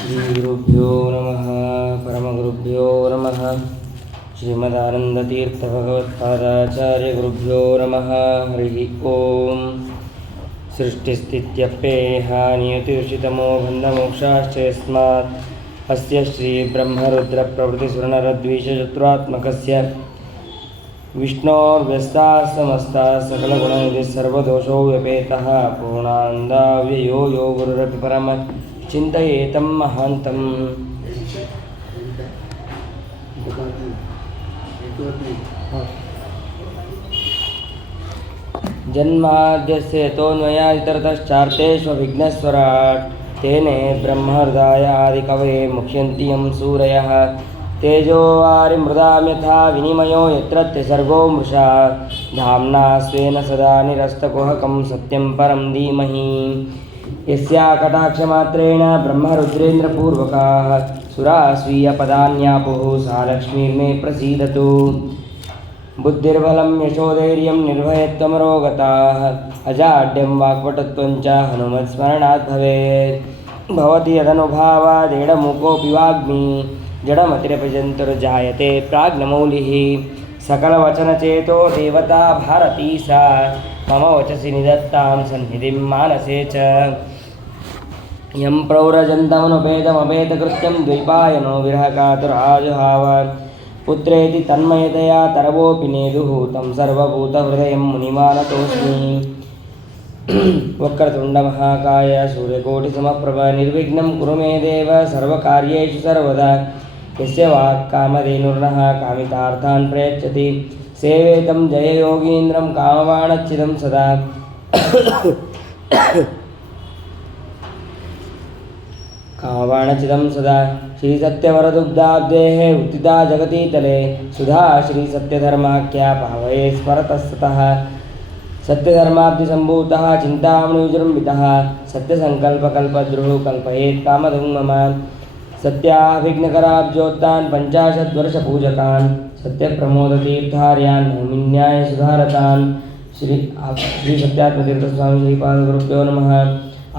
ಶ್ರೀಗುರುಭ್ಯೋ ನಮಃ ಪರಮಗುರುಭ್ಯೋ ನಮಃ ಶ್ರೀಮದಾನಂದತೀರ್ಥಭಗವತ್ಪಾದಾಚಾರ್ಯಗುರುಭ್ಯೋ ನಮಃ ಹರಿ ಓಂ ಸೃಷ್ಟಿಸ್ಥಿತ್ಯಪ್ಯೇಹ ನಿಯತಿರ್ಷಿತಮೋ ಬಂಧಮೋಕ್ಷಾಶ್ಚ ಯಸ್ಮಾತ್ ಅಸ್ಯ ಶ್ರೀಬ್ರಹ್ಮರುದ್ರಪ್ರಭೃತಿಸುರನರದ್ವೀಷಚತುರಾತ್ಮಕಸ್ಯ ವಿಷ್ಣೋರ್ವ್ಯಸ್ತಾಃ ಸಮಸ್ತಾಃ ಸಕಲಗುಣನಿಧಿಃ ಸರ್ವದೋಷೋ ವ್ಯಪೇತಃ ಪೂರ್ಣಾನಂದಾವ್ಯಯೋ ಯೋ ಗುರುರಪಿ ಪರಮ ಚಿಂತಯೇತಂ ಮಹಾಂತಂ. ಜನ್ಮಾದ್ಯಸ್ಯ ಯತೋನ್ಮಯಾದಿತರತಶ್ಚಾರ್ಥೇಷ್ವಭಿಘ್ನಸ್ವರಾಟ್ ತೇನೇ ಬ್ರಹ್ಮಹೃದಾಯ ಆದಿಕವಯೇ ಮುಹ್ಯಂತಿ ಯಂ ಸೂರಯಃ ತೇಜೋ ವಾರಿಮೃದಾಂ ಯಥಾ ವಿನಿಮಯೋ ಯತ್ರ ತ್ರಿಸರ್ಗೋ ಮೃಷಾ ಧಾಮ್ನಾ ಸ್ವೇನ ಸದಾ ನಿರಸ್ತಕುಹಕಂ ಸತ್ಯಂ ಪರಂ ಧೀಮಹಿ. ಯಸ್ಯಾ ಕಟಾಕ್ಷಮಾತ್ರೇಣ ಬ್ರಹ್ಮರುದ್ರೇಂದ್ರಪೂರ್ವಕಾಃ ಸುರಾಃ ಸ್ವೀಯಪದಾನ್ಯಾಪುಃ ಸಾ ಲಕ್ಷ್ಮೀರ್ಮೇ ಪ್ರಸೀದತು. ಬುದ್ಧಿರ್ಬಲಂ ಯಶೋಧೈರ್ಯಂ ನಿರ್ಭಯತ್ವಮರೋಗತಾಃ ಅಜಾಡ್ಯಂ ವಾಕ್ಪಟುತ್ವಂಚ ಹನುಮತ್ಸ್ಮರಣಾತ್ ಭವೇತ್. ಭವತಿ ಯದನುಭಾವಾದೇಡಮೂಕೋऽಪಿ ವಾಗ್ಮಿ ಜಡಮತಿರಪಿ ಜಂತುರ್ಜಾಯತೆ ಪ್ರಾಜ್ಞಮೌಲಿಃ. सकलवचनचेतो देवता भारती सा मम वचसि निधत्तां सन्निधिं मानसे च. यं प्रौरजन्तमनुपेतमपेतकृत्यं द्वैपायनो विरहकातुराजुहाव पुत्रेति तन्मयतया तरवोऽपि नेदुः तं सर्वभूतहृदयं मुनिमानतोऽस्मि. वक्रतुण्डमहाकाय सूर्यकोटिसमप्रभ निर्विघ्नं कुरु मे देव सर्वकार्येषु सर्वदा. यस्य वाक्कामधेनुर्नः कामितार्थान् प्रयच्छति सेवेतं जययोगीन्द्रं कामबाणच्छिदं सदा. कामबाणच्छिदं सदा श्रीसत्यवरदुग्धाब्देः उत्थिता जगतीतले सुधा श्रीसत्यधर्माख्या पावये स्मरतस्ततः. सत्यधर्माब्धिसम्भूतः चिन्तामणिविजृम्भितः सत्यसङ्कल्पकल्पद्रुः कल्पयेत् कामधुं मम. सत्याभिघ्नकराब्जोत्तान् पञ्चाशद्वर्षपूजकान् सत्यप्रमोदतीर्थार्यान् नौमिन्याय सुधारतान्. श्री सत्यात्मतीर्थस्वामी श्रीपादगुरुभ्यो नमः.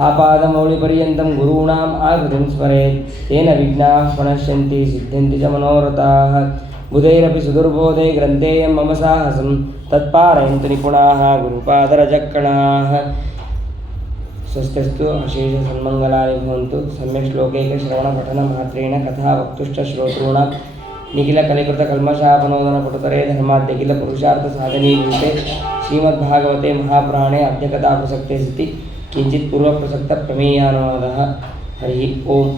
आपादमौलिपर्यन्तं गुरूणाम् आकृतिं स्मरेत् तेन विघ्नाः प्रणश्यन्ति सिद्ध्यन्ति च मनोरथाः. बुधैरपि सुदुर्बोधे ग्रन्थेयं मम साहसं तत्पारयन्तु निपुणाः गुरुपादरजक्कणाः. स्वस्तिस्तु अशेषसन्मङ्गलानि भवन्तु. सम्यक् श्लोकैकश्रवणपठनमात्रेण कथा वक्तुश्च निखिलकलिकृतकल्मषापनोदनपटुतरे धर्माद्यखिलपुरुषार्थसाधनीभूते श्रीमद्भागवते महापुराणे अद्य कथाप्रसक्ते सति किञ्चित् पूर्वप्रसक्तप्रमेयानुवादः. हरिः ओम्.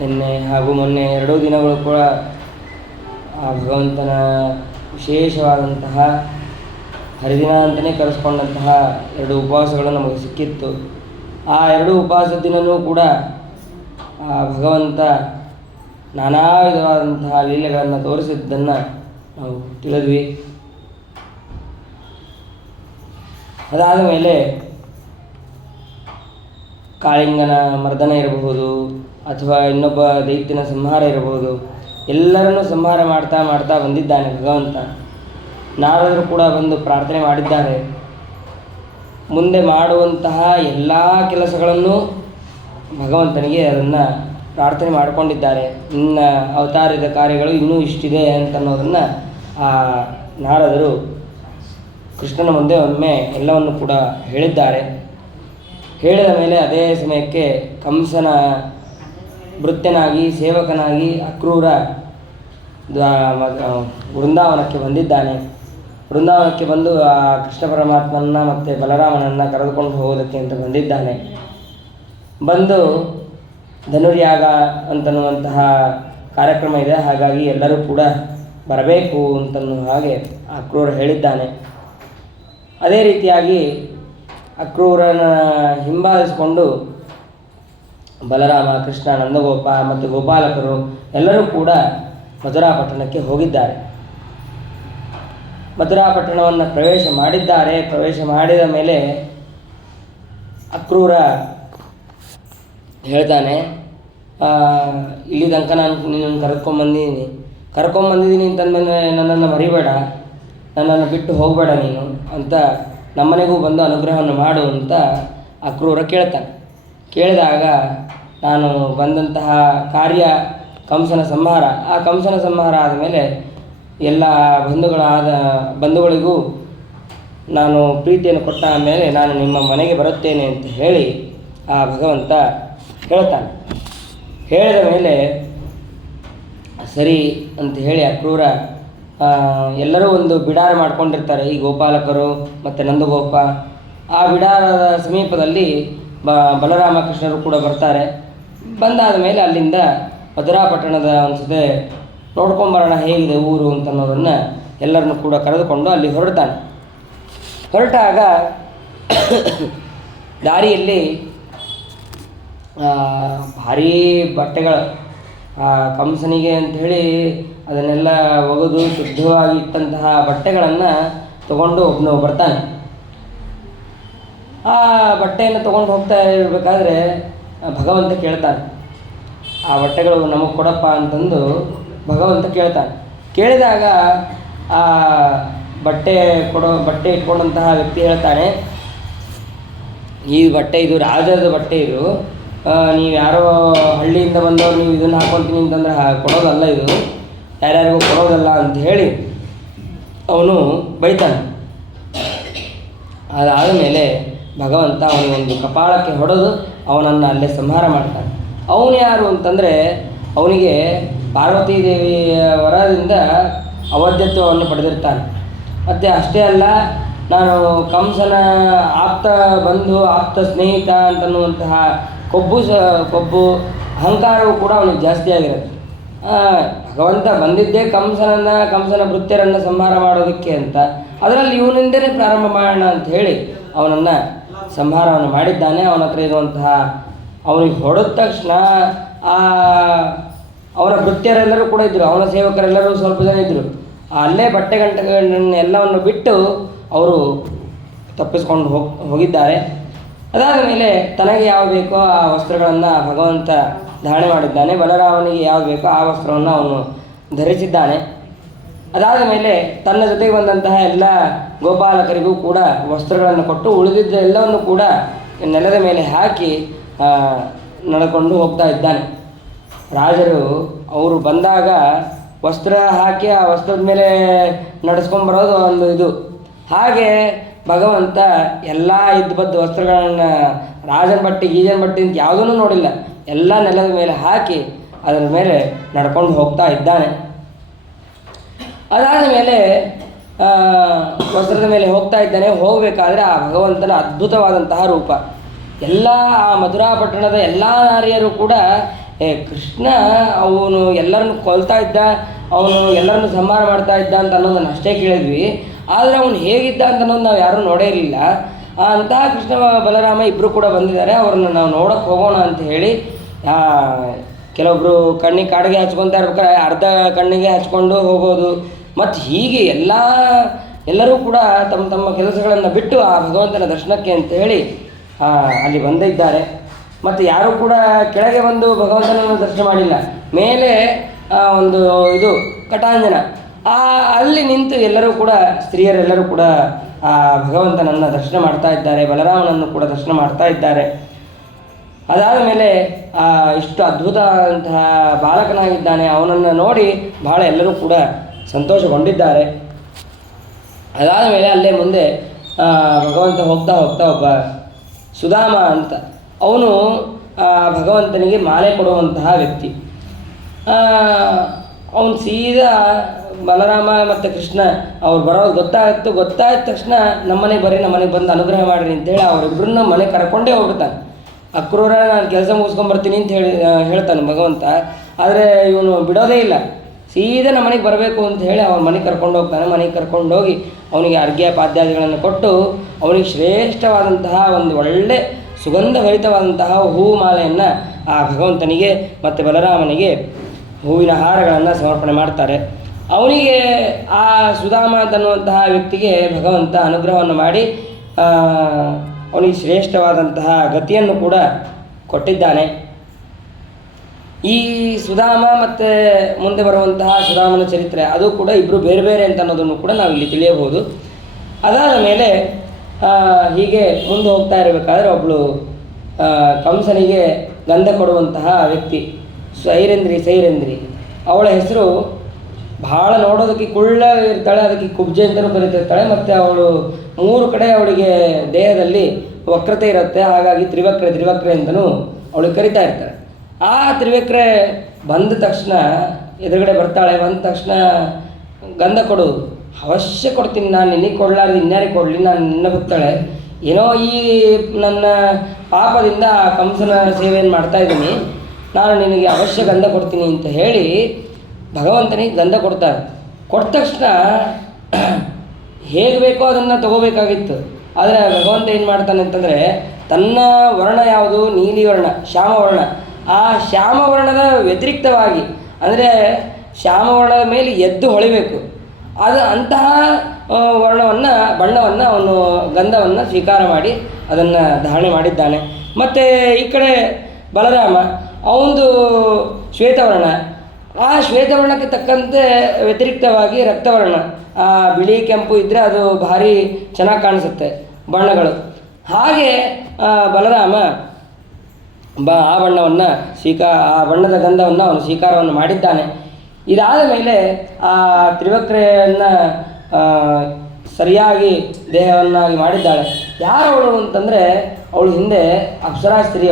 ನಿನ್ನೆ ಹಾಗೂ ಮೊನ್ನೆ ಎರಡೂ ದಿನಗಳು ಕೂಡ ಆ ಭಗವಂತನ ವಿಶೇಷವಾದಂತಹ ಹರಿದಿನ ಅಂತಲೇ ಕರೆಸ್ಕೊಂಡಂತಹ ಎರಡು ಉಪವಾಸಗಳು ನಮಗೆ ಸಿಕ್ಕಿತ್ತು. ಆ ಎರಡು ಉಪವಾಸ ದಿನವೂ ಕೂಡ ಆ ಭಗವಂತ ನಾನಾ ವಿಧವಾದಂತಹ ಲೀಲೆಗಳನ್ನು ತೋರಿಸಿದ್ದನ್ನು ನಾವು ತಿಳಿದ್ವಿ. ಅದಾದ ಮೇಲೆ ಕಾಳಿಂಗನ ಮರ್ದನ ಇರಬಹುದು ಅಥವಾ ಇನ್ನೊಬ್ಬ ದೈತ್ಯನ ಸಂಹಾರ ಇರಬಹುದು, ಎಲ್ಲರನ್ನೂ ಸಂಹಾರ ಮಾಡ್ತಾ ಮಾಡ್ತಾ ಬಂದಿದ್ದಾನೆ ಭಗವಂತ. ನಾರದರು ಕೂಡ ಬಂದು ಪ್ರಾರ್ಥನೆ ಮಾಡಿದ್ದಾರೆ. ಮುಂದೆ ಮಾಡುವಂತಹ ಎಲ್ಲ ಕೆಲಸಗಳನ್ನು ಭಗವಂತನಿಗೆ ಅದನ್ನು ಪ್ರಾರ್ಥನೆ ಮಾಡಿಕೊಂಡಿದ್ದಾರೆ. ಇನ್ನ ಅವತಾರದ ಕಾರ್ಯಗಳು ಇನ್ನೂ ಇಷ್ಟಿದೆ ಅಂತನ್ನೋದನ್ನು ಆ ನಾರದರು ಕೃಷ್ಣನ ಮುಂದೆ ಒಮ್ಮೆ ಎಲ್ಲವನ್ನು ಕೂಡ ಹೇಳಿದ್ದಾರೆ. ಹೇಳಿದ ಮೇಲೆ ಅದೇ ಸಮಯಕ್ಕೆ ಕಂಸನ ಭೃತ್ಯನಾಗಿ ಸೇವಕನಾಗಿ ಅಕ್ರೂರ ವೃಂದಾವನಕ್ಕೆ ಬಂದಿದ್ದಾನೆ. ವೃಂದಾವನಕ್ಕೆ ಬಂದು ಆ ಕೃಷ್ಣ ಪರಮಾತ್ಮನ ಮತ್ತು ಬಲರಾಮನನ್ನು ಕರೆದುಕೊಂಡು ಹೋಗೋದಕ್ಕೆ ಅಂತ ಬಂದಿದ್ದಾನೆ. ಬಂದು ಧನುರ್ಯಾಗ ಅಂತನ್ನುವಂತಹ ಕಾರ್ಯಕ್ರಮ ಇದೆ, ಹಾಗಾಗಿ ಎಲ್ಲರೂ ಕೂಡ ಬರಬೇಕು ಅಂತನ್ನುವ ಹಾಗೆ ಅಕ್ರೂರ ಹೇಳಿದ್ದಾನೆ. ಅದೇ ರೀತಿಯಾಗಿ ಅಕ್ರೂರನ ಹಿಂಬಾಲಿಸಿಕೊಂಡು ಬಲರಾಮ, ಕೃಷ್ಣ, ನಂದಗೋಪ ಮತ್ತು ಗೋಪಾಲಕರು ಎಲ್ಲರೂ ಕೂಡ ಮಥುರಾ ಪಟ್ಟಣಕ್ಕೆ ಹೋಗಿದ್ದಾರೆ. ಮಥುರಾ ಪಟ್ಟಣವನ್ನು ಪ್ರವೇಶ ಮಾಡಿದ್ದಾರೆ. ಪ್ರವೇಶ ಮಾಡಿದ ಮೇಲೆ ಅಕ್ರೂರ ಹೇಳ್ತಾನೆ, ಇಲ್ಲಿ ತನಕ ನಾನು ನಿನ್ನನ್ನು ಕರ್ಕೊಂಬಂದಿದ್ದೀನಿ ಅಂತಂದಮೇಲೆ ನನ್ನನ್ನು ಮರಿಬೇಡ, ನನ್ನನ್ನು ಬಿಟ್ಟು ಹೋಗಬೇಡ ನೀನು ಅಂತ ನಮ್ಮನೆಗೂ ಬಂದು ಅನುಗ್ರಹವನ್ನು ಮಾಡು ಅಂತ ಅಕ್ರೂರ ಕೇಳ್ತಾನೆ. ಕೇಳಿದಾಗ ನಾನು ಬಂದಂತಹ ಕಾರ್ಯ ಕಂಸನ ಸಂಹಾರ. ಆ ಕಂಸನ ಸಂಹಾರ ಆದಮೇಲೆ ಎಲ್ಲ ಬಂಧುಗಳಿಗೂ ನಾನು ಪ್ರೀತಿಯನ್ನು ಕೊಟ್ಟ ಮೇಲೆ ನಾನು ನಿಮ್ಮ ಮನೆಗೆ ಬರುತ್ತೇನೆ ಅಂತ ಹೇಳಿ ಆ ಭಗವಂತ ಹೇಳ್ತಾನೆ. ಹೇಳಿದ ಮೇಲೆ ಸರಿ ಅಂತ ಹೇಳಿ ಅಕ್ರೂರ ಎಲ್ಲರೂ ಒಂದು ಬಿಡಾರ ಮಾಡ್ಕೊಂಡಿರ್ತಾರೆ, ಈ ಗೋಪಾಲಕರು ಮತ್ತು ನಂದಗೋಪ. ಆ ಬಿಡಾರದ ಸಮೀಪದಲ್ಲಿ ಬಲರಾಮ ಕೃಷ್ಣರು ಕೂಡ ಬರ್ತಾರೆ. ಬಂದಾದ ಮೇಲೆ ಅಲ್ಲಿಂದ ಮಧುರಾಪಟ್ಟಣದ ಒಂದು ಸತೆ ನೋಡ್ಕೊಂಬರೋಣ ಹೇಗಿದೆ ಊರು ಅಂತ ಅನ್ನೋದನ್ನು ಎಲ್ಲರನ್ನು ಕೂಡ ಕರೆದುಕೊಂಡು ಅಲ್ಲಿ ಹೊರಟಾಗ ದಾರಿಯಲ್ಲಿ ಭಾರೀ ಬಟ್ಟೆಗಳು, ಕಂಸನಿಗೆ ಅಂಥೇಳಿ ಅದನ್ನೆಲ್ಲ ಒಗೆದು ಶುದ್ಧವಾಗಿ ಇಟ್ಟಂತಹ ಬಟ್ಟೆಗಳನ್ನು ತಗೊಂಡು ಒಬ್ಬನು ಬರ್ತಾನೆ. ಆ ಬಟ್ಟೆಯನ್ನು ತೊಗೊಂಡು ಹೋಗ್ತಾ ಇರಬೇಕಾದ್ರೆ ಭಗವಂತ ಕೇಳ್ತಾನೆ, ಆ ಬಟ್ಟೆಗಳು ನಮಗೆ ಕೊಡಪ್ಪ ಅಂತಂದು ಭಗವಂತ ಕೇಳ್ತಾನೆ. ಕೇಳಿದಾಗ ಆ ಬಟ್ಟೆ ಇಟ್ಕೊಂಡಂತಹ ವ್ಯಕ್ತಿ ಹೇಳ್ತಾನೆ, ಈ ಬಟ್ಟೆ ಇದು ರಾಜದ ಬಟ್ಟೆ, ಇದು ನೀವು ಯಾರೋ ಹಳ್ಳಿಯಿಂದ ಬಂದವರು ನೀವು ಇದನ್ನು ಹಾಕ್ಕೊತೀನಿ ಅಂತಂದ್ರೆ ಕೊಡೋದಲ್ಲ, ಇದು ಯಾರ್ಯಾರಿಗೂ ಕೊಡೋದಲ್ಲ ಅಂತ ಹೇಳಿ ಅವನು ಬೈತಾನೆ. ಅದಾದ ಮೇಲೆ ಭಗವಂತ ಅವನಿಗೊಂದು ಕಪಾಳಕ್ಕೆ ಹೊಡೆದು ಅವನನ್ನು ಅಲ್ಲೇ ಸಂಹಾರ ಮಾಡ್ತಾನೆ. ಅವನು ಯಾರು ಅಂತಂದರೆ ಅವನಿಗೆ ಪಾರ್ವತೀ ದೇವಿಯ ವರದಿಂದ ಅವಧ್ಯತ್ವವನ್ನು ಪಡೆದಿರ್ತಾನೆ. ಮತ್ತು ಅಷ್ಟೇ ಅಲ್ಲ, ನಾನು ಕಂಸನ ಆಪ್ತ ಬಂಧು ಆಪ್ತ ಸ್ನೇಹಿತ ಅಂತನ್ನುವಂತಹ ಕೊಬ್ಬು ಅಹಂಕಾರವು ಕೂಡ ಅವನಿಗೆ ಜಾಸ್ತಿ ಆಗಿರುತ್ತೆ. ಭಗವಂತ ಬಂದಿದ್ದೇ ಕಂಸನ ಭೃತ್ಯರನ್ನು ಸಂಹಾರ ಮಾಡೋದಕ್ಕೆ ಅಂತ, ಅದರಲ್ಲಿ ಇವನಿಂದಲೇ ಪ್ರಾರಂಭ ಮಾಡೋಣ ಅಂತ ಹೇಳಿ ಅವನನ್ನು ಸಂಹಾರವನ್ನು ಮಾಡಿದ್ದಾನೆ. ಅವನ ಹತ್ರ ಇರುವಂತಹ ಅವನಿಗೆ ಹೊಡೆದ ತಕ್ಷಣ ಅವನ ಭೃತ್ಯರೆಲ್ಲರೂ ಕೂಡ ಇದ್ದರು, ಅವನ ಸೇವಕರೆಲ್ಲರೂ ಸ್ವಲ್ಪ ಜನ ಇದ್ದರು. ಅಲ್ಲೇ ಬಟ್ಟೆ ಎಲ್ಲವನ್ನು ಬಿಟ್ಟು ಅವರು ತಪ್ಪಿಸ್ಕೊಂಡು ಹೋಗಿದ್ದಾರೆ. ಅದಾದ ಮೇಲೆ ತನಗೆ ಯಾವ ಬೇಕೋ ಆ ವಸ್ತ್ರಗಳನ್ನು ಭಗವಂತ ಧಾರಣೆ ಮಾಡಿದ್ದಾನೆ. ಬಲರಾಮನಿಗೆ ಯಾವ ಬೇಕೋ ಆ ವಸ್ತ್ರವನ್ನು ಅವನು ಧರಿಸಿದ್ದಾನೆ. ಅದಾದ ಮೇಲೆ ತನ್ನ ಜೊತೆಗೆ ಬಂದಂತಹ ಎಲ್ಲ ಗೋಪಾಲಕರಿಗೂ ಕೂಡ ವಸ್ತ್ರಗಳನ್ನು ಕೊಟ್ಟು ಉಳಿದಿದ್ದ ಎಲ್ಲವನ್ನು ಕೂಡ ನೆಲದ ಮೇಲೆ ಹಾಕಿ ನಡೆಕೊಂಡು ಹೋಗ್ತಾ ಇದ್ದಾನೆ. ರಾಜರು ಅವರು ಬಂದಾಗ ವಸ್ತ್ರ ಹಾಕಿ ಆ ವಸ್ತ್ರದ ಮೇಲೆ ನಡೆಸ್ಕೊಂಬರೋದು ಒಂದು ಇದು. ಹಾಗೆ ಭಗವಂತ ಎಲ್ಲ ಇದ್ದ ವಸ್ತ್ರಗಳನ್ನು ರಾಜನ ಬಟ್ಟೆ ಗೀಜನ ಬಟ್ಟೆ ಅಂತ ಯಾವುದೂ ನೋಡಿಲ್ಲ, ಎಲ್ಲ ನೆಲದ ಮೇಲೆ ಹಾಕಿ ಅದರ ಮೇಲೆ ನಡ್ಕೊಂಡು ಹೋಗ್ತಾ ಇದ್ದಾನೆ. ಅದಾದ ಮೇಲೆ ವಸ್ತ್ರದ ಮೇಲೆ ಹೋಗ್ತಾ ಇದ್ದಾನೆ. ಹೋಗಬೇಕಾದ್ರೆ ಆ ಭಗವಂತನ ಅದ್ಭುತವಾದಂತಹ ರೂಪ. ಎಲ್ಲ ಆ ಮಧುರಾಪಟ್ಟಣದ ಎಲ್ಲ ನಾರಿಯರು ಕೂಡ ಕೃಷ್ಣ ಅವನು ಎಲ್ಲರನ್ನು ಕೊಲ್ತಾ ಇದ್ದ, ಅವನು ಎಲ್ಲರನ್ನು ಸಂಹಾರ ಮಾಡ್ತಾ ಇದ್ದ ಅಂತ ಅನ್ನೋದನ್ನು ಅಷ್ಟೇ ಕೇಳಿದ್ವಿ. ಆದರೆ ಅವನು ಹೇಗಿದ್ದ ಅಂತ ಅನ್ನೋದು ನಾವು ಯಾರೂ ನೋಡೇ ಇರಲಿಲ್ಲ. ಅಂತಹ ಕೃಷ್ಣ ಬಲರಾಮ ಇಬ್ಬರು ಕೂಡ ಬಂದಿದ್ದಾರೆ, ಅವ್ರನ್ನ ನಾವು ನೋಡೋಕ್ಕೆ ಹೋಗೋಣ ಅಂತ ಹೇಳಿ ಕೆಲವೊಬ್ಬರು ಕಣ್ಣಿಗೆ ಕಾಡಿಗೆ ಹಚ್ಕೊತಾ ಇರ್ಬೇಕಾದ್ರೆ ಅರ್ಧ ಕಣ್ಣಿಗೆ ಹಚ್ಕೊಂಡು ಹೋಗೋದು. ಮತ್ತು ಹೀಗೆ ಎಲ್ಲರೂ ಕೂಡ ತಮ್ಮ ತಮ್ಮ ಕೆಲಸಗಳನ್ನು ಬಿಟ್ಟು ಆ ಭಗವಂತನ ದರ್ಶನಕ್ಕೆ ಅಂತ ಹೇಳಿ ಅಲ್ಲಿ ಬಂದಿದ್ದಾರೆ. ಮತ್ತು ಯಾರೂ ಕೂಡ ಕೆಳಗೆ ಬಂದು ಭಗವಂತನನ್ನು ದರ್ಶನ ಮಾಡಿಲ್ಲ. ಮೇಲೆ ಒಂದು ಇದು ಕಟಾಂಜನ, ಅಲ್ಲಿ ನಿಂತು ಎಲ್ಲರೂ ಕೂಡ ಸ್ತ್ರೀಯರೆಲ್ಲರೂ ಕೂಡ ಆ ಭಗವಂತನನ್ನು ದರ್ಶನ ಮಾಡ್ತಾ ಇದ್ದಾರೆ, ಬಲರಾಮನನ್ನು ಕೂಡ ದರ್ಶನ ಮಾಡ್ತಾ ಇದ್ದಾರೆ. ಅದಾದ ಮೇಲೆ ಇಷ್ಟು ಅದ್ಭುತವಂತಹ ಬಾಲಕನಾಗಿದ್ದಾನೆ, ಅವನನ್ನು ನೋಡಿ ಬಹಳ ಎಲ್ಲರೂ ಕೂಡ ಸಂತೋಷಗೊಂಡಿದ್ದಾರೆ. ಅದಾದ ಮೇಲೆ ಅಲ್ಲೇ ಮುಂದೆ ಭಗವಂತ ಹೋಗ್ತಾ ಒಬ್ಬ ಸುಧಾಮ ಅಂತ ಅವನು ಭಗವಂತನಿಗೆ ಮಾಲೆ ಕೊಡುವಂತಹ ವ್ಯಕ್ತಿ. ಅವನು ಸೀದಾ ಬಲರಾಮ ಮತ್ತು ಕೃಷ್ಣ ಅವ್ರು ಬರೋದು ಗೊತ್ತಾದ ತಕ್ಷಣ ನಮ್ಮನೆಗೆ ಬರ್ರಿ, ನಮ್ಮನೆಗೆ ಬಂದು ಅನುಗ್ರಹ ಮಾಡಿರಿ ಅಂತೇಳಿ ಅವರಿಬ್ಬರನ್ನ ಮನೆಗೆ ಕರ್ಕೊಂಡೇ ಹೋಗ್ಬಿಡ್ತಾನೆ. ಅಕ್ರೂರ ನಾನು ಕೆಲಸ ಮುಗಿಸ್ಕೊಂಬರ್ತೀನಿ ಅಂತ ಹೇಳ್ತಾನೆ ಭಗವಂತ. ಆದರೆ ಇವನು ಬಿಡೋದೇ ಇಲ್ಲ, ಸೀದಾ ನಮ್ಮ ಮನೆಗೆ ಬರಬೇಕು ಅಂತ ಹೇಳಿ ಅವನ ಮನೆಗೆ ಕರ್ಕೊಂಡು ಹೋಗ್ತಾನೆ. ಮನೆಗೆ ಕರ್ಕೊಂಡೋಗಿ ಅವನಿಗೆ ಅರ್ಘ್ಯ ಪಾದ್ಯಾದಿಗಳನ್ನು ಕೊಟ್ಟು ಅವನಿಗೆ ಶ್ರೇಷ್ಠವಾದಂತಹ ಒಂದು ಒಳ್ಳೆ ಸುಗಂಧಭರಿತವಾದಂತಹ ಹೂವು ಮಾಲೆಯನ್ನು ಆ ಭಗವಂತನಿಗೆ ಮತ್ತು ಬಲರಾಮನಿಗೆ ಹೂವಿನ ಹಾರಗಳನ್ನು ಸಮರ್ಪಣೆ ಮಾಡ್ತಾರೆ. ಅವನಿಗೆ ಆ ಸುಧಾಮ ಅಂತನ್ನುವಂತಹ ವ್ಯಕ್ತಿಗೆ ಭಗವಂತ ಅನುಗ್ರಹವನ್ನು ಮಾಡಿ ಅವನಿಗೆ ಶ್ರೇಷ್ಠವಾದಂತಹ ಗತಿಯನ್ನು ಕೂಡ ಕೊಟ್ಟಿದ್ದಾನೆ. ಈ ಸುಧಾಮ ಮತ್ತು ಮುಂದೆ ಬರುವಂತಹ ಸುಧಾಮನ ಚರಿತ್ರೆ ಅದು ಕೂಡ ಇಬ್ಬರು ಬೇರೆ ಬೇರೆ ಅಂತ ಅನ್ನೋದನ್ನು ಕೂಡ ನಾವು ಇಲ್ಲಿ ತಿಳಿಯಬಹುದು. ಅದಾದ ಮೇಲೆ ಹೀಗೆ ಮುಂದೆ ಹೋಗ್ತಾ ಇರಬೇಕಾದ್ರೆ ಒಬ್ಬಳು ಕಂಸನಿಗೆ ಗಂಧ ಕೊಡುವಂತಹ ವ್ಯಕ್ತಿ ಸೈರಂದ್ರಿ ಅವಳ ಹೆಸರು ಭಾಳ ನೋಡೋದಕ್ಕೆ ಕುಳ್ಳ ಇರ್ತಾಳೆ, ಅದಕ್ಕೆ ಕುಬ್ಜೆ ಅಂತಲೂ ಕರೀತಿರ್ತಾಳೆ. ಮತ್ತು ಅವಳು 3 ಕಡೆ ಅವಳಿಗೆ ದೇಹದಲ್ಲಿ ವಕ್ರತೆ ಇರುತ್ತೆ, ಹಾಗಾಗಿ ತ್ರಿವಕ್ರೆ ಅಂತಲೂ ಅವಳಿಗೆ ಕರಿತಾ ಇರ್ತಾರೆ. ಆ ತ್ರಿವಕ್ರೆ ಬಂದ ತಕ್ಷಣ ಎದುರುಗಡೆ ಬರ್ತಾಳೆ. ಬಂದ ತಕ್ಷಣ ಗಂಧ ಕೊಡು, ಅವಶ್ಯ ಕೊಡ್ತೀನಿ, ನಾನು ನಿನಗೆ ಕೊಡಲಾರ್ದು ಇನ್ಯಾರಿಗೆ ಕೊಡಲಿ, ನಾನು ನಿನ್ನ ಭಕ್ತಾಳೆ, ಏನೋ ಈ ನನ್ನ ಪಾಪದಿಂದ ಕಂಸನ ಸೇವೆಯನ್ನು ಮಾಡ್ತಾಯಿದ್ದೀನಿ, ನಾನು ನಿನಗೆ ಅವಶ್ಯ ಗಂಧ ಕೊಡ್ತೀನಿ ಅಂತ ಹೇಳಿ ಭಗವಂತನಿಗೆ ಗಂಧ ಕೊಡ್ತಾರೆ. ಕೊಟ್ಟ ತಕ್ಷಣ ಹೇಗೆ ಬೇಕೋ ಅದನ್ನು ತಗೋಬೇಕಾಗಿತ್ತು. ಆದರೆ ಭಗವಂತ ಏನು ಮಾಡ್ತಾನೆ ಅಂತಂದರೆ, ತನ್ನ ವರ್ಣ ಯಾವುದು, ನೀಲಿ ವರ್ಣ, ಶ್ಯಾಮವರ್ಣ, ಆ ಶ್ಯಾಮವರ್ಣದ ವ್ಯತಿರಿಕ್ತವಾಗಿ ಅಂದರೆ ಶ್ಯಾಮವರ್ಣದ ಮೇಲೆ ಎದ್ದು ಹೊಳಿಬೇಕು, ಅಂತಹ ಬಣ್ಣವನ್ನು ಅವನು ಗಂಧವನ್ನು ಸ್ವೀಕಾರ ಮಾಡಿ ಅದನ್ನು ಧಾರಣೆ ಮಾಡಿದ್ದಾನೆ. ಮತ್ತು ಈ ಕಡೆ ಬಲರಾಮ ಅವನದು ಶ್ವೇತವರ್ಣ, ಆ ಶ್ವೇತವರ್ಣಕ್ಕೆ ತಕ್ಕಂತೆ ವ್ಯತಿರಿಕ್ತವಾಗಿ ರಕ್ತವರ್ಣ, ಆ ಬಿಳಿ ಕೆಂಪು ಇದ್ದರೆ ಅದು ಭಾರಿ ಚೆನ್ನಾಗಿ ಕಾಣಿಸುತ್ತೆ ಬಣ್ಣಗಳು. ಹಾಗೆ ಬಲರಾಮ ಆ ಬಣ್ಣವನ್ನು ಆ ಬಣ್ಣದ ಗಂಧವನ್ನು ಅವನು ಸ್ವೀಕಾರವನ್ನು ಮಾಡಿದ್ದಾನೆ. ಇದಾದ ಮೇಲೆ ಆ ತ್ರಿವಕ್ರೆಯನ್ನು ಸರಿಯಾಗಿ ದೇಹವನ್ನಾಗಿ ಮಾಡಿದ್ದಾಳೆ. ಯಾರವಳು ಅಂತಂದರೆ, ಅವಳು ಹಿಂದೆ ಅಪ್ಸರಾ ಸ್ತ್ರೀ.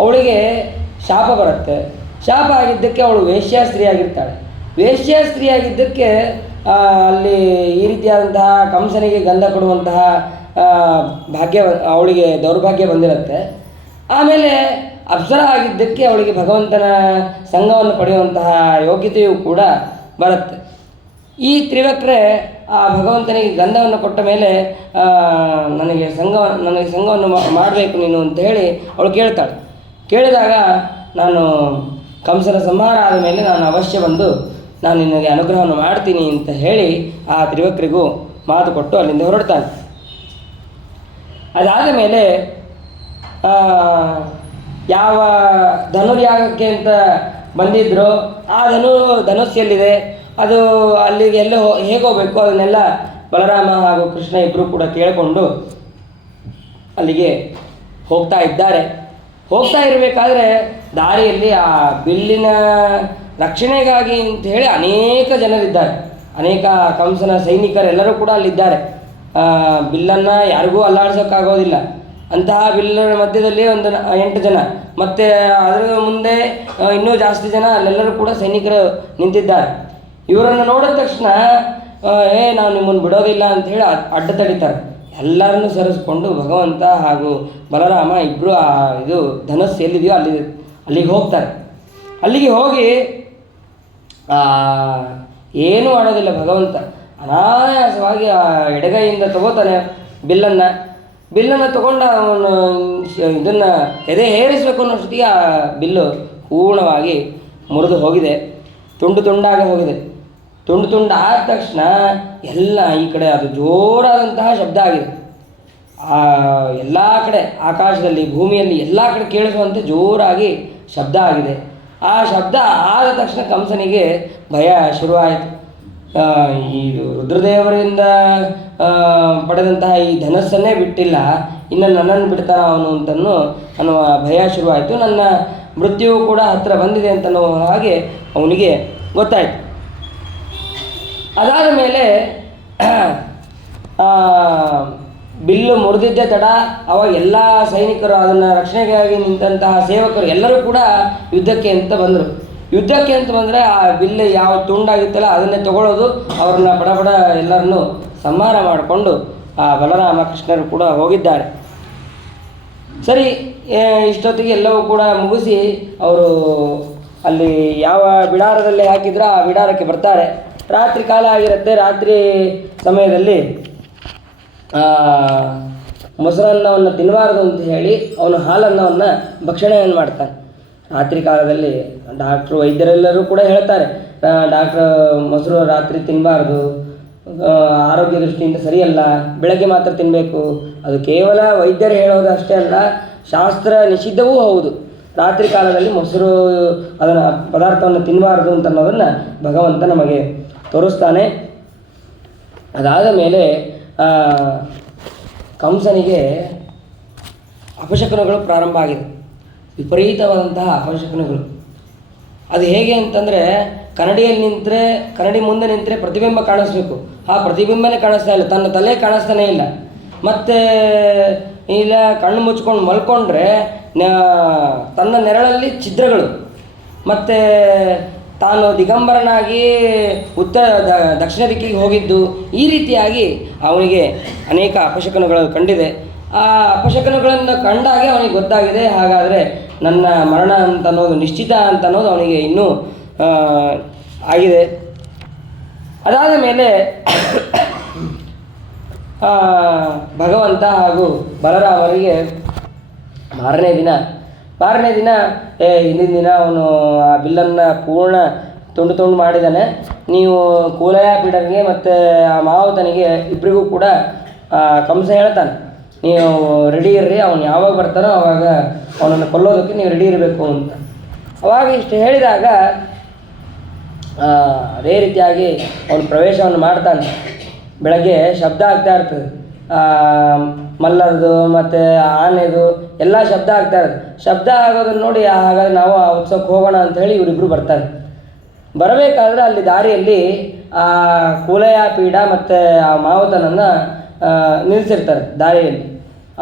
ಅವಳಿಗೆ ಶಾಪ ಬರುತ್ತೆ. ಶಾಪ ಆಗಿದ್ದಕ್ಕೆ ಅವಳು ವೇಶ್ಯಾಸ್ತ್ರೀ ಆಗಿರ್ತಾಳೆ. ವೇಶ್ಯಾಸ್ತ್ರೀ ಆಗಿದ್ದಕ್ಕೆ ಅಲ್ಲಿ ಈ ರೀತಿಯಾದಂತಹ ಕಂಸನಿಗೆ ಗಂಧ ಕೊಡುವಂತಹ ಭಾಗ್ಯ ಅವಳಿಗೆ ದೌರ್ಭಾಗ್ಯ ಬಂದಿರುತ್ತೆ. ಆಮೇಲೆ ಅಪ್ಸರ ಆಗಿದ್ದಕ್ಕೆ ಅವಳಿಗೆ ಭಗವಂತನ ಸಂಘವನ್ನು ಪಡೆಯುವಂತಹ ಯೋಗ್ಯತೆಯೂ ಕೂಡ ಬರುತ್ತೆ. ಈ ತ್ರಿವಕ್ರೆ ಆ ಭಗವಂತನಿಗೆ ಗಂಧವನ್ನು ಕೊಟ್ಟ ಮೇಲೆ ನನಗೆ ಸಂಘವನ್ನು ಮಾಡಬೇಕು ನೀನು ಅಂತ ಹೇಳಿ ಅವಳು ಕೇಳ್ತಾಳೆ. ಕೇಳಿದಾಗ, ನಾನು ಕಂಸನ ಸಂಹಾರ ಆದ ಮೇಲೆ ನಾನು ಅವಶ್ಯ ಬಂದು ನಾನು ನಿನಗೆ ಅನುಗ್ರಹವನ್ನು ಮಾಡ್ತೀನಿ ಅಂತ ಹೇಳಿ ಆ ತ್ರಿವಕ್ರಿಗೂ ಮಾತು ಕೊಟ್ಟು ಅಲ್ಲಿಂದ ಹೊರಡ್ತಾನೆ. ಅದಾದ ಮೇಲೆ ಯಾವ ಧನುರ್ಯಾಗಕ್ಕೆ ಅಂತ ಬಂದಿದ್ರೋ ಆ ಧನುಸ್ಸೆಲ್ಲಿದೆ, ಅದು ಅಲ್ಲಿಗೆ ಹೇಗೆ ಹೋಗಬೇಕು ಅದನ್ನೆಲ್ಲ ಬಲರಾಮ ಹಾಗೂ ಕೃಷ್ಣ ಇಬ್ಬರು ಕೂಡ ಕೇಳಿಕೊಂಡು ಅಲ್ಲಿಗೆ ಹೋಗ್ತಾ ಇದ್ದಾರೆ. ಹೋಗ್ತಾ ಇರಬೇಕಾದ್ರೆ ದಾರಿಯಲ್ಲಿ ಆ ಬಿಲ್ಲಿನ ರಕ್ಷಣೆಗಾಗಿ ಅಂತ ಹೇಳಿ ಅನೇಕ ಜನರಿದ್ದಾರೆ, ಅನೇಕ ಕಂಸನ ಸೈನಿಕರೆಲ್ಲರೂ ಕೂಡ ಅಲ್ಲಿದ್ದಾರೆ. ಬಿಲ್ಲನ್ನು ಯಾರಿಗೂ ಅಲ್ಲಾಡಿಸೋಕ್ಕಾಗೋದಿಲ್ಲ. ಅಂತಹ ಬಿಲ್ಲರ ಮಧ್ಯದಲ್ಲಿ ಒಂದು 8 ಜನ, ಮತ್ತು ಅದರ ಮುಂದೆ ಇನ್ನೂ ಜಾಸ್ತಿ ಜನ ಅಲ್ಲೆಲ್ಲರೂ ಕೂಡ ಸೈನಿಕರು ನಿಂತಿದ್ದಾರೆ. ಇವರನ್ನು ನೋಡಿದ ತಕ್ಷಣ ನಾವು ನಿಮ್ಮನ್ನು ಬಿಡೋದಿಲ್ಲ ಅಂತ ಹೇಳಿ ಅಡ್ಡ ತಡಿತಾರೆ. ಎಲ್ಲರನ್ನೂ ಸರಿಸ್ಕೊಂಡು ಭಗವಂತ ಹಾಗೂ ಬಲರಾಮ ಇಬ್ಬರು ಇದು ಧನಸ್ಸು ಎಲ್ಲಿದೆಯೋ ಅಲ್ಲಿಗೆ ಹೋಗ್ತಾರೆ. ಅಲ್ಲಿಗೆ ಹೋಗಿ ಏನೂ ಮಾಡೋದಿಲ್ಲ ಭಗವಂತ, ಅನಾಯಾಸವಾಗಿ ಆ ಎಡಗೈಯಿಂದ ತಗೋತಾನೆ ಬಿಲ್ಲನ್ನು ತಗೊಂಡು ಅವನು ಇದನ್ನು ಎದೆ ಏರಿಸಬೇಕು ಅನ್ನೋಷ್ಟೊತ್ತಿಗೆ ಆ ಬಿಲ್ಲು ಪೂರ್ಣವಾಗಿ ಮುರಿದು ಹೋಗಿದೆ, ತುಂಡಾಗಿ ಹೋಗಿದೆ. ತುಂಡಾದ ತಕ್ಷಣ ಎಲ್ಲ ಈ ಕಡೆ ಅದು ಜೋರಾದಂತಹ ಶಬ್ದ ಆಗಿದೆ. ಎಲ್ಲ ಕಡೆ ಆಕಾಶದಲ್ಲಿ ಭೂಮಿಯಲ್ಲಿ ಎಲ್ಲ ಕಡೆ ಕೇಳಿಸುವಂತೆ ಜೋರಾಗಿ ಶಬ್ದ ಆಗಿದೆ. ಆ ಶಬ್ದ ಆದ ತಕ್ಷಣ ಕಂಸನಿಗೆ ಭಯ ಶುರುವಾಯಿತು. ಈ ರುದ್ರದೇವರಿಂದ ಪಡೆದಂತಹ ಈ ಧನಸ್ಸನ್ನೇ ಬಿಟ್ಟಿಲ್ಲ, ಇನ್ನು ನನ್ನನ್ನು ಬಿಡ್ತಾನ ಅವನು ಅನ್ನುವ ಭಯ ಶುರುವಾಯಿತು. ನನ್ನ ಮೃತ್ಯುವು ಕೂಡ ಹತ್ತಿರ ಬಂದಿದೆ ಅಂತನ್ನೋ ಹಾಗೆ ಅವನಿಗೆ ಗೊತ್ತಾಯಿತು. ಅದಾದ ಮೇಲೆ ಬಿಲ್ಲು ಮುರಿದಿದ್ದೇ ತಡ ಅವಾಗ ಎಲ್ಲ ಸೈನಿಕರು, ಅದನ್ನು ರಕ್ಷಣೆಗಾಗಿ ನಿಂತಹ ಸೇವಕರು ಎಲ್ಲರೂ ಕೂಡ ಯುದ್ಧಕ್ಕೆ ಅಂತ ಬಂದರು. ಯುದ್ಧಕ್ಕೆ ಅಂತ ಬಂದರೆ ಆ ಬಿಲ್ಲು ಯಾವ ತುಂಡಾಗಿತ್ತಲ್ಲ ಅದನ್ನೇ ತಗೊಳ್ಳೋದು, ಅವ್ರನ್ನ ಬಡ ಎಲ್ಲರನ್ನೂ ಸಂಹಾರ ಮಾಡಿಕೊಂಡು ಆ ಬಲರಾಮ ಕೃಷ್ಣರು ಕೂಡ ಹೋಗಿದ್ದಾರೆ. ಸರಿ, ಇಷ್ಟೊತ್ತಿಗೆ ಎಲ್ಲವೂ ಕೂಡ ಮುಗಿಸಿ ಅವರು ಅಲ್ಲಿ ಯಾವ ಬಿಡಾರದಲ್ಲಿ ಹಾಕಿದ್ರೋ ಆ ಬಿಡಾರಕ್ಕೆ ಬರ್ತಾರೆ. ರಾತ್ರಿ ಕಾಲ ಆಗಿರುತ್ತೆ. ರಾತ್ರಿ ಸಮಯದಲ್ಲಿ ಮೊಸರನ್ನವನ್ನು ತಿನ್ನಬಾರ್ದು ಅಂತ ಹೇಳಿ ಅವನು ಹಾಲನ್ನವನ್ನು ಭಕ್ಷಣೆಯನ್ನು ಮಾಡ್ತಾನೆ. ರಾತ್ರಿ ಕಾಲದಲ್ಲಿ ವೈದ್ಯರೆಲ್ಲರೂ ಕೂಡ ಹೇಳ್ತಾರೆ, ಮೊಸರು ರಾತ್ರಿ ತಿನ್ನಬಾರ್ದು, ಆರೋಗ್ಯ ದೃಷ್ಟಿಯಿಂದ ಸರಿಯಲ್ಲ, ಬೆಳಗ್ಗೆ ಮಾತ್ರ ತಿನ್ನಬೇಕು. ಅದು ಕೇವಲ ವೈದ್ಯರು ಹೇಳೋದು ಅಷ್ಟೇ ಅಲ್ಲ, ಶಾಸ್ತ್ರ ನಿಷಿದ್ಧವೂ ಹೌದು. ರಾತ್ರಿ ಕಾಲದಲ್ಲಿ ಮೊಸರು ಅದನ್ನು ಪದಾರ್ಥವನ್ನು ತಿನ್ನಬಾರ್ದು ಅಂತ ಅನ್ನೋದನ್ನು ಭಗವಂತ ನಮಗೆ ತೋರಿಸ್ತಾನೆ. ಅದಾದ ಮೇಲೆ ಕಂಸನಿಗೆ ಅಪಶಕುನಗಳು ಪ್ರಾರಂಭ ಆಗಿದೆ, ವಿಪರೀತವಾದಂತಹ ಅಪಶಕುನಗಳು. ಅದು ಹೇಗೆ ಅಂತಂದರೆ, ಕನ್ನಡಿಯಲ್ಲಿ ನಿಂತರೆ, ಕನ್ನಡಿ ಮುಂದೆ ನಿಂತರೆ ಪ್ರತಿಬಿಂಬ ಕಾಣಿಸ್ಬೇಕು, ಆ ಪ್ರತಿಬಿಂಬನೇ ಕಾಣಿಸ್ತಾ ಇಲ್ಲ, ತನ್ನ ತಲೆ ಕಾಣಿಸ್ತಾನೇ ಇಲ್ಲ. ಮತ್ತು ಇಲ್ಲ ಕಣ್ಣು ಮುಚ್ಕೊಂಡು ಮಲ್ಕೊಂಡ್ರೆ ತನ್ನ ನೆರಳಲ್ಲಿ ಛಿದ್ರಗಳು, ಮತ್ತು ತಾನು ದಿಗಂಬರನಾಗಿ ದಕ್ಷಿಣ ದಿಕ್ಕಿಗೆ ಹೋಗಿದ್ದು, ಈ ರೀತಿಯಾಗಿ ಅವನಿಗೆ ಅನೇಕ ಅಪಶಕುನಗಳು ಕಂಡಿದೆ. ಆ ಅಪಶಕುನಗಳನ್ನು ಕಂಡಾಗೆ ಅವನಿಗೆ ಗೊತ್ತಾಗಿದೆ, ಹಾಗಾದರೆ ನನ್ನ ಮರಣ ಅಂತ ಅನ್ನೋದು ನಿಶ್ಚಿತ ಅಂತ ಅನ್ನೋದು ಅವನಿಗೆ ಇನ್ನೂ ಆಗಿದೆ. ಅದಾದ ಮೇಲೆ ಭಗವಂತ ಹಾಗೂ ಬಲರಾಮರಿಗೆ ಮಾರನೇ ದಿನ ಹಿಂದಿನ ದಿನ ಅವನು ಆ ಬಿಲ್ಲನ್ನು ಪೂರ್ಣ ತುಂಡು ಮಾಡಿದ್ದಾನೆ, ನೀವು ಕೂಲಯಾಪೀಡನಿಗೆ ಮತ್ತು ಆ ಮಾವುತನಿಗೆ ಇಬ್ಬರಿಗೂ ಕೂಡ ಕಂಸ ಹೇಳ್ತಾನೆ, ನೀವು ರೆಡಿ ಇರ್ರಿ, ಅವನು ಯಾವಾಗ ಬರ್ತಾನೋ ಆವಾಗ ಅವನನ್ನು ಕೊಲ್ಲೋದಕ್ಕೆ ನೀವು ರೆಡಿ ಇರಬೇಕು ಅಂತ. ಅವಾಗ ಇಷ್ಟು ಹೇಳಿದಾಗ ಅದೇ ರೀತಿಯಾಗಿ ಅವನು ಪ್ರವೇಶವನ್ನು ಮಾಡ್ತಾನೆ. ಬೆಳಗ್ಗೆ ಶಬ್ದ ಆಗ್ತಾ ಇರ್ತದೆ, ಮಲ್ಲರದು ಮತ್ತು ಆನೆದು ಎಲ್ಲ ಶಬ್ದ ಆಗ್ತಾ ಇರ್ತದೆ. ಶಬ್ದ ಆಗೋದನ್ನು ನೋಡಿ ಹಾಗಾದ್ರೆ ನಾವು ಆ ಉತ್ಸವಕ್ಕೆ ಹೋಗೋಣ ಅಂಥೇಳಿ ಇವರಿಬ್ಬರು ಬರ್ತಾರೆ. ಬರಬೇಕಾದ್ರೆ ಅಲ್ಲಿ ದಾರಿಯಲ್ಲಿ ಆ ಕೂಲಯಾಪೀಡ ಮತ್ತು ಆ ಮಾವುತನನ್ನು ನಿಲ್ಲಿಸಿರ್ತಾರೆ ದಾರಿಯಲ್ಲಿ.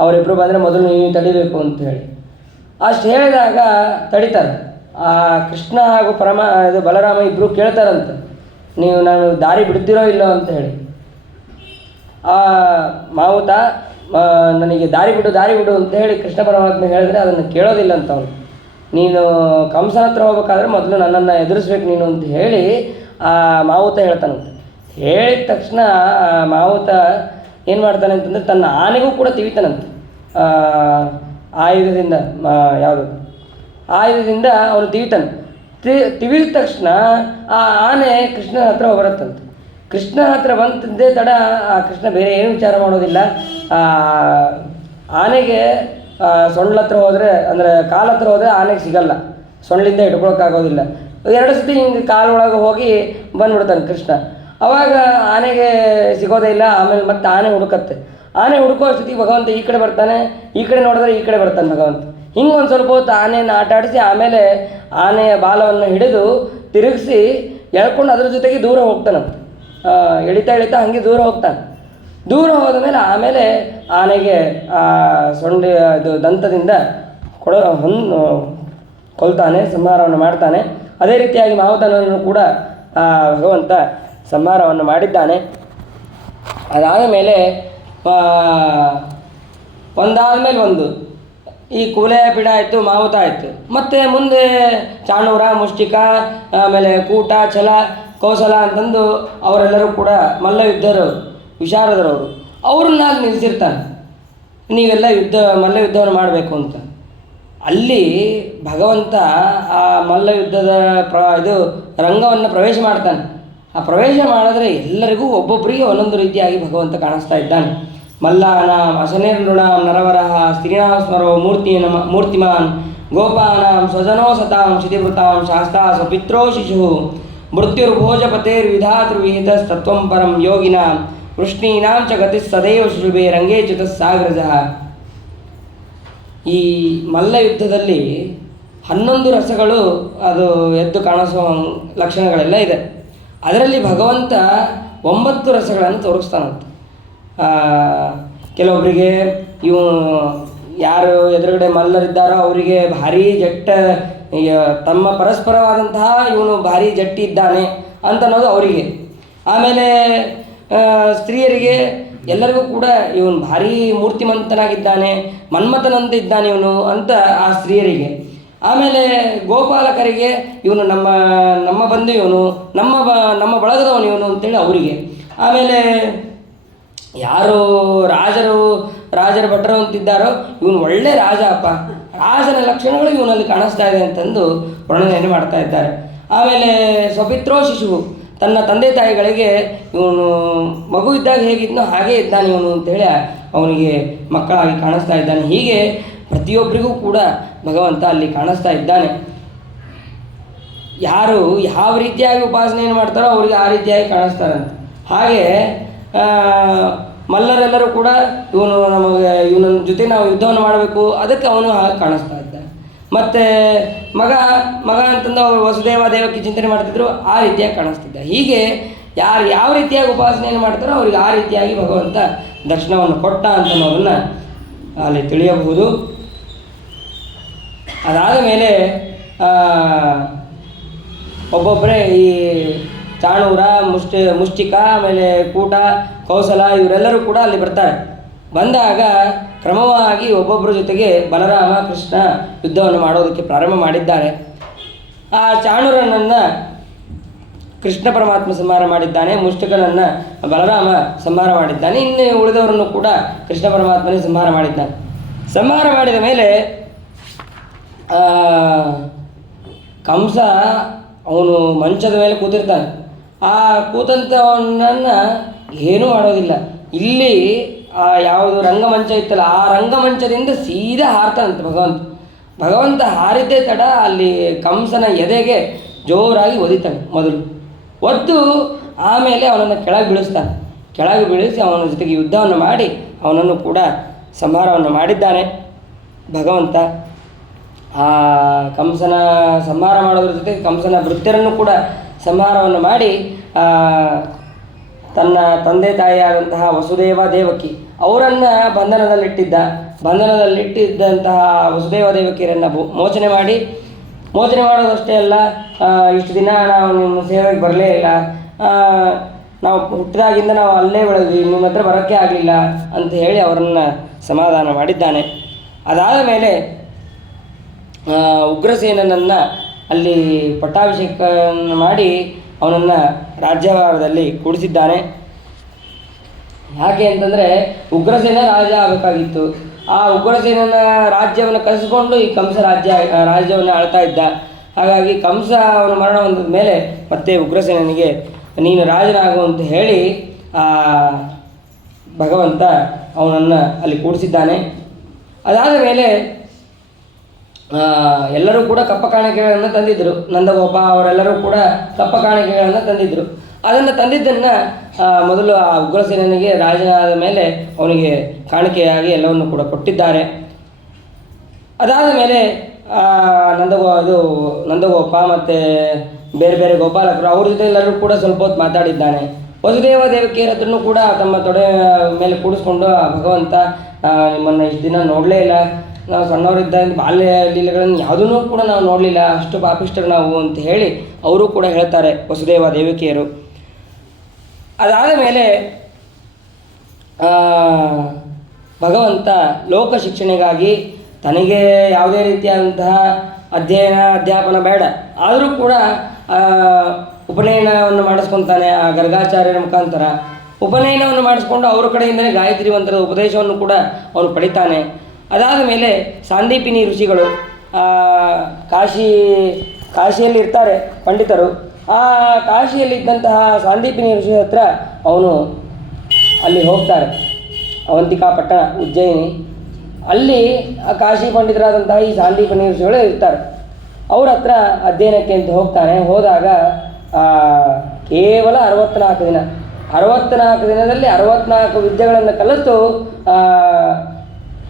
ಅವರಿಬ್ಬರು ಬಂದರೆ ಮೊದಲು ನೀವು ತಡಿಬೇಕು ಅಂತ ಹೇಳಿ ಅಷ್ಟು ಹೇಳಿದಾಗ ತಡಿತಾರೆ. ಆ ಕೃಷ್ಣ ಹಾಗೂ ಇದು ಬಲರಾಮ ಇಬ್ಬರು ಕೇಳ್ತಾರಂತೆ, ನೀವು ನಾನು ದಾರಿ ಬಿಡ್ತಿರೋ ಇಲ್ಲೋ ಅಂತ ಹೇಳಿ. ಆ ಮಾವುತ ನನಗೆ ದಾರಿ ಬಿಡು ಅಂತ ಹೇಳಿ ಕೃಷ್ಣ ಪರಮಾತ್ಮ ಹೇಳಿದ್ರೆ ಅದನ್ನು ಕೇಳೋದಿಲ್ಲ ಅಂತ ಅವನು. ನೀನು ಕಂಸನ ಹತ್ರ ಹೋಗ್ಬೇಕಾದ್ರೆ ಮೊದಲು ನನ್ನನ್ನು ಎದುರಿಸ್ಬೇಕು ನೀನು ಅಂತ ಹೇಳಿ ಆ ಮಾವುತ ಹೇಳ್ತಾನಂತೆ. ಹೇಳಿದ ತಕ್ಷಣ ಆ ಮಾವುತ ಏನು ಮಾಡ್ತಾನೆ ಅಂತಂದರೆ ತನ್ನ ಆನೆಗೂ ಕೂಡ ತಿವಿತಾನಂತೆ. ಆಯುಧದಿಂದ ಅವನು ತಿವಿತಾನೆ. ತಿವಿದ ತಕ್ಷಣ ಆ ಆನೆ ಕೃಷ್ಣನ ಹತ್ರ ಬರುತ್ತಂತೆ. ಕೃಷ್ಣ ಹತ್ರ ಬಂತದ್ದೇ ತಡ ಆ ಕೃಷ್ಣ ಬೇರೆ ಏನು ವಿಚಾರ ಮಾಡೋದಿಲ್ಲ. ಆನೆಗೆ ಸೊಂಡ್ಲ ಹತ್ರ ಹೋದರೆ, ಅಂದರೆ ಕಾಲು ಹತ್ರ ಹೋದರೆ ಆನೆಗೆ ಸಿಗಲ್ಲ, ಸೊಂಡ್ಲಿಂದ ಹಿಡ್ಕೊಳಕ್ಕಾಗೋದಿಲ್ಲ. 2 ಸತಿ ಹಿಂಗೆ ಕಾಲೊಳಗೆ ಹೋಗಿ ಬಂದ್ಬಿಡ್ತಾನೆ ಕೃಷ್ಣ. ಅವಾಗ ಆನೆಗೆ ಸಿಗೋದೇ ಇಲ್ಲ. ಆಮೇಲೆ ಮತ್ತೆ ಆನೆ ಹುಡುಕತ್ತೆ. ಆನೆ ಹುಡುಕೋ ಅಷ್ಟೊತ್ತಿಗೆ ಭಗವಂತ ಈ ಕಡೆ ಬರ್ತಾನೆ, ಈ ಕಡೆ ನೋಡಿದ್ರೆ ಈ ಕಡೆ ಬರ್ತಾನೆ ಭಗವಂತ. ಹಿಂಗೆ ಒಂದು ಸ್ವಲ್ಪ ಹೊತ್ತು ಆನೆಯನ್ನು ಆಟ ಆಡಿಸಿ ಆಮೇಲೆ ಆನೆಯ ಬಾಲವನ್ನು ಹಿಡಿದು ತಿರುಗಿಸಿ ಎಳ್ಕೊಂಡು ಅದ್ರ ಜೊತೆಗೆ ದೂರ ಹೋಗ್ತಾನಂತೆ. ಎಳಿತಾ ಹಾಗೆ ದೂರ ಹೋಗ್ತಾನೆ. ದೂರ ಹೋದ ಮೇಲೆ ಆಮೇಲೆ ಆನೆಗೆ ಸೊಂಡೆ ಇದು ದಂತದಿಂದ ಕೊಲ್ತಾನೆ, ಸಂಹಾರವನ್ನು ಮಾಡ್ತಾನೆ. ಅದೇ ರೀತಿಯಾಗಿ ಮಾವುತನನ್ನು ಕೂಡ ಭಗವಂತ ಸಂಹಾರವನ್ನು ಮಾಡಿದ್ದಾನೆ. ಅದಾದ ಮೇಲೆ ಒಂದಾದ ಮೇಲೆ ಒಂದು ಈ ಕೂಲಯಾಪೀಡ ಆಯಿತು, ಮಾವುತ ಆಯಿತು. ಮತ್ತು ಮುಂದೆ ಚಾಣೂರ, ಮುಷ್ಟಿಕ, ಆಮೇಲೆ ಕೂಟ, ಛಲ, ಕೌಶಲ ಅಂತಂದು ಅವರೆಲ್ಲರೂ ಕೂಡ ಮಲ್ಲಯುದ್ಧರು, ವಿಶಾರದರವರು, ಅವ್ರನ್ನ ಅಲ್ಲಿ ನಿಲ್ಲಿಸಿರ್ತಾನೆ. ನೀವೆಲ್ಲ ಮಲ್ಲ ಯುದ್ಧವನ್ನು ಮಾಡಬೇಕು ಅಂತ. ಅಲ್ಲಿ ಭಗವಂತ ಆ ಮಲ್ಲಯುದ್ಧದ ಇದು ರಂಗವನ್ನು ಪ್ರವೇಶ ಮಾಡ್ತಾನೆ. ಆ ಪ್ರವೇಶ ಮಾಡಿದ್ರೆ ಎಲ್ಲರಿಗೂ ಒಬ್ಬೊಬ್ಬರಿಗೆ ಒಂದೊಂದು ರೀತಿಯಾಗಿ ಭಗವಂತ ಕಾಣಿಸ್ತಾ ಇದ್ದಾನೆ. ಮಲ್ಲಾನಾಂ ಅಶನಿರ್ನೃಣಾಂ ನರವರಃ ಸ್ತ್ರೀಣಾಂ ಸ್ಮರೋ ಮೂರ್ತಿಮಾನ್ ಗೋಪಾನಾಂ ಸ್ವಜನೋ ಸತಾಂ ಶಿತಿವೃತಾಂ ಶಾಸ್ತಾ ಸ್ವಪಿತ್ರೋ ಶಿಶು ಮೃತ್ಯುರ್ಭೋಜಪತೇರ್ವಿಧಾತೃವಿಹಿತಸ್ತತ್ವಂ ಪರಂ ಯೋಗಿನಾಂ ವೃಷ್ಣೀನಾಂ ಚ ಗತಿ ಸದೈವ ಶುಭೆ ರಂಗೇ ಚ್ಯುತಃ ಸಾಗ್ರಜಃ. ಈ ಮಲ್ಲ ಯುದ್ಧದಲ್ಲಿ 11 ರಸಗಳು ಅದು ಎದ್ದು ಕಾಣಿಸುವ ಲಕ್ಷಣಗಳೆಲ್ಲ ಇದೆ. ಅದರಲ್ಲಿ ಭಗವಂತ 9 ರಸಗಳನ್ನು ತೋರಿಸ್ತಾನಂತೆ. ಕೆಲವೊಬ್ಬರಿಗೆ ಯಾರು ಎದುರುಗಡೆ ಮಲ್ಲರಿದ್ದಾರೋ ಅವರಿಗೆ ಭಾರೀ ಜಟ್ಟ, ತಮ್ಮ ಪರಸ್ಪರವಾದಂತಹ ಇವನು ಭಾರೀ ಜಟ್ಟಿ ಇದ್ದಾನೆ ಅಂತ ಅನ್ನೋದು ಅವರಿಗೆ. ಆಮೇಲೆ ಸ್ತ್ರೀಯರಿಗೆ ಎಲ್ಲರಿಗೂ ಕೂಡ ಇವನು ಭಾರೀ ಮೂರ್ತಿಮಂತನಾಗಿದ್ದಾನೆ, ಮನ್ಮಥನಂತೆ ಇದ್ದಾನೆ ಇವನು ಅಂತ ಆ ಸ್ತ್ರೀಯರಿಗೆ. ಆಮೇಲೆ ಗೋಪಾಲಕರಿಗೆ ಇವನು ನಮ್ಮ ಬಂಧು, ಇವನು ನಮ್ಮ ಬಳಗದವನು ಇವನು ಅಂತೇಳಿ ಅವರಿಗೆ. ಆಮೇಲೆ ಯಾರು ರಾಜರ ಭಟ್ರು ಅಂತಿದ್ದಾರೋ ಇವನು ಒಳ್ಳೆ ರಾಜ ಅಪ್ಪ, ರಾಜನ ಲಕ್ಷಣಗಳು ಇವನಲ್ಲಿ ಕಾಣಿಸ್ತಾ ಇದೆ ಅಂತಂದು ವರ್ಣನೆಯನ್ನು ಮಾಡ್ತಾ ಇದ್ದಾರೆ. ಆಮೇಲೆ ಸ್ವಪಿತ್ರೋ ಶಿಶು, ತನ್ನ ತಂದೆ ತಾಯಿಗಳಿಗೆ ಇವನು ಮಗು ಇದ್ದಾಗ ಹೇಗಿದ್ನೋ ಹಾಗೇ ಇದ್ದಾನೆ ಇವನು ಅಂತೇಳಿ ಅವನಿಗೆ ಮಕ್ಕಳಾಗಿ ಕಾಣಿಸ್ತಾ ಇದ್ದಾನೆ. ಹೀಗೆ ಪ್ರತಿಯೊಬ್ಬರಿಗೂ ಕೂಡ ಭಗವಂತ ಅಲ್ಲಿ ಕಾಣಿಸ್ತಾ ಇದ್ದಾನೆ. ಯಾರು ಯಾವ ರೀತಿಯಾಗಿ ಉಪಾಸನೆಯನ್ನು ಮಾಡ್ತಾರೋ ಅವರಿಗೆ ಆ ರೀತಿಯಾಗಿ ಕಾಣಿಸ್ತಾರಂತೆ. ಹಾಗೆ ಮಲ್ಲರೆಲ್ಲರೂ ಕೂಡ ಇವನ ಜೊತೆ ನಾವು ಯುದ್ಧವನ್ನು ಮಾಡಬೇಕು, ಅದಕ್ಕೆ ಅವನು ಹಾಗೆ ಕಾಣಿಸ್ತಾ ಇದ್ದ. ಮತ್ತು ಮಗ ಅಂತಂದು ಅವರು ವಸುದೇವ ದೇವಕ್ಕೆ ಚಿಂತನೆ ಮಾಡ್ತಿದ್ರು, ಆ ರೀತಿಯಾಗಿ ಕಾಣಿಸ್ತಿದ್ದ. ಹೀಗೆ ಯಾರು ಯಾವ ರೀತಿಯಾಗಿ ಉಪಾಸನೆಯನ್ನು ಮಾಡ್ತಾರೋ ಅವ್ರಿಗೆ ಆ ರೀತಿಯಾಗಿ ಭಗವಂತ ದರ್ಶನವನ್ನು ಕೊಟ್ಟ ಅಂತನ್ನೋದನ್ನು ಅಲ್ಲಿ ತಿಳಿಯಬಹುದು. ಅದಾದ ಮೇಲೆ ಒಬ್ಬೊಬ್ಬರೇ ಈ ಚಾಣೂರ, ಮುಷ್ಟಿಕ, ಆಮೇಲೆ ಕೂಟ, ಕೌಸಲ ಇವರೆಲ್ಲರೂ ಕೂಡ ಅಲ್ಲಿ ಬರ್ತಾರೆ. ಬಂದಾಗ ಕ್ರಮವಾಗಿ ಒಬ್ಬೊಬ್ಬರ ಜೊತೆಗೆ ಬಲರಾಮ ಕೃಷ್ಣ ಯುದ್ಧವನ್ನು ಮಾಡೋದಕ್ಕೆ ಪ್ರಾರಂಭ ಮಾಡಿದ್ದಾರೆ. ಆ ಚಾಣೂರನನ್ನು ಕೃಷ್ಣ ಪರಮಾತ್ಮ ಸಂಹಾರ ಮಾಡಿದ್ದಾನೆ, ಮುಷ್ಟಿಕನನ್ನು ಬಲರಾಮ ಸಂಹಾರ ಮಾಡಿದ್ದಾನೆ, ಇನ್ನು ಉಳಿದವರನ್ನು ಕೂಡ ಕೃಷ್ಣ ಪರಮಾತ್ಮನೇ ಸಂಹಾರ ಮಾಡಿದ್ದಾನೆ. ಸಂಹಾರ ಮಾಡಿದ ಮೇಲೆ ಕಂಸ ಅವನು ಮಂಚದ ಮೇಲೆ ಕೂತಿರ್ತಾನೆ. ಆ ಕೂತಂಥವನನ್ನು ಏನೂ ಮಾಡೋದಿಲ್ಲ. ಇಲ್ಲಿ ಯಾವುದು ರಂಗಮಂಚ ಇತ್ತಲ್ಲ, ಆ ರಂಗಮಂಚದಿಂದ ಸೀದಾ ಹಾರ್ತಾನಂತೆ ಭಗವಂತ ಹಾರಿದ್ದೇ ತಡ ಅಲ್ಲಿ ಕಂಸನ ಎದೆಗೆ ಜೋರಾಗಿ ಒದಿತಾನೆ. ಮೊದಲು ಒದ್ದು ಆಮೇಲೆ ಅವನನ್ನು ಕೆಳಗೆ ಬೀಳಿಸ್ತಾನೆ. ಕೆಳಗೆ ಬೀಳಿಸಿ ಅವನ ಜೊತೆಗೆ ಯುದ್ಧವನ್ನು ಮಾಡಿ ಅವನನ್ನು ಕೂಡ ಸಂಹಾರವನ್ನು ಮಾಡಿದ್ದಾನೆ ಭಗವಂತ. ಆ ಕಂಸನ ಸಂಹಾರ ಮಾಡೋದ್ರ ಜೊತೆಗೆ ಕಂಸನ ಭೃತ್ಯರನ್ನು ಕೂಡ ಸಂಹಾರವನ್ನು ಮಾಡಿ ತನ್ನ ತಂದೆ ತಾಯಿಯಾದಂತಹ ವಸುದೇವ ದೇವಕಿ ಅವರನ್ನು ಬಂಧನದಲ್ಲಿಟ್ಟಿದ್ದಂತಹ ವಸುದೇವ ದೇವಕಿಯರನ್ನು ಮೋಚನೆ ಮಾಡೋದಷ್ಟೇ ಅಲ್ಲ, ಇಷ್ಟು ದಿನ ನಾವು ನಿಮ್ಮ ಸೇವೆಗೆ ಬರಲೇ ಇಲ್ಲ, ನಾವು ಹುಟ್ಟಿದಾಗಿಂದ ನಾವು ಅಲ್ಲೇ ಬೆಳೆದ್ವಿ, ನಿಮ್ಮ ಹತ್ರ ಬರೋಕ್ಕೆ ಆಗಲಿಲ್ಲ ಅಂತ ಹೇಳಿ ಅವರನ್ನು ಸಮಾಧಾನ ಮಾಡಿದ್ದಾನೆ. ಅದಾದ ಮೇಲೆ ಉಗ್ರಸೇನನನ್ನು ಅಲ್ಲಿ ಪಟ್ಟಾಭಿಷೇಕ ಮಾಡಿ ಅವನನ್ನು ರಾಜ್ಯಭಾರದಲ್ಲಿ ಕೂಡಿಸಿದ್ದಾನೆ. ಯಾಕೆ ಅಂತಂದರೆ ಉಗ್ರಸೇನ ರಾಜ ಆಗಬೇಕಾಗಿತ್ತು. ಆ ಉಗ್ರಸೇನನ ರಾಜ್ಯವನ್ನು ಕಲಿಸಿಕೊಂಡು ಈ ಕಂಸ ರಾಜ್ಯವನ್ನು ಆಳ್ತಾ ಇದ್ದ. ಹಾಗಾಗಿ ಕಂಸ ಅವನ ಮರಣ ಹೊಂದಿದ ಮೇಲೆ ಮತ್ತೆ ಉಗ್ರಸೇನನಿಗೆ ನೀನು ರಾಜನಾಗು ಅಂತ ಹೇಳಿ ಭಗವಂತ ಅವನನ್ನು ಅಲ್ಲಿ ಕೂಡಿಸಿದ್ದಾನೆ. ಅದಾದ ಮೇಲೆ ಎಲ್ಲರೂ ಕೂಡ ಕಪ್ಪ ಕಾಣಿಕೆಗಳನ್ನು ತಂದಿದ್ದರು. ನಂದಗೋಪ ಅವರೆಲ್ಲರೂ ಕೂಡ ಕಪ್ಪ ಕಾಣಿಕೆಗಳನ್ನು ತಂದಿದ್ದರು. ಅದನ್ನು ತಂದಿದ್ದನ್ನು ಮೊದಲು ಆ ಉಗ್ರಸೇನನಿಗೆ ರಾಜನಾದ ಮೇಲೆ ಅವನಿಗೆ ಕಾಣಿಕೆಯಾಗಿ ಎಲ್ಲವನ್ನು ಕೂಡ ಕೊಟ್ಟಿದ್ದಾರೆ. ಅದಾದ ಮೇಲೆ ನಂದಗೋಪ ಮತ್ತು ಬೇರೆ ಬೇರೆ ಗೋಪಾಲಕರು ಅವ್ರ ಜೊತೆ ಎಲ್ಲರೂ ಕೂಡ ಸ್ವಲ್ಪ ಹೊತ್ತು ಮಾತಾಡಿದ್ದಾನೆ. ವಸುದೇವ ದೇವಕಿಯರ ಹತ್ರನೂ ಕೂಡ ತಮ್ಮ ತೊಡೆ ಮೇಲೆ ಕೂಡಿಸ್ಕೊಂಡು ಭಗವಂತ ನಿಮ್ಮನ್ನು ಇಷ್ಟು ದಿನ ನೋಡಲೇ ಇಲ್ಲ, ನಾವು ಸಣ್ಣವರಿದ್ದಾಗ ಬಾಲ್ಯ ಲೀಲೆಗಳನ್ನು ಯಾವುದನ್ನೂ ಕೂಡ ನಾವು ನೋಡಲಿಲ್ಲ, ಅಷ್ಟು ಪಾಪಿಷ್ಟರು ನಾವು ಅಂತ ಹೇಳಿ ಅವರು ಕೂಡ ಹೇಳ್ತಾರೆ ವಸುದೇವ ದೇವಕಿಯರು. ಅದಾದ ಮೇಲೆ ಭಗವಂತ ಲೋಕ ಶಿಕ್ಷಣೆಗಾಗಿ ತನಗೆ ಯಾವುದೇ ರೀತಿಯಾದಂತಹ ಅಧ್ಯಾಪನ ಬೇಡ, ಆದರೂ ಕೂಡ ಉಪನಯನವನ್ನು ಮಾಡಿಸ್ಕೊತಾನೆ. ಆ ಗರ್ಗಾಚಾರ್ಯರ ಮುಖಾಂತರ ಉಪನಯನವನ್ನು ಮಾಡಿಸ್ಕೊಂಡು ಅವರ ಕಡೆಯಿಂದಲೇ ಗಾಯತ್ರಿ ಮಂತ್ರದ ಉಪದೇಶವನ್ನು ಕೂಡ ಅವನು ಪಡಿತಾನೆ. ಅದಾದ ಮೇಲೆ ಸಾಂದೀಪಿನಿ ಋಷಿಗಳು ಕಾಶಿಯಲ್ಲಿ ಇರ್ತಾರೆ ಪಂಡಿತರು. ಆ ಕಾಶಿಯಲ್ಲಿದ್ದಂತಹ ಸಾಂದೀಪಿನಿ ಋಷಿ ಹತ್ರ ಅವನು ಅಲ್ಲಿ ಹೋಗ್ತಾರೆ. ಅವಂತಿಕಾ ಪಟ್ಟಣ, ಉಜ್ಜಯಿನಿ, ಅಲ್ಲಿ ಕಾಶಿ ಪಂಡಿತರಾದಂತಹ ಈ ಸಾಂದೀಪಿನಿ ಋಷಿಗಳು ಇರ್ತಾರೆ. ಅವ್ರ ಹತ್ರ ಅಧ್ಯಯನಕ್ಕೆ ಅಂತ ಹೋಗ್ತಾನೆ. ಹೋದಾಗ ಕೇವಲ 64 ದಿನದಲ್ಲಿ 64 ವಿದ್ಯೆಗಳನ್ನು ಕಲಿತು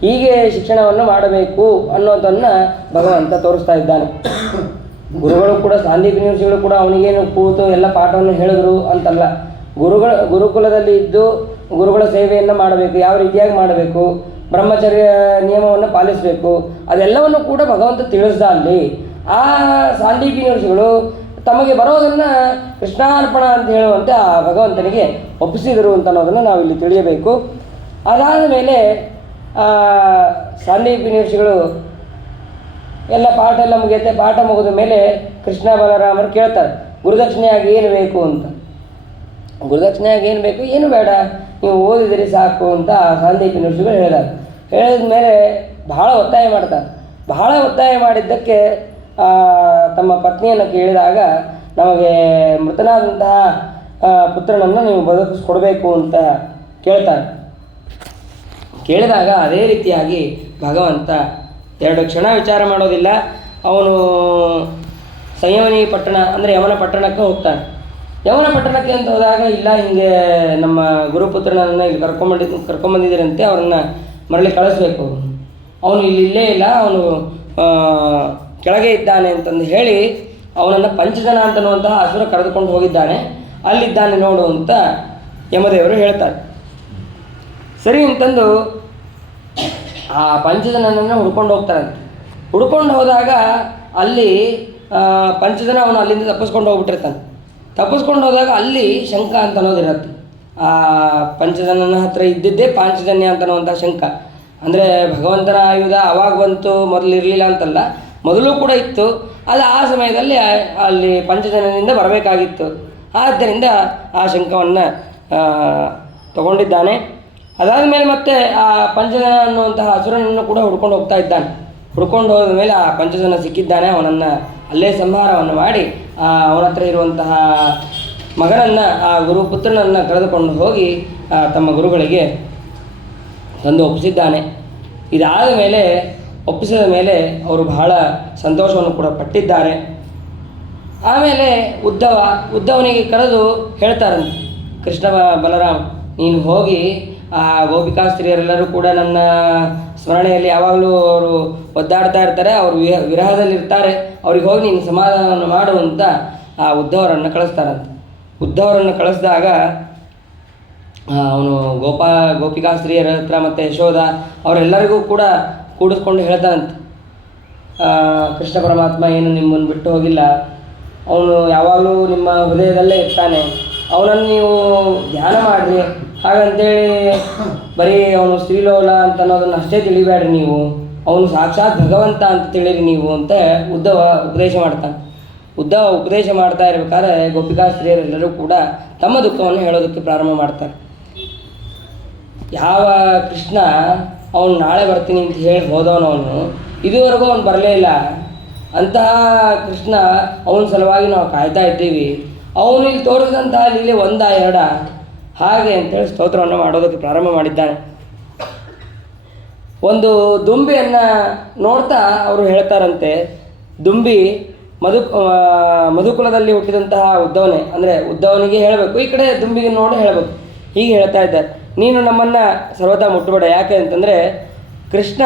ಹೀಗೆ ಶಿಕ್ಷಣವನ್ನು ಮಾಡಬೇಕು ಅನ್ನೋದನ್ನು ಭಗವಂತ ತೋರಿಸ್ತಾ ಇದ್ದಾನೆ. ಗುರುಗಳು ಕೂಡ ಸಾಂದೀಪಿನಿ ಋಷಿಗಳು ಕೂಡ ಅವನಿಗೇನು ಕೂತು ಎಲ್ಲ ಪಾಠವನ್ನು ಹೇಳಿದ್ರು ಅಂತಲ್ಲ. ಗುರುಕುಲದಲ್ಲಿ ಇದ್ದು ಗುರುಗಳ ಸೇವೆಯನ್ನು ಮಾಡಬೇಕು, ಯಾವ ರೀತಿಯಾಗಿ ಮಾಡಬೇಕು, ಬ್ರಹ್ಮಚರ್ಯ ನಿಯಮವನ್ನು ಪಾಲಿಸಬೇಕು, ಅದೆಲ್ಲವನ್ನು ಕೂಡ ಭಗವಂತ ತಿಳಿಸ್ದ ಅಲ್ಲಿ. ಆ ಸಾಂದೀಪಿನಿ ಋಷಿಗಳು ತಮಗೆ ಬರೋದನ್ನು ಕೃಷ್ಣಾರ್ಪಣ ಅಂತ ಹೇಳುವಂತೆ ಆ ಭಗವಂತನಿಗೆ ಒಪ್ಪಿಸಿದರು ಅಂತ ಅನ್ನೋದನ್ನು ನಾವು ಇಲ್ಲಿ ತಿಳಿಯಬೇಕು. ಅದಾದ ಮೇಲೆ ಸಾಂದೀಪಿನಿ ಋಷಿಗಳು ಎಲ್ಲ ಪಾಠ ಎಲ್ಲ ಮುಗಿಯುತ್ತೆ. ಪಾಠ ಮುಗಿದ ಮೇಲೆ ಕೃಷ್ಣ ಬಲರಾಮರು ಕೇಳ್ತಾರೆ ಗುರುದಕ್ಷಿಣೆಯಾಗಿ ಏನು ಬೇಕು ಅಂತ. ಗುರುದಕ್ಷಿಣೆಯಾಗಿ ಏನು ಬೇಕು, ಏನು ಬೇಡ, ನೀವು ಓದಿದರೆ ಸಾಕು ಅಂತ ಸಾಂದೀಪಿನಿ ಋಷಿಗಳು ಹೇಳಿದ ಮೇಲೆ ಬಹಳ ಒತ್ತಾಯ ಮಾಡ್ತಾರೆ. ಬಹಳ ಒತ್ತಾಯ ಮಾಡಿದ್ದಕ್ಕೆ ತಮ್ಮ ಪತ್ನಿಯನ್ನು ಕೇಳಿದಾಗ ನಮಗೆ ಮೃತನಾದಂತಹ ಪುತ್ರನನ್ನು ನೀವು ಬದುಕಿಸ್ಕೊಡ್ಬೇಕು ಅಂತ ಕೇಳ್ತಾನೆ. ಕೇಳಿದಾಗ ಅದೇ ರೀತಿಯಾಗಿ ಭಗವಂತ 2 ಕ್ಷಣ ವಿಚಾರ ಮಾಡೋದಿಲ್ಲ. ಅವನು ಸಂಯವನಿ ಪಟ್ಟಣ ಅಂದರೆ ಯಮನ ಪಟ್ಟಣಕ್ಕೆ ಹೋಗ್ತಾನೆ. ಯಮನ ಪಟ್ಟಣಕ್ಕೆ ಅಂತ ಹೋದಾಗ, ಇಲ್ಲ ಹಿಂಗೆ ನಮ್ಮ ಗುರುಪುತ್ರನನ್ನು ಇಲ್ಲಿ ಕರ್ಕೊಂಬಂದಿದ್ದೀರಂತೆ, ಅವರನ್ನು ಮರಳಿ ಕಳಿಸ್ಬೇಕು, ಅವನು ಇಲ್ಲೇ ಇಲ್ಲ, ಅವನು ಕೆಳಗೆ ಇದ್ದಾನೆ ಅಂತಂದು ಹೇಳಿ ಅವನನ್ನು ಪಂಚಜನ ಅಂತನ್ನುವಂತಹ ಅಸುರ ಕರೆದುಕೊಂಡು ಹೋಗಿದ್ದಾನೆ, ಅಲ್ಲಿದ್ದಾನೆ ನೋಡು ಅಂತ ಯಮದೇವರು ಹೇಳ್ತಾರೆ. ಸರಿ ಅಂತಂದು ಆ ಪಂಚಜನನನ್ನು ಹುಡ್ಕೊಂಡು ಹೋಗ್ತಾರಂತೆ. ಹುಡ್ಕೊಂಡು ಹೋದಾಗ ಅಲ್ಲಿ ಪಂಚಜನ ಅವನು ಅಲ್ಲಿಂದ ತಪ್ಪಿಸ್ಕೊಂಡು ಹೋಗ್ಬಿಟ್ಟಿರ್ತಾನೆ. ತಪ್ಪಿಸ್ಕೊಂಡು ಹೋದಾಗ ಅಲ್ಲಿ ಶಂಖ ಅಂತ ಅನ್ನೋದಿರತ್ತೆ. ಆ ಪಂಚಜನನ ಹತ್ರ ಇದ್ದಿದ್ದೇ ಪಾಂಚಜನ್ಯ ಅಂತನ್ನುವಂಥ ಶಂಖ. ಅಂದರೆ ಭಗವಂತನ ಆಯುಧ ಅವಾಗ ಬಂತು, ಮೊದಲು ಇರಲಿಲ್ಲ ಅಂತಲ್ಲ, ಮೊದಲು ಕೂಡ ಇತ್ತು. ಅದು ಆ ಸಮಯದಲ್ಲಿ ಅಲ್ಲಿ ಪಂಚಜನನಿಂದ ಬರಬೇಕಾಗಿತ್ತು. ಆದ್ದರಿಂದ ಆ ಶಂಖವನ್ನು ತಗೊಂಡಿದ್ದಾನೆ. ಅದಾದ ಮೇಲೆ ಮತ್ತೆ ಆ ಪಂಚಜನ ಅನ್ನುವಂತಹ ಅಸುರನನ್ನು ಕೂಡ ಹುಡ್ಕೊಂಡು ಹೋಗ್ತಾ ಇದ್ದಾನೆ. ಹುಡ್ಕೊಂಡು ಹೋದ ಮೇಲೆ ಆ ಪಂಚಜನ ಸಿಕ್ಕಿದ್ದಾನೆ. ಅವನನ್ನು ಅಲ್ಲೇ ಸಂಹಾರವನ್ನು ಮಾಡಿ ಅವನ ಹತ್ರ ಇರುವಂತಹ ಮಗನನ್ನು, ಆ ಗುರುಪುತ್ರನನ್ನು ಕರೆದುಕೊಂಡು ಹೋಗಿ ತಮ್ಮ ಗುರುಗಳಿಗೆ ತಂದು ಒಪ್ಪಿಸಿದ್ದಾನೆ. ಇದಾದ ಮೇಲೆ, ಒಪ್ಪಿಸಿದ ಮೇಲೆ ಅವರು ಬಹಳ ಸಂತೋಷವನ್ನು ಕೂಡ ಪಟ್ಟಿದ್ದಾರೆ. ಆಮೇಲೆ ಉದ್ಧವನಿಗೆ ಕರೆದು ಹೇಳ್ತಾರಂತೆ, ಕೃಷ್ಣ ಬಲರಾಮ, ನೀನು ಹೋಗಿ ಆ ಗೋಪಿಕಾಸ್ತ್ರೀಯರೆಲ್ಲರೂ ಕೂಡ ನನ್ನ ಸ್ಮರಣೆಯಲ್ಲಿ ಯಾವಾಗಲೂ ಅವರು ಒದ್ದಾಡ್ತಾ ಇರ್ತಾರೆ, ಅವರು ವಿರಹದಲ್ಲಿರ್ತಾರೆ, ಅವ್ರಿಗೆ ಹೋಗಿ ನೀನು ಸಮಾಧಾನವನ್ನು ಮಾಡು ಅಂತ ಆ ಉದ್ಧವರನ್ನು ಕಳಿಸ್ತಾರಂತೆ. ಉದ್ಧವರನ್ನು ಕಳಿಸಿದಾಗ ಅವನು ಗೋಪಿಕಾಸ್ತ್ರೀಯರ ಹತ್ರ ಮತ್ತು ಯಶೋಧ ಅವರೆಲ್ಲರಿಗೂ ಕೂಡ ಕೂಡಿಸ್ಕೊಂಡು ಹೇಳ್ತಾನಂತೆ, ಕೃಷ್ಣ ಪರಮಾತ್ಮ ಏನು ನಿಮ್ಮನ್ನು ಬಿಟ್ಟು ಹೋಗಿಲ್ಲ, ಅವನು ಯಾವಾಗಲೂ ನಿಮ್ಮ ಹೃದಯದಲ್ಲೇ ಇರ್ತಾನೆ, ಅವನನ್ನು ನೀವು ಧ್ಯಾನ ಮಾಡಿರಿ. ಹಾಗಂತೇಳಿ ಬರೀ ಅವನು ಶ್ರೀಲೋಲ ಅಂತ ಅನ್ನೋದನ್ನು ಅಷ್ಟೇ ತಿಳಿಬೇಡ್ರಿ, ನೀವು ಅವನು ಸಾಕ್ಷಾತ್ ಭಗವಂತ ಅಂತ ತಿಳಿರಿ ನೀವು ಅಂತ ಉದ್ಧವ ಉಪದೇಶ ಮಾಡ್ತಾನೆ. ಉದ್ಧವ ಉಪದೇಶ ಮಾಡ್ತಾ ಇರಬೇಕಾದ್ರೆ ಗೋಪಿಕಾಸ್ತ್ರೀಯರೆಲ್ಲರೂ ಕೂಡ ತಮ್ಮ ದುಃಖವನ್ನು ಹೇಳೋದಕ್ಕೆ ಪ್ರಾರಂಭ ಮಾಡ್ತಾರೆ. ಯಾವ ಕೃಷ್ಣ ಅವನು ನಾಳೆ ಬರ್ತೀನಿ ಅಂತ ಹೇಳಿ ಹೋದವನವನು ಇದುವರೆಗೂ ಅವನು ಬರಲೇ ಇಲ್ಲ, ಅಂತಹ ಕೃಷ್ಣ ಅವನ ಸಲುವಾಗಿ ನಾವು ಕಾಯ್ತಾ ಇದ್ದೀವಿ, ಅವನು ಇಲ್ಲಿ ತೋರಿಸಿದಂತಹ ಲೀಲೆ 1-2 ಹಾಗೆ ಅಂತೇಳಿ ಸ್ತೋತ್ರವನ್ನು ಮಾಡೋದಕ್ಕೆ ಪ್ರಾರಂಭ ಮಾಡಿದ್ದಾನೆ. ಒಂದು ದುಂಬಿಯನ್ನು ನೋಡ್ತಾ ಅವರು ಹೇಳ್ತಾರಂತೆ, ದುಂಬಿ ಮಧುಕುಲದಲ್ಲಿ ಹುಟ್ಟಿದಂತಹ ಉದ್ಧವನೇ, ಅಂದರೆ ಉದ್ಧವನಿಗೆ ಹೇಳಬೇಕು, ಈ ಕಡೆ ದುಂಬಿಗೆ ನೋಡಿ ಹೇಳಬೇಕು. ಹೀಗೆ ಹೇಳ್ತಾ ಇದ್ದಾರೆ, ನೀನು ನಮ್ಮನ್ನು ಸರ್ವದಾ ಮುಟ್ಟಬೇಡ. ಯಾಕೆ ಅಂತಂದರೆ ಕೃಷ್ಣ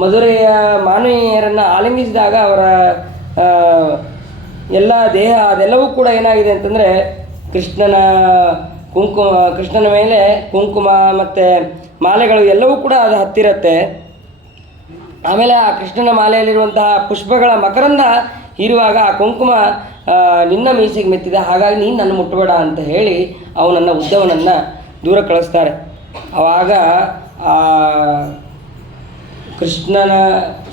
ಮಧುರೆಯ ಮಾನವೀಯರನ್ನು ಆಲಿಂಗಿಸಿದಾಗ ಅವರ ಎಲ್ಲ ದೇಹ ಅದೆಲ್ಲವೂ ಕೂಡ ಏನಾಗಿದೆ ಅಂತಂದರೆ ಕೃಷ್ಣನ ಮೇಲೆ ಕುಂಕುಮ ಮತ್ತು ಮಾಲೆಗಳು ಎಲ್ಲವೂ ಕೂಡ ಅದು ಹತ್ತಿರತ್ತೆ. ಆಮೇಲೆ ಆ ಕೃಷ್ಣನ ಮಾಲೆಯಲ್ಲಿರುವಂತಹ ಪುಷ್ಪಗಳ ಮಕರಂದ ಹೀರುವಾಗ ಆ ಕುಂಕುಮ ನಿನ್ನ ಮೀಸೆಗೆ ಮೆತ್ತಿದೆ, ಹಾಗಾಗಿ ನೀನು ನನ್ನ ಮುಟ್ಟಬೇಡ ಅಂತ ಹೇಳಿ ಉದ್ಧವನನ್ನು ದೂರ ಕಳಿಸ್ತಾರೆ. ಆವಾಗ ಆ ಕೃಷ್ಣನ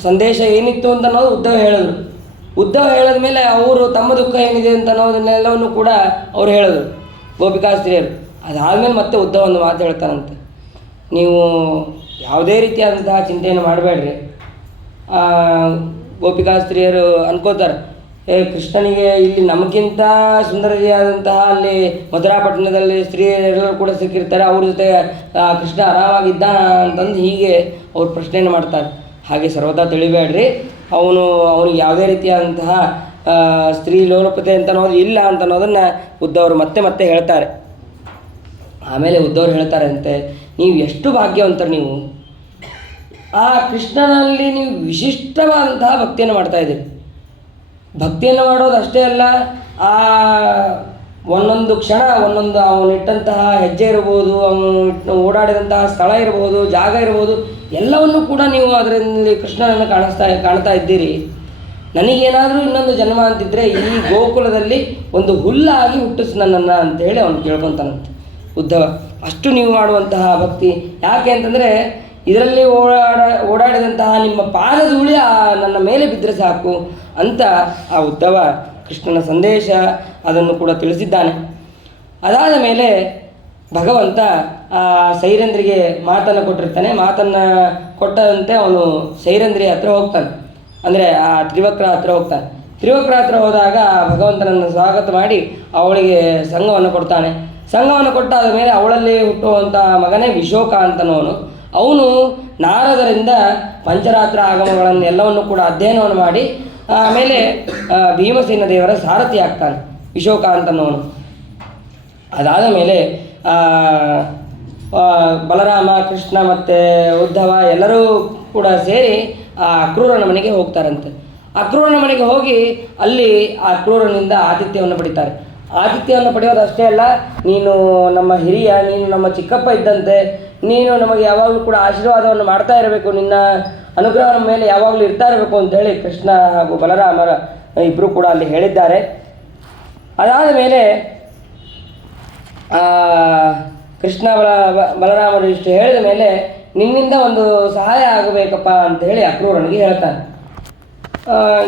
ಸಂದೇಶ ಏನಿತ್ತು ಅಂತ ಅನ್ನೋದು ಉದ್ಧವ ಹೇಳಿದ ಮೇಲೆ ಅವರು ತಮ್ಮ ದುಃಖ ಏನಿದೆ ಅಂತ ಅನ್ನೋದನ್ನೆಲ್ಲವನ್ನು ಕೂಡ ಅವ್ರು ಹೇಳಿದ್ರು ಗೋಪಿಕಾಸ್ತ್ರೀಯರು. ಅದಾದಮೇಲೆ ಮತ್ತೆ ಉದ್ಧವ ಒಂದು ಮಾತು ಹೇಳ್ತಾನಂತೆ, ನೀವು ಯಾವುದೇ ರೀತಿಯಾದಂತಹ ಚಿಂತೆಯನ್ನು ಮಾಡಬೇಡ್ರಿ. ಗೋಪಿಕಾಸ್ತ್ರೀಯರು ಅನ್ಕೋತಾರೆ, ಕೃಷ್ಣನಿಗೆ ಇಲ್ಲಿ ನಮಗಿಂತ ಸುಂದರಿಯಾದಂತಹ ಅಲ್ಲಿ ಮಧುರಾಪಟ್ಟಣದಲ್ಲಿ ಸ್ತ್ರೀಯರೆಲ್ಲರೂ ಕೂಡ ಸಿಕ್ಕಿರ್ತಾರೆ, ಅವ್ರ ಜೊತೆ ಕೃಷ್ಣ ಆರಾಮಾಗಿದ್ದಾನ ಅಂತಂದು ಹೀಗೆ ಅವ್ರು ಪ್ರಶ್ನೆಯನ್ನು ಮಾಡ್ತಾರೆ. ಹಾಗೆ ಸರ್ವದಾ ತಿಳಿಬೇಡ್ರಿ, ಅವನಿಗೆ ಯಾವುದೇ ರೀತಿಯಾದಂತಹ ಸ್ತ್ರೀ ಲೋಲಪತೆ ಅಂತ ಅನ್ನೋದು ಇಲ್ಲ ಅಂತ ಅನ್ನೋದನ್ನು ಉದ್ಧವರು ಮತ್ತೆ ಹೇಳ್ತಾರೆ. ಆಮೇಲೆ ಉದ್ಧವರು ಹೇಳ್ತಾರಂತೆ, ನೀವು ಎಷ್ಟು ಭಾಗ್ಯವಂತರು, ನೀವು ಆ ಕೃಷ್ಣನಲ್ಲಿ ನೀವು ವಿಶಿಷ್ಟವಾದಂತಹ ಭಕ್ತಿಯನ್ನು ಮಾಡ್ತಾಯಿದ್ದೀರಿ. ಭಕ್ತಿಯನ್ನು ಮಾಡೋದು ಅಷ್ಟೇ ಅಲ್ಲ, ಆ ಒಂದೊಂದು ಕ್ಷಣ ಒಂದೊಂದು ಅವನಿಟ್ಟಂತಹ ಹೆಜ್ಜೆ ಇರ್ಬೋದು, ಅವನು ಓಡಾಡಿದಂತಹ ಸ್ಥಳ ಇರ್ಬೋದು, ಜಾಗ ಇರ್ಬೋದು, ಎಲ್ಲವನ್ನೂ ಕೂಡ ನೀವು ಅದರಲ್ಲಿ ಕೃಷ್ಣನನ್ನು ಕಾಣ್ತಾ ಇದ್ದೀರಿ. ನನಗೇನಾದರೂ ಇನ್ನೊಂದು ಜನ್ಮ ಅಂತಿದ್ದರೆ ಈ ಗೋಕುಲದಲ್ಲಿ ಒಂದು ಹುಲ್ಲಾಗಿ ಹುಟ್ಟಿಸ್ ನನ್ನನ್ನು ಅಂತೇಳಿ ಅವನು ಕೇಳ್ಕೊತಾನಂತೆ ಉದ್ಧವ. ಅಷ್ಟು ನೀವು ಮಾಡುವಂತಹ ಭಕ್ತಿ ಯಾಕೆ ಅಂತಂದರೆ ಇದರಲ್ಲಿ ಓಡಾಡಿದಂತಹ ನಿಮ್ಮ ಪಾದಧೂಳಿ ನನ್ನ ಮೇಲೆ ಬಿದ್ದರೆ ಸಾಕು ಅಂತ ಆ ಉದ್ಧವ ಕೃಷ್ಣನ ಸಂದೇಶ ಅದನ್ನು ಕೂಡ ತಿಳಿಸಿದ್ದಾನೆ. ಅದಾದ ಮೇಲೆ ಭಗವಂತ ಆ ಸೈರಂದ್ರಿಗೆ ಮಾತನ್ನು ಕೊಟ್ಟಿರ್ತಾನೆ. ಮಾತನ್ನು ಕೊಟ್ಟಂತೆ ಅವನು ಸೈರಂದ್ರಿ ಹತ್ರ ಹೋಗ್ತಾನೆ, ಅಂದರೆ ಆ ತ್ರಿವಕ್ರ ಹತ್ರ ಹೋಗ್ತಾನೆ. ತ್ರಿವಕ್ರ ಹತ್ರ ಹೋದಾಗ ಭಗವಂತನನ್ನು ಸ್ವಾಗತ ಮಾಡಿ ಅವಳಿಗೆ ಸಂಘವನ್ನು ಕೊಡ್ತಾನೆ. ಸಂಘವನ್ನು ಕೊಟ್ಟಾದ ಮೇಲೆ ಅವಳಲ್ಲಿ ಹುಟ್ಟುವಂಥ ಮಗನೇ ವಿಶೋಕ ಅಂತನವನು. ಅವನು ನಾರದರಿಂದ ಪಂಚರಾತ್ರ ಆಗಮಗಳನ್ನು ಎಲ್ಲವನ್ನು ಕೂಡ ಅಧ್ಯಯನವನ್ನು ಮಾಡಿ ಆಮೇಲೆ ಭೀಮಸೇನ ದೇವರ ಸಾರಥಿ ಆಗ್ತಾನೆ ವಿಶೋಕ ಅಂತನವನು. ಅದಾದ ಮೇಲೆ ಬಲರಾಮ, ಕೃಷ್ಣ ಮತ್ತು ಉದ್ಧವ ಎಲ್ಲರೂ ಕೂಡ ಸೇರಿ ಆ ಅಕ್ರೂರನ ಮನೆಗೆ ಹೋಗ್ತಾರಂತೆ. ಅಕ್ರೂರನ ಮನೆಗೆ ಹೋಗಿ ಅಲ್ಲಿ ಆ ಅಕ್ರೂರನಿಂದ ಆತಿಥ್ಯವನ್ನು ಪಡಿತಾರೆ. ಆತಿಥ್ಯವನ್ನು ಪಡೆಯೋದು ಅಷ್ಟೇ ಅಲ್ಲ, ನೀನು ನಮ್ಮ ಹಿರಿಯ, ನೀನು ನಮ್ಮ ಚಿಕ್ಕಪ್ಪ ಇದ್ದಂತೆ, ನೀನು ನಮಗೆ ಯಾವಾಗಲೂ ಕೂಡ ಆಶೀರ್ವಾದವನ್ನು ಮಾಡ್ತಾ ಇರಬೇಕು, ನಿನ್ನ ಅನುಗ್ರಹ ನಮ್ಮ ಮೇಲೆ ಯಾವಾಗಲೂ ಇರ್ತಾ ಇರಬೇಕು ಅಂತೇಳಿ ಕೃಷ್ಣ ಹಾಗೂ ಬಲರಾಮರ ಇಬ್ಬರು ಕೂಡ ಅಲ್ಲಿ ಹೇಳಿದ್ದಾರೆ. ಅದಾದ ಮೇಲೆ ಕೃಷ್ಣ ಬಲರಾಮರು ಇಷ್ಟು ಹೇಳಿದ ಮೇಲೆ ನಿನ್ನಿಂದ ಒಂದು ಸಹಾಯ ಆಗಬೇಕಪ್ಪ ಅಂಥೇಳಿ ಅಕ್ರೂರನಿಗೆ ಹೇಳ್ತಾನೆ.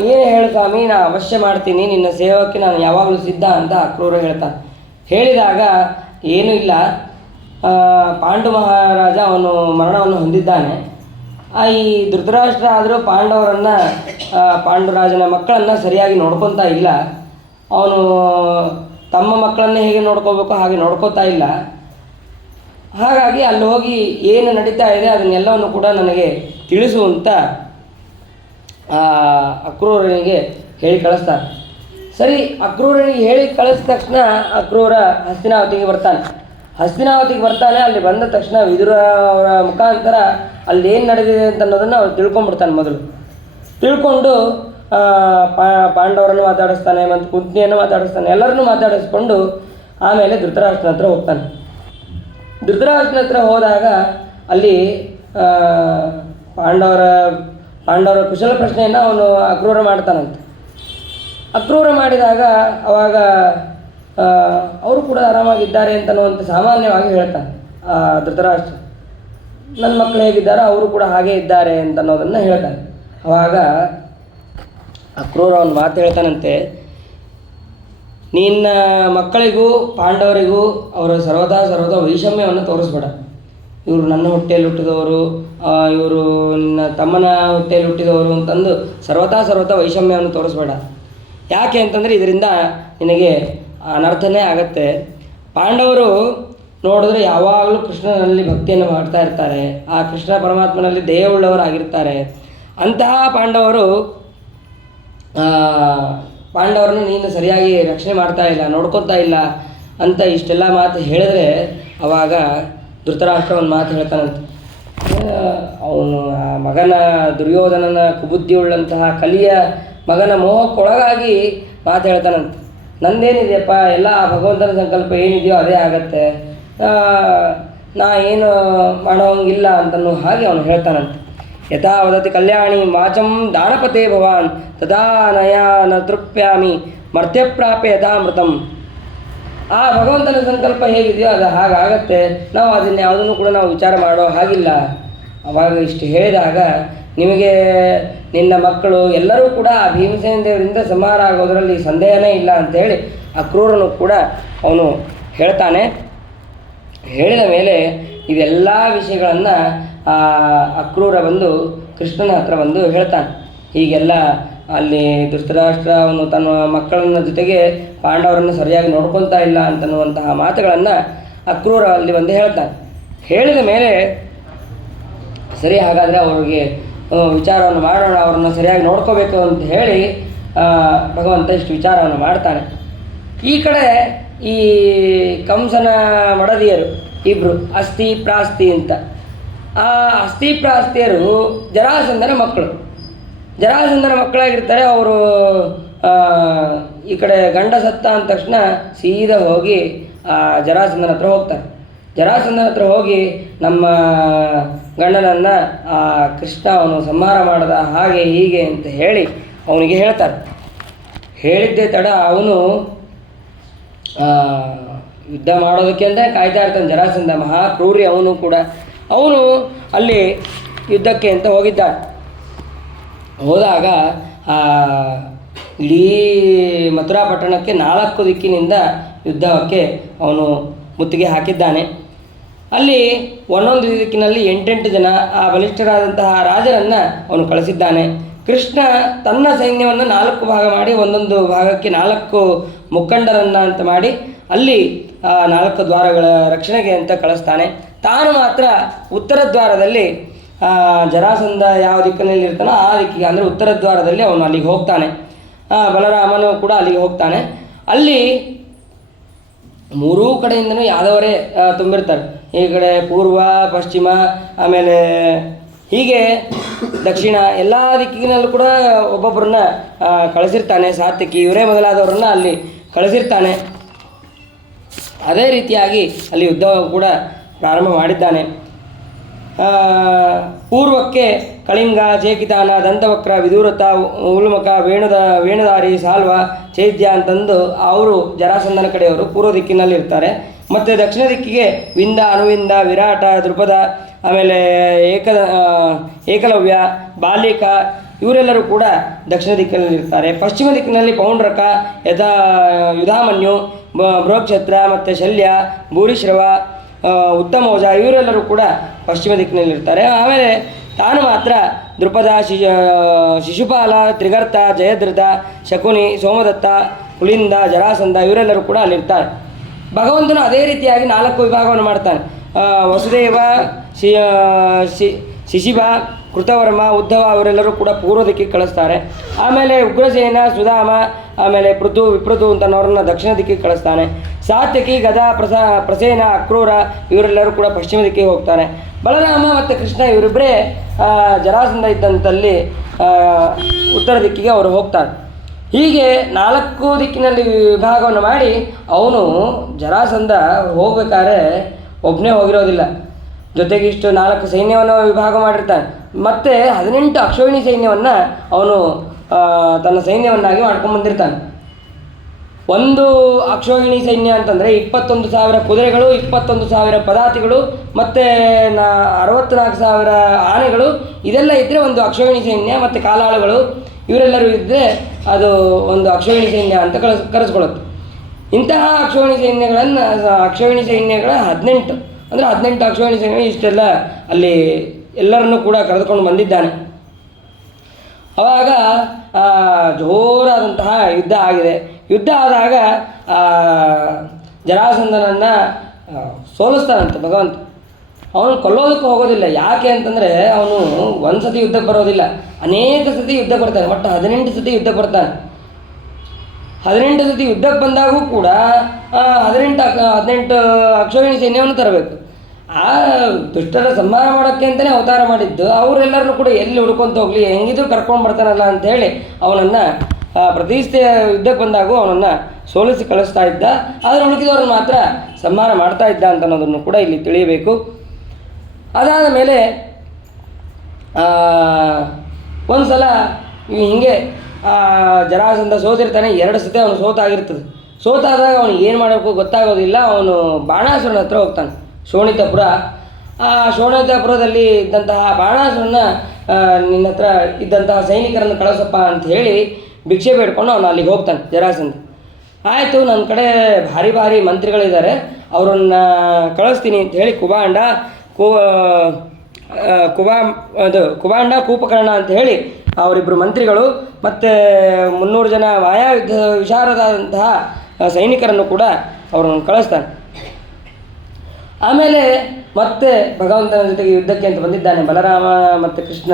ಏನು ಹೇಳು ಸ್ವಾಮಿ, ನಾನು ಅವಶ್ಯ ಮಾಡ್ತೀನಿ, ನಿನ್ನ ಸೇವಕ್ಕೆ ನಾನು ಯಾವಾಗಲೂ ಸಿದ್ಧ ಅಂತ ಅಕ್ರೂರ ಹೇಳ್ತಾನೆ. ಹೇಳಿದಾಗ ಏನೂ ಇಲ್ಲ, ಪಾಂಡು ಮಹಾರಾಜ ಅವನು ಮರಣವನ್ನು ಹೊಂದಿದ್ದಾನೆ. ಈ ಧೃತರಾಷ್ಟ್ರ ಆದರೂ ಪಾಂಡವರನ್ನು, ಪಾಂಡುರಾಜನ ಮಕ್ಕಳನ್ನು ಸರಿಯಾಗಿ ನೋಡ್ಕೊತಾ ಇಲ್ಲ. ಅವನು ತಮ್ಮ ಮಕ್ಕಳನ್ನೇ ಹೇಗೆ ನೋಡ್ಕೋಬೇಕು ಹಾಗೆ ನೋಡ್ಕೋತಾ ಇಲ್ಲ. ಹಾಗಾಗಿ ಅಲ್ಲಿ ಹೋಗಿ ಏನು ನಡೀತಾ ಇದೆ ಅದನ್ನೆಲ್ಲವನ್ನು ಕೂಡ ನನಗೆ ತಿಳಿಸುವಂತ ಅಕ್ರೂರನಿಗೆ ಹೇಳಿ ಕಳಿಸ್ತಾನೆ. ಸರಿ, ಅಕ್ರೂರನಿಗೆ ಹೇಳಿ ಕಳಿಸಿದ ತಕ್ಷಣ ಅಕ್ರೂರ ಹಸ್ತಿನಾವತಿಗೆ ಬರ್ತಾನೆ. ಹಸ್ತಿನಾವತಿಗೆ ಬರ್ತಾನೆ. ಅಲ್ಲಿ ಬಂದ ತಕ್ಷಣ ವಿದುರ ಅವರ ಮುಖಾಂತರ ಅಲ್ಲಿ ಏನು ನಡೆದಿದೆ ಅಂತ ಅನ್ನೋದನ್ನು ಅವ್ರು ತಿಳ್ಕೊಂಡ್ಬಿಡ್ತಾನೆ. ಮೊದಲು ತಿಳ್ಕೊಂಡು ಪಾಂಡವರನ್ನು ಮಾತಾಡಿಸ್ತಾನೆ ಮತ್ತು ಕುಂತಿಯನ್ನು ಮಾತಾಡಿಸ್ತಾನೆ, ಎಲ್ಲರನ್ನೂ ಮಾತಾಡಿಸ್ಕೊಂಡು ಆಮೇಲೆ ಧೃತರಾಷ್ಟ್ರನ ಹತ್ರ ಹೋಗ್ತಾನೆ. ಧೃತರಾಷ್ಟ್ರನ ಹತ್ರ ಹೋದಾಗ ಅಲ್ಲಿ ಪಾಂಡವರ ಕುಶಲ ಪ್ರಶ್ನೆಯನ್ನು ಅವನು ಅಕ್ರೂರ ಮಾಡ್ತಾನಂತೆ. ಅಕ್ರೂರ ಮಾಡಿದಾಗ ಅವಾಗ ಅವರು ಕೂಡ ಆರಾಮಾಗಿದ್ದಾರೆ ಅಂತನ್ನುವಂಥ ಸಾಮಾನ್ಯವಾಗಿ ಹೇಳ್ತಾನೆ ಧೃತರಾಷ್ಟ್ರ. ನನ್ನ ಮಕ್ಕಳು ಹೇಗಿದ್ದಾರೋ ಅವರು ಕೂಡ ಹಾಗೇ ಇದ್ದಾರೆ ಅಂತನ್ನೋದನ್ನು ಹೇಳ್ತಾನೆ. ಅವಾಗ ಅಕ್ರೂರ ಒಂದು ಮಾತು ಹೇಳ್ತಾನಂತೆ, ನಿನ್ನ ಮಕ್ಕಳಿಗೂ ಪಾಂಡವರಿಗೂ ಅವರ ಸರ್ವದಾ ವೈಷಮ್ಯವನ್ನು ತೋರಿಸ್ಬೇಡ. ಇವರು ನನ್ನ ಹೊಟ್ಟೆಯಲ್ಲಿ ಹುಟ್ಟಿದವರು, ಇವರು ನಿನ್ನ ತಮ್ಮನ ಹೊಟ್ಟೆಯಲ್ಲಿ ಹುಟ್ಟಿದವರು ಅಂತಂದು ಸರ್ವತಾ ವೈಷಮ್ಯವನ್ನು ತೋರಿಸ್ಬೇಡ. ಯಾಕೆ ಅಂತಂದರೆ ಇದರಿಂದ ನಿನಗೆ ಅನರ್ಥನೇ ಆಗತ್ತೆ. ಪಾಂಡವರು ನೋಡಿದ್ರೆ ಯಾವಾಗಲೂ ಕೃಷ್ಣನಲ್ಲಿ ಭಕ್ತಿಯನ್ನು ಮಾಡ್ತಾ ಇರ್ತಾರೆ, ಆ ಕೃಷ್ಣ ಪರಮಾತ್ಮನಲ್ಲಿ ದಯೆಯುಳ್ಳವರಾಗಿರ್ತಾರೆ. ಅಂತಹ ಪಾಂಡವರನ್ನು ನೀನು ಸರಿಯಾಗಿ ರಕ್ಷಣೆ ಮಾಡ್ತಾ ಇಲ್ಲ, ನೋಡ್ಕೊತಾ ಇಲ್ಲ ಅಂತ ಇಷ್ಟೆಲ್ಲ ಮಾತು ಹೇಳಿದ್ರೆ ಅವಾಗ ಧೃತರಾಷ್ಟ್ರ ಒಂದು ಮಾತು ಹೇಳ್ತಾನಂತೆ. ಅವನು ಆ ಮಗನ ದುರ್ಯೋಧನನ ಕುಬುದ್ಧಿಯುಳ್ಳಂತಹ ಕಲಿಯ ಮಗನ ಮೋಹಕ್ಕೊಳಗಾಗಿ ಮಾತು ಹೇಳ್ತಾನಂತೆ. ನಂದೇನಿದೆಯಪ್ಪ, ಎಲ್ಲ ಭಗವಂತನ ಸಂಕಲ್ಪ ಏನಿದೆಯೋ ಅದೇ ಆಗತ್ತೆ, ನಾ ಏನು ಮಾಡೋಂಗಿಲ್ಲ ಅಂತನೂ ಹಾಗೆ ಅವನು ಹೇಳ್ತಾನಂತೆ. ಯಥಾ ವದತಿ ಕಲ್ಯಾಣಿ ವಾಚಂ ದಾನಪತೆ ಭವಾನ್ ತದಾ ನಯಾ ನ ತೃಪ್ಯಾಮಿ ಮರ್ತ್ಯಪ್ರಾಪ್ಯ ಯಥಾಮೃತಂ. ಆ ಭಗವಂತನ ಸಂಕಲ್ಪ ಹೇಗಿದೆಯೋ ಅದು ಹಾಗಾಗತ್ತೆ, ನಾವು ಅದನ್ನು ಯಾವುದನ್ನು ಕೂಡ ನಾವು ವಿಚಾರ ಮಾಡೋ ಹಾಗಿಲ್ಲ. ಅವಾಗ ಇಷ್ಟು ಹೇಳಿದಾಗ ನಿಮಗೆ ನಿನ್ನ ಮಕ್ಕಳು ಎಲ್ಲರೂ ಕೂಡ ಭೀಮಸೇನ ದೇವರಿಂದ ಸಂಹಾರ ಆಗೋದರಲ್ಲಿ ಸಂದೇಹನೇ ಇಲ್ಲ ಅಂಥೇಳಿ ಅಕ್ರೂರನು ಕೂಡ ಅವನು ಹೇಳ್ತಾನೆ. ಹೇಳಿದ ಮೇಲೆ ಇದೆಲ್ಲ ವಿಷಯಗಳನ್ನು ಅಕ್ರೂರ ಬಂದು ಕೃಷ್ಣನ ಹತ್ರ ಬಂದು ಹೇಳ್ತಾನೆ. ಹೀಗೆಲ್ಲ ಅಲ್ಲಿ ಧೃತರಾಷ್ಟ್ರ ಅವನು ತನ್ನ ಮಕ್ಕಳನ್ನ ಜೊತೆಗೆ ಪಾಂಡವರನ್ನು ಸರಿಯಾಗಿ ನೋಡ್ಕೊತಾ ಇಲ್ಲ ಅಂತನ್ನುವಂತಹ ಮಾತುಗಳನ್ನು ಅಕ್ರೂರ ಅಲ್ಲಿ ಬಂದು ಹೇಳ್ತಾನೆ. ಹೇಳಿದ ಮೇಲೆ ಸರಿ, ಹಾಗಾದರೆ ಅವ್ರಿಗೆ ವಿಚಾರವನ್ನು ಮಾಡೋಣ, ಅವ್ರನ್ನ ಸರಿಯಾಗಿ ನೋಡ್ಕೋಬೇಕು ಅಂತ ಹೇಳಿ ಭಗವಂತ ಇಷ್ಟು ವಿಚಾರವನ್ನು ಮಾಡ್ತಾನೆ. ಈ ಕಡೆ ಈ ಕಂಸನ ಮಡದಿಯರು ಇಬ್ಬರು ಅಸ್ಥಿ ಪ್ರಾಸ್ತಿ ಅಂತ, ಆ ಅಸ್ಥಿ ಪ್ರಾಸ್ತಿಯರು ಜರಾಸಂಧನ ಮಕ್ಕಳು. ಜರಾಸಂಧನ ಮಕ್ಕಳಾಗಿರ್ತಾರೆ. ಅವರು ಈ ಕಡೆ ಗಂಡ ಸತ್ತ ಅಂದ ತಕ್ಷಣ ಸೀದಾ ಹೋಗಿ ಜರಾಸಂಧನ ಹತ್ರ ಹೋಗ್ತಾರೆ. ಜರಾಸಂಧನ ಹತ್ರ ಹೋಗಿ ನಮ್ಮ ಗಂಡನನ್ನು ಕೃಷ್ಣ ಅವನು ಸಂಹಾರ ಮಾಡದ ಹಾಗೆ ಹೀಗೆ ಅಂತ ಹೇಳಿ ಅವನಿಗೆ ಹೇಳ್ತಾರೆ. ಹೇಳಿದ್ದೇ ತಡ ಅವನು ಯುದ್ಧ ಮಾಡೋದಕ್ಕೆ ಅಂದರೆ ಕಾಯ್ತಾ ಇರ್ತಾನೆ. ಜರಾಸಂಧ ಮಹಾಕ್ರೂರಿ ಅವನು ಕೂಡ. ಅವನು ಅಲ್ಲಿ ಯುದ್ಧಕ್ಕೆ ಅಂತ ಹೋಗಿದ್ದಾನೆ. ಹೋದಾಗ ಇಡೀ ಮಥುರಾ ಪಟ್ಟಣಕ್ಕೆ 4 ದಿಕ್ಕಿನಿಂದ ಯುದ್ಧಕ್ಕೆ ಅವನು ಮುತ್ತಿಗೆ ಹಾಕಿದ್ದಾನೆ. ಅಲ್ಲಿ ಒಂದೊಂದು ದಿಕ್ಕಿನಲ್ಲಿ 8 ಜನ ಆ ಬಲಿಷ್ಠರಾದಂತಹ ರಾಜರನ್ನು ಅವನು ಕಳಿಸಿದ್ದಾನೆ. ಕೃಷ್ಣ ತನ್ನ ಸೈನ್ಯವನ್ನು 4 ಭಾಗ ಮಾಡಿ ಒಂದೊಂದು ಭಾಗಕ್ಕೆ 4 ಮುಖಂಡರನ್ನು ಅಂತ ಮಾಡಿ ಅಲ್ಲಿ 4 ದ್ವಾರಗಳ ರಕ್ಷಣೆಗೆ ಅಂತ ಕಳಿಸ್ತಾನೆ. ತಾನು ಮಾತ್ರ ಉತ್ತರ ದ್ವಾರದಲ್ಲಿ ಜರಾಸಂಧ ಯಾವ ದಿಕ್ಕಿನಲ್ಲಿ ಇರ್ತಾನೋ ಆ ದಿಕ್ಕಿಗೆ ಅಂದರೆ ಉತ್ತರ ದ್ವಾರದಲ್ಲಿ ಅವನು ಅಲ್ಲಿಗೆ ಹೋಗ್ತಾನೆ. ಬಲರಾಮನು ಕೂಡ ಅಲ್ಲಿಗೆ ಹೋಗ್ತಾನೆ. ಅಲ್ಲಿ 3 ಕಡೆಯಿಂದನೂ ಯಾದವರೇ ತುಂಬಿರ್ತಾರೆ. ಈ ಕಡೆ ಪೂರ್ವ, ಪಶ್ಚಿಮ, ಆಮೇಲೆ ಹೀಗೆ ದಕ್ಷಿಣ ಎಲ್ಲ ದಿಕ್ಕಿನಲ್ಲೂ ಕೂಡ ಒಬ್ಬೊಬ್ಬರನ್ನ ಕಳಿಸಿರ್ತಾನೆ. ಸಾತ್ವಿಕಿ ಇವರೇ ಮೊದಲಾದವರನ್ನ ಅಲ್ಲಿ ಕಳಿಸಿರ್ತಾನೆ. ಅದೇ ರೀತಿಯಾಗಿ ಅಲ್ಲಿ ಯುದ್ಧ ಕೂಡ ಪ್ರಾರಂಭ ಮಾಡಿದ್ದಾನೆ. ಪೂರ್ವಕ್ಕೆ ಕಳಿಂಗ, ಚೇಕಿತಾನ, ದಂತವಕ್ರ, ವಿದೂರತ, ಉಲ್ಮಕ, ವೇಣುದಾರಿ, ಸಾಲ್ವ, ಚೈದ್ಯ ಅಂತಂದು ಅವರು ಜರಾಸಂಧನ ಕಡೆಯವರು ಪೂರ್ವ ದಿಕ್ಕಿನಲ್ಲಿರ್ತಾರೆ. ಮತ್ತು ದಕ್ಷಿಣ ದಿಕ್ಕಿಗೆ ವಿಂದ, ಅನುವಿಂದ, ವಿರಾಟ, ದೃಪದ, ಆಮೇಲೆ ಏಕಲವ್ಯ, ಬಾಲಿಕ ಇವರೆಲ್ಲರೂ ಕೂಡ ದಕ್ಷಿಣ ದಿಕ್ಕಿನಲ್ಲಿರ್ತಾರೆ. ಪಶ್ಚಿಮ ದಿಕ್ಕಿನಲ್ಲಿ ಪೌಂಡ್ರಕ, ಯುಧಾಮನ್ಯು, ಬೃಹಕ್ಷತ್ರ ಮತ್ತು ಶಲ್ಯ, ಭೂರಿಶ್ರವ, ಉತ್ತಮೋಜ ಇವರೆಲ್ಲರೂ ಕೂಡ ಪಶ್ಚಿಮ ದಿಕ್ಕಿನಲ್ಲಿರ್ತಾರೆ. ಆಮೇಲೆ ತಾನು ಮಾತ್ರ ದೃಪದ, ಶಿಶುಪಾಲ, ತ್ರಿಗರ್ತ, ಜಯದ್ರಥ, ಶಕುನಿ, ಸೋಮದತ್ತ, ಕುಳಿಂದ, ಜರಾಸಂಧ ಇವರೆಲ್ಲರೂ ಕೂಡ ಅಲ್ಲಿರ್ತಾರೆ. ಭಗವಂತನು ಅದೇ ರೀತಿಯಾಗಿ 4 ವಿಭಾಗವನ್ನು ಮಾಡ್ತಾನೆ. ವಸುದೇವ, ಶಿಶಿಭ, ಕೃತವರ್ಮ, ಉದ್ಧವ ಅವರೆಲ್ಲರೂ ಕೂಡ ಪೂರ್ವ ದಿಕ್ಕಿಗೆ ಕಳಿಸ್ತಾರೆ. ಆಮೇಲೆ ಉಗ್ರಸೇನ, ಸುಧಾಮ, ಆಮೇಲೆ ವಿಪೃತು ಅಂತನವ್ರನ್ನ ದಕ್ಷಿಣ ದಿಕ್ಕಿಗೆ ಕಳಿಸ್ತಾನೆ. ಸಾತ್ಯಕಿ, ಗದಾ, ಪ್ರಸೇನ, ಅಕ್ರೂರ ಇವರೆಲ್ಲರೂ ಕೂಡ ಪಶ್ಚಿಮ ದಿಕ್ಕಿಗೆ ಹೋಗ್ತಾರೆ. ಬಲರಾಮ ಮತ್ತು ಕೃಷ್ಣ ಇವರಿಬ್ಬರೇ ಜರಾಸಂಧ ಇದ್ದಂಥಲ್ಲಿ ಉತ್ತರ ದಿಕ್ಕಿಗೆ ಅವರು ಹೋಗ್ತಾರೆ. ಹೀಗೆ 4 ದಿಕ್ಕಿನಲ್ಲಿ ವಿಭಾಗವನ್ನು ಮಾಡಿ ಅವನು ಜರಾಸಂಧ ಹೋಗ್ಬೇಕಾದ್ರೆ ಒಬ್ಬನೇ ಹೋಗಿರೋದಿಲ್ಲ. ಜೊತೆಗೆ ಇಷ್ಟು 4 ಸೈನ್ಯವನ್ನು ವಿಭಾಗ ಮಾಡಿರ್ತಾನೆ. ಮತ್ತು 18 ಅಕ್ಷೋಹಿಣಿ ಸೈನ್ಯವನ್ನು ಅವನು ತನ್ನ ಸೈನ್ಯವನ್ನಾಗಿ ಮಾಡ್ಕೊಂಡ್ಬಂದಿರ್ತಾನೆ. ಒಂದು ಅಕ್ಷೋಹಿಣಿ ಸೈನ್ಯ ಅಂತಂದರೆ 21,000 ಕುದುರೆಗಳು, 21,000 ಪದಾತಿಗಳು ಮತ್ತು 64,000 ಆನೆಗಳು ಇದೆಲ್ಲ ಇದ್ದರೆ ಒಂದು ಅಕ್ಷೋಹಿಣಿ ಸೈನ್ಯ. ಮತ್ತು ಕಾಲಾಳುಗಳು ಇವರೆಲ್ಲರೂ ಇದ್ದರೆ ಅದು ಒಂದು ಅಕ್ಷೋಹಿಣಿ ಸೈನ್ಯ ಅಂತ ಕರೆಸ್ಕೊಳ್ಳುತ್ತೆ. ಇಂತಹ ಅಕ್ಷೋಹಿಣಿ ಸೈನ್ಯಗಳ 18 ಅಂದರೆ 18 ಅಕ್ಷೋಹಿಣಿ ಸೈನ್ಯ ಇಷ್ಟೆಲ್ಲ ಅಲ್ಲಿ ಎಲ್ಲರನ್ನೂ ಕೂಡ ಕರೆದುಕೊಂಡು ಬಂದಿದ್ದಾನೆ. ಆವಾಗ ಜೋರಾದಂತಹ ಯುದ್ಧ ಆಗಿದೆ. ಯುದ್ಧ ಆದಾಗ ಜರಾಸಂಧನನ್ನು ಸೋಲಿಸ್ತಾನಂತೆ ಭಗವಂತ. ಅವನು ಕೊಲ್ಲೋದಕ್ಕೆ ಹೋಗೋದಿಲ್ಲ. ಯಾಕೆ ಅಂತಂದರೆ ಅವನು ಒಂದು ಸತಿ ಯುದ್ಧಕ್ಕೆ ಬರೋದಿಲ್ಲ, ಅನೇಕ ಸತಿ ಯುದ್ಧಕ್ಕೆ ಬರ್ತಾನೆ. ಒಟ್ಟು 18 ಸತಿ ಯುದ್ಧಕ್ಕೆ ಬರ್ತಾನೆ. 18 ಸತಿ ಯುದ್ಧಕ್ಕೆ ಬಂದಾಗೂ ಕೂಡ 18 ಅಕ್ಷೋಹಿಣಿ ಸೈನ್ಯವನ್ನು ತರಬೇಕು. ಆ ದುಷ್ಟರ ಸಂಹಾರ ಮಾಡೋಕ್ಕೆ ಅಂತಲೇ ಅವತಾರ ಮಾಡಿದ್ದು. ಅವರೆಲ್ಲರನ್ನೂ ಕೂಡ ಎಲ್ಲಿ ಹುಡ್ಕೊಂತ ಹೋಗಲಿ, ಹೆಂಗಿದ್ರು ಕರ್ಕೊಂಡು ಬರ್ತಾನಲ್ಲ ಅಂಥೇಳಿ ಅವನನ್ನು ಪ್ರತಿಷ್ಠೆ ಯುದ್ಧಕ್ಕೆ ಬಂದಾಗೂ ಅವನನ್ನು ಸೋಲಿಸಿ ಕಳಿಸ್ತಾ ಇದ್ದ. ಆದರೆ ಉಳಿದವ್ರನ್ನ ಮಾತ್ರ ಸಂಹಾರ ಮಾಡ್ತಾ ಇದ್ದ ಅಂತ ಅನ್ನೋದನ್ನು ಕೂಡ ಇಲ್ಲಿ ತಿಳಿಯಬೇಕು. ಅದಾದ ಮೇಲೆ ಒಂದು ಸಲ ಹೀಗೆ ಜರಾಸಂಧ ಸೋತಿರ್ತಾನೆ. 2 ಸತಿ ಅವನು ಸೋತಾಗಿರ್ತದೆ. ಸೋತಾದಾಗ ಅವನಿಗೆ ಏನು ಮಾಡಬೇಕು ಗೊತ್ತಾಗೋದಿಲ್ಲ. ಅವನು ಬಾಣಾಸುರನ ಹತ್ರ ಹೋಗ್ತಾನೆ, ಶೋಣಿತಪುರ. ಆ ಶೋಣಿತಪುರದಲ್ಲಿ ಇದ್ದಂತಹ ಬಾಣಾಸುರನ ನಿನ್ನ ಹತ್ರ ಇದ್ದಂತಹ ಸೈನಿಕರನ್ನು ಕಳಿಸಪ್ಪ ಅಂತ ಹೇಳಿ ಭಿಕ್ಷೆ ಬೇಡ್ಕೊಂಡು ಅವನು ಅಲ್ಲಿಗೆ ಹೋಗ್ತಾನೆ ಜರಾಸಂಧ. ಆಯಿತು, ನನ್ನ ಕಡೆ ಭಾರಿ ಭಾರಿ ಮಂತ್ರಿಗಳಿದ್ದಾರೆ, ಅವರನ್ನು ಕಳಿಸ್ತೀನಿ ಅಂತ ಹೇಳಿ ಕುಬಾಂಡ, ಕೂಪಕರ್ಣ ಅಂತ ಹೇಳಿ ಅವರಿಬ್ಬರು ಮಂತ್ರಿಗಳು ಮತ್ತು 300 ಜನ ಮಾಯಾಯುದ್ಧ ವಿಶಾರದಾದಂತಹ ಸೈನಿಕರನ್ನು ಕೂಡ ಅವರನ್ನು ಕಳಿಸ್ತಾನೆ. ಆಮೇಲೆ ಮತ್ತೆ ಭಗವಂತನ ಜೊತೆಗೆ ಯುದ್ಧಕ್ಕೆ ಅಂತ ಬಂದಿದ್ದಾನೆ ಬಲರಾಮ ಮತ್ತು ಕೃಷ್ಣ.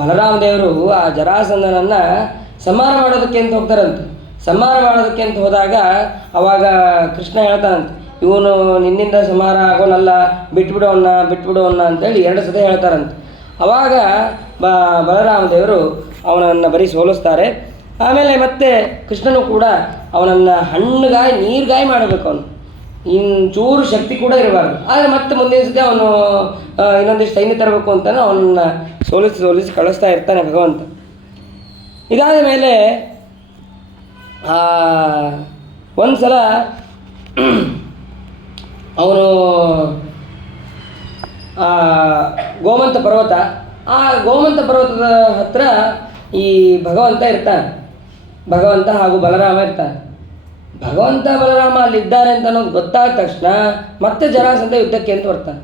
ಬಲರಾಮ ದೇವರು ಆ ಜರಾಸಂಧನನ್ನು ಸಂಹಾರ ಮಾಡೋದಕ್ಕೆ ಅಂತ ಹೋಗ್ತಾರಂತೆ. ಸಂಹಾರ ಮಾಡೋದಕ್ಕೆ ಅಂತ ಹೋದಾಗ ಅವಾಗ ಕೃಷ್ಣ ಹೇಳ್ತಾನಂತೆ, ಇವನು ನಿನ್ನಿಂದ ಸಂಹಾರ ಆಗೋನಲ್ಲ, ಬಿಟ್ಬಿಡೋಣ ಅಂತೇಳಿ 2 ಸತಿ ಹೇಳ್ತಾರಂತೆ. ಆವಾಗ ಬಲರಾಮ ದೇವರು ಅವನನ್ನು ಬರೀ ಸೋಲಿಸ್ತಾರೆ. ಆಮೇಲೆ ಮತ್ತೆ ಕೃಷ್ಣನು ಕೂಡ ಅವನನ್ನು ಹಣ್ಣುಗಾಯಿ ನೀರುಗಾಯಿ ಮಾಡಬೇಕು. ಅವನು ಚೂರು ಶಕ್ತಿ ಕೂಡ ಇರಬಾರ್ದು. ಆದರೆ ಮತ್ತೆ ಮುಂದಿನ ಸತಿ ಅವನು ಇನ್ನೊಂದಿಷ್ಟು ಸೈನ್ಯ ತರಬೇಕು ಅಂತಲೂ ಅವನನ್ನು ಸೋಲಿಸಿ ಕಳಿಸ್ತಾ ಇರ್ತಾನೆ ಭಗವಂತ. ಇದಾದ ಮೇಲೆ ಒಂದು ಸಲ ಅವನು ಗೋಮಂತ ಪರ್ವತ, ಆ ಗೋಮಂತ ಪರ್ವತದ ಹತ್ರ ಈ ಭಗವಂತ ಇರ್ತಾನೆ. ಭಗವಂತ ಹಾಗೂ ಬಲರಾಮ ಇರ್ತಾನೆ. ಭಗವಂತ ಬಲರಾಮ ಅಲ್ಲಿದ್ದಾರೆ ಅಂತ ಅನ್ನೋದು ಗೊತ್ತಾದ ತಕ್ಷಣ ಮತ್ತೆ ಜರಾಸಂಧ ಯುದ್ಧಕ್ಕೆ ಅಂತ ಬರ್ತಾನೆ.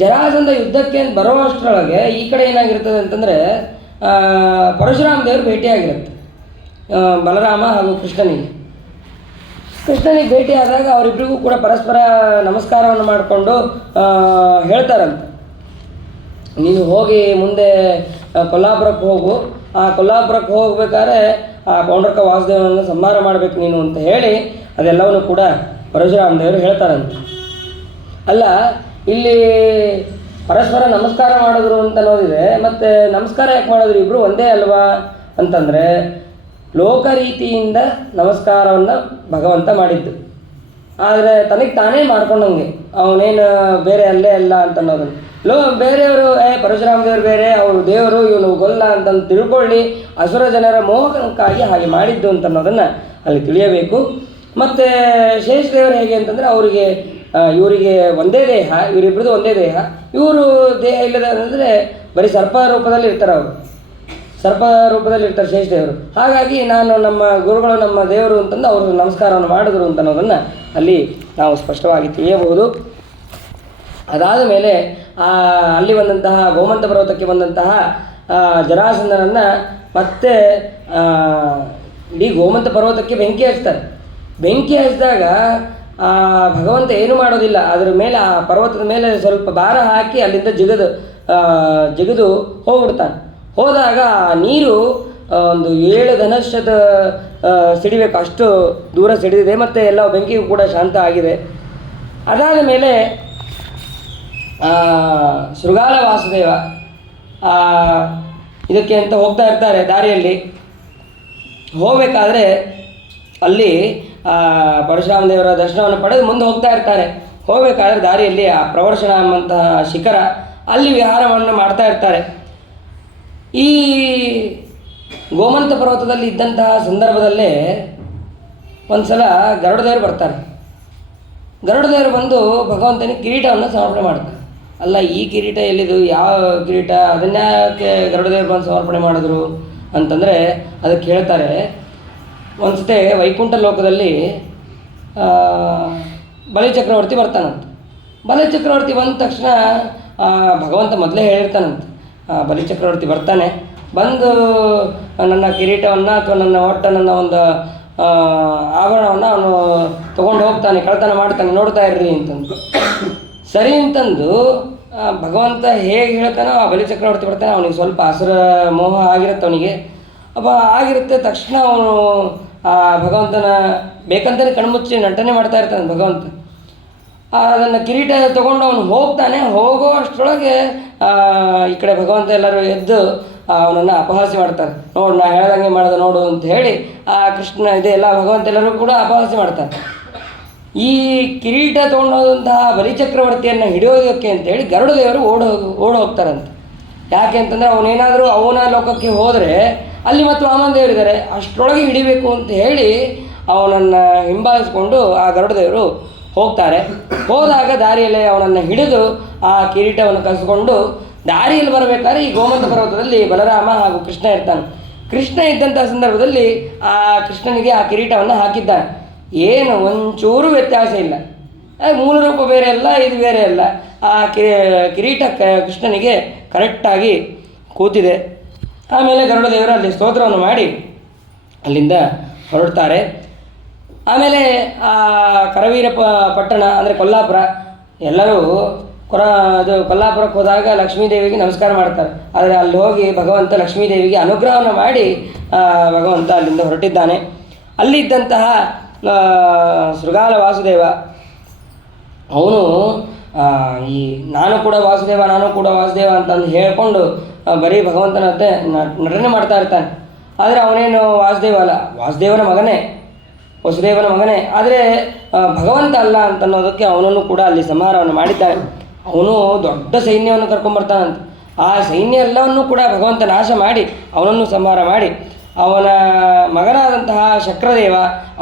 ಜರಾಸಂಧ ಯುದ್ಧಕ್ಕೆ ಅಂತ ಬರೋಷ್ಟರೊಳಗೆ ಈ ಕಡೆ ಏನಾಗಿರ್ತದೆ ಅಂತಂದರೆ ಪರಶುರಾಮ ದೇವರು ಭೇಟಿಯಾಗಿರುತ್ತೆ ಬಲರಾಮ ಹಾಗೂ ಕೃಷ್ಣನಿಗೆ ಭೇಟಿಯಾದಾಗ ಅವರಿಬ್ಬರಿಗೂ ಕೂಡ ಪರಸ್ಪರ ನಮಸ್ಕಾರವನ್ನು ಮಾಡಿಕೊಂಡು ಹೇಳ್ತಾರಂತೆ, ನೀನು ಹೋಗಿ ಮುಂದೆ ಕೊಲ್ಲಾಪುರಕ್ಕೆ ಹೋಗು, ಆ ಕೊಲ್ಲಾಪುರಕ್ಕೆ ಹೋಗ್ಬೇಕಾದ್ರೆ ಆ ಪೌಂಡ್ರಕ ವಾಸುದೇವನನ್ನು ಸಂಹಾರ ಮಾಡಬೇಕು ನೀನು ಅಂತ ಹೇಳಿ ಅದೆಲ್ಲವನ್ನು ಕೂಡ ಪರಶುರಾಮ ದೇವರು ಹೇಳ್ತಾರಂತೆ. ಅಲ್ಲ, ಇಲ್ಲಿ ಪರಸ್ಪರ ನಮಸ್ಕಾರ ಮಾಡಿದ್ರು ಅಂತ ಅನ್ನೋದಿದೆ, ಮತ್ತು ನಮಸ್ಕಾರ ಯಾಕೆ ಮಾಡಿದ್ರು, ಇಬ್ಬರು ಒಂದೇ ಅಲ್ವಾ ಅಂತಂದರೆ ಲೋಕರೀತಿಯಿಂದ ನಮಸ್ಕಾರವನ್ನು ಭಗವಂತ ಮಾಡಿದ್ದು, ಆದರೆ ತನಗೆ ತಾನೇ ಮಾಡ್ಕೊಂಡಂಗೆ, ಅವನೇನು ಬೇರೆ ಅಲ್ಲೇ ಅಲ್ಲ ಅಂತ ಅನ್ನೋದನ್ನು ಬೇರೆಯವರು ಪರಶುರಾಮ ದೇವರು ಬೇರೆ, ಅವರು ದೇವರು, ಇವನು ಗೊಲ್ಲ ಅಂತಂದು ತಿಳ್ಕೊಳ್ಳಿ ಅಸುರ ಜನರ ಮೋಹಕ್ಕಾಗಿ ಹಾಗೆ ಮಾಡಿದ್ದು ಅಂತ ಅನ್ನೋದನ್ನು ಅಲ್ಲಿ ತಿಳಿಯಬೇಕು. ಮತ್ತು ಶೇಷದೇವರು ಹೇಗೆ ಅಂತಂದರೆ ಇವರಿಗೆ ಒಂದೇ ದೇಹ, ಇವರಿಬ್ಬರದು ಒಂದೇ ದೇಹ, ಇವರು ದೇಹ ಇಲ್ಲದೆ ಅಂದರೆ ಬರೀ ಸರ್ಪ ರೂಪದಲ್ಲಿ ಇರ್ತಾರೆ, ಅವರು ಸರ್ಪ ರೂಪದಲ್ಲಿ ಇರ್ತಾರೆ ಶೇಷದೇವರು. ಹಾಗಾಗಿ ನಾನು ನಮ್ಮ ಗುರುಗಳು ನಮ್ಮ ದೇವರು ಅಂತಂದು ಅವರು ನಮಸ್ಕಾರವನ್ನು ಮಾಡಿದ್ರು ಅಂತ ಅನ್ನೋದನ್ನು ಅಲ್ಲಿ ನಾವು ಸ್ಪಷ್ಟವಾಗಿ ತಿಳಿಯಬಹುದು. ಅದಾದ ಮೇಲೆ ಅಲ್ಲಿ ಬಂದಂತಹ ಗೋಮಂತ ಪರ್ವತಕ್ಕೆ ಬಂದಂತಹ ಜರಾಸಂಧನನ್ನು ಮತ್ತೆ ಇಡೀ ಗೋಮಂತ ಪರ್ವತಕ್ಕೆ ಬೆಂಕಿ ಹಚ್ತಾರೆ. ಬೆಂಕಿ ಹಚ್ಚಿದಾಗ ಭಗವಂತ ಏನು ಮಾಡೋದಿಲ್ಲ, ಅದರ ಮೇಲೆ ಆ ಪರ್ವತದ ಮೇಲೆ ಸ್ವಲ್ಪ ಭಾರ ಹಾಕಿ ಅಲ್ಲಿಂದ ಜಿಗಿದು ಹೋಗ್ಬಿಡ್ತಾನೆ. ಹೋದಾಗ ಆ ನೀರು ಒಂದು 7 ಧನುಷ್ಯದ ಸಿಡಿಬೇಕು, ಅಷ್ಟು ದೂರ ಸಿಡಿದಿದೆ, ಮತ್ತು ಎಲ್ಲ ಬೆಂಕಿಯೂ ಕೂಡ ಶಾಂತ ಆಗಿದೆ. ಅದಾದ ಮೇಲೆ ಶೃಗಾಲ ವಾಸುದೇವ ಇದಕ್ಕೆ ಅಂತ ಹೋಗ್ತಾ ಇರ್ತಾರೆ. ದಾರಿಯಲ್ಲಿ ಹೋಗಬೇಕಾದ್ರೆ ಅಲ್ಲಿ ಪರಶುರಾಮ ದೇವರ ದರ್ಶನವನ್ನು ಪಡೆದು ಮುಂದೆ ಹೋಗ್ತಾ ಇರ್ತಾರೆ. ಹೋಗಬೇಕಾದ್ರೆ ದಾರಿಯಲ್ಲಿ ಆ ಪ್ರವರ್ಷಣ ಎಂಬಂತಹ ಶಿಖರ, ಅಲ್ಲಿ ವಿಹಾರವನ್ನು ಮಾಡ್ತಾ ಇರ್ತಾರೆ. ಈ ಗೋಮಂತ ಪರ್ವತದಲ್ಲಿ ಇದ್ದಂತಹ ಸಂದರ್ಭದಲ್ಲೇ ಒಂದು ಸಲ ಗರುಡದೇವರು ಬರ್ತಾರೆ. ಗರುಡದೇವರು ಬಂದು ಭಗವಂತನಿಗೆ ಕಿರೀಟವನ್ನು ಸಮರ್ಪಣೆ ಮಾಡ್ತಾರೆ. ಅಲ್ಲ, ಈ ಕಿರೀಟ ಎಲ್ಲಿದು, ಯಾವ ಕಿರೀಟ, ಅದನ್ಯಾಕೆ ಗರುಡದೇವರು ಬಂದು ಸಮರ್ಪಣೆ ಮಾಡಿದ್ರು ಅಂತಂದರೆ ಅದಕ್ಕೆ ಹೇಳ್ತಾರೆ, ಒಂದು ಸತೆ ವೈಕುಂಠ ಲೋಕದಲ್ಲಿ ಬಲಿಚಕ್ರವರ್ತಿ ಬರ್ತಾನಂತೆ. ಬಲಿಚಕ್ರವರ್ತಿ ಬಂದ ತಕ್ಷಣ ಭಗವಂತ ಮೊದಲೇ ಹೇಳಿರ್ತಾನಂತೆ, ಬಲಿಚಕ್ರವರ್ತಿ ಬರ್ತಾನೆ, ಬಂದು ನನ್ನ ಕಿರೀಟವನ್ನು ಅಥವಾ ನನ್ನ ಒಂದು ಆಭರಣವನ್ನು ಅವನು ತೊಗೊಂಡು ಹೋಗ್ತಾನೆ, ಕಳ್ತನ ಮಾಡ್ತಾನೆ, ನೋಡ್ತಾ ಇರ್ರಿ ಅಂತಂದು. ಸರಿ ಅಂತಂದು ಭಗವಂತ ಹೇಗೆ ಹೇಳ್ತಾನೋ ಆ ಬಲಿಚಕ್ರವರ್ತಿ ಬರ್ತಾನೆ. ಅವನಿಗೆ ಸ್ವಲ್ಪ ಅಸುರ ಮೋಹ ಆಗಿರುತ್ತೆ, ಅವನಿಗೆ ಆಗಿರುತ್ತೆ. ತಕ್ಷಣ ಅವನು ಆ ಭಗವಂತನ ಬೇಕಂತಲೇ ಕಣ್ಮುಚ್ಚಿ ನಟನೆ ಮಾಡ್ತಾ ಇರ್ತಾನೆ ಭಗವಂತ. ಅದನ್ನು ಕಿರೀಟ ತೊಗೊಂಡು ಅವನು ಹೋಗ್ತಾನೆ. ಹೋಗೋ ಅಷ್ಟರೊಳಗೆ ಈ ಕಡೆ ಭಗವಂತ ಎಲ್ಲರೂ ಎದ್ದು ಅವನನ್ನು ಅಪಹಾಸ್ಯ ಮಾಡ್ತಾರೆ. ನೋಡು, ನಾ ಹೇಳ್ದಂಗೆ ಮಾಡೋದು ನೋಡು ಅಂತ ಹೇಳಿ ಆ ಕೃಷ್ಣ ಇದೆಲ್ಲ ಭಗವಂತ ಎಲ್ಲರೂ ಕೂಡ ಅಪಹಾಸ್ಯ ಮಾಡ್ತಾರೆ. ಈ ಕಿರೀಟ ತೊಗೊಂಡೋದಂತಹ ಬಲಿಚಕ್ರವರ್ತಿಯನ್ನು ಹಿಡಿಯೋದಕ್ಕೆ ಅಂತೇಳಿ ಗರುಡದೇವರು ಓಡಿ ಹೋಗ್ತಾರಂತೆ. ಯಾಕೆ ಅಂತಂದರೆ ಅವನೇನಾದರೂ ಅವನ ಲೋಕಕ್ಕೆ ಹೋದರೆ ಅಲ್ಲಿ ಮತ್ತು ವಾಮನ ದೇವರಿದ್ದಾರೆ, ಅಷ್ಟರೊಳಗೆ ಹಿಡಿಬೇಕು ಅಂತ ಹೇಳಿ ಅವನನ್ನು ಹಿಂಬಾಲಿಸ್ಕೊಂಡು ಆ ಗರುಡದೇವರು ಹೋಗ್ತಾರೆ. ಹೋದಾಗ ದಾರಿಯಲ್ಲಿ ಅವನನ್ನು ಹಿಡಿದು ಆ ಕಿರೀಟವನ್ನು ಕಸಿಕೊಂಡು ದಾರಿಯಲ್ಲಿ ಬರಬೇಕಾದ್ರೆ ಈ ಗೋಮಂತ ಪರ್ವತದಲ್ಲಿ ಬಲರಾಮ ಹಾಗೂ ಕೃಷ್ಣ ಇರ್ತಾನೆ. ಕೃಷ್ಣ ಇದ್ದಂಥ ಸಂದರ್ಭದಲ್ಲಿ ಆ ಕೃಷ್ಣನಿಗೆ ಆ ಕಿರೀಟವನ್ನು ಹಾಕಿದ್ದಾನೆ. ಏನು ಒಂಚೂರು ವ್ಯತ್ಯಾಸ ಇಲ್ಲ, ಮೂಲ ರೂಪ ಬೇರೆ ಅಲ್ಲ, ಇದು ಬೇರೆ ಅಲ್ಲ. ಆ ಕಿರೀಟ ಕೃಷ್ಣನಿಗೆ ಕರೆಕ್ಟಾಗಿ ಕೂತಿದೆ. ಆಮೇಲೆ ಗರುಡದೇವರು ಅಲ್ಲಿ ಸ್ತೋತ್ರವನ್ನು ಮಾಡಿ ಅಲ್ಲಿಂದ ಹೊರಡ್ತಾರೆ. ಆಮೇಲೆ ಆ ಕರವೀರ ಪಟ್ಟಣ ಅಂದರೆ ಕೊಲ್ಲಾಪುರ, ಎಲ್ಲರೂ ಕೊಲ್ಲಾಪುರಕ್ಕೆ ಹೋದಾಗ ಲಕ್ಷ್ಮೀದೇವಿಗೆ ನಮಸ್ಕಾರ ಮಾಡ್ತಾರೆ. ಆದರೆ ಅಲ್ಲಿ ಹೋಗಿ ಭಗವಂತ ಲಕ್ಷ್ಮೀದೇವಿಗೆ ಅನುಗ್ರಹವನ್ನು ಮಾಡಿ ಭಗವಂತ ಅಲ್ಲಿಂದ ಹೊರಟಿದ್ದಾನೆ. ಅಲ್ಲಿದ್ದಂತಹ ಶೃಗಾಲ ವಾಸುದೇವ ಅವನು ಈ ನಾನು ಕೂಡ ವಾಸುದೇವ ಅಂತಂದು ಹೇಳಿಕೊಂಡು ಬರೀ ಭಗವಂತನಂತೆ ನಟನೆ ಮಾಡ್ತಾ ಇರ್ತಾನೆ. ಆದರೆ ಅವನೇನು ವಾಸುದೇವ ಅಲ್ಲ, ವಾಸುದೇವನ ಮಗನೇ, ವಸುದೇವನ ಮಗನೇ, ಆದರೆ ಭಗವಂತ ಅಲ್ಲ ಅಂತನ್ನೋದಕ್ಕೆ ಅವನನ್ನು ಕೂಡ ಅಲ್ಲಿ ಸಂಹಾರವನ್ನು ಮಾಡಿದ್ದಾನೆ. ಅವನು ದೊಡ್ಡ ಸೈನ್ಯವನ್ನು ಕರ್ಕೊಂಬರ್ತಾನಂತೆ. ಆ ಸೈನ್ಯ ಎಲ್ಲವನ್ನೂ ಕೂಡ ಭಗವಂತ ನಾಶ ಮಾಡಿ ಅವನನ್ನು ಸಂಹಾರ ಮಾಡಿ ಅವನ ಮಗನಾದಂತಹ ಶಕ್ರದೇವ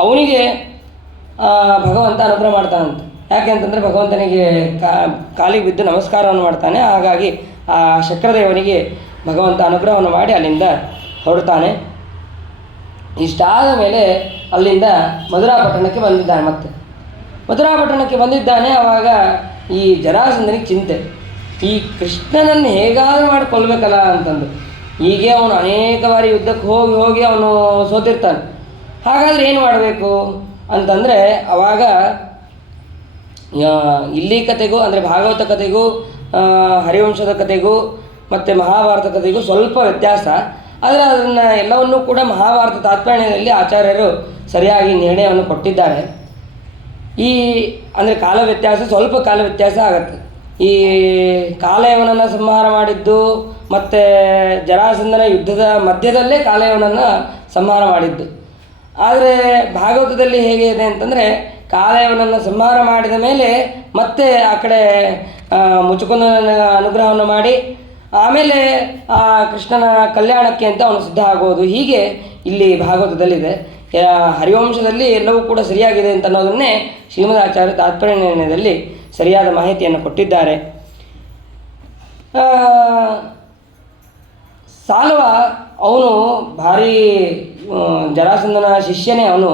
ಅವನಿಗೆ ಭಗವಂತ ಅನುಗ್ರಹ ಮಾಡ್ತಾನಂತೆ. ಯಾಕೆ ಅಂತಂದರೆ ಭಗವಂತನಿಗೆ ಕಾಲಿಗೆ ಬಿದ್ದು ನಮಸ್ಕಾರವನ್ನು ಮಾಡ್ತಾನೆ. ಹಾಗಾಗಿ ಆ ಶಕ್ರದೇವನಿಗೆ ಭಗವಂತ ಅನುಗ್ರಹವನ್ನು ಮಾಡಿ ಅಲ್ಲಿಂದ ಹೊರಡ್ತಾನೆ. ಇಷ್ಟಾದ ಮೇಲೆ ಅಲ್ಲಿಂದ ಮಧುರಾಪಟ್ಟಣಕ್ಕೆ ಬಂದಿದ್ದಾನೆ. ಮತ್ತೆ ಮಧುರಾಪಟ್ಟಣಕ್ಕೆ ಬಂದಿದ್ದಾನೆ. ಆವಾಗ ಈ ಜರಾಸಂಧನಿಗೆ ಚಿಂತೆ, ಈ ಕೃಷ್ಣನನ್ನು ಹೇಗಾದರೂ ಮಾಡಿ ಕೊಲ್ಲಬೇಕಲ್ಲ ಅಂತಂದು. ಹೀಗೆ ಅವನು ಅನೇಕ ಬಾರಿ ಯುದ್ಧಕ್ಕೆ ಹೋಗಿ ಹೋಗಿ ಅವನು ಸೋತಿರ್ತಾನೆ. ಹಾಗಾದರೆ ಏನು ಮಾಡಬೇಕು ಅಂತಂದರೆ ಅವಾಗ ಇಲ್ಲಿ ಕಥೆಗೂ ಅಂದರೆ ಭಾಗವತ ಕಥೆಗೂ ಹರಿವಂಶದ ಕಥೆಗೂ ಮತ್ತು ಮಹಾಭಾರತ ಕಥೆಗೂ ಸ್ವಲ್ಪ ವ್ಯತ್ಯಾಸ. ಆದರೆ ಅದನ್ನು ಎಲ್ಲವನ್ನೂ ಕೂಡ ಮಹಾಭಾರತ ತಾತ್ಪರ್ಯದಲ್ಲಿ ಆಚಾರ್ಯರು ಸರಿಯಾಗಿ ನಿರ್ಣಯವನ್ನು ಕೊಟ್ಟಿದ್ದಾರೆ. ಈ ಅಂದರೆ ಕಾಲ ವ್ಯತ್ಯಾಸ, ಸ್ವಲ್ಪ ಕಾಲ ವ್ಯತ್ಯಾಸ ಆಗತ್ತೆ. ಈ ಕಾಲಯವನನ್ನು ಸಂಹಾರ ಮಾಡಿದ್ದು ಮತ್ತು ಜರಾಸಂಧನ ಯುದ್ಧದ ಮಧ್ಯದಲ್ಲೇ ಕಾಲಯವನನ್ನು ಸಂಹಾರ ಮಾಡಿದ್ದು. ಆದರೆ ಭಾಗವತದಲ್ಲಿ ಹೇಗೆ ಇದೆ ಅಂತಂದರೆ ಕಾಲಯವನನ್ನು ಸಂಹಾರ ಮಾಡಿದ ಮೇಲೆ ಮತ್ತೆ ಆ ಕಡೆ ಮುಚುಕುಂದನ ಅನುಗ್ರಹವನ್ನು ಮಾಡಿ ಆಮೇಲೆ ಆ ಕೃಷ್ಣನ ಕಲ್ಯಾಣಕ್ಕೆ ಅಂತ ಅವನು ಸಿದ್ಧ ಆಗೋದು. ಹೀಗೆ ಇಲ್ಲಿ ಭಾಗವತದಲ್ಲಿದೆ. ಹರಿವಂಶದಲ್ಲಿ ಎಲ್ಲವೂ ಕೂಡ ಸರಿಯಾಗಿದೆ ಅಂತ ಅನ್ನೋದನ್ನೇ ಶ್ರೀಮದಾಚಾರ್ಯ ತಾತ್ಪರ್ಯ ನಿರ್ಣಯದಲ್ಲಿ ಸರಿಯಾದ ಮಾಹಿತಿಯನ್ನು ಕೊಟ್ಟಿದ್ದಾರೆ. ಸಾಲ್ವ ಅವನು ಭಾರಿ ಜರಾಸಂಧನ ಶಿಷ್ಯನೇ ಅವನು.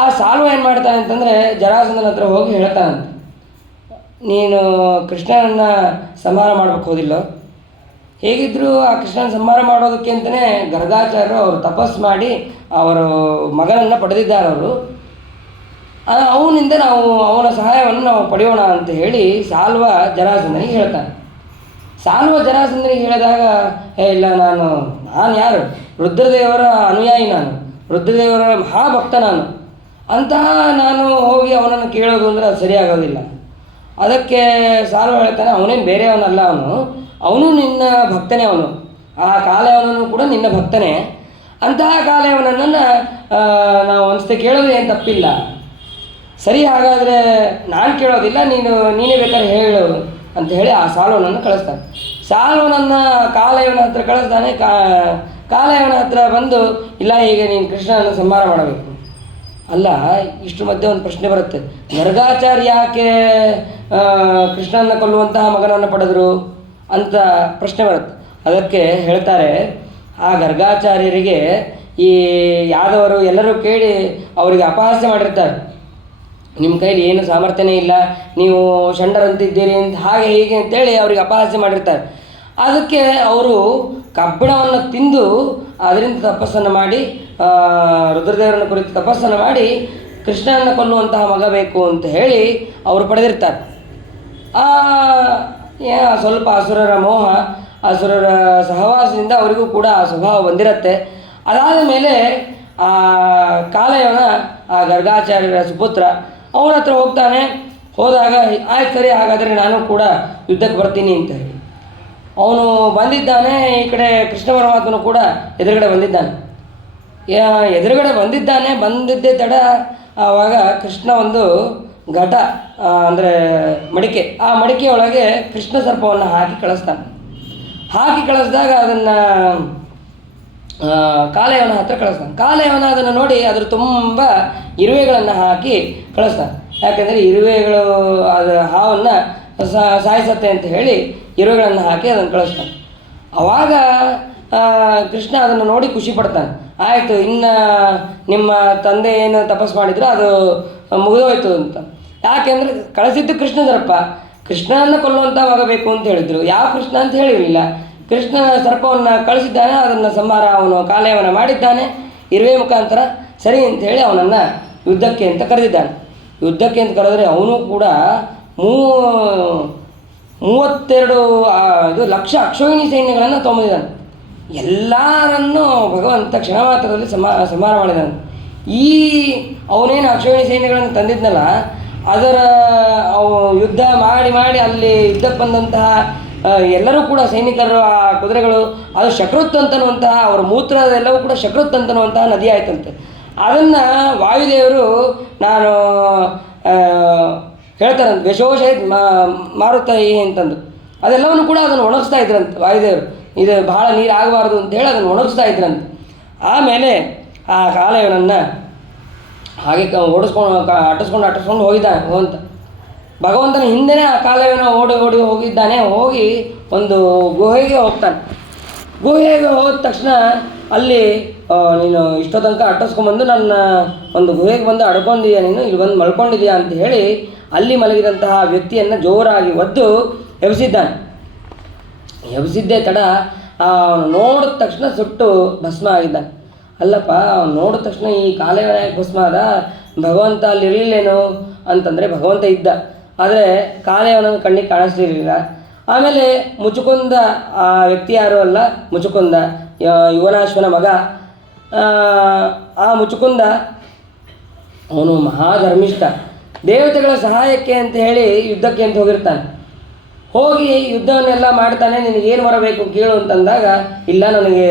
ಆ ಸಾಲ್ವ ಏನು ಮಾಡ್ತಾನೆ ಅಂತಂದರೆ ಜರಾಸಂಧನ ಹತ್ರ ಹೋಗಿ ಹೇಳ್ತಾನಂತೆ, ನೀನು ಕೃಷ್ಣನನ್ನು ಸಂಹಾರ ಮಾಡ್ಬೇಕು ಹೋದಿಲ್ಲ. ಹೇಗಿದ್ದರೂ ಆ ಕೃಷ್ಣನ ಸಂಹಾರ ಮಾಡೋದಕ್ಕೆ ಅಂತಲೇ ಗರ್ಗಾಚಾರ್ಯರು ಅವರು ತಪಸ್ಸು ಮಾಡಿ ಅವರು ಮಗನನ್ನು ಪಡೆದಿದ್ದಾರೆ. ಅವರು ಅವನಿಂದ ನಾವು ಅವನ ಸಹಾಯವನ್ನು ನಾವು ಪಡೆಯೋಣ ಅಂತ ಹೇಳಿ ಸಾಲ್ವ ಜರಾಸಂಧನಿಗೆ ಹೇಳ್ತಾನೆ. ಸಾಲ್ವ ಜರಾಸಂಧನಿಗೆ ಹೇಳಿದಾಗ ಇಲ್ಲ, ನಾನು ಯಾರು, ರುದ್ರದೇವರ ಅನುಯಾಯಿ, ನಾನು ರುದ್ರದೇವರ ಮಹಾಭಕ್ತ, ಅಂತಹ ನಾನು ಹೋಗಿ ಅವನನ್ನು ಕೇಳೋದು ಅಂದರೆ ಅದು ಸರಿಯಾಗೋದಿಲ್ಲ. ಅದಕ್ಕೆ ಸಾಲ್ವ ಹೇಳ್ತಾನೆ, ಅವನೇನು ಬೇರೆಯವನಲ್ಲ, ಅವನು ನಿನ್ನ ಭಕ್ತನೇ, ಆ ಕಾಲಯವನನ್ನು ಕೂಡ ನಿನ್ನ ಭಕ್ತನೇ. ಅಂತಹ ಕಾಲಯವನನ್ನು ನಾವು ಒಂದ್ಸತಿ ಕೇಳೋದು ಏನು ತಪ್ಪಿಲ್ಲ. ಸರಿ, ಹಾಗಾದರೆ ನಾನು ಕೇಳೋದಿಲ್ಲ, ನೀನೇ ಬೇಕಾದ್ರೆ ಹೇಳು ಅಂತ ಹೇಳಿ ಆ ಸಾಲ್ವನನ್ನು ಕಳಿಸ್ತಾನೆ. ಸಾಲ್ವನನ್ನು ಕಾಲಯವನ ಹತ್ರ ಕಳಿಸ್ತಾನೆ. ಕಾಲಯವನ ಹತ್ರ ಬಂದು, ಇಲ್ಲ, ಹೀಗೆ ನೀನು ಕೃಷ್ಣನನ್ನು ಸಂಹಾರ ಮಾಡಬೇಕು. ಅಲ್ಲ, ಇಷ್ಟು ಮಧ್ಯೆ ಒಂದು ಪ್ರಶ್ನೆ ಬರುತ್ತೆ, ಗರ್ಗಾಚಾರ್ಯ ಯಾಕೆ ಕೃಷ್ಣನ ಕೊಲ್ಲುವಂತಹ ಮಗನನ್ನು ಪಡೆದರು ಅಂತ ಪ್ರಶ್ನೆ ಬರುತ್ತೆ. ಅದಕ್ಕೆ ಹೇಳ್ತಾರೆ, ಆ ಗರ್ಗಾಚಾರ್ಯರಿಗೆ ಈ ಯಾದವರು ಎಲ್ಲರೂ ಕೇಳಿ ಅವರಿಗೆ ಅಪಹಾಸ್ಯ ಮಾಡಿರ್ತಾರೆ. ನಿಮ್ಮ ಕೈಲಿ ಏನು ಸಾಮರ್ಥ್ಯನೇ ಇಲ್ಲ, ನೀವು ಷಂಡರಂತಿದ್ದೀರಿ ಅಂತ, ಹಾಗೆ ಹೀಗೆ ಅಂತೇಳಿ ಅವ್ರಿಗೆ ಅಪಹಾಸ್ಯ ಮಾಡಿರ್ತಾರೆ. ಅದಕ್ಕೆ ಅವರು ಕಬ್ಬಿಣವನ್ನು ತಿಂದು ಅದರಿಂದ ತಪಸ್ಸನ್ನು ಮಾಡಿ, ರುದ್ರದೇವರನ್ನು ಕುರಿತು ತಪಸ್ಸನ್ನು ಮಾಡಿ ಕೃಷ್ಣನನ್ನು ಕೊಲ್ಲುವಂತಹ ಮಗ ಬೇಕು ಅಂತ ಹೇಳಿ ಅವರು ಪಡೆದಿರ್ತಾರೆ. ಸ್ವಲ್ಪ ಅಸುರರ ಮೋಹ, ಅಸುರರ ಸಹವಾಸದಿಂದ ಅವರಿಗೂ ಕೂಡ ಆ ಸ್ವಭಾವ ಬಂದಿರುತ್ತೆ. ಅದಾದ ಮೇಲೆ ಆ ಕಾಲಯವನ, ಆ ಗರ್ಗಾಚಾರ್ಯರ ಸುಪುತ್ರ, ಅವನ ಹತ್ರ ಹೋಗ್ತಾನೆ. ಹೋದಾಗ, ಆಯ್ತು ಸರಿ, ಹಾಗಾದರೆ ನಾನು ಕೂಡ ಯುದ್ಧಕ್ಕೆ ಬರ್ತೀನಿ ಅಂತ ಹೇಳಿ ಅವನು ಬಂದಿದ್ದಾನೆ. ಈ ಕಡೆ ಕೃಷ್ಣ ಪರಮಾತ್ಮನು ಕೂಡ ಎದುರುಗಡೆ ಬಂದಿದ್ದಾನೆ. ಬಂದಿದ್ದೇ ತಡ ಆವಾಗ ಕೃಷ್ಣ ಒಂದು ಘಟ ಅಂದರೆ ಮಡಿಕೆ, ಆ ಮಡಿಕೆಯೊಳಗೆ ಕೃಷ್ಣ ಸರ್ಪವನ್ನು ಹಾಕಿ ಕಳಿಸಿದಾಗ ಅದನ್ನು ಕಾಲಯವನ ಹತ್ರ ಕಳಿಸ್ತಾನೆ. ಕಾಲಯವನ ಅದನ್ನು ನೋಡಿ ಅದ್ರ ತುಂಬ ಇರುವೆಗಳನ್ನು ಹಾಕಿ ಕಳಿಸ್ತಾನೆ. ಯಾಕೆಂದರೆ ಇರುವೆಗಳು ಅದು ಹಾವನ್ನು ಸಾಯಿಸತ್ತೆ ಅಂತ ಹೇಳಿ ಇರುವೆಗಳನ್ನು ಹಾಕಿ ಅದನ್ನು ಕಳಿಸ್ತಾನೆ. ಆವಾಗ ಕೃಷ್ಣ ಅದನ್ನು ನೋಡಿ ಖುಷಿ ಪಡ್ತಾನೆ. ಆಯಿತು, ಇನ್ನು ನಿಮ್ಮ ತಂದೆ ಏನು ತಪಸ್ಸು ಮಾಡಿದ್ರು ಅದು ಮುಗಿದೋಯ್ತು ಅಂತ. ಯಾಕೆಂದರೆ ಕಳಿಸಿದ್ದು ಕೃಷ್ಣ ಸರ್ಪ, ಕೃಷ್ಣನನ್ನು ಕೊಲ್ಲುವಂಥ ಮಗ ಬೇಕು ಅಂತ ಹೇಳಿದರು. ಯಾವ ಕೃಷ್ಣ ಅಂತ ಹೇಳಿರಲಿಲ್ಲ. ಕೃಷ್ಣನ ಸರ್ಪವನ್ನು ಕಳಿಸಿದ್ದಾನೆ, ಅದನ್ನು ಸಂಹಾರ ಅವನು ಕಾಲಯವನ ಮಾಡಿದ್ದಾನೆ ಇರುವೆ ಮುಖಾಂತರ. ಸರಿ ಅಂಥೇಳಿ ಅವನನ್ನು ಯುದ್ಧಕ್ಕೆ ಅಂತ ಕರೆದಿದ್ದಾನೆ. ಯುದ್ಧಕ್ಕೆ ಅಂತ ಕರೆದರೆ ಅವನು ಕೂಡ 32 ಲಕ್ಷ ಅಕ್ಷೋಹಿಣಿ ಸೈನ್ಯಗಳನ್ನು ತೊಗೊಂಡಿದ್ದಾನೆ. ಎಲ್ಲರನ್ನೂ ಭಗವಂತ ಕ್ಷಣ ಮಾತ್ರದಲ್ಲಿ ಸಂಹಾರ ಮಾಡಿದ್ದಾನೆ. ಈ ಅವನೇನು ಅಕ್ಷೋಹಿಣಿ ಸೈನ್ಯಗಳನ್ನು ತಂದಿದ್ನಲ್ಲ, ಅದರ ಯುದ್ಧ ಮಾಡಿ ಅಲ್ಲಿ ಯುದ್ಧಕ್ಕೆ ಬಂದಂತಹ ಎಲ್ಲರೂ ಕೂಡ ಸೈನಿಕರು, ಆ ಕುದುರೆಗಳು, ಅದು ಶಕೃತ್ ಅಂತನ್ನುವಂತಹ ಅವರ ಮೂತ್ರದೆಲ್ಲವೂ ಕೂಡ ಶಕೃತ್ ಅಂತನ್ನುವಂತಹ ನದಿ ಆಯ್ತಂತೆ. ಅದನ್ನು ವಾಯುದೇವರು ನಾನು ಹೇಳ್ತಾರಂತೆ, ವಿಶೋಷೈತ್ ಮಾರುತಾಯಿ ಅಂತಂದು ಅದೆಲ್ಲವನ್ನು ಕೂಡ ಅದನ್ನು ಒಣಗಿಸ್ತಾ ಇದ್ರಂತೆ ವಾಯುದೇವರು. ಇದು ಬಹಳ ನೀರು ಆಗಬಾರ್ದು ಅಂತೇಳಿ ಅದನ್ನು ಒಣಗಿಸ್ತಾ ಇದ್ರಂತೆ. ಆಮೇಲೆ ಆ ಕಾಲಯವನನ್ನು ಹಾಗೆ ಅಟ್ಟಿಸ್ಕೊಂಡು ಹೋಗಿದ್ದಾನೆ ಅಂತ ಭಗವಂತನ ಹಿಂದೆನೇ ಆ ಕಾಲಯವನ ಓಡಿ ಹೋಗಿದ್ದಾನೆ. ಹೋಗಿ ಒಂದು ಗುಹೆಗೆ ಹೋಗ್ತಾನೆ. ಗುಹೆಗೆ ಹೋದ ತಕ್ಷಣ ಅಲ್ಲಿ ನೀನು ಇಷ್ಟೋ ತನಕ ಅಟ್ಟಿಸ್ಕೊಂಬಂದು ನನ್ನ ಒಂದು ಗುಹೆಗೆ ಬಂದು ಅಡ್ಕೊಂಡಿದ್ದೀಯ, ನೀನು ಇಲ್ಲಿ ಬಂದು ಮಲ್ಕೊಂಡಿದ್ದೀಯಾ ಅಂತ ಹೇಳಿ ಅಲ್ಲಿ ಮಲಗಿದಂತಹ ವ್ಯಕ್ತಿಯನ್ನು ಜೋರಾಗಿ ಒದ್ದು ಎಬ್ಸಿದ್ದಾನೆ. ಎಬ್ಸಿದ್ದೇ ತಡ ಅವನು ನೋಡಿದ ತಕ್ಷಣ ಸುಟ್ಟು ಭಸ್ಮ ಆಗಿದ್ದಾನೆ. ಅಲ್ಲಪ್ಪ, ಅವನು ನೋಡಿದ ತಕ್ಷಣ ಈ ಕಾಲೇವನ ಯಾಕೆ ಭಸ್ಮ ಆದ, ಭಗವಂತ ಅಲ್ಲಿ ಇರಲಿಲ್ಲೇನು ಅಂತಂದರೆ ಭಗವಂತ ಇದ್ದ, ಆದರೆ ಕಾಲೇವನ ಕಣ್ಣಿಗೆ ಕಾಣಿಸ್ಲಿರಲಿಲ್ಲ. ಆಮೇಲೆ ಮುಚುಕುಂದ ಆ ವ್ಯಕ್ತಿ ಯಾರೂ ಅಲ್ಲ, ಮುಚುಕುಂದ ಯುವನಾಶ್ವನ ಮಗ. ಆ ಮುಚುಕುಂದ ಅವನು ಮಹಾಧರ್ಮಿಷ್ಠ, ದೇವತೆಗಳ ಸಹಾಯಕ್ಕೆ ಅಂತ ಹೇಳಿ ಯುದ್ಧಕ್ಕೆ ಅಂತ ಹೋಗಿರ್ತಾನೆ. ಹೋಗಿ ಯುದ್ಧವನ್ನೆಲ್ಲ ಮಾಡ್ತಾನೆ. ನಿನಗೇನು ಬರಬೇಕು ಕೇಳು ಅಂತಂದಾಗ, ಇಲ್ಲ ನನಗೆ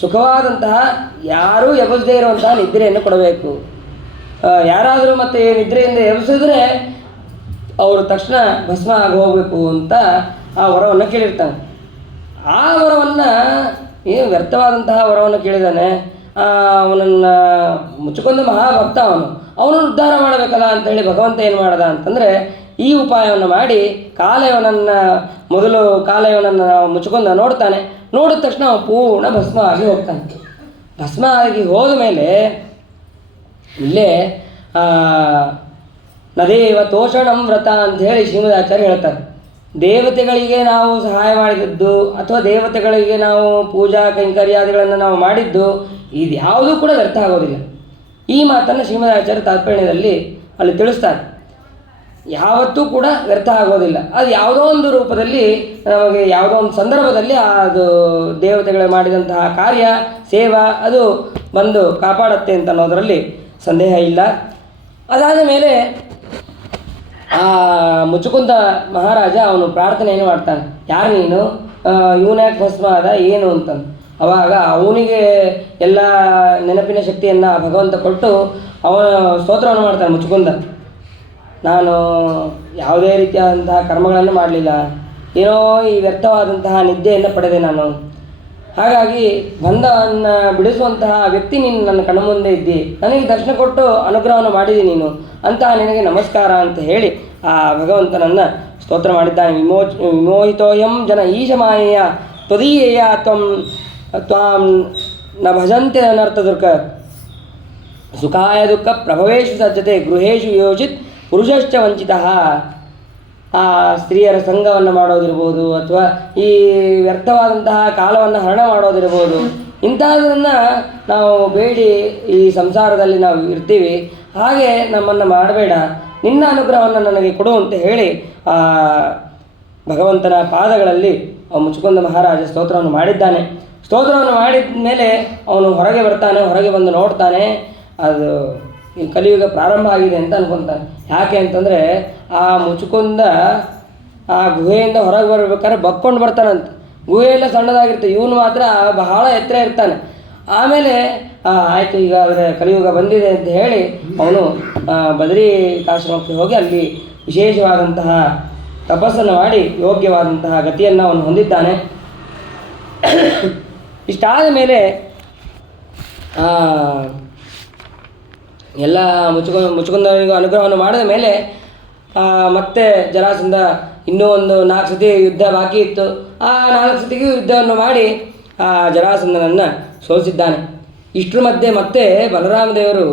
ಸುಖವಾದಂತಹ ಯಾರೂ ಎಬಸದೇ ಇರುವಂತಹ ನಿದ್ರೆಯನ್ನು ಕೊಡಬೇಕು, ಯಾರಾದರೂ ಮತ್ತೆ ನಿದ್ರೆಯಿಂದ ಎಬಸಿದ್ರೆ ಅವರು ತಕ್ಷಣ ಭಸ್ಮ ಆಗಿ ಹೋಗಬೇಕು ಅಂತ ಆ ವರವನ್ನು ಕೇಳಿರ್ತಾನೆ. ಆ ವರವನ್ನು ಏನು ವ್ಯರ್ಥವಾದಂತಹ ವರವನ್ನು ಕೇಳಿದ್ದಾನೆ. ಅವನನ್ನು ಮುಚ್ಚಿಕೊಂಡ ಮಹಾಭಕ್ತ ಅವನನ್ನು ಉದ್ಧಾರ ಮಾಡಬೇಕಲ್ಲ ಅಂತೇಳಿ ಭಗವಂತ ಏನು ಮಾಡ್ದ ಅಂತಂದರೆ ಈ ಉಪಾಯವನ್ನು ಮಾಡಿ ಮೊದಲು ಕಾಲೇವನನ್ನು ಮುಚ್ಚಿಕೊಂಡ ನೋಡ್ತಾನೆ. ನೋಡಿದ ತಕ್ಷಣ ಅವನು ಪೂರ್ಣ ಭಸ್ಮ ಆಗಿ ಹೋಗ್ತಾನೆ. ಭಸ್ಮ ಆಗಿ ಹೋದ ಮೇಲೆ ಇಲ್ಲೇ ನದೇವ ತೋಷಣಂ ವ್ರತ ಅಂತ ಹೇಳಿ ಶ್ರೀಮದಾಚಾರ್ಯ ಹೇಳ್ತಾರೆ. ದೇವತೆಗಳಿಗೆ ನಾವು ಸಹಾಯ ಮಾಡಿದದ್ದು ಅಥವಾ ದೇವತೆಗಳಿಗೆ ನಾವು ಪೂಜಾ ಕೈಂಕರ್ಯಾದಿಗಳನ್ನು ನಾವು ಮಾಡಿದ್ದು ಇದು ಯಾವುದೂ ಕೂಡ ವ್ಯರ್ಥ ಆಗೋದಿಲ್ಲ. ಈ ಮಾತನ್ನು ಶ್ರೀಮದಾಚಾರ್ಯ ತಾತ್ಪರ್ಯದಲ್ಲಿ ಅಲ್ಲಿ ತಿಳಿಸ್ತಾರೆ. ಯಾವತ್ತೂ ಕೂಡ ವ್ಯರ್ಥ ಆಗೋದಿಲ್ಲ. ಅದು ಯಾವುದೋ ಒಂದು ರೂಪದಲ್ಲಿ ನಮಗೆ ಯಾವುದೋ ಒಂದು ಸಂದರ್ಭದಲ್ಲಿ ಅದು ದೇವತೆಗಳು ಮಾಡಿದಂತಹ ಕಾರ್ಯ ಸೇವಾ ಅದು ಬಂದು ಕಾಪಾಡುತ್ತೆ ಅಂತ ಅನ್ನೋದರಲ್ಲಿ ಸಂದೇಹ ಇಲ್ಲ. ಅದಾದ ಮೇಲೆ ಆ ಮುಚುಕುಂದ ಮಹಾರಾಜ ಅವನು ಪ್ರಾರ್ಥನೆಯನ್ನು ಮಾಡ್ತಾನೆ, ಯಾರು ನೀನು, ಇವನ್ಯಾಕೆ ಭಸ್ಮ ಆದ ಏನು ಅಂತಂದು. ಅವಾಗ ಅವನಿಗೆ ಎಲ್ಲ ನೆನಪಿನ ಶಕ್ತಿಯನ್ನು ಭಗವಂತ ಕೊಟ್ಟು ಅವನ ಸ್ತೋತ್ರವನ್ನು ಮಾಡ್ತಾನೆ. ಮುಚುಕುಂದ, ನಾನು ಯಾವುದೇ ರೀತಿಯಾದಂತಹ ಕರ್ಮಗಳನ್ನು ಮಾಡಲಿಲ್ಲ, ಏನೋ ಈ ವ್ಯರ್ಥವಾದಂತಹ ನಿದ್ದೆಯನ್ನು ಪಡೆದೆ ನಾನು, ಹಾಗಾಗಿ ಬಂಧವನ್ನು ಬಿಡಿಸುವಂತಹ ವ್ಯಕ್ತಿ ನೀನು ನನ್ನ ಕಣ್ಣ ಮುಂದೆ ಇದ್ದಿ, ನನಗೆ ದರ್ಶನ ಕೊಟ್ಟು ಅನುಗ್ರಹವನ್ನು ಮಾಡಿದಿ ನೀನು, ಅಂತಹ ನಿನಗೆ ನಮಸ್ಕಾರ ಅಂತ ಹೇಳಿ ಆ ಭಗವಂತನನ್ನು ಸ್ತೋತ್ರ ಮಾಡಿದ್ದಾನೆ. ವಿಮೋಹಿತೋಯಂ ಜನ ಈಶ ಮಾಯೆಯ ತ್ವದೀಯೇಯ ತ್ವಾಂ ನ ಭಜಂತೆ ಅನರ್ಥ ದುರ್ಗ ಸುಖಾಯ ದುಃಖ ಪ್ರಭವೇಶು ಸಜ್ಜತೆ ಗೃಹೇಶು ಯೋಜಿತ್ ಪುರುಷಶ್ಚ ವಂಚಿತ. ಆ ಸ್ತ್ರೀಯರ ಸಂಘವನ್ನು ಮಾಡೋದಿರ್ಬೋದು ಅಥವಾ ಈ ವ್ಯರ್ಥವಾದಂತಹ ಕಾಲವನ್ನು ಹರಣ ಮಾಡೋದಿರ್ಬೋದು, ಇಂಥದನ್ನು ನಾವು ಬೇಡಿ ಈ ಸಂಸಾರದಲ್ಲಿ ನಾವು ಇರ್ತೀವಿ, ಹಾಗೆ ನಮ್ಮನ್ನು ಮಾಡಬೇಡ, ನಿನ್ನ ಅನುಗ್ರಹವನ್ನು ನನಗೆ ಕೊಡು ಅಂತ ಹೇಳಿ ಆ ಭಗವಂತನ ಪಾದಗಳಲ್ಲಿ ಮುಚುಕುಂದ ಮಹಾರಾಜ ಸ್ತೋತ್ರವನ್ನು ಮಾಡಿದ್ದಾನೆ. ಸ್ತೋತ್ರವನ್ನು ಮಾಡಿದ ಮೇಲೆ ಅವನು ಹೊರಗೆ ಬರ್ತಾನೆ. ಹೊರಗೆ ಬಂದು ನೋಡ್ತಾನೆ, ಅದು ಈ ಕಲಿಯುಗ ಪ್ರಾರಂಭ ಆಗಿದೆ ಅಂತ ಅನ್ಕೊತಾನೆ. ಯಾಕೆ ಅಂತಂದರೆ ಆ ಮುಚುಕುಂದ ಆ ಗುಹೆಯಿಂದ ಹೊರಗೆ ಬರ್ಬೇಕಾದ್ರೆ ಬಕ್ಕೊಂಡು ಬರ್ತಾನಂತೆ. ಗುಹೆಯೆಲ್ಲ ಸಣ್ಣದಾಗಿರುತ್ತೆ, ಇವನು ಮಾತ್ರ ಬಹಳ ಎತ್ತರ ಇರ್ತಾನೆ. ಆಮೇಲೆ ಆಯಿತು, ಈಗ ಆದರೆ ಕಲಿಯುಗ ಬಂದಿದೆ ಅಂತ ಹೇಳಿ ಅವನು ಬದರಿಕಾಶ್ರಮಕ್ಕೆ ಹೋಗಿ ಅಲ್ಲಿ ವಿಶೇಷವಾದಂತಹ ತಪಸ್ಸನ್ನು ಮಾಡಿ ಯೋಗ್ಯವಾದಂತಹ ಗತಿಯನ್ನು ಅವನು ಹೊಂದಿದ್ದಾನೆ. ಇಷ್ಟಾದ ಮೇಲೆ ಎಲ್ಲ ಮುಚುಕುಂದನಿಗೂ ಅನುಗ್ರಹವನ್ನು ಮಾಡಿದ ಮೇಲೆ ಮತ್ತೆ ಜರಾಸಂಧ ಇನ್ನೂ ಒಂದು 4 ಸತಿ ಯುದ್ಧ ಬಾಕಿ ಇತ್ತು. ಆ 4 ಸತಿಗೂ ಯುದ್ಧವನ್ನು ಮಾಡಿ ಆ ಜರಾಸಂಧನನ್ನು ಸೋಲಿಸಿದ್ದಾನೆ. ಇಷ್ಟರ ಮಧ್ಯೆ ಮತ್ತೆ ಬಲರಾಮ ದೇವರು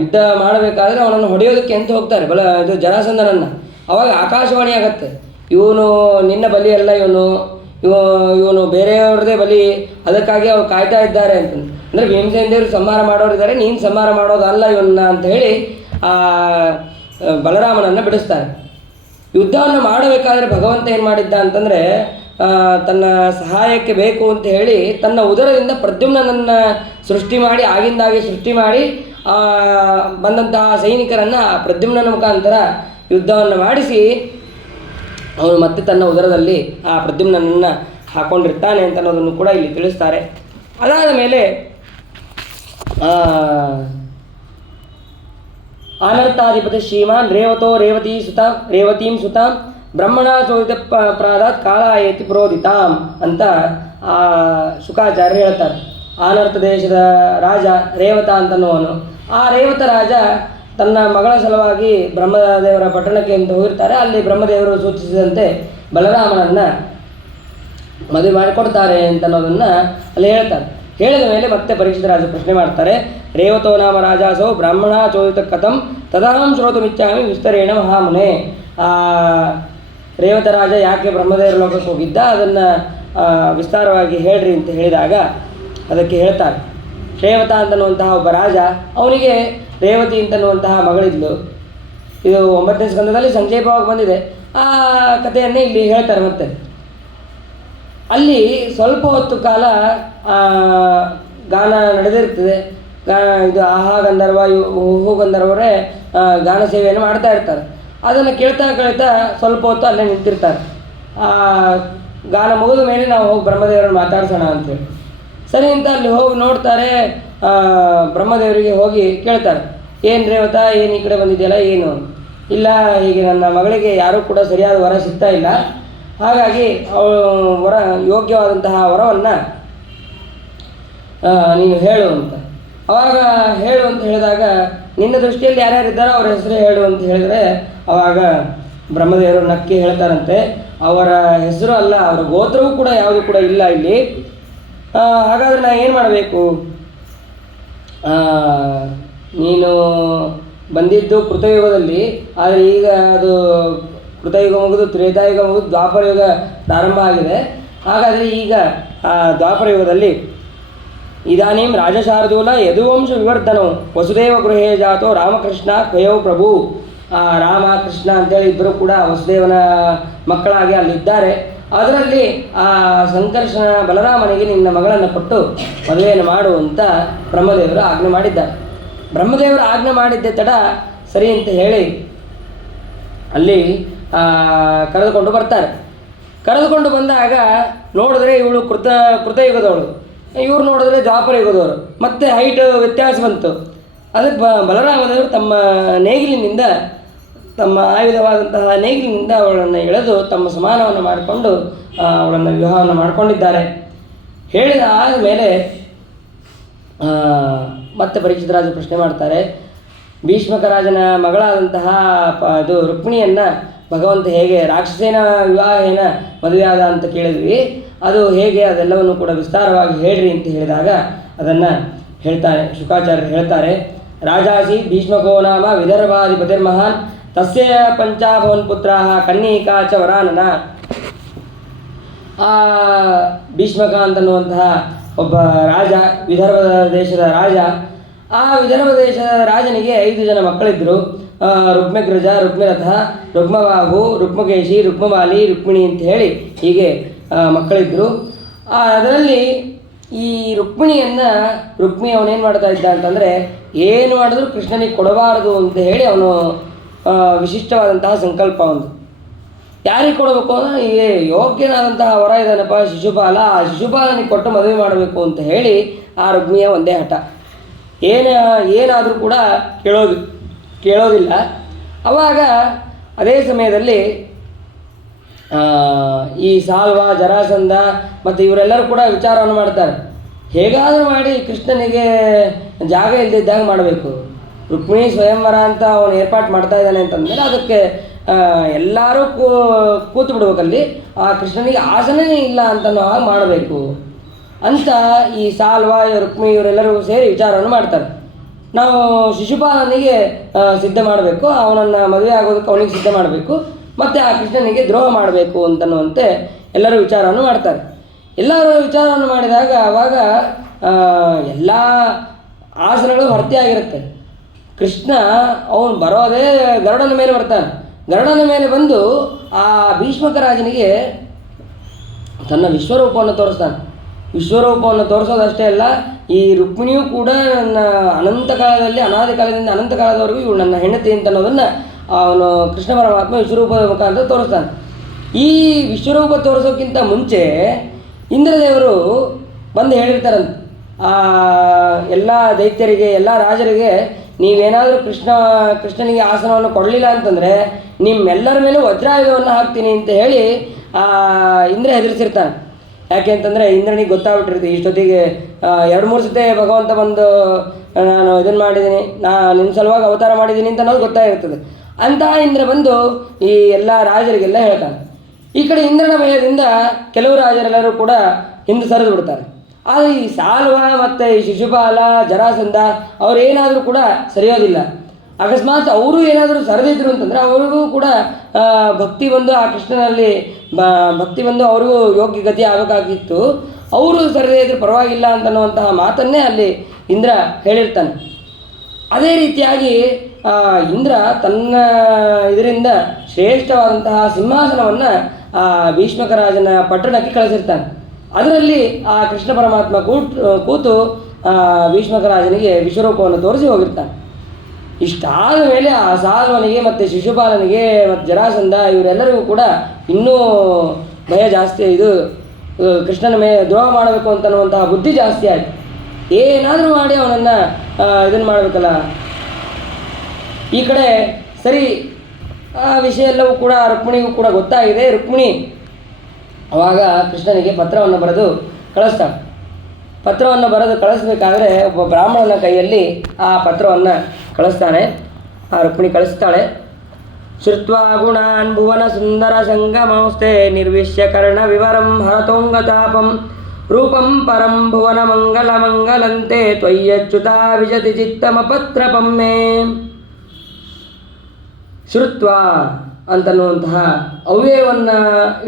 ಯುದ್ಧ ಮಾಡಬೇಕಾದ್ರೆ ಅವನನ್ನು ಹೊಡೆಯೋದಕ್ಕೆ ಅಂತ ಹೋಗ್ತಾರೆ ಇದು ಜರಾಸಂಧನನ್ನು. ಅವಾಗ ಆಕಾಶವಾಣಿ ಆಗತ್ತೆ, ಇವನು ನಿನ್ನ ಬಲಿ ಅಲ್ಲ, ಇವನು ಬೇರೆಯವ್ರದ್ದೇ ಬಲಿ, ಅದಕ್ಕಾಗಿ ಅವ್ರು ಕಾಯ್ತಾ ಇದ್ದಾರೆ ಅಂತ. ಅಂದರೆ ಭೀಮಸೇನ ದೇವರು ಸಂಹಾರ ಮಾಡೋರಿದ್ದಾರೆ, ನೀನು ಸಂಹಾರ ಮಾಡೋದಲ್ಲ ಇವನ್ನ ಅಂತ ಹೇಳಿ ಬಲರಾಮನನ್ನು ಬಿಡಿಸ್ತಾರೆ. ಯುದ್ಧವನ್ನು ಮಾಡಬೇಕಾದ್ರೆ ಭಗವಂತ ಏನು ಮಾಡಿದ್ದ ಅಂತಂದರೆ ತನ್ನ ಸಹಾಯಕ್ಕೆ ಬೇಕು ಅಂತ ಹೇಳಿ ತನ್ನ ಉದರದಿಂದ ಪ್ರದ್ಯುಮ್ನನನ್ನು ಸೃಷ್ಟಿ ಮಾಡಿ, ಆಗಿಂದಾಗೆ ಸೃಷ್ಟಿ ಮಾಡಿ ಬಂದಂತಹ ಸೈನಿಕರನ್ನು ಪ್ರದ್ಯುಮ್ನನ ಮುಖಾಂತರ ಯುದ್ಧವನ್ನು ಮಾಡಿಸಿ ಅವನು ಮತ್ತೆ ತನ್ನ ಉದರದಲ್ಲಿ ಆ ಪ್ರದ್ಯುಮ್ನನನ್ನು ಹಾಕ್ಕೊಂಡಿರ್ತಾನೆ ಅಂತ ಅನ್ನೋದನ್ನು ಕೂಡ ಇಲ್ಲಿ ತಿಳಿಸ್ತಾರೆ. ಅದಾದ ಮೇಲೆ ಆನರ್ತಾಧಿಪತಿ ಶ್ರೀಮಾನ್ ರೇವತೋ ರೇವತೀಂ ಸುತಾಂ ಬ್ರಹ್ಮಣ ಚೋದಿತ ಪ್ರಾದಾತ್ ಕಾಳಾಯೇತಿ ಪ್ರೋದಿತಾಂ ಅಂತ ಶುಕಾಚಾರ್ಯ ಹೇಳ್ತಾರೆ. ಆನರ್ತ ದೇಶದ ರಾಜ ರೇವತ ಅಂತನ್ನುವನು. ಆ ರೇವತ ರಾಜ ತನ್ನ ಮಗಳ ಸಲುವಾಗಿ ಬ್ರಹ್ಮದೇವರ ಪಟ್ಟಣಕ್ಕೆ ಅಂತ ಹೋಗಿರ್ತಾರೆ. ಅಲ್ಲಿ ಬ್ರಹ್ಮದೇವರು ಸೂಚಿಸಿದಂತೆ ಬಲರಾಮನನ್ನು ಮದುವೆ ಮಾಡಿಕೊಡ್ತಾರೆ ಅಂತ ಅನ್ನೋದನ್ನು ಅಲ್ಲಿ ಹೇಳ್ತಾರೆ. ಹೇಳಿದ ಮೇಲೆ ಮತ್ತೆ ಪರೀಕ್ಷಿತ ರಾಜ ಪ್ರಶ್ನೆ ಮಾಡ್ತಾರೆ, ರೇವತೋ ನಾಮ ರಾಜಾಸೋ ಬ್ರಾಹ್ಮಣ ಚೋದಿತ ಕಥಂ ತದಾಹಂ ಶ್ರೋತುಮಿಚ್ಛಾಮಿ ವಿಸ್ತರೇಣ ಮಹಾಮುನೆ. ರೇವತ ರಾಜ ಯಾಕೆ ಬ್ರಹ್ಮದೇವರ ಲೋಕಕ್ಕೆ ಹೋಗಿದ್ದ, ಅದನ್ನು ವಿಸ್ತಾರವಾಗಿ ಹೇಳ್ರಿ ಅಂತ ಹೇಳಿದಾಗ ಅದಕ್ಕೆ ಹೇಳ್ತಾರೆ, ಶ್ರೇವತ ಅಂತನ್ನುವಂತಹ ಒಬ್ಬ ರಾಜ, ಅವನಿಗೆ ರೇವತಿ ಅಂತನ್ನುವಂತಹ ಮಗಳಿದ್ಲು. ಇದು 9ನೇ ಸ್ಕಂದದಲ್ಲಿ ಸಂಕ್ಷೇಪವಾಗಿ ಬಂದಿದೆ. ಆ ಕಥೆಯನ್ನೇ ಇಲ್ಲಿ ಹೇಳ್ತಾರೆ. ಮತ್ತೆ ಅಲ್ಲಿ ಸ್ವಲ್ಪ ಹೊತ್ತು ಕಾಲ ಗಾನ ನಡೆದಿರ್ತದೆ. ಇದು ಆಹಾ ಗಂಧರ್ವ ಹೂ ಗಂಧರ್ವರೇ ಗಾನ ಸೇವೆಯನ್ನು ಮಾಡ್ತಾ ಇರ್ತಾರೆ. ಅದನ್ನು ಕೇಳ್ತಾ ಸ್ವಲ್ಪ ಹೊತ್ತು ಅಲ್ಲೇ ನಿಂತಿರ್ತಾರೆ. ಗಾನ ಮುಗಿದ ಮೇಲೆ ನಾವು ಹೋಗಿ ಬ್ರಹ್ಮದೇವರನ್ನು ಮಾತಾಡ್ಸೋಣ ಅಂತೇಳಿ ಸರಿ ಅಂತ ಅಲ್ಲಿ ಹೋಗಿ ನೋಡ್ತಾರೆ. ಬ್ರಹ್ಮದೇವರಿಗೆ ಹೋಗಿ ಕೇಳ್ತಾರೆ, ಏನು ರೇವತ, ಏನು ಈ ಕಡೆ ಬಂದಿದೆಯಲ್ಲ, ಏನು? ಇಲ್ಲ, ಹೀಗೆ ನನ್ನ ಮಗಳಿಗೆ ಯಾರೂ ಕೂಡ ಸರಿಯಾದ ವರ ಸಿಗ್ತಾ ಇಲ್ಲ, ಹಾಗಾಗಿ ಅವಳು ಯೋಗ್ಯವಾದಂತಹ ವರವನ್ನು ನೀನು ಹೇಳು ಅಂತ. ಅವಾಗ ಹೇಳು ಅಂತ ಹೇಳಿದಾಗ, ನಿನ್ನ ದೃಷ್ಟಿಯಲ್ಲಿ ಯಾರ್ಯಾರಿದ್ದಾರೋ ಅವ್ರ ಹೆಸರು ಹೇಳು ಅಂತ ಹೇಳಿದರೆ, ಅವಾಗ ಬ್ರಹ್ಮದೇವರು ನಕ್ಕಿ ಹೇಳ್ತಾರಂತೆ, ಅವರ ಹೆಸರು ಅಲ್ಲ, ಅವರ ಗೋತ್ರವೂ ಕೂಡ ಯಾವುದು ಕೂಡ ಇಲ್ಲ ಇಲ್ಲಿ. ಹಾಗಾದರೆ ನಾನು ಏನು ಮಾಡಬೇಕು? ನೀನು ಬಂದಿದ್ದು ಕೃತಯುಗದಲ್ಲಿ, ಆದರೆ ಈಗ ಅದು ಕೃತಯುಗ ಮುಗಿದು ತ್ರೇತಾಯುಗ ಮುಗಿದು ದ್ವಾಪರ ಯುಗ ಪ್ರಾರಂಭ ಆಗಿದೆ. ಹಾಗಾದರೆ ಈಗ ದ್ವಾಪರ ಯುಗದಲ್ಲಿ ಇದಾನೀಂ ರಾಜಶಾರ್ದೂಲ ಯದುವಂಶ ವಿವರ್ಧನವು ವಸುದೇವ ಗೃಹೇ ಜಾತೋ ರಾಮಕೃಷ್ಣ ತ್ವಯೌ ಪ್ರಭು. ರಾಮ ಕೃಷ್ಣ ಅಂತೇಳಿ ಇಬ್ಬರು ಕೂಡ ವಸುದೇವನ ಮಕ್ಕಳಾಗಿ ಅಲ್ಲಿದ್ದಾರೆ. ಅದರಲ್ಲಿ ಆ ಸಂಕರ್ಷಣ ಬಲರಾಮನಿಗೆ ನಿನ್ನ ಮಗಳನ್ನು ಕೊಟ್ಟು ಮದುವೆಯನ್ನು ಮಾಡು ಅಂತ ಬ್ರಹ್ಮದೇವರು ಆಜ್ಞೆ ಮಾಡಿದ್ದಾರೆ. ಬ್ರಹ್ಮದೇವರು ಆಜ್ಞೆ ಮಾಡಿದ್ದೆ ತಡ ಸರಿ ಅಂತ ಹೇಳಿ ಅಲ್ಲಿ ಕರೆದುಕೊಂಡು ಬರ್ತಾರೆ. ಕರೆದುಕೊಂಡು ಬಂದಾಗ ನೋಡಿದ್ರೆ ಇವಳು ಕೃತಯುಗದವಳು, ಇವ್ರು ನೋಡಿದ್ರೆ ದ್ವಾಪರ ಯುಗದವರು. ಮತ್ತೆ ಹೈಟ್ ವ್ಯತ್ಯಾಸ ಬಂತು. ಅದಕ್ಕೆ ಬಲರಾಮದೇವರು ತಮ್ಮ ನೇಗಿಲಿನಿಂದ, ತಮ್ಮ ಆಯುಧವಾದಂತಹ ನೇಗಿಲಿನಿಂದ ಅವಳನ್ನು ಎಳೆದು ತಮ್ಮ ಸಮಾನವನ್ನು ಮಾಡಿಕೊಂಡು ಅವಳನ್ನು ವಿವಾಹವನ್ನು ಮಾಡಿಕೊಂಡಿದ್ದಾರೆ. ಹೇಳಿದ ಆದಮೇಲೆ ಮತ್ತೆ ಪರೀಕ್ಷಿತ ರಾಜ ಪ್ರಶ್ನೆ ಮಾಡ್ತಾರೆ, ಭೀಷ್ಮಕ ರಾಜನ ಮಗಳಾದಂತಹ ಅದು ರುಕ್ಮಿಣಿಯನ್ನು ಭಗವಂತ ಹೇಗೆ ರಾಕ್ಷಸೇನ ವಿವಾಹೇನ ಮದುವೆ ಆದ ಅಂತ ಕೇಳಿದ್ವಿ, ಅದು ಹೇಗೆ, ಅದೆಲ್ಲವನ್ನು ಕೂಡ ವಿಸ್ತಾರವಾಗಿ ಹೇಳ್ರಿ ಅಂತ ಹೇಳಿದಾಗ ಅದನ್ನು ಹೇಳ್ತಾರೆ. ಶುಕಾಚಾರ್ಯರು ಹೇಳ್ತಾರೆ, ರಾಜಾಸಿ ಭೀಷ್ಮಕೋ ನಾಮ ವಿದರ್ಭಾಧಿಪತಿರ್ಮಹಾನ್ ತಸ್ಯ ಪಂಚಾಭವನ್ ಪುತ್ರಾಃ ಕನ್ಯೈಕಾ ಚ ವರಾನನ. ಭೀಷ್ಮಕ ಅಂತನ್ನುವಂತಹ ಒಬ್ಬ ರಾಜ, ವಿದರ್ಭ ದೇಶದ ರಾಜ. ಆ ವಿದರ್ಭ ದೇಶದ ರಾಜನಿಗೆ 5 ಜನ ಮಕ್ಕಳಿದ್ದರು. ರುಕ್ಮಗ್ರಜ, ರುಕ್ಮಿರಥ, ರುಕ್ಮಬಾಹು, ರುಕ್ಮಕೇಶಿ, ರುಕ್ಮಮಾಲಿ, ರುಕ್ಮಿಣಿ ಅಂತ ಹೇಳಿ ಹೀಗೆ ಮಕ್ಕಳಿದ್ದರು. ಅದರಲ್ಲಿ ಈ ರುಕ್ಮಿ ಅವನೇನು ಮಾಡ್ತಾ ಇದ್ದ ಅಂತಂದರೆ, ಏನು ಮಾಡಿದ್ರು ಕೃಷ್ಣನಿಗೆ ಕೊಡಬಾರದು ಅಂತ ಹೇಳಿ ಅವನು ವಿಶಿಷ್ಟವಾದಂತಹ ಸಂಕಲ್ಪ ಒಂದು. ಯಾರಿಗೆ ಕೊಡಬೇಕು ಅಂದರೆ, ಈ ಯೋಗ್ಯನಾದಂತಹ ವರ ಇದ್ದಾನಪ್ಪ ಶಿಶುಪಾಲ, ಆ ಶಿಶುಪಾಲನಿಗೆ ಕೊಟ್ಟು ಮದುವೆ ಮಾಡಬೇಕು ಅಂತ ಹೇಳಿ ಆ ರುಕ್ಮಿಯ ಒಂದೇ ಹಠ. ಏನಾದರೂ ಕೂಡ ಕೇಳೋದಿಲ್ಲ. ಆವಾಗ ಅದೇ ಸಮಯದಲ್ಲಿ ಈ ಸಾಲ್ವ, ಜರಾಸಂಧ ಮತ್ತು ಇವರೆಲ್ಲರೂ ಕೂಡ ವಿಚಾರವನ್ನು ಮಾಡ್ತಾರೆ, ಹೇಗಾದರೂ ಮಾಡಿ ಕೃಷ್ಣನಿಗೆ ಜಾಗ ಇಲ್ಲದಿದ್ದಾಗ ಮಾಡಬೇಕು. ರುಕ್ಮಿಣಿ ಸ್ವಯಂವರ ಅಂತ ಅವನು ಏರ್ಪಾಟ್ ಮಾಡ್ತಾ ಇದ್ದಾನೆ ಅಂತಂದರೆ ಅದಕ್ಕೆ ಎಲ್ಲರೂ ಕೂತು ಬಿಡ್ಬೇಕಲ್ಲಿ, ಆ ಕೃಷ್ಣನಿಗೆ ಆಸನೇ ಇಲ್ಲ ಅಂತ ನಾವು ಮಾಡಬೇಕು ಅಂತ ಈ ಸಾಲ್ವ, ರುಕ್ಮಿಣಿ ಇವರೆಲ್ಲರೂ ಸೇರಿ ವಿಚಾರವನ್ನು ಮಾಡ್ತಾರೆ. ನಾವು ಶಿಶುಪಾಲನಿಗೆ ಸಿದ್ಧ ಮಾಡಬೇಕು, ಅವನನ್ನು ಮದುವೆ ಆಗೋದಕ್ಕೆ ಅವನಿಗೆ ಸಿದ್ಧ ಮಾಡಬೇಕು, ಮತ್ತು ಆ ಕೃಷ್ಣನಿಗೆ ದ್ರೋಹ ಮಾಡಬೇಕು ಅಂತನ್ನುವಂತೆ ಎಲ್ಲರೂ ವಿಚಾರವನ್ನು ಮಾಡ್ತಾರೆ. ಎಲ್ಲರೂ ವಿಚಾರವನ್ನು ಮಾಡಿದಾಗ ಆವಾಗ ಎಲ್ಲ ಆಸನಗಳು ಭರ್ತಿಯಾಗಿರುತ್ತೆ. ಕೃಷ್ಣ ಅವನು ಬರೋದೇ ಗರುಡನ ಮೇಲೆ ಬರ್ತಾನೆ. ಗರುಡನ ಮೇಲೆ ಬಂದು ಆ ಭೀಷ್ಮಕ ರಾಜನಿಗೆ ತನ್ನ ವಿಶ್ವರೂಪವನ್ನು ತೋರಿಸ್ತಾನೆ. ವಿಶ್ವರೂಪವನ್ನು ತೋರಿಸೋದಷ್ಟೇ ಅಲ್ಲ, ಈ ರುಕ್ಮಿಣಿಯೂ ಕೂಡ ನನ್ನ ಅನಂತ ಕಾಲದಲ್ಲಿ, ಅನಾದಿ ಕಾಲದಿಂದ ಅನಂತ ಕಾಲದವರೆಗೂ ಇವಳು ನನ್ನ ಹೆಂಡತಿ ಅಂತ ಅನ್ನೋದನ್ನು ಅವನು ಕೃಷ್ಣ ಪರಮಾತ್ಮ ವಿಶ್ವರೂಪದ ಮುಖಾಂತರ ತೋರಿಸ್ತಾನೆ. ಈ ವಿಶ್ವರೂಪ ತೋರಿಸೋಕ್ಕಿಂತ ಮುಂಚೆ ಇಂದ್ರದೇವರು ಬಂದು ಹೇಳಿರ್ತಾರಂತೆ ಎಲ್ಲ ದೈತ್ಯರಿಗೆ, ಎಲ್ಲ ರಾಜರಿಗೆ, ನೀವೇನಾದರೂ ಕೃಷ್ಣನಿಗೆ ಆಸನವನ್ನು ಕೊಡಲಿಲ್ಲ ಅಂತಂದರೆ ನಿಮ್ಮೆಲ್ಲರ ಮೇಲೂ ವಜ್ರಾಯುಧವನ್ನು ಹಾಕ್ತೀನಿ ಅಂತ ಹೇಳಿ ಇಂದ್ರ ಹೆದರಿಸಿರ್ತಾನೆ. ಯಾಕೆ ಅಂತಂದರೆ ಇಂದ್ರನಿಗೆ ಗೊತ್ತಾಗ್ಬಿಟ್ಟಿರುತ್ತೆ, ಇಷ್ಟೊತ್ತಿಗೆ 2-3 ಸತಿ ಭಗವಂತ ಬಂದು ನಾನು ಇದನ್ನು ಮಾಡಿದ್ದೀನಿ, ನಿನ್ನ ಸಲುವಾಗಿ ಅವತಾರ ಮಾಡಿದ್ದೀನಿ ಅಂತ ಅನ್ನೋದು ಗೊತ್ತಾಗಿರ್ತದೆ. ಅಂತಹ ಇಂದ್ರ ಬಂದು ಈ ಎಲ್ಲ ರಾಜರಿಗೆಲ್ಲ ಹೇಳ್ತಾನೆ. ಈ ಕಡೆ ಇಂದ್ರನ ಭಯದಿಂದ ಕೆಲವು ರಾಜರೆಲ್ಲರೂ ಕೂಡ ಹಿಂದೆ ಸರಿದು ಬಿಡ್ತಾರೆ. ಆದರೆ ಈ ಸಾಲ್ವ ಮತ್ತು ಈ ಶಿಶುಪಾಲ, ಜರಾಸಂಧ ಅವರೇನಾದರೂ ಕೂಡ ಸರಿಯೋದಿಲ್ಲ. ಅಕಸ್ಮಾತ್ ಅವರು ಏನಾದರೂ ಸರಿದಿದ್ರು ಅಂತಂದರೆ ಅವ್ರಿಗೂ ಕೂಡ ಭಕ್ತಿ ಬಂದು ಆ ಕೃಷ್ಣನಲ್ಲಿ ಭಕ್ತಿ ಬಂದು ಅವ್ರಿಗೂ ಯೋಗ್ಯ ಗತಿ ಆಗಬೇಕಾಗಿತ್ತು. ಅವರು ಸರಿದೇ ಇದ್ರೂ ಪರವಾಗಿಲ್ಲ ಅಂತನ್ನುವಂತಹ ಮಾತನ್ನೇ ಅಲ್ಲಿ ಇಂದ್ರ ಹೇಳಿರ್ತಾನೆ. ಅದೇ ರೀತಿಯಾಗಿ ಇಂದ್ರ ತನ್ನ ಇದರಿಂದ ಶ್ರೇಷ್ಠವಾದಂತಹ ಸಿಂಹಾಸನವನ್ನು ಭೀಷ್ಮಕ ರಾಜನ ಪಟ್ಟಣಕ್ಕೆ ಕಳಿಸಿರ್ತಾನೆ. ಅದರಲ್ಲಿ ಆ ಕೃಷ್ಣ ಪರಮಾತ್ಮ ಕೂತು ಭೀಷ್ಮಕ ರಾಜನಿಗೆ ವಿಶ್ವರೂಪವನ್ನು ತೋರಿಸಿ ಹೋಗಿರ್ತಾನೆ. ಇಷ್ಟಾದ ಮೇಲೆ ಆ ಸಾಲ್ವನಿಗೆ ಮತ್ತು ಶಿಶುಪಾಲನಿಗೆ ಮತ್ತು ಜರಾಸಂಧ ಇವರೆಲ್ಲರಿಗೂ ಕೂಡ ಇನ್ನೂ ಭಯ ಜಾಸ್ತಿ, ಇದು ಕೃಷ್ಣನ ದ್ರೋಹ ಮಾಡಬೇಕು ಅಂತನ್ನುವಂತಹ ಬುದ್ಧಿ ಜಾಸ್ತಿ ಆಯಿತು. ಏನಾದರೂ ಮಾಡಿ ಅವನನ್ನು ಇದನ್ನು ಮಾಡಬೇಕಲ್ಲ. ಈ ಕಡೆ ಸರಿ ಆ ವಿಷಯ ಎಲ್ಲವೂ ಕೂಡ ರುಕ್ಮಿಣಿಗೂ ಕೂಡ ಗೊತ್ತಾಗಿದೆ. ರುಕ್ಮಿಣಿ ಆವಾಗ ಕೃಷ್ಣನಿಗೆ ಪತ್ರವನ್ನು ಬರೆದು ಕಳಿಸ್ತಾಳೆ. ಪತ್ರವನ್ನು ಬರೆದು ಕಳಿಸ್ಬೇಕಾದ್ರೆ ಒಬ್ಬ ಬ್ರಾಹ್ಮಣನ ಕೈಯಲ್ಲಿ ಆ ಪತ್ರವನ್ನು ಕಳಿಸ್ತಾನೆ. ಆ ರುಕ್ಮಿಣಿ ಕಳಿಸ್ತಾಳೆ. ಶ್ರುತ್ವಾ ಗುಣಾನ್ ಭುವನ ಸುಂದರ ಸಂಗಮೌಸ್ತೆ ನಿರ್ವಿಶ್ಯ ಕರ್ಣ ವಿವರಂ ಹರತೋಂಗತಾಪಂ ರೂಪಂ ಪರಂ ಭುವನ ಮಂಗಲ ಮಂಗಲಂತೆ ತ್ವಯ್ಯಚ್ಯುತಾ ವಿಜತಿ ಚಿತ್ತಮಪತ್ರಪಂ ಮೇ. ಶ್ರುತ್ವ ಅಂತನ್ನುವಂತಹ ಅವ್ಯಯವನ್ನು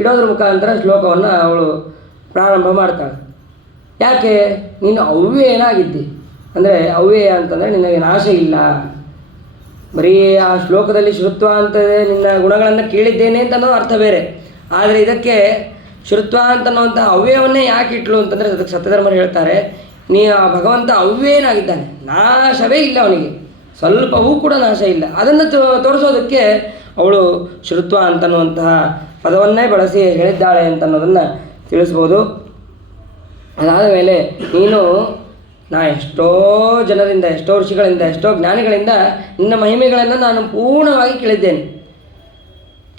ಇಡೋದ್ರ ಮುಖಾಂತರ ಶ್ಲೋಕವನ್ನು ಅವಳು ಪ್ರಾರಂಭ ಮಾಡ್ತಾಳೆ. ಯಾಕೆ? ನೀನು ಅವ್ಯಯನಾಗಿದ್ದಿ ಅಂದರೆ ಅವ್ಯಯ ಅಂತಂದರೆ ನಿನಗೆ ನಾಶ ಇಲ್ಲ. ಬರೀ ಆ ಶ್ಲೋಕದಲ್ಲಿ ಶ್ರುತ್ವ ಅಂತಂದರೆ ನಿನ್ನ ಗುಣಗಳನ್ನು ಕೇಳಿದ್ದೇನೆ ಅಂತ ಅನ್ನೋ ಅರ್ಥ ಬೇರೆ. ಆದರೆ ಇದಕ್ಕೆ ಶ್ರುತ್ವ ಅಂತನ್ನುವಂಥ ಅವ್ಯವನ್ನೇ ಯಾಕೆ ಇಟ್ಲು ಅಂತಂದರೆ ಅದಕ್ಕೆ ಸತ್ಯಧರ್ಮರು ಹೇಳ್ತಾರೆ, ನೀ ಆ ಭಗವಂತ ಅವ್ಯಯನಾಗಿದ್ದಾನೆ, ನಾಶವೇ ಇಲ್ಲ ಅವನಿಗೆ, ಸ್ವಲ್ಪವೂ ಕೂಡ ನಾಶ ಇಲ್ಲ. ಅದನ್ನು ತೋರಿಸೋದಕ್ಕೆ ಅವಳು ಶ್ರುತ್ವ ಅಂತನ್ನುವಂತಹ ಪದವನ್ನೇ ಬಳಸಿ ಹೇಳಿದ್ದಾಳೆ ಅಂತನ್ನೋದನ್ನು ತಿಳಿಸ್ಬೋದು. ಅದಾದ ಮೇಲೆ ನೀನು ನಾ ಎಷ್ಟೋ ಜನರಿಂದ, ಎಷ್ಟೋ ಋಷಿಗಳಿಂದ, ಎಷ್ಟೋ ಜ್ಞಾನಿಗಳಿಂದ ನಿನ್ನ ಮಹಿಮೆಗಳನ್ನು ನಾನು ಪೂರ್ಣವಾಗಿ ಕೇಳಿದ್ದೇನೆ.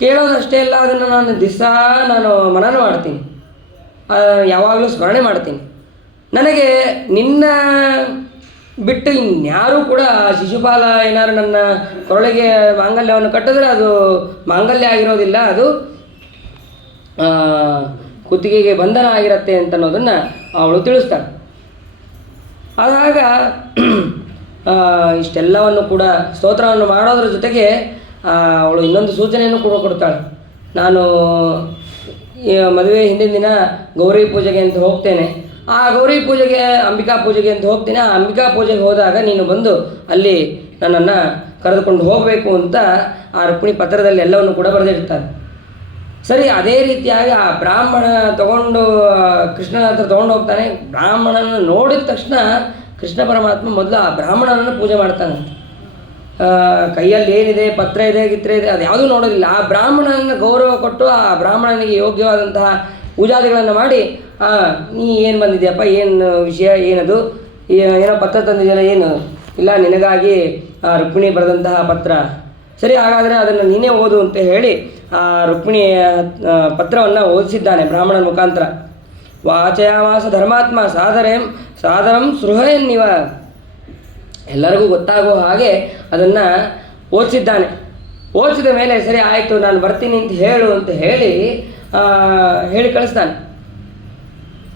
ಕೇಳೋದಷ್ಟೇ ಅಲ್ಲ, ಅದನ್ನು ನಾನು ಮನನ ಮಾಡ್ತೀನಿ, ಯಾವಾಗಲೂ ಸ್ಮರಣೆ ಮಾಡ್ತೀನಿ. ನನಗೆ ನಿನ್ನ ಬಿಟ್ಟು ಇನ್ಯಾರೂ ಕೂಡ ಶಿಶುಪಾಲ ಏನಾದ್ರು ನನ್ನ ಕೊರಳಿಗೆ ಮಾಂಗಲ್ಯವನ್ನು ಕಟ್ಟಿದ್ರೆ ಅದು ಮಾಂಗಲ್ಯ ಆಗಿರೋದಿಲ್ಲ, ಅದು ಕುತ್ತಿಗೆಗೆ ಬಂಧನ ಆಗಿರತ್ತೆ ಅಂತನ್ನೋದನ್ನು ಅವಳು ತಿಳಿಸ್ತಾಳೆ. ಆದಾಗ ಇಷ್ಟೆಲ್ಲವನ್ನು ಕೂಡ ಸ್ತೋತ್ರವನ್ನು ಮಾಡೋದ್ರ ಜೊತೆಗೆ ಅವಳು ಇನ್ನೊಂದು ಸೂಚನೆಯನ್ನು ಕೂಡ ಕೊಡ್ತಾಳೆ. ನಾನು ಮದುವೆ ಹಿಂದಿನ ದಿನ ಗೌರಿ ಪೂಜೆಗೆ ಅಂತ ಹೋಗ್ತೇನೆ, ಆ ಗೌರಿ ಪೂಜೆಗೆ ಅಂಬಿಕಾ ಪೂಜೆಗೆ ಅಂತ ಹೋಗ್ತೇನೆ, ಆ ಅಂಬಿಕಾ ಪೂಜೆಗೆ ಹೋದಾಗ ನೀನು ಬಂದು ಅಲ್ಲಿ ನನ್ನನ್ನು ಕರೆದುಕೊಂಡು ಹೋಗಬೇಕು ಅಂತ ಆ ರುಕ್ಮಿಣಿ ಪತ್ರದಲ್ಲಿ ಎಲ್ಲವನ್ನು ಕೂಡ ಬರೆದಿರ್ತಾರೆ. ಸರಿ, ಅದೇ ರೀತಿಯಾಗಿ ಆ ಬ್ರಾಹ್ಮಣ ತಗೊಂಡು ಕೃಷ್ಣನ ಹತ್ರ ತೊಗೊಂಡು ಹೋಗ್ತಾನೆ. ಬ್ರಾಹ್ಮಣನ ನೋಡಿದ ತಕ್ಷಣ ಕೃಷ್ಣ ಪರಮಾತ್ಮ ಮೊದಲು ಆ ಬ್ರಾಹ್ಮಣನನ್ನು ಪೂಜೆ ಮಾಡ್ತಾನೆ. ಕೈಯಲ್ಲಿ ಏನಿದೆ, ಪತ್ರ ಇದೆ, ಗಿತ್ರ ಇದೆ, ಅದು ಯಾವುದೂ ನೋಡೋದಿಲ್ಲ. ಆ ಬ್ರಾಹ್ಮಣನನ್ನು ಗೌರವ ಕೊಟ್ಟು ಆ ಬ್ರಾಹ್ಮಣನಿಗೆ ಯೋಗ್ಯವಾದಂತಹ ಪೂಜಾದಿಗಳನ್ನು ಮಾಡಿ, ನೀ ಏನು ಬಂದಿದೆಯಪ್ಪ, ಏನು ವಿಷಯ, ಏನದು, ಏನೋ ಪತ್ರ ತಂದಿದೆಯಲ್ಲ, ಏನು ಇಲ್ಲ, ನಿನಗಾಗಿ ರುಕ್ಮಿಣಿ ಬರೆದಂತಹ ಪತ್ರ, ಸರಿ ಹಾಗಾದರೆ ಅದನ್ನು ನೀನೇ ಓದು ಅಂತ ಹೇಳಿ ಆ ರುಕ್ಮಿಣಿಯ ಪತ್ರವನ್ನು ಓದಿಸಿದ್ದಾನೆ ಬ್ರಾಹ್ಮಣನ ಮುಖಾಂತರ. ವಾಚಯಾಮಾಸ ಧರ್ಮಾತ್ಮ ಸಾದರಂ ಸೃಹಯನ್ನಿವ, ಎಲ್ಲರಿಗೂ ಗೊತ್ತಾಗೋ ಹಾಗೆ ಅದನ್ನು ಓದಿಸಿದ್ದಾನೆ. ಓದಿಸಿದ ಮೇಲೆ ಸರಿ ಆಯಿತು ನಾನು ಬರ್ತೀನಿ ಅಂತ ಹೇಳು ಅಂತ ಹೇಳಿ ಕಳಿಸ್ತಾನೆ.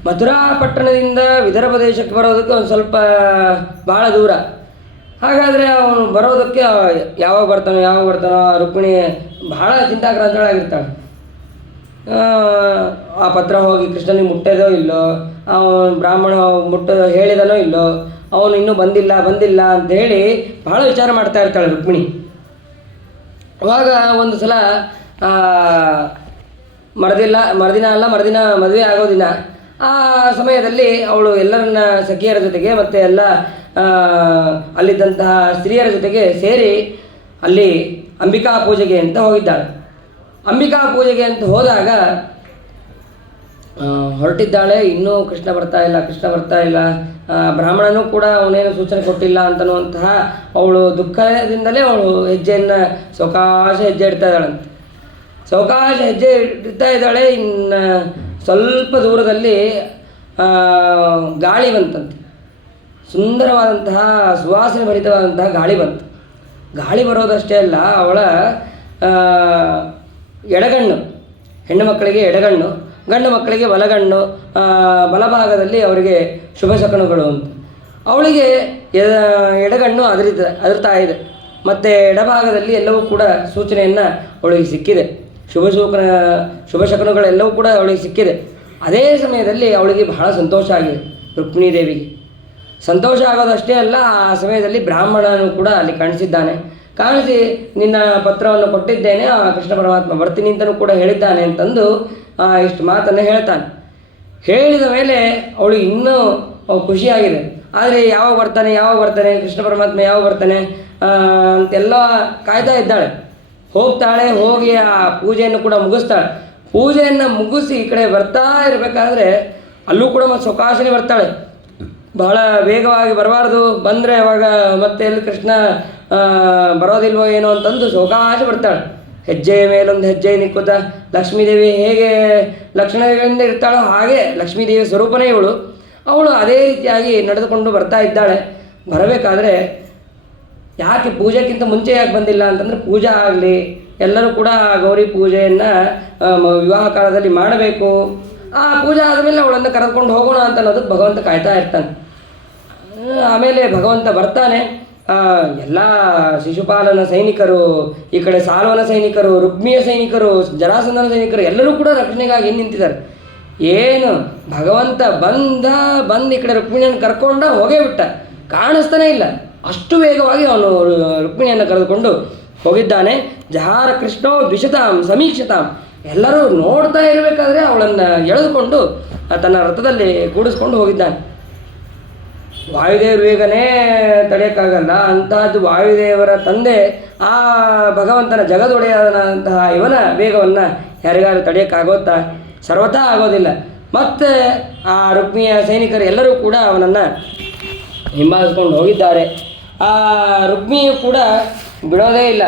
ಮಥುರಾ ಪಟ್ಟಣದಿಂದ ವಿದರ್ಭ ದೇಶಕ್ಕೆ ಬರೋದಕ್ಕೆ ಒಂದು ಸ್ವಲ್ಪ ಭಾಳ ದೂರ. ಹಾಗಾದರೆ ಅವನು ಬರೋದಕ್ಕೆ ಯಾವಾಗ ಬರ್ತಾನೋ ರುಕ್ಮಿಣಿ ಭಾಳ ಚಿಂತಾಕ್ರಾಂತಳಾಗಿರ್ತಾಳೆ. ಆ ಪತ್ರ ಹೋಗಿ ಕೃಷ್ಣನಿಗೆ ಮುಟ್ಟೋದೋ ಇಲ್ಲೋ, ಅವನು ಬ್ರಾಹ್ಮಣ ಹೇಳಿದನೋ ಇಲ್ಲೋ, ಅವನು ಇನ್ನೂ ಬಂದಿಲ್ಲ ಅಂತ ಹೇಳಿ ಭಾಳ ವಿಚಾರ ಮಾಡ್ತಾ ಇರ್ತಾಳೆ ರುಕ್ಮಿಣಿ. ಅವಾಗ ಒಂದು ಸಲ ಮರುದಿನ ಮದುವೆ ಆಗೋ ದಿನ, ಆ ಸಮಯದಲ್ಲಿ ಅವಳು ಎಲ್ಲರನ್ನ ಸಖಿಯರ ಜೊತೆಗೆ ಮತ್ತು ಎಲ್ಲ ಅಲ್ಲಿದ್ದಂತಹ ಸ್ತ್ರೀಯರ ಜೊತೆಗೆ ಸೇರಿ ಅಲ್ಲಿ ಅಂಬಿಕಾ ಪೂಜೆಗೆ ಅಂತ ಹೋಗಿದ್ದಾಳೆ. ಅಂಬಿಕಾ ಪೂಜೆಗೆ ಅಂತ ಹೋದಾಗ ಹೊರಟಿದ್ದಾಳೆ. ಇನ್ನೂ ಕೃಷ್ಣ ಬರ್ತಾ ಇಲ್ಲ, ಬ್ರಾಹ್ಮಣನೂ ಕೂಡ ಅವನೇನು ಸೂಚನೆ ಕೊಟ್ಟಿಲ್ಲ ಅಂತನ್ನುವಂತಹ ಅವಳು ದುಃಖದಿಂದಲೇ ಅವಳು ಸಾವಕಾಶ ಹೆಜ್ಜೆ ಇಡ್ತಾ ಇದ್ದಾಳಂತೆ. ಸಾವಕಾಶ ಹೆಜ್ಜೆ ಇಡ್ತಾ ಇದ್ದಾಳೆ. ಇನ್ನು ಸ್ವಲ್ಪ ದೂರದಲ್ಲಿ ಗಾಳಿ ಬಂತಂತೆ. ಸುಂದರವಾದಂತಹ ಸುವಾಸನೆ ಭರಿತವಾದಂತಹ ಗಾಳಿ ಬಂತು. ಗಾಳಿ ಬರೋದಷ್ಟೇ ಅಲ್ಲ, ಅವಳ ಎಡಗಣ್ಣು, ಹೆಣ್ಣು ಮಕ್ಕಳಿಗೆ ಎಡಗಣ್ಣು, ಗಂಡು ಮಕ್ಕಳಿಗೆ ಬಲಗಣ್ಣು, ಬಲಭಾಗದಲ್ಲಿ ಅವರಿಗೆ ಶುಭ ಶಕುನಗಳು ಅಂತ. ಅವಳಿಗೆ ಎಡಗಣ್ಣು ಅದರ್ತಾ ಇದೆ. ಮತ್ತು ಎಡಭಾಗದಲ್ಲಿ ಎಲ್ಲವೂ ಕೂಡ ಸೂಚನೆಯನ್ನು ಅವಳಿಗೆ ಸಿಕ್ಕಿದೆ. ಶುಭ ಶಕುನಗಳೆಲ್ಲವೂ ಕೂಡ ಅವಳಿಗೆ ಸಿಕ್ಕಿದೆ. ಅದೇ ಸಮಯದಲ್ಲಿ ಅವಳಿಗೆ ಬಹಳ ಸಂತೋಷ ಆಗಿದೆ. ರುಕ್ಮಿಣೀ ದೇವಿಗೆ ಸಂತೋಷ ಆಗೋದಷ್ಟೇ ಅಲ್ಲ, ಆ ಸಮಯದಲ್ಲಿ ಬ್ರಾಹ್ಮಣನು ಕೂಡ ಅಲ್ಲಿ ಕಾಣಿಸಿದ್ದಾನೆ. ಕಾಣಿಸಿ ನಿನ್ನ ಪತ್ರವನ್ನು ಕೊಟ್ಟಿದ್ದೇನೆ, ಆ ಕೃಷ್ಣ ಪರಮಾತ್ಮ ಬರ್ತೀನಿ ಅಂತಲೂ ಕೂಡ ಹೇಳಿದ್ದಾನೆ ಅಂತಂದು ಇಷ್ಟು ಮಾತನ್ನು ಹೇಳ್ತಾನೆ. ಹೇಳಿದ ಮೇಲೆ ಅವಳಿಗೆ ಇನ್ನೂ ಖುಷಿಯಾಗಿದೆ. ಆದರೆ ಯಾವಾಗ ಬರ್ತಾನೆ ಕೃಷ್ಣ ಪರಮಾತ್ಮ ಯಾವಾಗ ಬರ್ತಾನೆ ಅಂತೆಲ್ಲ ಕಾಯ್ತಾ ಇದ್ದಾಳೆ. ಹೋಗ್ತಾಳೆ, ಹೋಗಿ ಆ ಪೂಜೆಯನ್ನು ಕೂಡ ಮುಗಿಸ್ತಾಳೆ. ಪೂಜೆಯನ್ನು ಮುಗಿಸಿ ಈ ಕಡೆ ಬರ್ತಾ ಇರಬೇಕಾದ್ರೆ ಅಲ್ಲೂ ಕೂಡ ಮತ್ತೆ ಸೊಕಾಶನೆ ಬರ್ತಾಳೆ. ಬಹಳ ವೇಗವಾಗಿ ಬರಬಾರ್ದು, ಬಂದರೆ ಅವಾಗ ಮತ್ತೆ ಎಲ್ಲಿ ಕೃಷ್ಣ ಬರೋದಿಲ್ವೋ ಏನೋ ಅಂತಂದು ಸೊಕಾಶ ಬರ್ತಾಳೆ. ಹೆಜ್ಜೆಯ ಮೇಲೊಂದು ಹೆಜ್ಜೆ ನಿಕ್ಕುತ್ತಾ ಲಕ್ಷ್ಮೀದೇವಿ ಹೇಗೆ ಲಕ್ಷಣಗಳಿಂದ ಇರ್ತಾಳೋ ಹಾಗೆ ಲಕ್ಷ್ಮೀದೇವಿ ಸ್ವರೂಪನೇ ಅವಳು ಅದೇ ರೀತಿಯಾಗಿ ನಡೆದುಕೊಂಡು ಬರ್ತಾ ಇದ್ದಾಳೆ. ಬರಬೇಕಾದ್ರೆ ಯಾಕೆ ಪೂಜೆಗಿಂತ ಮುಂಚೆ ಯಾಕೆ ಬಂದಿಲ್ಲ ಅಂತಂದರೆ, ಪೂಜೆ ಆಗಲಿ, ಎಲ್ಲರೂ ಕೂಡ ಗೌರಿ ಪೂಜೆಯನ್ನು ವಿವಾಹ ಕಾಲದಲ್ಲಿ ಮಾಡಬೇಕು. ಆ ಪೂಜೆ ಆದಮೇಲೆ ಅವಳನ್ನು ಕರೆದುಕೊಂಡು ಹೋಗೋಣ ಅಂತ ಅನ್ನೋದಕ್ಕೆ ಭಗವಂತ ಕಾಯ್ತಾ ಇರ್ತಾನೆ. ಆಮೇಲೆ ಭಗವಂತ ಬರ್ತಾನೆ. ಎಲ್ಲ ಶಿಶುಪಾಲನ ಸೈನಿಕರು, ಈ ಕಡೆ ಸಾಲ್ವನ ಸೈನಿಕರು, ರುಕ್ಮಿಯ ಸೈನಿಕರು, ಜರಾಸಂಧನ ಸೈನಿಕರು ಎಲ್ಲರೂ ಕೂಡ ರಕ್ಷಣೆಗಾಗಿ ನಿಂತಿದ್ದಾರೆ. ಏನು ಭಗವಂತ ಬಂದು ಈ ಕಡೆ ರುಕ್ಮಿಣಿಯನ್ನು ಕರ್ಕೊಂಡ ಹೋಗೇ ಬಿಟ್ಟ, ಕಾಣಿಸ್ತಾನೆ ಇಲ್ಲ. ಅಷ್ಟು ವೇಗವಾಗಿ ಅವನು ರುಕ್ಮಿಣಿಯನ್ನು ಕರೆದುಕೊಂಡು ಹೋಗಿದ್ದಾನೆ. ಜಹಾರ ಕೃಷ್ಣೋ ದ್ವಿಷತಾಂ ಸಮೀಕ್ಷತಾಂ, ಎಲ್ಲರೂ ನೋಡ್ತಾ ಇರಬೇಕಾದ್ರೆ ಅವಳನ್ನು ಎಳೆದುಕೊಂಡು ತನ್ನ ರಥದಲ್ಲಿ ಕೂಡಿಸ್ಕೊಂಡು ಹೋಗಿದ್ದಾನೆ. ವಾಯುದೇವ್ರ ವೇಗನೇ ತಡೆಯೋಕ್ಕಾಗಲ್ಲ. ಅಂತಹದ್ದು ವಾಯುದೇವರ ತಂದೆ ಆ ಭಗವಂತನ ಜಗದೊಡೆಯಾದಂತಹ ಇವನ ವೇಗವನ್ನು ಯಾರಿಗಾರು ತಡೆಯೋಕ್ಕಾಗೋತ್ತಾ? ಸರ್ವತಾ ಆಗೋದಿಲ್ಲ. ಮತ್ತು ಆ ರುಕ್ಮಿಯ ಸೈನಿಕರು ಎಲ್ಲರೂ ಕೂಡ ಅವನನ್ನು ಹಿಂಬಾಲಿಸ್ಕೊಂಡು ಹೋಗಿದ್ದಾರೆ. ಆ ರುಕ್ಮಿಯು ಕೂಡ ಬಿಡೋದೇ ಇಲ್ಲ.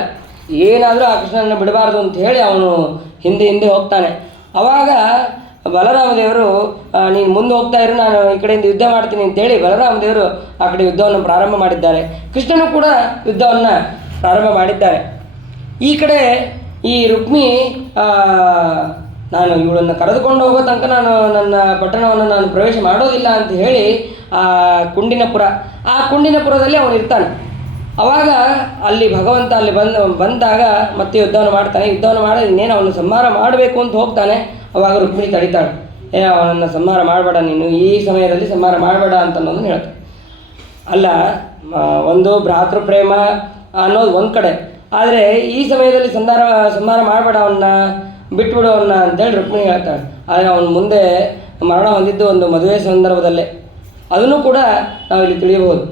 ಏನಾದರೂ ಆ ಕೃಷ್ಣನನ್ನು ಬಿಡಬಾರ್ದು ಅಂತ ಹೇಳಿ ಅವನು ಹಿಂದೆ ಹೋಗ್ತಾನೆ. ಆವಾಗ ಬಲರಾಮದೇವರು ನೀನು ಮುಂದೆ ಹೋಗ್ತಾ ಇರು, ನಾನು ಈ ಕಡೆಯಿಂದ ಯುದ್ಧ ಮಾಡ್ತೀನಿ ಅಂತೇಳಿ ಬಲರಾಮದೇವರು ಆ ಕಡೆ ಯುದ್ಧವನ್ನು ಪ್ರಾರಂಭ ಮಾಡಿದ್ದಾರೆ. ಕೃಷ್ಣನು ಕೂಡ ಯುದ್ಧವನ್ನು ಪ್ರಾರಂಭ ಮಾಡಿದ್ದಾರೆ. ಈ ಕಡೆ ಈ ರುಕ್ಮಿ ನಾನು ಇವಳನ್ನು ಕರೆದುಕೊಂಡು ಹೋಗೋ ತನಕ ನಾನು ನನ್ನ ಪಟ್ಟಣವನ್ನು ನಾನು ಪ್ರವೇಶ ಮಾಡೋದಿಲ್ಲ ಅಂತ ಹೇಳಿ ಆ ಕುಂಡಿನಪುರದಲ್ಲಿ ಅವನು ಇರ್ತಾನೆ. ಆವಾಗ ಅಲ್ಲಿ ಭಗವಂತ ಅಲ್ಲಿ ಬಂದಾಗ ಮತ್ತೆ ಯುದ್ಧವನ್ನು ಮಾಡ್ತಾನೆ. ಯುದ್ಧವನ್ನು ಮಾಡಿ ಇನ್ನೇನು ಅವನು ಸಂಹಾರ ಮಾಡಬೇಕು ಅಂತ ಹೋಗ್ತಾನೆ. ಅವಾಗ ರುಕ್ಮಿಣಿ ತಡಿತಾಳೆ. ಅವನನ್ನು ಸಂಹಾರ ಮಾಡಬೇಡ, ನೀನು ಈ ಸಮಯದಲ್ಲಿ ಸಂಹಾರ ಮಾಡಬೇಡ ಅಂತ ಅನ್ನೋದನ್ನು ಹೇಳ್ತಾನೆ. ಅಲ್ಲ, ಒಂದು ಭ್ರಾತೃ ಪ್ರೇಮ ಅನ್ನೋದು ಒಂದು ಕಡೆ, ಆದರೆ ಈ ಸಮಯದಲ್ಲಿ ಸಂಹಾರ ಮಾಡಬೇಡ, ಅವನ್ನ ಬಿಟ್ಬಿಡು ಅವನ್ನ ಅಂತೇಳಿ ರುಕ್ಮಿಣಿ ಹೇಳ್ತಾಳೆ. ಆದರೆ ಅವನು ಮುಂದೆ ಮರಣ ಹೊಂದಿದ್ದು ಒಂದು ಮದುವೆ ಸಂದರ್ಭದಲ್ಲೇ, ಅದನ್ನು ಕೂಡ ನಾವಿಲ್ಲಿ ತಿಳಿಯಬಹುದು.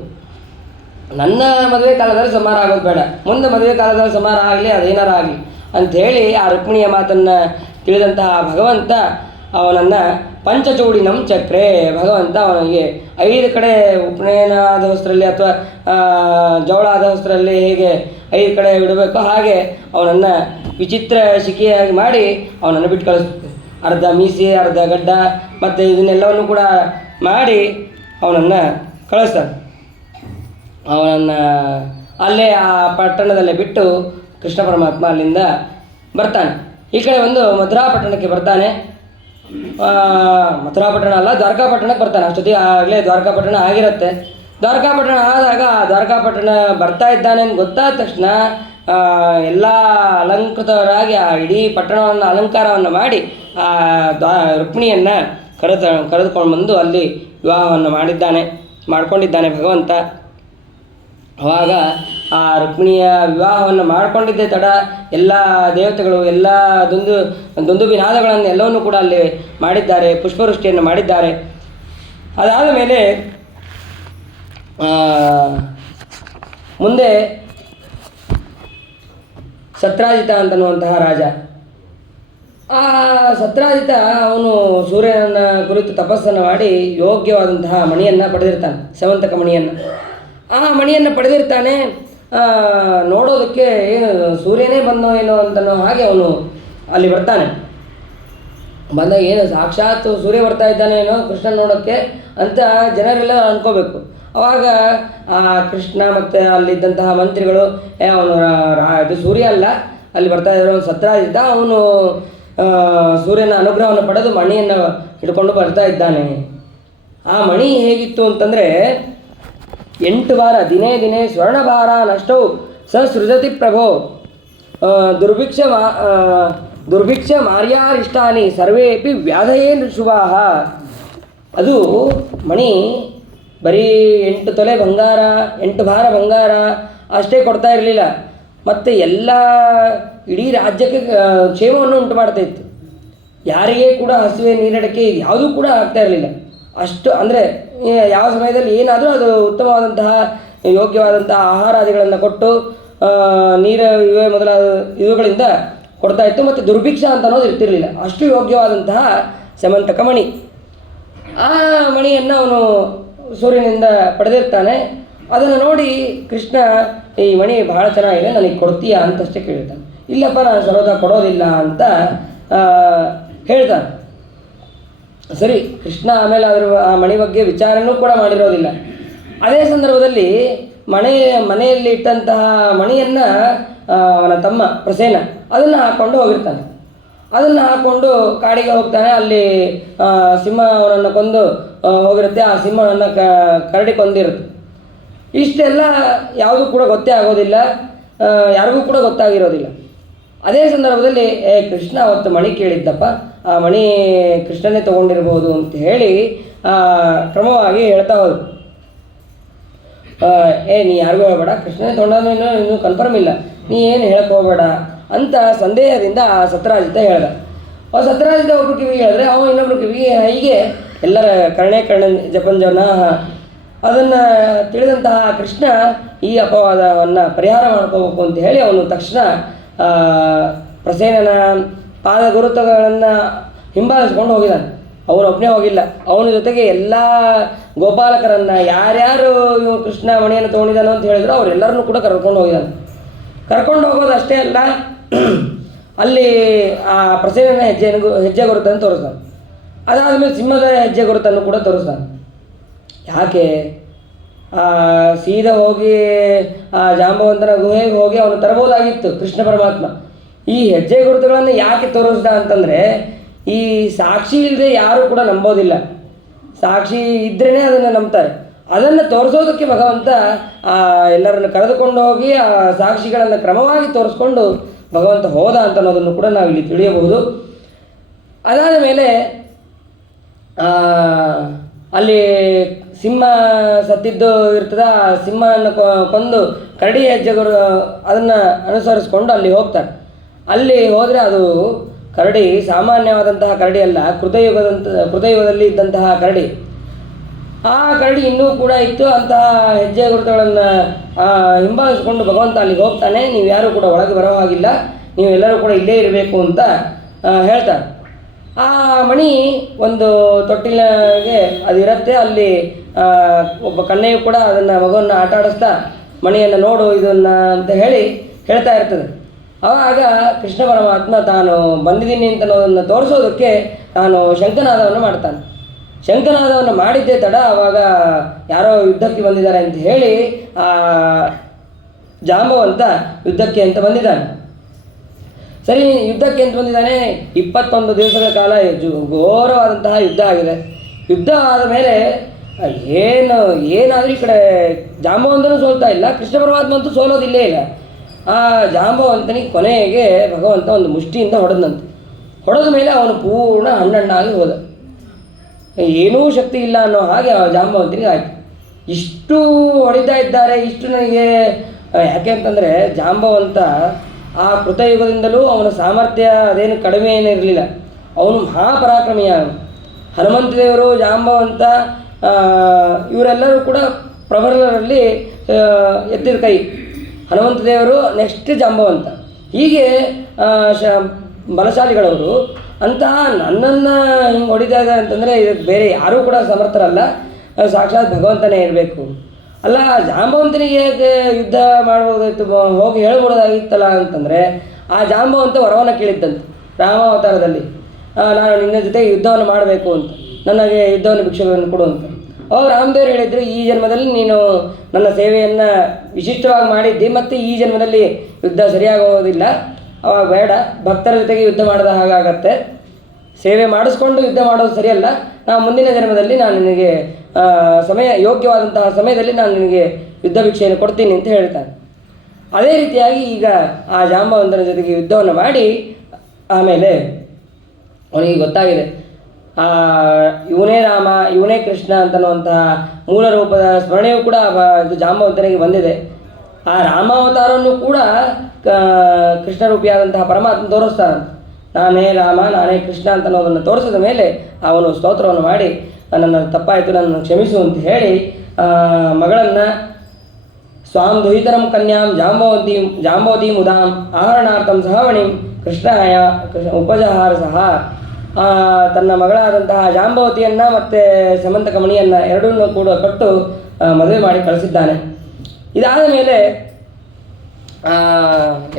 ನನ್ನ ಮದುವೆ ಕಾಲದಲ್ಲಿ ಸಂಹಾರ ಆಗೋದು ಬೇಡ, ಮುಂದೆ ಮದುವೆ ಕಾಲದಲ್ಲಿ ಸಂಹಾರ ಆಗಲಿ, ಅದೇನಾರ ಆಗಲಿ ಅಂಥೇಳಿ ಆ ರುಕ್ಮಿಣಿಯ ಮಾತನ್ನು ತಿಳಿದಂತಹ ಭಗವಂತ ಅವನನ್ನು ಪಂಚಚೂಡಿನಂ ಚಕ್ರೆ, ಭಗವಂತ ಅವನಿಗೆ 5 ಕಡೆ ಉಪನಯನ ಆದ ಹೊಸರಲ್ಲಿ ಅಥವಾ ಜವಳ ಆದ ಹೊಸರಲ್ಲಿ ಹೇಗೆ 5 ಕಡೆ ಬಿಡಬೇಕು, ಹಾಗೆ ಅವನನ್ನು ವಿಚಿತ್ರ ಶಿಖಿಯಾಗಿ ಮಾಡಿ ಅವನನ್ನು ಬಿಟ್ಟು ಕಳಿಸ್ತಾರೆ. ಅರ್ಧ ಮೀಸೆ, ಅರ್ಧ ಗಡ್ಡ ಮತ್ತು ಇದನ್ನೆಲ್ಲವನ್ನು ಕೂಡ ಮಾಡಿ ಅವನನ್ನು ಕಳಿಸ್ತಾರೆ. ಅವನನ್ನು ಅಲ್ಲೇ ಆ ಪಟ್ಟಣದಲ್ಲೇ ಬಿಟ್ಟು ಕೃಷ್ಣ ಪರಮಾತ್ಮ ಅಲ್ಲಿಂದ ಬರ್ತಾನೆ. ಈ ಕಡೆ ಒಂದು ಮಥುರಾ ಪಟ್ಟಣಕ್ಕೆ ಬರ್ತಾನೆ. ಮಥುರಾ ಪಟ್ಟಣ ಅಲ್ಲ, ದ್ವಾರಕಾಪಟ್ಟಣಕ್ಕೆ ಬರ್ತಾನೆ. ಅಷ್ಟೊತ್ತಿಗೆ ಆಗಲೇ ದ್ವಾರಕಾಪಟ್ಟಣ ಆಗಿರುತ್ತೆ. ದ್ವಾರಕಾಪಟ್ಟಣ ಆದಾಗ ದ್ವಾರಕಾಪಟ್ಟಣ ಬರ್ತಾ ಇದ್ದಾನೆ ಅಂತ ಗೊತ್ತಾದ ತಕ್ಷಣ ಎಲ್ಲ ಅಲಂಕೃತರಾಗಿ ಆ ಇಡೀ ಪಟ್ಟಣವನ್ನು ಅಲಂಕಾರವನ್ನು ಮಾಡಿ ಆ ರುಕ್ಮಿಣಿಯನ್ನು ಕರೆದುಕೊಂಡು ಬಂದು ಅಲ್ಲಿ ವಿವಾಹವನ್ನು ಮಾಡಿಕೊಂಡಿದ್ದಾನೆ ಭಗವಂತ. ಆವಾಗ ಆ ರುಕ್ಮಿಣಿಯ ವಿವಾಹವನ್ನು ಮಾಡಿಕೊಂಡಿದ್ದೇ ತಡ ಎಲ್ಲ ದೇವತೆಗಳು ಎಲ್ಲ ದುಂದುಬಿನಾದಗಳನ್ನು ಎಲ್ಲವನ್ನೂ ಕೂಡ ಅಲ್ಲಿ ಮಾಡಿದ್ದಾರೆ, ಪುಷ್ಪವೃಷ್ಟಿಯನ್ನು ಮಾಡಿದ್ದಾರೆ. ಅದಾದ ಮೇಲೆ ಮುಂದೆ ಸತ್ರಾಜಿತ ಅಂತನ್ನುವಂತಹ ರಾಜ, ಆ ಸತ್ರಾಜಿತ ಅವನು ಸೂರ್ಯನ ಕುರಿತು ತಪಸ್ಸನ್ನು ಮಾಡಿ ಯೋಗ್ಯವಾದಂತಹ ಮಣಿಯನ್ನು ಪಡೆದಿರ್ತಾನೆ, ಸೇವಂತಕ ಮಣಿಯನ್ನು. ಆ ಮಣಿಯನ್ನು ಪಡೆದಿರ್ತಾನೆ. ನೋಡೋದಕ್ಕೆ ಏನು ಸೂರ್ಯನೇ ಬಂದೋ ಏನೋ ಅಂತನೋ ಹಾಗೆ ಅವನು ಅಲ್ಲಿ ಬರ್ತಾನೆ. ಬಂದಾಗ ಏನು ಸಾಕ್ಷಾತ್ ಸೂರ್ಯ ಬರ್ತಾ ಇದ್ದಾನೆ ಏನೋ ಕೃಷ್ಣ ನೋಡೋಕ್ಕೆ ಅಂತ ಜನರೆಲ್ಲ ಅಂದ್ಕೋಬೇಕು. ಆವಾಗ ಆ ಕೃಷ್ಣ ಮತ್ತು ಅಲ್ಲಿದ್ದಂತಹ ಮಂತ್ರಿಗಳು ಅವನು ಇದು ಸೂರ್ಯ ಅಲ್ಲ, ಅಲ್ಲಿ ಬರ್ತಾ ಇರೋ ಒಂದು ಸತ್ರಾಜಿತ, ಅವನು ಸೂರ್ಯನ ಅನುಗ್ರಹವನ್ನು ಪಡೆದು ಮಣಿಯನ್ನು ಹಿಡ್ಕೊಂಡು ಬರ್ತಾ ಇದ್ದಾನೆ. ಆ ಮಣಿ ಹೇಗಿತ್ತು ಅಂತಂದರೆ 8 ವಾರ ದಿನೇ ದಿನೇ ಸ್ವರ್ಣಭಾರ ನಷ್ಟವು ಸ ಸೃಜತಿ ಪ್ರಭೋ ದುರ್ಭಿಕ್ಷ ದುರ್ಭಿಕ್ಷ ಮಾರ್ಯಾರಿಷ್ಟಾನಿ ಸರ್ವೇಪಿ ವ್ಯಾಧಯೇ ನೃಶುವಾಹ. ಅದು ಮಣಿ ಬರೀ 8 ತೊಲೆ ಬಂಗಾರ 8 ಭಾರ ಬಂಗಾರ ಅಷ್ಟೇ ಕೊಡ್ತಾ ಇರಲಿಲ್ಲ, ಮತ್ತು ಎಲ್ಲ ಇಡೀ ರಾಜ್ಯಕ್ಕೆ ಕ್ಷೇಮವನ್ನು ಉಂಟು ಮಾಡ್ತಾ ಇತ್ತು. ಯಾರಿಗೇ ಕೂಡ ಹಸಿವೆ ನೀರಡಿಕೆ ಇದು ಯಾವುದೂ ಕೂಡ ಆಗ್ತಾ ಇರಲಿಲ್ಲ. ಅಷ್ಟು ಅಂದರೆ ಯಾವ ಸಮಯದಲ್ಲಿ ಏನಾದರೂ ಅದು ಉತ್ತಮವಾದಂತಹ ಯೋಗ್ಯವಾದಂತಹ ಆಹಾರಾದಿಗಳನ್ನು ಕೊಟ್ಟು ನೀರು ಇವೇ ಮೊದಲಾದ ಇವುಗಳಿಂದ ಕೊಡ್ತಾ ಇತ್ತು. ಮತ್ತು ದುರ್ಭಿಕ್ಷ ಅಂತ ಅನ್ನೋದು ಇರ್ತಿರಲಿಲ್ಲ. ಅಷ್ಟು ಯೋಗ್ಯವಾದಂತಹ ಸಮಂತಕ ಮಣಿ. ಆ ಮಣಿಯನ್ನು ಅವನು ಸೂರ್ಯನಿಂದ ಪಡೆದಿರ್ತಾನೆ. ಅದನ್ನು ನೋಡಿ ಕೃಷ್ಣ ಈ ಮಣಿ ಬಹಳ ಚೆನ್ನಾಗಿದೆ, ನನಗೆ ಕೊಡ್ತೀಯಾ ಅಂತಷ್ಟೇ ಕೇಳ್ತಾನೆ. ಇಲ್ಲಪ್ಪ ನಾನು ಸರ್ವದಾ ಕೊಡೋದಿಲ್ಲ ಅಂತ ಹೇಳ್ತಾನೆ. ಸರಿ, ಕೃಷ್ಣ ಆಮೇಲೆ ಆ ಮಣಿ ಬಗ್ಗೆ ವಿಚಾರನೂ ಕೂಡ ಮಾಡಿರೋದಿಲ್ಲ. ಅದೇ ಸಂದರ್ಭದಲ್ಲಿ ಮನೆಯಲ್ಲಿ ಇಟ್ಟಂತಹ ಮಣಿಯನ್ನು ಅವನ ತಮ್ಮ ಪ್ರಸೇನ ಅದನ್ನು ಹಾಕ್ಕೊಂಡು ಹೋಗಿರ್ತಾನೆ. ಅದನ್ನು ಹಾಕ್ಕೊಂಡು ಕಾಡಿಗೆ ಹೋಗ್ತಾನೆ. ಅಲ್ಲಿ ಸಿಂಹ ಅವನನ್ನು ಕೊಂದು ಹೋಗಿರುತ್ತೆ. ಆ ಸಿಂಹವನ್ನು ಕರಡಿ ಕೊಂದಿರುತ್ತೆ. ಇಷ್ಟೆಲ್ಲ ಯಾವುದೂ ಕೂಡ ಗೊತ್ತೇ ಆಗೋದಿಲ್ಲ, ಯಾರಿಗೂ ಕೂಡ ಗೊತ್ತಾಗಿರೋದಿಲ್ಲ. ಅದೇ ಸಂದರ್ಭದಲ್ಲಿ ಕೃಷ್ಣ ಅವತ್ತು ಮಣಿ ಕೇಳಿದ್ದಪ್ಪ, ಆ ಮಣಿ ಕೃಷ್ಣನೇ ತೊಗೊಂಡಿರ್ಬೋದು ಅಂತ ಹೇಳಿ ಕ್ರಮವಾಗಿ ಹೇಳ್ತಾ ಹೋದ್ರು. ನೀ ಯಾರಿಗೂ ಹೇಳ್ಬೇಡ, ಕೃಷ್ಣನೇ ತೊಗೊಂಡು ಇನ್ನೂ ಕನ್ಫರ್ಮ್ ಇಲ್ಲ, ನೀ ಏನು ಹೇಳಕ್ಕೆ ಹೋಗಬೇಡ ಅಂತ ಸಂದೇಹದಿಂದ ಆ ಸತ್ರಾಜಿತ ಹೇಳ್ದ. ಆ ಸತ್ರಾಜಿತ ಒಬ್ಬರು ಕಿವಿಗೆ ಹೇಳಿದ್ರೆ ಅವ ಇನ್ನೊಬ್ರು ಕಿವಿಗೆ, ಹೀಗೆ ಎಲ್ಲರ ಕರ್ಣ ಜಪಂಜನ ಅದನ್ನು ತಿಳಿದಂತಹ ಕೃಷ್ಣ ಈ ಅಪವಾದವನ್ನು ಪರಿಹಾರ ಮಾಡ್ಕೋಬೇಕು ಅಂತ ಹೇಳಿ ಅವನು ತಕ್ಷಣ ಪ್ರಸೇನನ ಪಾದ ಗುರುತುಗಳನ್ನು ಹಿಂಬಾಲಿಸ್ಕೊಂಡು ಹೋಗಿದ್ದಾನೆ. ಅವನೊಬ್ಬನೇ ಹೋಗಿಲ್ಲ, ಅವನ ಜೊತೆಗೆ ಎಲ್ಲ ಗೋಪಾಲಕರನ್ನು ಯಾರ್ಯಾರು ಕೃಷ್ಣ ಮಣಿಯನ್ನು ತೊಗೊಂಡಿದ್ದಾನೋ ಅಂತ ಹೇಳಿದ್ರು ಅವರೆಲ್ಲರನ್ನೂ ಕೂಡ ಕರ್ಕೊಂಡು ಹೋಗಿದ್ದಾನೆ. ಕರ್ಕೊಂಡು ಹೋಗೋದು ಅಷ್ಟೇ ಅಲ್ಲ, ಅಲ್ಲಿ ಆ ಪ್ರಸೇನನ ಹೆಜ್ಜೆ ಗುರುತನ್ನು ತೋರಿಸ್ತಾನೆ. ಅದಾದಮೇಲೆ ಸಿಂಹದ ಹೆಜ್ಜೆ ಗುರುತನ್ನು ಕೂಡ ತೋರಿಸ್ತಾನೆ. ಯಾಕೆ ಸೀದಾ ಹೋಗಿ ಆ ಜಾಂಬವಂತನ ಗುಹೆಗೆ ಹೋಗಿ ಅವನು ತರಬಹುದಾಗಿತ್ತು ಕೃಷ್ಣ ಪರಮಾತ್ಮ. ಈ ಹೆಜ್ಜೆ ಗುರುತುಗಳನ್ನು ಯಾಕೆ ತೋರಿಸ್ದ ಅಂತಂದರೆ, ಈ ಸಾಕ್ಷಿ ಇಲ್ಲದೆ ಯಾರೂ ಕೂಡ ನಂಬೋದಿಲ್ಲ. ಸಾಕ್ಷಿ ಇದ್ರೇ ಅದನ್ನು ನಂಬ್ತಾರೆ. ಅದನ್ನು ತೋರಿಸೋದಕ್ಕೆ ಭಗವಂತ ಎಲ್ಲರನ್ನು ಕರೆದುಕೊಂಡು ಹೋಗಿ ಆ ಸಾಕ್ಷಿಗಳನ್ನು ಕ್ರಮವಾಗಿ ತೋರಿಸ್ಕೊಂಡು ಭಗವಂತ ಹೋದ ಅಂತ ಅನ್ನೋದನ್ನು ಕೂಡ ನಾವು ಇಲ್ಲಿ ತಿಳಿಯಬಹುದು. ಅದಾದ ಮೇಲೆ ಅಲ್ಲಿ ಸಿಂಹ ಸತ್ತಿದ್ದು ಇರ್ತದೆ. ಆ ಸಿಂಹವನ್ನು ಕೊಂದು ಕರಡಿ ಹೆಜ್ಜೆಗಳು ಅದನ್ನು ಅನುಸರಿಸ್ಕೊಂಡು ಅಲ್ಲಿ ಹೋಗ್ತಾರೆ. ಅಲ್ಲಿ ಹೋದರೆ ಅದು ಕರಡಿ ಸಾಮಾನ್ಯವಾದಂತಹ ಕರಡಿ ಅಲ್ಲ, ಕೃತಯುಗದಲ್ಲಿ ಇದ್ದಂತಹ ಕರಡಿ. ಆ ಕರಡಿ ಇನ್ನೂ ಕೂಡ ಇತ್ತು. ಅಂತಹ ಹೆಜ್ಜೆ ಗುರುತುಗಳನ್ನು ಹಿಂಬಾಲಿಸಿಕೊಂಡು ಭಗವಂತ ಅಲ್ಲಿಗೆ ಹೋಗ್ತಾನೆ. ನೀವು ಯಾರೂ ಕೂಡ ಒಳಗೆ ಬರೋ ಹಾಗಿಲ್ಲ, ನೀವೆಲ್ಲರೂ ಕೂಡ ಇಲ್ಲೇ ಇರಬೇಕು ಅಂತ ಹೇಳ್ತಾರೆ. ಆ ಮಣಿ ಒಂದು ತೊಟ್ಟಿಲಿಗೆ ಅದಿರುತ್ತೆ. ಅಲ್ಲಿ ಒಬ್ಬ ಕನ್ಯೆಯು ಕೂಡ ಅದನ್ನು ಮಗುವನ್ನು ಆಟ ಆಡಿಸ್ತಾ ಮಣಿಯನ್ನು ನೋಡು ಇದನ್ನು ಅಂತ ಹೇಳಿ ಹೇಳ್ತಾ ಇರ್ತದೆ. ಆವಾಗ ಕೃಷ್ಣ ಪರಮಾತ್ಮ ತಾನು ಬಂದಿದ್ದೀನಿ ಅಂತ ಅನ್ನೋದನ್ನು ತೋರಿಸೋದಕ್ಕೆ ತಾನು ಶಂಖನಾದವನ್ನು ಮಾಡ್ತಾನೆ. ಶಂಖನಾದವನ್ನು ಮಾಡಿದ್ದೇ ತಡ ಆವಾಗ ಯಾರೋ ಯುದ್ಧಕ್ಕೆ ಬಂದಿದ್ದಾರೆ ಅಂತ ಹೇಳಿ ಜಾಂಬವಂತ ಯುದ್ಧಕ್ಕೆ ಅಂತ ಬಂದಿದ್ದಾನೆ. ಸರಿ, ಯುದ್ಧಕ್ಕೆ ಅಂತ ಬಂದಿದ್ದಾನೆ. 21 ದಿವಸಗಳ ಕಾಲ ಘೋರವಾದಂತಹ ಯುದ್ಧ ಆಗಿದೆ. ಯುದ್ಧ ಆದ ಮೇಲೆ ಏನಾದರೂ ಈ ಕಡೆ ಜಾಂಬವಂತನೂ ಸೋಲ್ತಾ ಇಲ್ಲ, ಕೃಷ್ಣ ಪರಮಾತ್ಮ ಅಂತೂ ಸೋಲೋದಿಲ್ಲೇ ಇಲ್ಲ. ಆ ಜಾಂಬವಂತನಿಗೆ ಕೊನೆಗೆ ಭಗವಂತ ಒಂದು ಮುಷ್ಟಿಯಿಂದ ಹೊಡೆದಂತೆ. ಹೊಡೆದ ಮೇಲೆ ಅವನು ಪೂರ್ಣ ಹಣ್ಣಾಗಿ ಹೋದ. ಏನೂ ಶಕ್ತಿ ಇಲ್ಲ ಅನ್ನೋ ಹಾಗೆ ಆ ಜಾಂಬವಂತನಿಗೆ ಆಯಿತು. ಇಷ್ಟು ಹೊಡಿತಾ ಇದ್ದಾರೆ, ಇಷ್ಟು ನನಗೆ ಯಾಕೆ ಅಂತಂದರೆ ಜಾಂಬವಂತ ಆ ಕೃತಯುಗದಿಂದಲೂ ಅವನ ಸಾಮರ್ಥ್ಯ ಅದೇನು ಕಡಿಮೆ ಏನಿರಲಿಲ್ಲ. ಅವನು ಮಹಾಪರಾಕ್ರಮಿಯ. ಹನುಮಂತ ದೇವರು, ಜಾಂಬವಂತ ಇವರೆಲ್ಲರೂ ಕೂಡ ಪ್ರಬಲರಲ್ಲಿ ಎತ್ತಿದ ಕೈ. ಹನುಮಂತ ದೇವರು, ನೆಕ್ಸ್ಟ್ ಜಾಂಬವಂತ, ಹೀಗೆ ಬಲಶಾಲಿಗಳವರು. ಅಂತಹ ನನ್ನನ್ನು ಹಿಂಗೆ ಹೊಡಿತಾ ಇದ್ದಾರೆ ಅಂತಂದರೆ ಇದಕ್ಕೆ ಬೇರೆ ಯಾರೂ ಕೂಡ ಸಮರ್ಥರಲ್ಲ, ಸಾಕ್ಷಾತ್ ಭಗವಂತನೇ ಇರಬೇಕು. ಅಲ್ಲ, ಜಾಂಬವಂತನಿಗೆ ಹೇಗೆ ಯುದ್ಧ ಮಾಡ್ಬೋದಾಯಿತು, ಹೋಗಿ ಹೇಳ್ಬೋದಾಗಿತ್ತಲ್ಲ ಅಂತಂದರೆ, ಆ ಜಾಂಬವಂತ ವರವನ್ನು ಕೇಳಿದ್ದಂತೆ ರಾಮಾವತಾರದಲ್ಲಿ, ನಾನು ನಿನ್ನ ಜೊತೆ ಯುದ್ಧವನ್ನು ಮಾಡಬೇಕು ಅಂತ, ನನಗೆ ಯುದ್ಧವನ್ನು ಭಿಕ್ಷೆಗಳನ್ನು ಕೊಡು ಅಂತ. ಅವಾಗ ರಾಮದೇವರು ಹೇಳಿದರು, ಈ ಜನ್ಮದಲ್ಲಿ ನೀನು ನನ್ನ ಸೇವೆಯನ್ನು ವಿಶಿಷ್ಟವಾಗಿ ಮಾಡಿದ್ದಿ, ಮತ್ತು ಈ ಜನ್ಮದಲ್ಲಿ ಯುದ್ಧ ಸರಿಯಾಗೋದಿಲ್ಲ, ಅವಾಗ ಬೇಡ, ಭಕ್ತರ ಜೊತೆಗೆ ಯುದ್ಧ ಮಾಡಿದ ಹಾಗಾಗತ್ತೆ, ಸೇವೆ ಮಾಡಿಸ್ಕೊಂಡು ಯುದ್ಧ ಮಾಡೋದು ಸರಿಯಲ್ಲ, ನಾವು ಮುಂದಿನ ಜನ್ಮದಲ್ಲಿ ನಾನು ನಿನಗೆ ಯೋಗ್ಯವಾದಂತಹ ಸಮಯದಲ್ಲಿ ನಾನು ನಿನಗೆ ಯುದ್ಧ ಭಿಕ್ಷೆಯನ್ನು ಕೊಡ್ತೀನಿ ಅಂತ ಹೇಳ್ತಾನೆ. ಅದೇ ರೀತಿಯಾಗಿ ಈಗ ಆ ಜಾಂಬವಂತನ ಜೊತೆಗೆ ಯುದ್ಧವನ್ನು ಮಾಡಿ ಆಮೇಲೆ ಅವನಿಗೆ ಗೊತ್ತಾಗಿದೆ ಇವನೇ ರಾಮ ಇವನೇ ಕೃಷ್ಣ ಅಂತನ್ನುವಂತಹ ಮೂಲ ರೂಪದ ಸ್ಮರಣೆಯೂ ಕೂಡ ಇದು ಜಾಂಬವಂತನಿಗೆ ಬಂದಿದೆ. ಆ ರಾಮಾವತಾರವನ್ನು ಕೂಡ ಕೃಷ್ಣ ರೂಪಿಯಾದಂತಹ ಪರಮಾತ್ಮ ತೋರಿಸ್ತಾನಂತ. ನಾನೇ ರಾಮ ನಾನೇ ಕೃಷ್ಣ ಅಂತ ಅನ್ನೋದನ್ನು ತೋರಿಸಿದ ಮೇಲೆ ಅವನು ಸ್ತೋತ್ರವನ್ನು ಮಾಡಿ ನನ್ನ ತಪ್ಪಾಯಿತು ನನ್ನನ್ನು ಕ್ಷಮಿಸು ಅಂತ ಹೇಳಿ ಮಗಳನ್ನು ಸ್ವಾಂ ದುಹಿತರಂ ಕನ್ಯಾಂ ಜಾಂಬವತೀಂ ಉದಾಂ ಆಹರಣಾರ್ಥಂ ಸಹವಣಿಂ ಕೃಷ್ಣಾಯ ಉಪಜಹಾರ ಸಹ ತನ್ನ ಮಗಳಾದಂತಹ ಜಾಂಬವತಿಯನ್ನು ಮತ್ತು ಸಮಂತಕ ಮಣಿಯನ್ನು ಎರಡನ್ನೂ ಕೂಡ ಕೊಟ್ಟು ಮದುವೆ ಮಾಡಿ ಕಳಿಸಿದ್ದಾನೆ. ಇದಾದ ಮೇಲೆ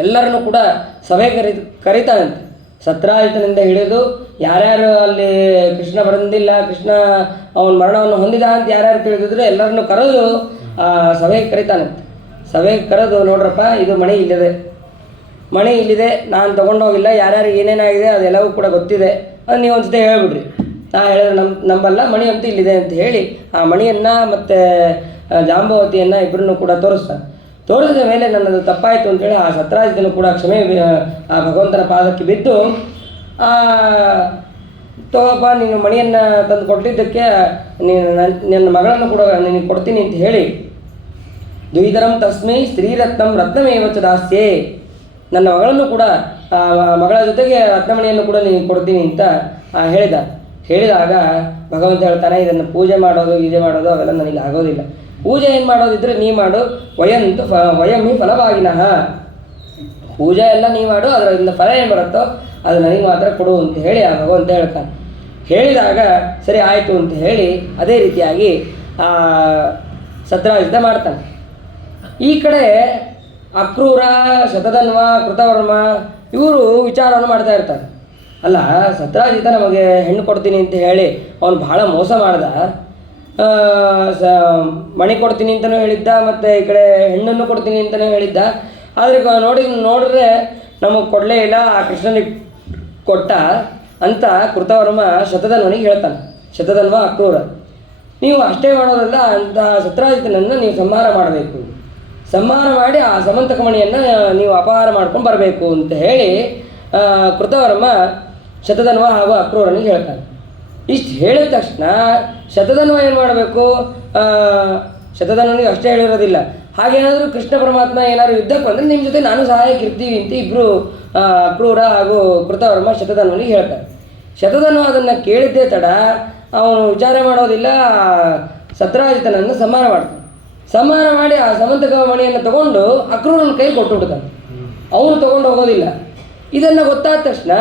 ಎಲ್ಲರನ್ನೂ ಕೂಡ ಸಭೆ ಕರೀತಾನಂತೆ. ಸತ್ರಾಜಿತನಿಂದ ಹಿಡಿದು ಯಾರ್ಯಾರು ಅಲ್ಲಿ ಕೃಷ್ಣ ಬಂದಿಲ್ಲ, ಕೃಷ್ಣ ಅವನ ಮರಣವನ್ನು ಹೊಂದಿದ ಅಂತ ಯಾರ್ಯಾರು ತಿಳಿದಿದ್ರು ಎಲ್ಲರನ್ನೂ ಕರೆದು ಸಭೆಗೆ ಕರೀತಾನಂತೆ. ಸಭೆಗೆ ಕರೆದು ನೋಡ್ರಪ್ಪ, ಇದು ಮಣಿ ಇಲ್ಲಿದೆ, ನಾನು ತೊಗೊಂಡೋಗಿಲ್ಲ, ಯಾರ್ಯಾರಿಗೆ ಏನೇನಾಗಿದೆ ಅದೆಲ್ಲವೂ ಕೂಡ ಗೊತ್ತಿದೆ, ಅದು ನೀವು ಒಂದು ಸತಿ ಹೇಳ್ಬಿಡ್ರಿ. ನಾ ಹೇಳಿದ್ರೆ ನಂಬಲ್ಲ, ಮಣಿ ಅಂತೂ ಇಲ್ಲಿದೆ ಅಂತ ಹೇಳಿ ಆ ಮಣಿಯನ್ನು ಮತ್ತು ಜಾಂಬವತಿಯನ್ನು ಇಬ್ಬರನ್ನು ಕೂಡ ತೋರಿಸಿದ ಮೇಲೆ ನನ್ನದು ತಪ್ಪಾಯಿತು ಅಂತೇಳಿ ಆ ಸತ್ರಾಜಿತನು ಕೂಡ ಕ್ಷಮೆ ಆ ಭಗವಂತನ ಪಾದಕ್ಕೆ ಬಿದ್ದು ತಗೋಪ್ಪ ನೀನು ಮಣಿಯನ್ನು ತಂದು ಕೊಟ್ಟಿದ್ದಕ್ಕೆ ನನ್ನ ಮಗಳನ್ನು ಕೂಡ ನಿನಗೆ ಕೊಡ್ತೀನಿ ಅಂತ ಹೇಳಿ ದ್ವಿಧರಂ ತಸ್ಮೈ ಸ್ತ್ರೀರತ್ನಂ ರತ್ನಮೇವಚ ದಾಸ್ಯೆ, ನನ್ನ ಮಗಳನ್ನು ಕೂಡ ಮಗಳ ಜೊತೆಗೆ ರತ್ನಮಣಿಯನ್ನು ಕೂಡ ನಿನಗೆ ಕೊಡ್ತೀನಿ ಅಂತ ಹೇಳಿದಾಗ ಭಗವಂತ ಹೇಳ್ತಾನೆ, ಇದನ್ನು ಪೂಜೆ ಮಾಡೋದು ಅವೆಲ್ಲ ನನಗೆ ಆಗೋದಿಲ್ಲ. ಪೂಜೆ ಏನು ಮಾಡೋದಿದ್ರೆ ನೀ ಮಾಡು, ವಯಂ ಹಿ ಫಲವಾಗಿನಃ, ಪೂಜೆ ಎಲ್ಲ ನೀ ಮಾಡು, ಅದರಿಂದ ಫಲ ಏನು ಬರುತ್ತೋ ಅದು ನನಗೆ ಮಾತ್ರ ಕೊಡು ಅಂತ ಹೇಳಿ ಆ ಭಗವಂತ ಹೇಳ್ತಾನೆ. ಹೇಳಿದಾಗ ಸರಿ ಆಯಿತು ಅಂತ ಹೇಳಿ ಅದೇ ರೀತಿಯಾಗಿ ಸತ್ರಾಜಿತ ಮಾಡ್ತಾನೆ. ಈ ಕಡೆ ಅಕ್ರೂರ, ಶತಧನ್ವ, ಕೃತವರ್ಮ ಇವರು ವಿಚಾರವನ್ನು ಮಾಡ್ತಾ ಇರ್ತಾರೆ. ಅಲ್ಲ, ಸತ್ರಾಜಿತ ನಮಗೆ ಹೆಣ್ಣು ಕೊಡ್ತೀನಿ ಅಂತ ಹೇಳಿ ಅವನು ಬಹಳ ಮೋಸ ಮಾಡ್ದ, ಮಣಿ ಕೊಡ್ತೀನಿ ಅಂತಲೂ ಹೇಳಿದ್ದ, ಮತ್ತು ಈ ಕಡೆ ಹೆಣ್ಣನ್ನು ಕೊಡ್ತೀನಿ ಅಂತಲೂ ಹೇಳಿದ್ದ. ಆದರೆ ನೋಡಿದ್ರೆ ನಮಗೆ ಕೊಡಲೇ ಇಲ್ಲ, ಆ ಕೃಷ್ಣನಿಗೆ ಕೊಟ್ಟ ಅಂತ ಕೃತವರ್ಮ ಶತಧನ್ವನಿಗೆ ಹೇಳ್ತಾನೆ. ಶತಧನ್ವ ಅಕ್ರೂರ, ನೀವು ಅಷ್ಟೇ ಮಾಡೋದಲ್ಲ, ಅಂತ ಸತ್ರಾಜಿತನನ್ನು ನೀವು ಸಂಹಾರ ಮಾಡಬೇಕು, ಸಂಹಾರ ಮಾಡಿ ಆ ಸಮಂತಕ ಮಣಿಯನ್ನು ನೀವು ಅಪಹಾರ ಮಾಡ್ಕೊಂಡು ಬರಬೇಕು ಅಂತ ಹೇಳಿ ಕೃತವರ್ಮ ಶತಧನ್ವ ಹಾಗೂ ಅಕ್ರೂರನಿಗೆ ಹೇಳ್ತಾನೆ. ಇಷ್ಟು ಹೇಳಿದ ತಕ್ಷಣ ಶತಧನ್ವ ಏನು ಮಾಡಬೇಕು, ಶತಧನ್ವನಿಗೆ ಅಷ್ಟೇ ಹೇಳಿರೋದಿಲ್ಲ, ಹಾಗೇನಾದರೂ ಕೃಷ್ಣ ಪರಮಾತ್ಮ ಏನಾದರೂ ಯುದ್ಧಕ್ಕೆ ಬಂದರೆ ನಿಮ್ಮ ಜೊತೆ ನಾನು ಸಹಾಯಕ್ಕೆ ಇರ್ತೀವಿ ಅಂತ ಇಬ್ಬರು ಅಕ್ರೂರ ಹಾಗೂ ಕೃತವರ್ಮ ಶತಧನ್ವನಿಗೆ ಹೇಳ್ತಾರೆ. ಶತಧನ್ವ ಅದನ್ನು ಕೇಳಿದ್ದೇ ತಡ ಅವನು ವಿಚಾರ ಮಾಡೋದಿಲ್ಲ, ಸತ್ರಾಜಿತನನ್ನು ಸಂಹಾರ ಮಾಡ್ತಾನೆ. ಸಂಹಾರ ಮಾಡಿ ಆ ಸಮಂತಕ ಮಣಿಯನ್ನು ತಗೊಂಡು ಅಕ್ರೂರನ ಕೈ ಕೊಟ್ಟು ಬಿಡ್ತಾನೆ. ಅವನು ತೊಗೊಂಡು ಹೋಗೋದಿಲ್ಲ. ಇದನ್ನು ಗೊತ್ತಾದ ತಕ್ಷಣ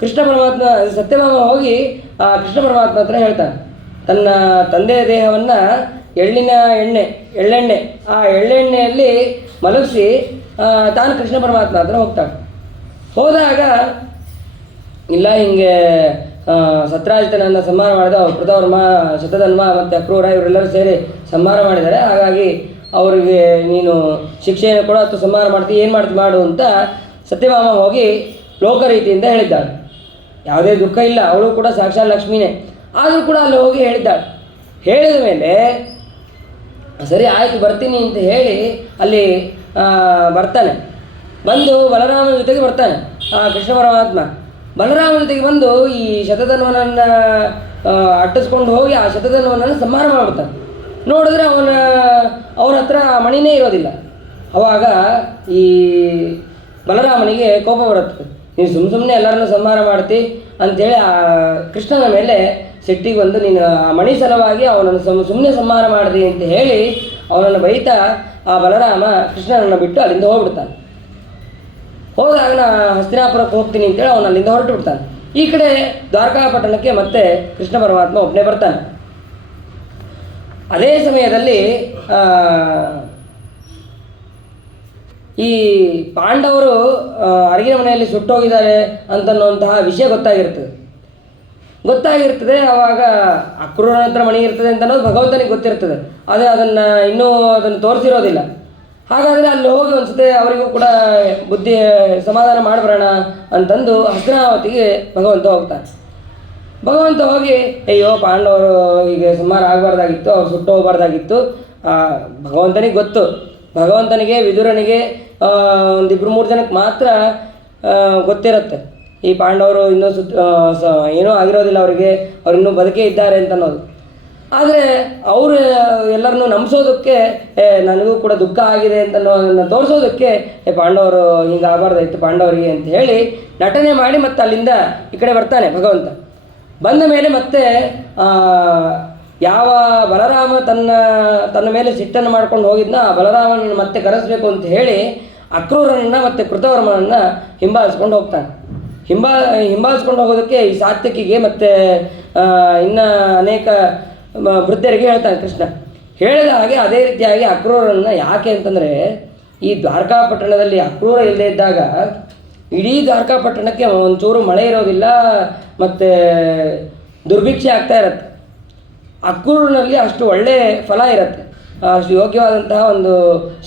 ಕೃಷ್ಣ ಪರಮಾತ್ಮ ಸತ್ಯಭಾಮ ಹೋಗಿ ಆ ಕೃಷ್ಣ ಪರಮಾತ್ಮ ಹತ್ರ ಹೇಳ್ತಾನೆ. ತನ್ನ ತಂದೆಯ ದೇಹವನ್ನು ಎಳ್ಳೆಣ್ಣೆ ಆ ಎಳ್ಳೆಣ್ಣೆಯಲ್ಲಿ ಮಲಗಿಸಿ ತಾನು ಕೃಷ್ಣ ಪರಮಾತ್ಮ ಹತ್ರ ಹೋಗ್ತಾನೆ. ಹೋದಾಗ ಇಲ್ಲ ಹಿಂಗೆ ಸತ್ರಾಜಿತನನ್ನು ಸಂಹಾರ ಮಾಡಿದ ಕೃತವರ್ಮ, ಶತಧನ್ವ ಮತ್ತು ಅಕ್ರೂರ ಇವರೆಲ್ಲರೂ ಸೇರಿ ಸಂಹಾರ ಮಾಡಿದ್ದಾರೆ, ಹಾಗಾಗಿ ಅವರಿಗೆ ನೀನು ಶಿಕ್ಷೆಯನ್ನು ಕೂಡ ಅಥವಾ ಸಂಹಾರ ಮಾಡ್ತೀವಿ, ಏನು ಮಾಡ್ತೀವಿ ಮಾಡು ಅಂತ ಸತ್ಯಭಾಮ ಹೋಗಿ ಲೋಕರೀತಿಯಿಂದ ಹೇಳಿದ್ದಾಳೆ. ಯಾವುದೇ ದುಃಖ ಇಲ್ಲ, ಅವಳು ಕೂಡ ಸಾಕ್ಷಾತ್ ಲಕ್ಷ್ಮೀನೇ, ಆದರೂ ಕೂಡ ಅಲ್ಲಿ ಹೋಗಿ ಹೇಳಿದ್ದಾಳೆ. ಹೇಳಿದ ಮೇಲೆ ಸರಿ ಆಯಿತು ಬರ್ತೀನಿ ಅಂತ ಹೇಳಿ ಅಲ್ಲಿ ಬರ್ತಾನೆ. ಬಂದು ಬಲರಾಮನ ಜೊತೆಗೆ ಬರ್ತಾನೆ ಕೃಷ್ಣ ಪರಮಾತ್ಮ. ಬಲರಾಮನ ಜೊತೆಗೆ ಬಂದು ಈ ಶತಧನ್ವನನ್ನು ಅಟ್ಟಿಸ್ಕೊಂಡು ಹೋಗಿ ಆ ಶತಧನ್ವನನ್ನು ಸಂಹಾರ ಮಾಡಿಬಿಡ್ತಾನೆ. ನೋಡಿದ್ರೆ ಅವನ ಹತ್ರ ಮಣಿನೇ ಇರೋದಿಲ್ಲ. ಆವಾಗ ಈ ಬಲರಾಮನಿಗೆ ಕೋಪ ಬರುತ್ತೆ, ನೀನು ಸುಮ್ಮನೆ ಎಲ್ಲರನ್ನೂ ಸಂಹಾರ ಮಾಡ್ತಿ ಅಂಥೇಳಿ ಆ ಕೃಷ್ಣನ ಮೇಲೆ ಸಿಟ್ಟಿಗೆ ಬಂದು ನೀನು ಆ ಮಣಿ ಸಲುವಾಗಿ ಅವನನ್ನು ಸುಮ್ಮನೆ ಸಂಹಾರ ಮಾಡಿದಿ ಅಂತ ಹೇಳಿ ಅವನನ್ನು ಬೈತಾ ಆ ಬಲರಾಮ ಕೃಷ್ಣನನ್ನು ಬಿಟ್ಟು ಅಲ್ಲಿಂದ ಹೋಗ್ಬಿಡ್ತಾನೆ. ಹೋದಾಗ ನಾ ಹಸ್ತಿನಾಪುರಕ್ಕೆ ಹೋಗ್ತೀನಿ ಅಂತೇಳಿ ಅವನು ಅಲ್ಲಿಂದ ಹೊರಟು ಬಿಡ್ತಾನೆ. ಈ ಕಡೆ ದ್ವಾರಕಾಪಟ್ಟಣಕ್ಕೆ ಮತ್ತೆ ಕೃಷ್ಣ ಪರಮಾತ್ಮ ಒಬ್ಬನೇ ಬರ್ತಾನೆ. ಅದೇ ಸಮಯದಲ್ಲಿ ಈ ಪಾಂಡವರು ಅರಗಿನ ಮನೆಯಲ್ಲಿ ಸುಟ್ಟೋಗಿದ್ದಾರೆ ಅಂತನ್ನುವಂತಹ ವಿಷಯ ಗೊತ್ತಾಗಿರ್ತದೆ. ಆವಾಗ ಅಕ್ರೂರನ ಹತ್ರ ಮಣಿ ಇರ್ತದೆ ಅಂತ ಅನ್ನೋದು ಭಗವಂತನಿಗೆ ಗೊತ್ತಿರ್ತದೆ, ಆದರೆ ಅದನ್ನು ತೋರಿಸಿರೋದಿಲ್ಲ. ಹಾಗಾದರೆ ಅಲ್ಲಿ ಹೋಗಿ ಅನಿಸುತ್ತೆ ಅವರಿಗೂ ಕೂಡ ಬುದ್ಧಿ ಸಮಾಧಾನ ಮಾಡಿಬರೋಣ ಅಂತಂದು ಹಸ್ತಿನಾವತಿಗೆ ಭಗವಂತ ಹೋಗಿ ಅಯ್ಯೋ ಪಾಂಡವರು ಹೀಗೆ ಸಂಹಾರ ಆಗಬಾರ್ದಾಗಿತ್ತು, ಅವ್ರು ಸುಟ್ಟು ಹೋಗಬಾರ್ದಾಗಿತ್ತು. ಭಗವಂತನಿಗೆ ಗೊತ್ತು ಭಗವಂತನಿಗೆ, ವಿದುರನಿಗೆ, ಒಂದಿಬ್ಬರು ಮೂರು ಜನಕ್ಕೆ ಮಾತ್ರ ಗೊತ್ತಿರುತ್ತೆ ಈ ಪಾಂಡವರು ಇನ್ನೂ ಏನೂ ಆಗಿರೋದಿಲ್ಲ ಅವರಿಗೆ, ಅವ್ರು ಇನ್ನೂ ಬದುಕೇ ಇದ್ದಾರೆ ಅಂತ ಅನ್ನೋದು. ಆದರೆ ಅವರು ಎಲ್ಲರನ್ನೂ ನಂಬಿಸೋದಕ್ಕೆ ನನಗೂ ಕೂಡ ದುಃಖ ಆಗಿದೆ ಅಂತ ಅನ್ನೋದನ್ನು ತೋರಿಸೋದಕ್ಕೆ ಪಾಂಡವರು ಹಿಂಗೆ ಆಗಬಾರ್ದಾಯ್ತು ಪಾಂಡವರಿಗೆ ಅಂತ ಹೇಳಿ ನಟನೆ ಮಾಡಿ ಮತ್ತೆ ಅಲ್ಲಿಂದ ಈ ಕಡೆ ಬರ್ತಾನೆ ಭಗವಂತ. ಬಂದ ಮೇಲೆ ಮತ್ತೆ ಯಾವ ಬಲರಾಮ ತನ್ನ ಮೇಲೆ ಸಿಟ್ಟನ್ನು ಮಾಡ್ಕೊಂಡು ಹೋಗಿದ್ನ ಆ ಬಲರಾಮನನ್ನು ಮತ್ತೆ ಕರೆಸಬೇಕು ಅಂತ ಹೇಳಿ ಅಕ್ರೂರನನ್ನು ಮತ್ತು ಕೃತವರ್ಮನನ್ನು ಹಿಂಬಾಲಿಸ್ಕೊಂಡು ಹೋಗ್ತಾನೆ. ಹಿಂಬಾಲಿಸ್ಕೊಂಡು ಹೋಗೋದಕ್ಕೆ ಈ ಸಾತ್ಯಕಿಗೆ ಮತ್ತು ಇನ್ನು ಅನೇಕ ವೃದ್ಧರಿಗೆ ಹೇಳ್ತಾನೆ ಕೃಷ್ಣ. ಹೇಳಿದ ಹಾಗೆ ಅದೇ ರೀತಿಯಾಗಿ ಅಕ್ರೂರನ್ನು ಯಾಕೆ ಅಂತಂದರೆ, ಈ ದ್ವಾರಕಾಪಟ್ಟಣದಲ್ಲಿ ಅಕ್ರೂರ ಇಲ್ಲದೇ ಇದ್ದಾಗ ಇಡೀ ದ್ವಾರಕಾಪಟ್ಟಣಕ್ಕೆ ಒಂಚೂರು ಮಳೆ ಇರೋದಿಲ್ಲ, ಮತ್ತು ದುರ್ಭಿಕ್ಷೆ ಆಗ್ತಾ ಇರತ್ತೆ. ಅಕ್ರೂರಿನಲ್ಲಿ ಅಷ್ಟು ಒಳ್ಳೆಯ ಫಲ ಇರುತ್ತೆ, ಅಷ್ಟು ಯೋಗ್ಯವಾದಂತಹ ಒಂದು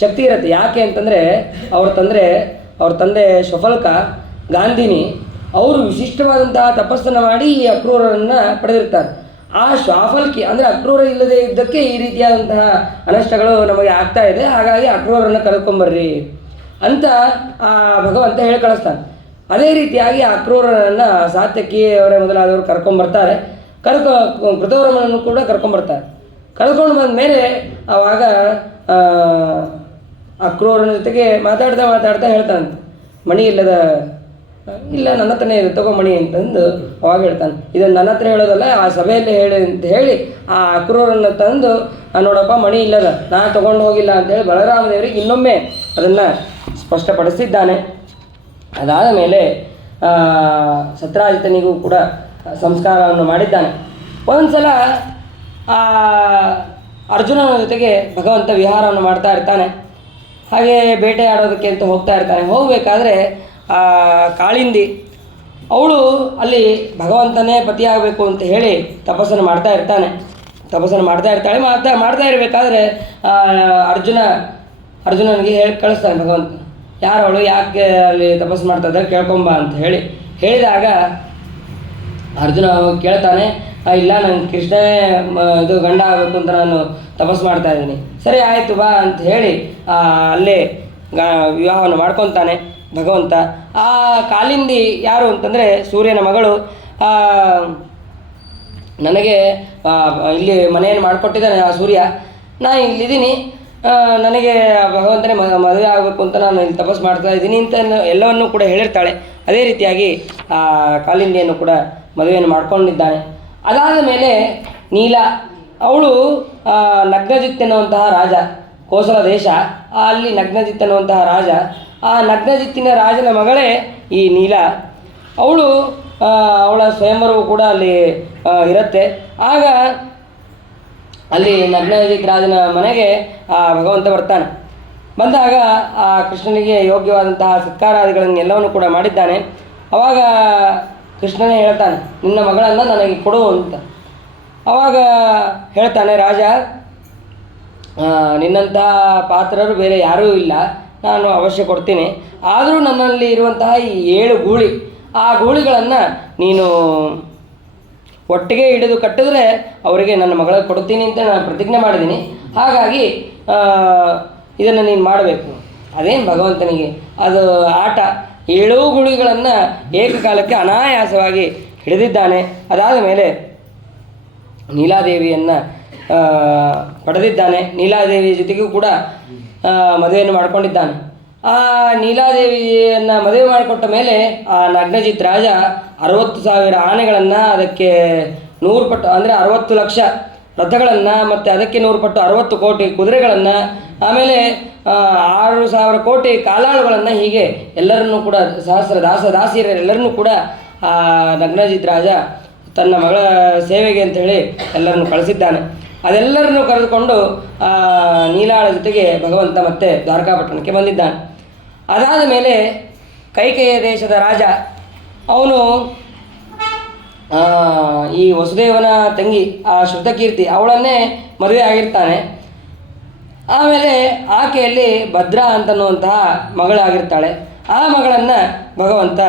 ಶಕ್ತಿ ಇರುತ್ತೆ. ಯಾಕೆ ಅಂತಂದರೆ ಅವ್ರ ತಂದೆ ಶ್ವಫಲ್ಕ ಗಾಂಧಿನಿ ಅವರು ವಿಶಿಷ್ಟವಾದಂತಹ ತಪಸ್ಸನ್ನು ಮಾಡಿ ಈ ಅಕ್ರೂರನ್ನು ಪಡೆದಿರ್ತಾರೆ. ಆ ಶ್ವಾಫಲ್ಕಿ ಅಂದರೆ ಅಕ್ರೂರ ಇಲ್ಲದೆ ಇದ್ದಕ್ಕೆ ಈ ರೀತಿಯಾದಂತಹ ಅನಷ್ಟಗಳು ನಮಗೆ ಆಗ್ತಾ ಇದೆ, ಹಾಗಾಗಿ ಅಕ್ರೂರನ್ನು ಕರೆದುಕೊಂಬರ್ರಿ ಅಂತ ಆ ಭಗವಂತ ಹೇಳಿ ಕಳಿಸ್ತಾನೆ. ಅದೇ ರೀತಿಯಾಗಿ ಅಕ್ರೂರನನ್ನು ಸಾತ್ಯಕಿ ಅವರೇ ಮೊದಲಾದವರು ಕರ್ಕೊಂಬರ್ತಾರೆ. ಕೃತವರ್ಮನನ್ನು ಕೂಡ ಕರ್ಕೊಂಬರ್ತಾರೆ. ಕರ್ಕೊಂಡು ಬಂದ ಮೇಲೆ ಆವಾಗ ಅಕ್ರೂರನ ಜೊತೆಗೆ ಮಾತಾಡ್ತಾ ಹೇಳ್ತಾನಂತೆ, ಮಣಿ ಇಲ್ಲ ನನ್ನ ಹತ್ರನೇ ಇದೆ ತಗೋ ಮಣಿ ಅಂತಂದು ಅವಾಗ ಹೇಳ್ತಾನೆ. ಇದನ್ನು ನನ್ನ ಹತ್ರ ಹೇಳೋದಲ್ಲ, ಆ ಸಭೆಯಲ್ಲಿ ಹೇಳಿ ಅಂತ ಹೇಳಿ ಆ ಅಕ್ರೂರನ್ನು ತಂದು ನೋಡಪ್ಪ ಮಣಿ ಇಲ್ಲದ, ನಾ ತೊಗೊಂಡು ಹೋಗಿಲ್ಲ ಅಂತೇಳಿ ಬಲರಾಮದೇವರಿಗೆ ಇನ್ನೊಮ್ಮೆ ಅದನ್ನು ಸ್ಪಷ್ಟಪಡಿಸಿದ್ದಾನೆ. ಅದಾದ ಮೇಲೆ ಸತ್ರಾಜಿತನಿಗೂ ಕೂಡ ಸಂಸ್ಕಾರವನ್ನು ಮಾಡಿದ್ದಾನೆ. ಒಂದು ಸಲ ಅರ್ಜುನನ ಜೊತೆಗೆ ಭಗವಂತ ವಿಹಾರವನ್ನು ಮಾಡ್ತಾ ಇರ್ತಾನೆ. ಹಾಗೆ ಬೇಟೆ ಆಡೋದಕ್ಕೆ ಅಂತ ಹೋಗ್ತಾ ಇರ್ತಾನೆ. ಹೋಗಬೇಕಾದ್ರೆ ಕಾಳಿಂದಿ ಅವಳು ಅಲ್ಲಿ ಭಗವಂತನೇ ಪತಿಯಾಗಬೇಕು ಅಂತ ಹೇಳಿ ತಪಸ್ಸನ್ನು ಮಾಡ್ತಾ ಇರ್ತಾಳೆ. ಮಾಡ್ತಾ ಇರಬೇಕಾದ್ರೆ ಅರ್ಜುನನಿಗೆ ಹೇಳಿ ಕಳಿಸ್ತಾನೆ ಭಗವಂತ, ಯಾರವಳು, ಯಾಕೆ ಅಲ್ಲಿ ತಪಸ್ಸು ಮಾಡ್ತಾ ಇದ್ದಾರೆ ಕೇಳ್ಕೊಂಬ ಅಂತ ಹೇಳಿದಾಗ ಅರ್ಜುನ ಕೇಳ್ತಾನೆ, ಇಲ್ಲ ನಂಗೆ ಕೃಷ್ಣನೇ ಇದು ಗಂಡ ಆಗಬೇಕು ಅಂತ ನಾನು ತಪಸ್ಸು ಮಾಡ್ತಾ ಇದ್ದೀನಿ. ಸರಿ ಆಯಿತು ಬಾ ಅಂತ ಹೇಳಿ ಅಲ್ಲೇ ವಿವಾಹವನ್ನು ಮಾಡ್ಕೊತಾನೆ ಭಗವಂತ. ಆ ಕಾಲಿಂದಿ ಯಾರು ಅಂತಂದರೆ ಸೂರ್ಯನ ಮಗಳು. ನನಗೆ ಇಲ್ಲಿ ಮನೆಯನ್ನು ಮಾಡಿಕೊಟ್ಟಿದ್ದಾನೆ ಆ ಸೂರ್ಯ, ನಾನು ಇಲ್ಲಿದ್ದೀನಿ, ನನಗೆ ಭಗವಂತನೇ ಮದುವೆ ಆಗಬೇಕು ಅಂತ ನಾನು ಇಲ್ಲಿ ತಪಸ್ಸು ಮಾಡ್ತಾ ಇದ್ದೀನಿ ಅಂತ ಎಲ್ಲವನ್ನೂ ಕೂಡ ಹೇಳಿರ್ತಾಳೆ. ಅದೇ ರೀತಿಯಾಗಿ ಆ ಕಾಲಿಂದಿಯನ್ನು ಕೂಡ ಮದುವೆಯನ್ನು ಮಾಡ್ಕೊಂಡಿದ್ದಾನೆ. ಅದಾದ ಮೇಲೆ ನೀಲ ಅವಳು ನಗ್ನಜಿತ್ ಎನ್ನುವಂತಹ ರಾಜ, ಕೋಸಲ ದೇಶ, ಅಲ್ಲಿ ನಗ್ನಜಿತ್ ಎನ್ನುವಂತಹ ರಾಜ, ಆ ನಗ್ನಜಿತ್ತಿನ ರಾಜನ ಮಗಳೇ ಈ ನೀಲ. ಅವಳ ಸ್ವಯಂವರವು ಕೂಡ ಅಲ್ಲಿ ಇರುತ್ತೆ. ಆಗ ಅಲ್ಲಿ ನಗ್ನಜಿತ್ ರಾಜನ ಮನೆಗೆ ಭಗವಂತ ಬರ್ತಾನೆ. ಬಂದಾಗ ಆ ಕೃಷ್ಣನಿಗೆ ಯೋಗ್ಯವಾದಂತಹ ಸತ್ಕಾರಾದಿಗಳನ್ನೆಲ್ಲವನ್ನು ಕೂಡ ಮಾಡಿದ್ದಾನೆ. ಆವಾಗ ಕೃಷ್ಣನೇ ಹೇಳ್ತಾನೆ, ನಿನ್ನ ಮಗಳನ್ನು ನನಗೆ ಕೊಡು ಅಂತ. ಆವಾಗ ಹೇಳ್ತಾನೆ ರಾಜ, ನಿನ್ನಂತಹ ಪಾತ್ರರು ಬೇರೆ ಯಾರೂ ಇಲ್ಲ, ನಾನು ಅವಶ್ಯ ಕೊಡ್ತೀನಿ. ಆದರೂ ನನ್ನಲ್ಲಿ ಇರುವಂತಹ ಈ 7 ಗೂಳಿ, ಆ ಗೂಳಿಗಳನ್ನು ನೀನು ಒಟ್ಟಿಗೆ ಹಿಡಿದು ಕಟ್ಟಿದ್ರೆ ಅವರಿಗೆ ನನ್ನ ಮಗಳಿಗೆ ಕೊಡ್ತೀನಿ ಅಂತ ನಾನು ಪ್ರತಿಜ್ಞೆ ಮಾಡಿದ್ದೀನಿ. ಹಾಗಾಗಿ ಇದನ್ನು ನೀನು ಮಾಡಬೇಕು. ಅದೇನು ಭಗವಂತನಿಗೆ ಅದು ಆಟ. 7 ಗೂಳಿಗಳನ್ನು ಏಕಕಾಲಕ್ಕೆ ಅನಾಯಾಸವಾಗಿ ಹಿಡಿದಿದ್ದಾನೆ. ಅದಾದ ಮೇಲೆ ನೀಲಾದೇವಿಯನ್ನು ಪಡೆದಿದ್ದಾನೆ. ನೀಲಾದೇವಿಯ ಜೊತೆಗೂ ಕೂಡ ಮದುವೆಯನ್ನು ಮಾಡಿಕೊಂಡಿದ್ದಾನೆ. ಆ ನೀಲಾದೇವಿಯನ್ನು ಮದುವೆ ಮಾಡಿಕೊಟ್ಟ ಮೇಲೆ ಆ ನಗ್ನಜಿತ್ ರಾಜ 60,000 ಆನೆಗಳನ್ನು, ಅದಕ್ಕೆ 100 ಪಟ್ಟು ಅಂದರೆ 60 ಲಕ್ಷ ರಥಗಳನ್ನು, ಮತ್ತು ಅದಕ್ಕೆ 100 ಪಟ್ಟು 60 ಕೋಟಿ ಕುದುರೆಗಳನ್ನು, ಆಮೇಲೆ 6,000 ಕೋಟಿ ಕಾಲಾಳುಗಳನ್ನು, ಹೀಗೆ ಎಲ್ಲರನ್ನೂ ಕೂಡ ಸಹಸ್ರ ದಾಸಿಯರೆಲ್ಲರನ್ನೂ ಕೂಡ ಆ ನಗ್ನಜಿತ್ ರಾಜ ತನ್ನ ಮಗಳ ಸೇವೆಗೆ ಅಂಥೇಳಿ ಎಲ್ಲರನ್ನು ಕಳಿಸಿದ್ದಾನೆ. ಅದೆಲ್ಲರನ್ನು ಕರೆದುಕೊಂಡು ನೀಲಾಳ ಜೊತೆಗೆ ಭಗವಂತ ಮತ್ತೆ ದ್ವಾರಕಾಪಟ್ಟಣಕ್ಕೆ ಬಂದಿದ್ದಾನೆ. ಅದಾದ ಮೇಲೆ ಕೈಕೇಯ ದೇಶದ ರಾಜ ಅವನು ಈ ವಸುದೇವನ ತಂಗಿ ಆ ಶ್ರುತಕೀರ್ತಿ ಅವಳನ್ನೇ ಮದುವೆ ಆಗಿರ್ತಾನೆ. ಆಮೇಲೆ ಆಕೆಯಲ್ಲಿ ಭದ್ರಾ ಅಂತನ್ನುವಂತಹ ಮಗಳಾಗಿರ್ತಾಳೆ. ಆ ಮಗಳನ್ನು ಭಗವಂತ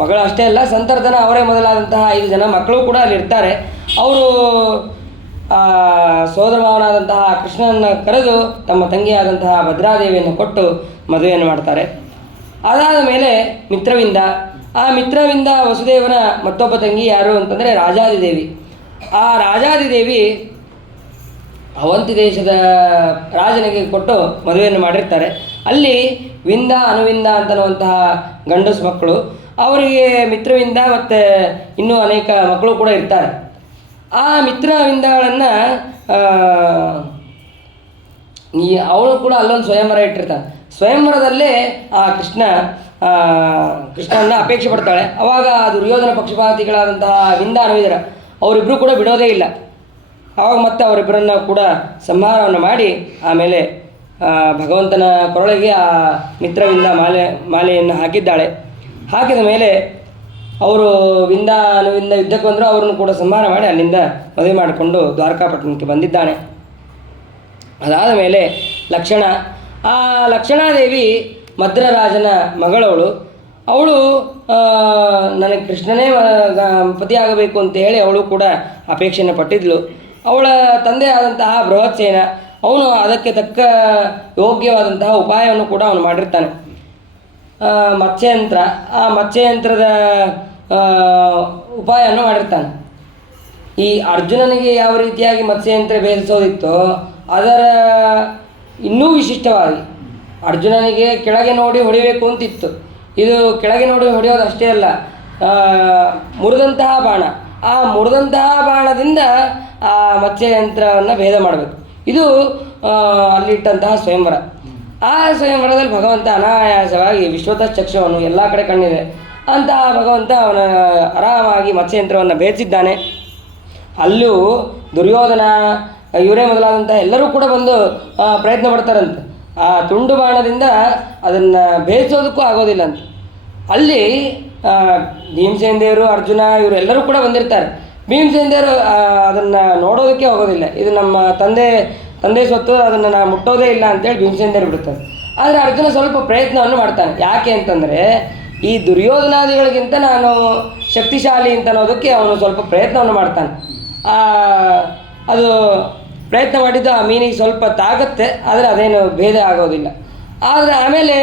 ಮಗಳಷ್ಟೇ ಅಲ್ಲ, ಸಂತರ್ಧನ ಅವರೇ ಮೊದಲಾದಂತಹ 5 ಜನ ಮಕ್ಕಳು ಕೂಡ ಅಲ್ಲಿರ್ತಾರೆ. ಅವರು ಸೋದರ ಮಾವನಾದಂತಹ ಕೃಷ್ಣನನ್ನು ಕರೆದು ತಮ್ಮ ತಂಗಿಯಾದಂತಹ ಭದ್ರಾದೇವಿಯನ್ನು ಕೊಟ್ಟು ಮದುವೆಯನ್ನು ಮಾಡ್ತಾರೆ. ಅದಾದ ಮೇಲೆ ಮಿತ್ರವಿಂದ, ಆ ಮಿತ್ರವಿಂದ ವಸುದೇವನ ಮತ್ತೊಬ್ಬ ತಂಗಿ ಯಾರು ಅಂತಂದರೆ ರಾಜಾದಿದೇವಿ. ಆ ರಾಜಾದಿದೇವಿ ಅವಂತಿ ದೇಶದ ರಾಜನಿಗೆ ಕೊಟ್ಟು ಮದುವೆಯನ್ನು ಮಾಡಿರ್ತಾರೆ. ಅಲ್ಲಿ ವಿಂದ ಅನುವಿಂದ ಅಂತನ್ನುವಂತಹ ಗಂಡಸು ಮಕ್ಕಳು, ಅವರಿಗೆ ಮಿತ್ರವಿಂದ ಮತ್ತು ಇನ್ನೂ ಅನೇಕ ಮಕ್ಕಳು ಕೂಡ ಇರ್ತಾರೆ. ಆ ಮಿತ್ರವಿಂದಗಳನ್ನು ಅವಳು ಕೂಡ ಅಲ್ಲೊಂದು ಸ್ವಯಂವರ ಇಟ್ಟಿರ್ತಾನೆ. ಸ್ವಯಂವರದಲ್ಲೇ ಆ ಕೃಷ್ಣನನ್ನ ಅಪೇಕ್ಷೆ ಪಡ್ತಾಳೆ. ಅವಾಗ ದುರ್ಯೋಧನ ಪಕ್ಷಪಾತಿಗಳಾದಂತಹ ವಿಂದ ಅನುವಿದರ ಅವರಿಬ್ಬರು ಕೂಡ ಬಿಡೋದೇ ಇಲ್ಲ. ಆವಾಗ ಮತ್ತೆ ಅವರಿಬ್ಬರನ್ನು ಕೂಡ ಸಂಹಾರವನ್ನು ಮಾಡಿ ಆಮೇಲೆ ಭಗವಂತನ ಕೊರಳಿಗೆ ಆ ಮಿತ್ರವಿಂದ ಮಾಲೆಯನ್ನು ಹಾಕಿದ್ದಾಳೆ. ಹಾಕಿದ ಮೇಲೆ ಅವರು ವಿಂದ ಅನುವಿಂದ ಯುದ್ಧಕ್ಕೆ ಬಂದರು. ಅವರನ್ನು ಕೂಡ ಸಂಹಾರ ಮಾಡಿ ಅಲ್ಲಿಂದ ಮದುವೆ ಮಾಡಿಕೊಂಡು ದ್ವಾರಕಾಪಟ್ಟಣಕ್ಕೆ ಬಂದಿದ್ದಾನೆ. ಅದಾದ ಮೇಲೆ ಲಕ್ಷಣ, ಆ ಲಕ್ಷಣಾದೇವಿ ಮದ್ರರಾಜನ ಮಗಳವಳು. ಅವಳು ನನಗೆ ಕೃಷ್ಣನೇ ಪತಿಯಾಗಬೇಕು ಅಂತ ಹೇಳಿ ಅವಳು ಕೂಡ ಅಪೇಕ್ಷೆಯನ್ನು ಪಟ್ಟಿದ್ಳು. ಅವಳ ತಂದೆ ಆದಂತಹ ಬೃಹತ್ಸೇನ ಅವನು ಅದಕ್ಕೆ ತಕ್ಕ ಯೋಗ್ಯವಾದಂತಹ ಉಪಾಯವನ್ನು ಕೂಡ ಅವನು ಮಾಡಿರ್ತಾನೆ. ಮತ್ಸ್ಯಯಂತ್ರ, ಆ ಮತ್ಸ್ಯಯಂತ್ರದ ಉಪಾಯವನ್ನು ಮಾಡಿರ್ತಾನೆ. ಈ ಅರ್ಜುನನಿಗೆ ಯಾವ ರೀತಿಯಾಗಿ ಮತ್ಸ್ಯಯಂತ್ರ ಭೇದಿಸೋದಿತ್ತೋ ಅದರ ಇನ್ನೂ ವಿಶಿಷ್ಟವಾಗಿ ಅರ್ಜುನನಿಗೆ ಕೆಳಗೆ ನೋಡಿ ಹೊಡಿಬೇಕು ಅಂತಿತ್ತು. ಇದು ಕೆಳಗೆ ನೋಡಿ ಹೊಡೆಯೋದು ಅಷ್ಟೇ ಅಲ್ಲ, ಮುರಿದಂತಹ ಬಾಣ, ಆ ಮುರಿದಂತಹ ಬಾಣದಿಂದ ಆ ಮತ್ಸ್ಯಯಂತ್ರವನ್ನು ಭೇದ ಮಾಡಬೇಕು. ಇದು ಅಲ್ಲಿಟ್ಟಂತಹ ಸ್ವಯಂವರ. ಆ ಸ್ವಯಂವರದಲ್ಲಿ ಭಗವಂತ ಅನಾಯಾಸವಾಗಿ ವಿಶ್ವತ ಚಕ್ಷುವನ್ನು ಎಲ್ಲ ಕಡೆ ಕಣ್ಣಿದೆ ಅಂತಹ ಭಗವಂತ ಅವನ ಆರಾಮಾಗಿ ಮತ್ಸ್ಯಯಂತ್ರವನ್ನು ಭೇದಿಸಿದ್ದಾನೆ. ಅಲ್ಲೂ ದುರ್ಯೋಧನ ಇವರೇ ಮೊದಲಾದಂಥ ಎಲ್ಲರೂ ಕೂಡ ಬಂದು ಪ್ರಯತ್ನ ಪಡ್ತಾರಂತೆ. ಆ ತುಂಡು ಬಾಣದಿಂದ ಅದನ್ನು ಭೇದಿಸೋದಕ್ಕೂ ಆಗೋದಿಲ್ಲ ಅಂತ. ಅಲ್ಲಿ ಭೀಮಸೇನ ದೇವರು, ಅರ್ಜುನ ಇವರೆಲ್ಲರೂ ಕೂಡ ಬಂದಿರ್ತಾರೆ. ಭೀಮಸೇನ ದೇವರು ಅದನ್ನು ನೋಡೋದಕ್ಕೆ ಹೋಗೋದಿಲ್ಲ. ಇದು ನಮ್ಮ ತಂದೆ ಸ್ವತ್ತು, ಅದನ್ನು ನಾನು ಮುಟ್ಟೋದೇ ಇಲ್ಲ ಅಂತೇಳಿ ಭೀಮಸೇನ ದೇವರು ಬಿಡ್ತಾರೆ. ಆದರೆ ಅರ್ಜುನ ಸ್ವಲ್ಪ ಪ್ರಯತ್ನವನ್ನು ಮಾಡ್ತಾನೆ. ಯಾಕೆ ಅಂತಂದರೆ ಈ ದುರ್ಯೋಧನಾದಿಗಳಿಗಿಂತ ನಾನು ಶಕ್ತಿಶಾಲಿ ಅಂತ ಅನ್ನೋದಕ್ಕೆ ಅವನು ಸ್ವಲ್ಪ ಪ್ರಯತ್ನವನ್ನು ಮಾಡ್ತಾನೆ. ಅದು ಪ್ರಯತ್ನ ಮಾಡಿದ್ದು ಆ ಮೀನಿಗೆ ಸ್ವಲ್ಪ ತಾಗತ್ತೆ, ಆದರೆ ಅದೇನು ಭೇದ ಆಗೋದಿಲ್ಲ. ಆದರೆ ಆಮೇಲೆ